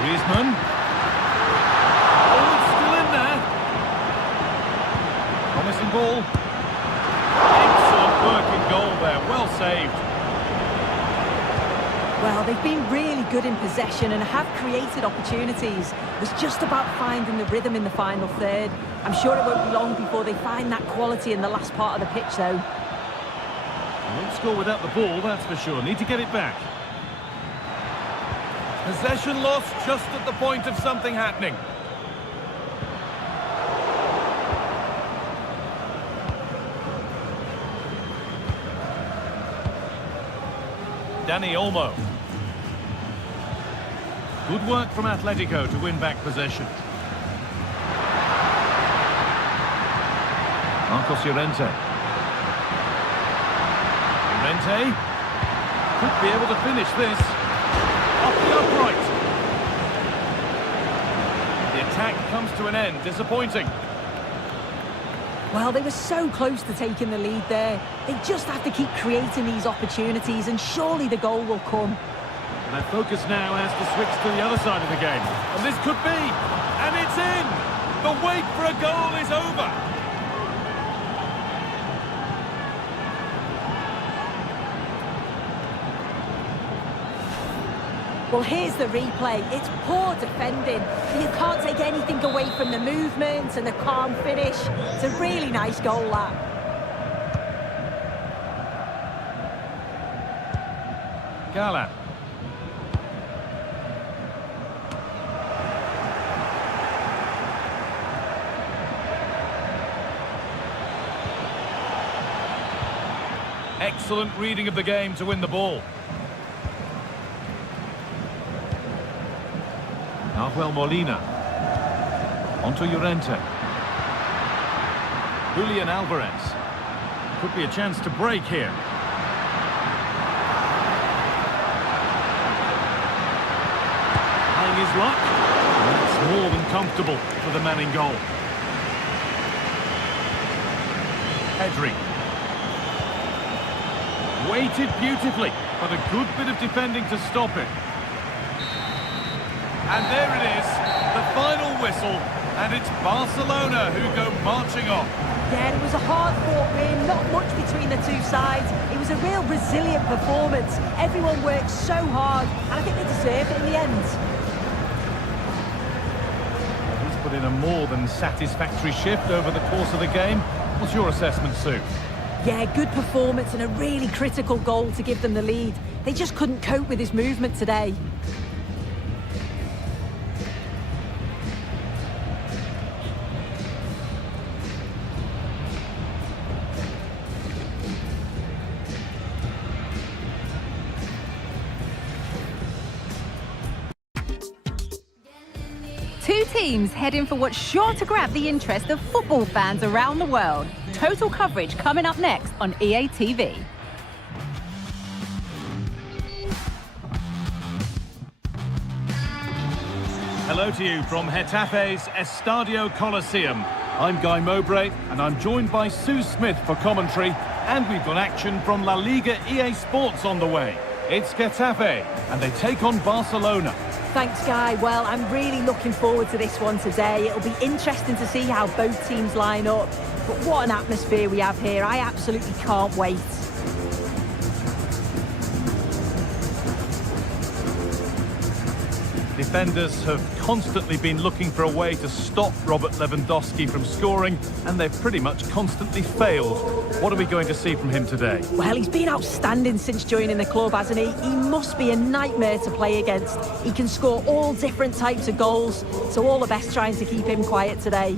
Griezmann. Oh, it's still in there. Promising ball. Excellent work in goal there, well saved. Well, they've been really good in possession and have created opportunities. It's just about finding the rhythm in the final third. I'm sure it won't be long before they find that quality in the last part of the pitch, though. Won't score without the ball, that's for sure. Need to get it back. Possession lost just at the point of something happening. Dani Olmo. Good work from Atletico to win back possession. Marcos Llorente. Llorente could be able to finish this. Off the upright. The attack comes to an end. Disappointing. Well, they were so close to taking the lead there. They just have to keep creating these opportunities, and surely the goal will come. And their focus now has to switch to the other side of the game. And this could be. And it's in! The wait for a goal is over. Well, here's the replay. It's poor defending. You can't take anything away from the movement and the calm finish. It's a really nice goal, that. Gala. Excellent reading of the game to win the ball. Nahuel Molina. Onto Llorente. Julian Alvarez. Could be a chance to break here. Trying his luck. That's more than comfortable for the man in goal. Pedri. Waited beautifully, but a good bit of defending to stop it. And there it is, the final whistle. And it's Barcelona who go marching on. Yeah, it was a hard-fought win, not much between the two sides. It was a real resilient performance. Everyone worked so hard, and I think they deserved it in the end. He's put in a more than satisfactory shift over the course of the game. What's your assessment, Sue? Yeah, good performance and a really critical goal to give them the lead. They just couldn't cope with his movement today. Two teams heading for what's sure to grab the interest of football fans around the world. Total coverage coming up next on EA TV. Hello to you from Getafe's Estadio Coliseum. I'm Guy Mowbray, and I'm joined by Sue Smith for commentary, and we've got action from La Liga EA Sports on the way. It's Getafe, and they take on Barcelona. Thanks, Guy. Well, I'm really looking forward to this one today. It'll be interesting to see how both teams line up. But what an atmosphere we have here. I absolutely can't wait. Defenders have constantly been looking for a way to stop Robert Lewandowski from scoring, and they've pretty much constantly failed. What are we going to see from him today? Well, he's been outstanding since joining the club, hasn't he? He must be a nightmare to play against. He can score all different types of goals, so all the best trying to keep him quiet today.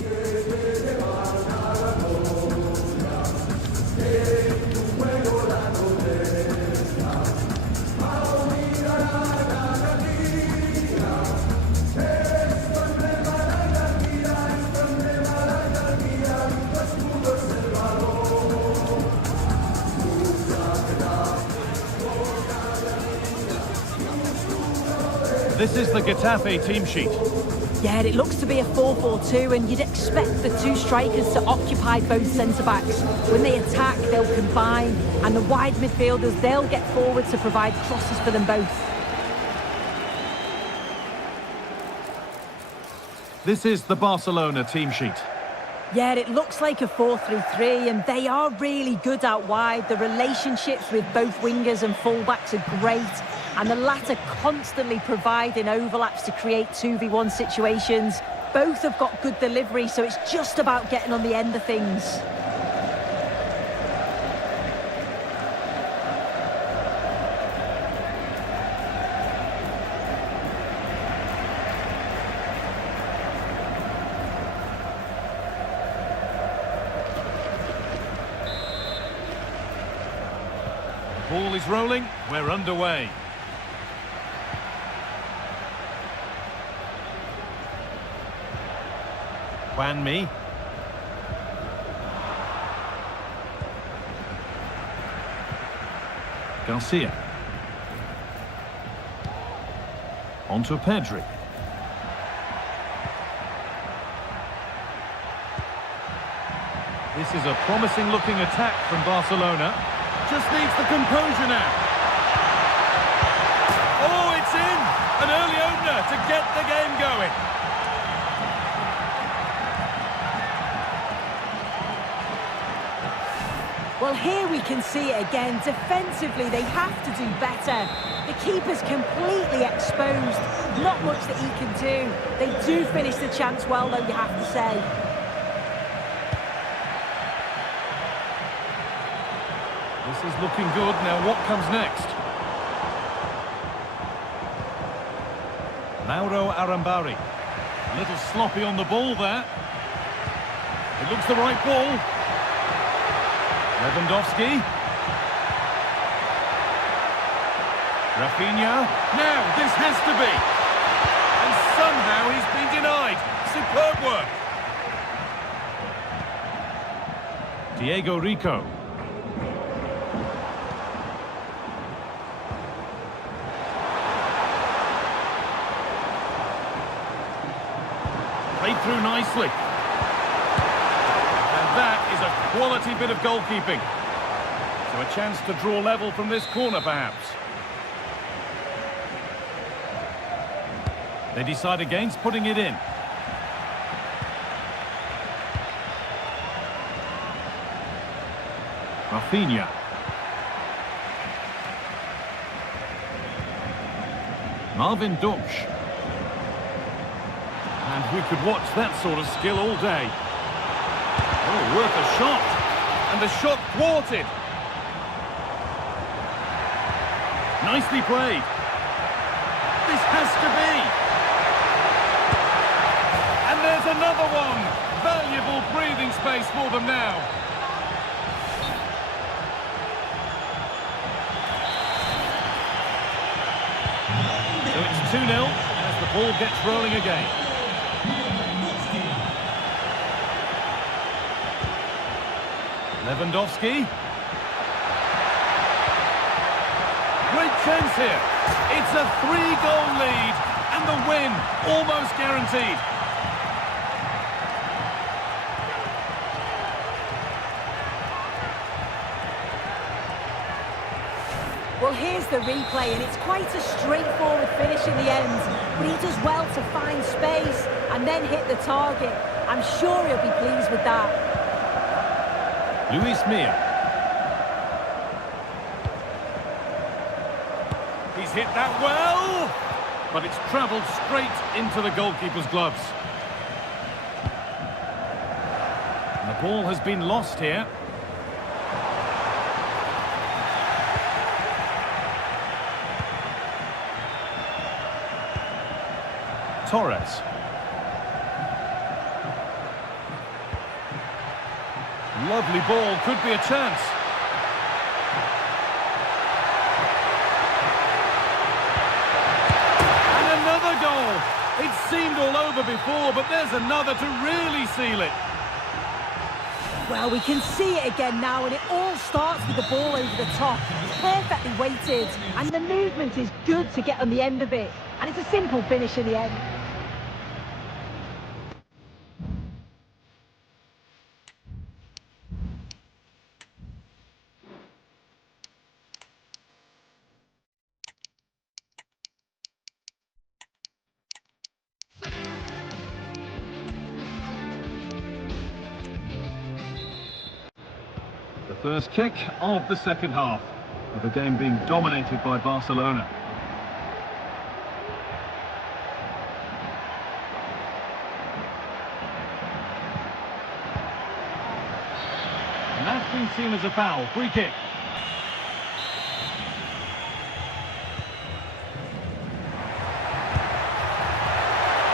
This is the Getafe team sheet. Yeah, it looks to be a 4-4-2, and you'd expect the two strikers to occupy both centre-backs. When they attack, they'll combine, and the wide midfielders, they'll get forward to provide crosses for them both. This is the Barcelona team sheet. Yeah, it looks like a 4-3-3, and they are really good out wide. The relationships with both wingers and fullbacks are great, and the latter constantly providing overlaps to create 2v1 situations. Both have got good delivery, so it's just about getting on the end of things. Ball is rolling, we're underway. Mi. Garcia. On to Pedri. This is a promising looking attack from Barcelona. Just needs the composure now. Oh, it's in! An early opener to get the game going. Well, here we can see it again. Defensively, they have to do better. The keeper's completely exposed. Not much that he can do. They do finish the chance well, though, you have to say. This is looking good. Now, what comes next? Mauro Arambari. A little sloppy on the ball there. It looks the right ball. Lewandowski. Rafinha. Now, this has to be. And somehow he's been denied. Superb work. Diego Rico. Played through nicely. That is a quality bit of goalkeeping. So a chance to draw level from this corner, perhaps. They decide against putting it in. Rafinha. Marvin Duksch. And we could watch that sort of skill all day. Oh, worth a shot. And the shot thwarted. Nicely played. This has to be. And there's another one. Valuable breathing space for them now. So it's 2-0 as the ball gets rolling again. Lewandowski. Great chance here. It's a 3-goal lead and the win almost guaranteed. Well, here's the replay, and it's quite a straightforward finish in the end. But he does well to find space and then hit the target. I'm sure he'll be pleased with that. Luis Mia. He's hit that well, but it's travelled straight into the goalkeeper's gloves. And the ball has been lost here. Torres. Lovely ball, could be a chance. And another goal. It seemed all over before, but there's another to really seal it. Well, we can see it again now, and it all starts with the ball over the top. It's perfectly weighted, and the movement is good to get on the end of it. And it's a simple finish in the end. The first kick of the second half, with the game being dominated by Barcelona. And that's been seen as a foul. Free kick.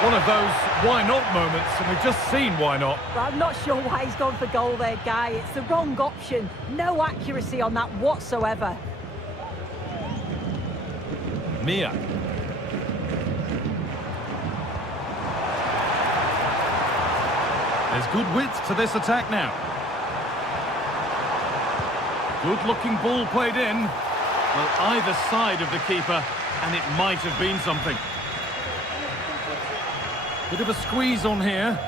One of those why not moments, and we've just seen why not. Well, I'm not sure why he's gone for goal there, Guy. It's the wrong option. No accuracy on that whatsoever. Mia. There's good width to this attack now. Good-looking ball played in. Well, either side of the keeper, and it might have been something. Bit of a squeeze on here.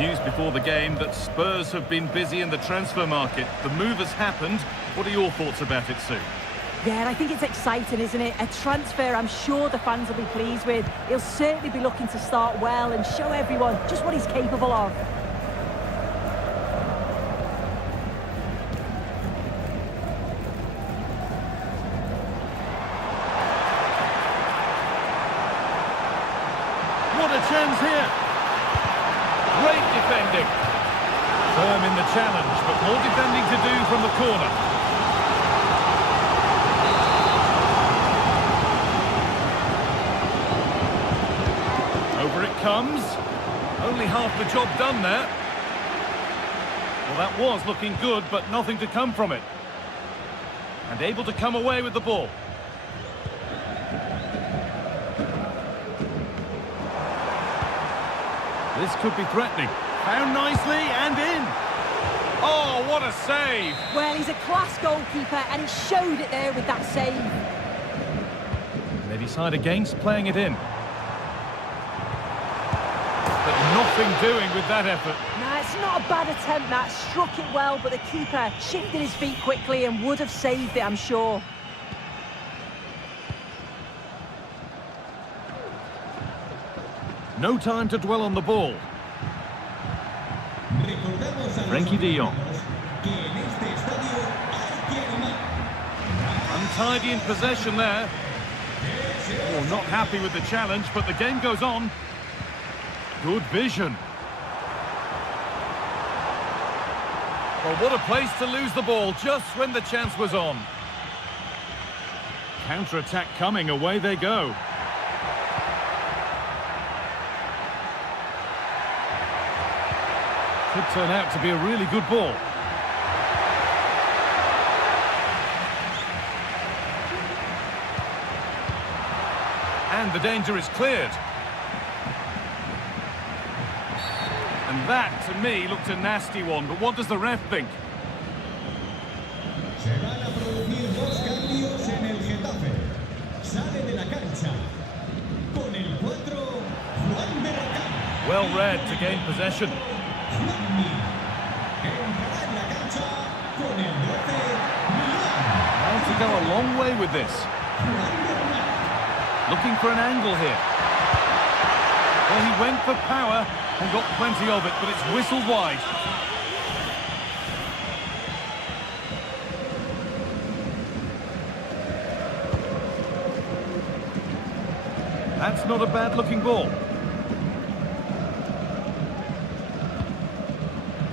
News before the game that Spurs have been busy in the transfer market. The move has happened. What are your thoughts about it, Sue? Yeah, and I think it's exciting, isn't it? A transfer I'm sure the fans will be pleased with. He'll certainly be looking to start well and show everyone just what he's capable of. What a chance here. Great defending. Firm in the challenge, but more defending to do from the corner. Over it comes. Only half the job done there. Well, that was looking good, but nothing to come from it. And able to come away with the ball. This could be threatening. Found nicely and in. Oh, what a save! Well, he's a class goalkeeper, and he showed it there with that save. They decide against playing it in. But nothing doing with that effort. Nah, it's not a bad attempt, that. Struck it well, but the keeper shifted his feet quickly and would have saved it, I'm sure. No time to dwell on the ball. Frankie de Jong. tidy in possession there. Oh, not happy with the challenge, but the game goes on. Good vision. Well, what a place to lose the ball just when the chance was on. Counter-attack coming, away they go. Could turn out to be a really good ball. And the danger is cleared. And that, to me, looked a nasty one. But what does the ref think? Se van a producir dos cambios en el Getafe. Sale de la cancha con el 4, Juan de Rocam. Well read to gain possession. Juanmi. Entrará en la cancha con el 12, Millán. How to go a long way with this. Juan de Rocam. Looking for an angle here. Well, he went for power and got plenty of it, but it's whistled wide. That's not a bad-looking ball.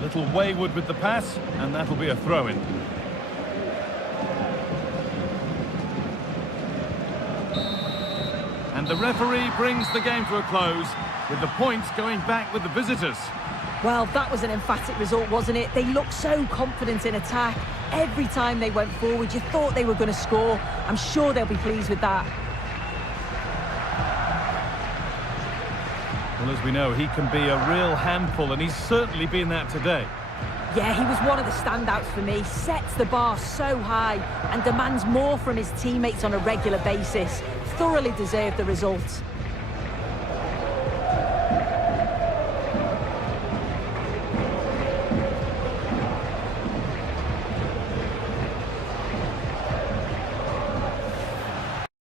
Little wayward with the pass, and that'll be a throw-in. And the referee brings the game to a close, with the points going back with the visitors. Well, that was an emphatic result, wasn't it? They looked so confident in attack. Every time they went forward, you thought they were going to score. I'm sure they'll be pleased with that. Well, as we know, he can be a real handful, and he's certainly been that today. Yeah, he was one of the standouts for me. Sets the bar so high and demands more from his teammates on a regular basis. Thoroughly deserved the result.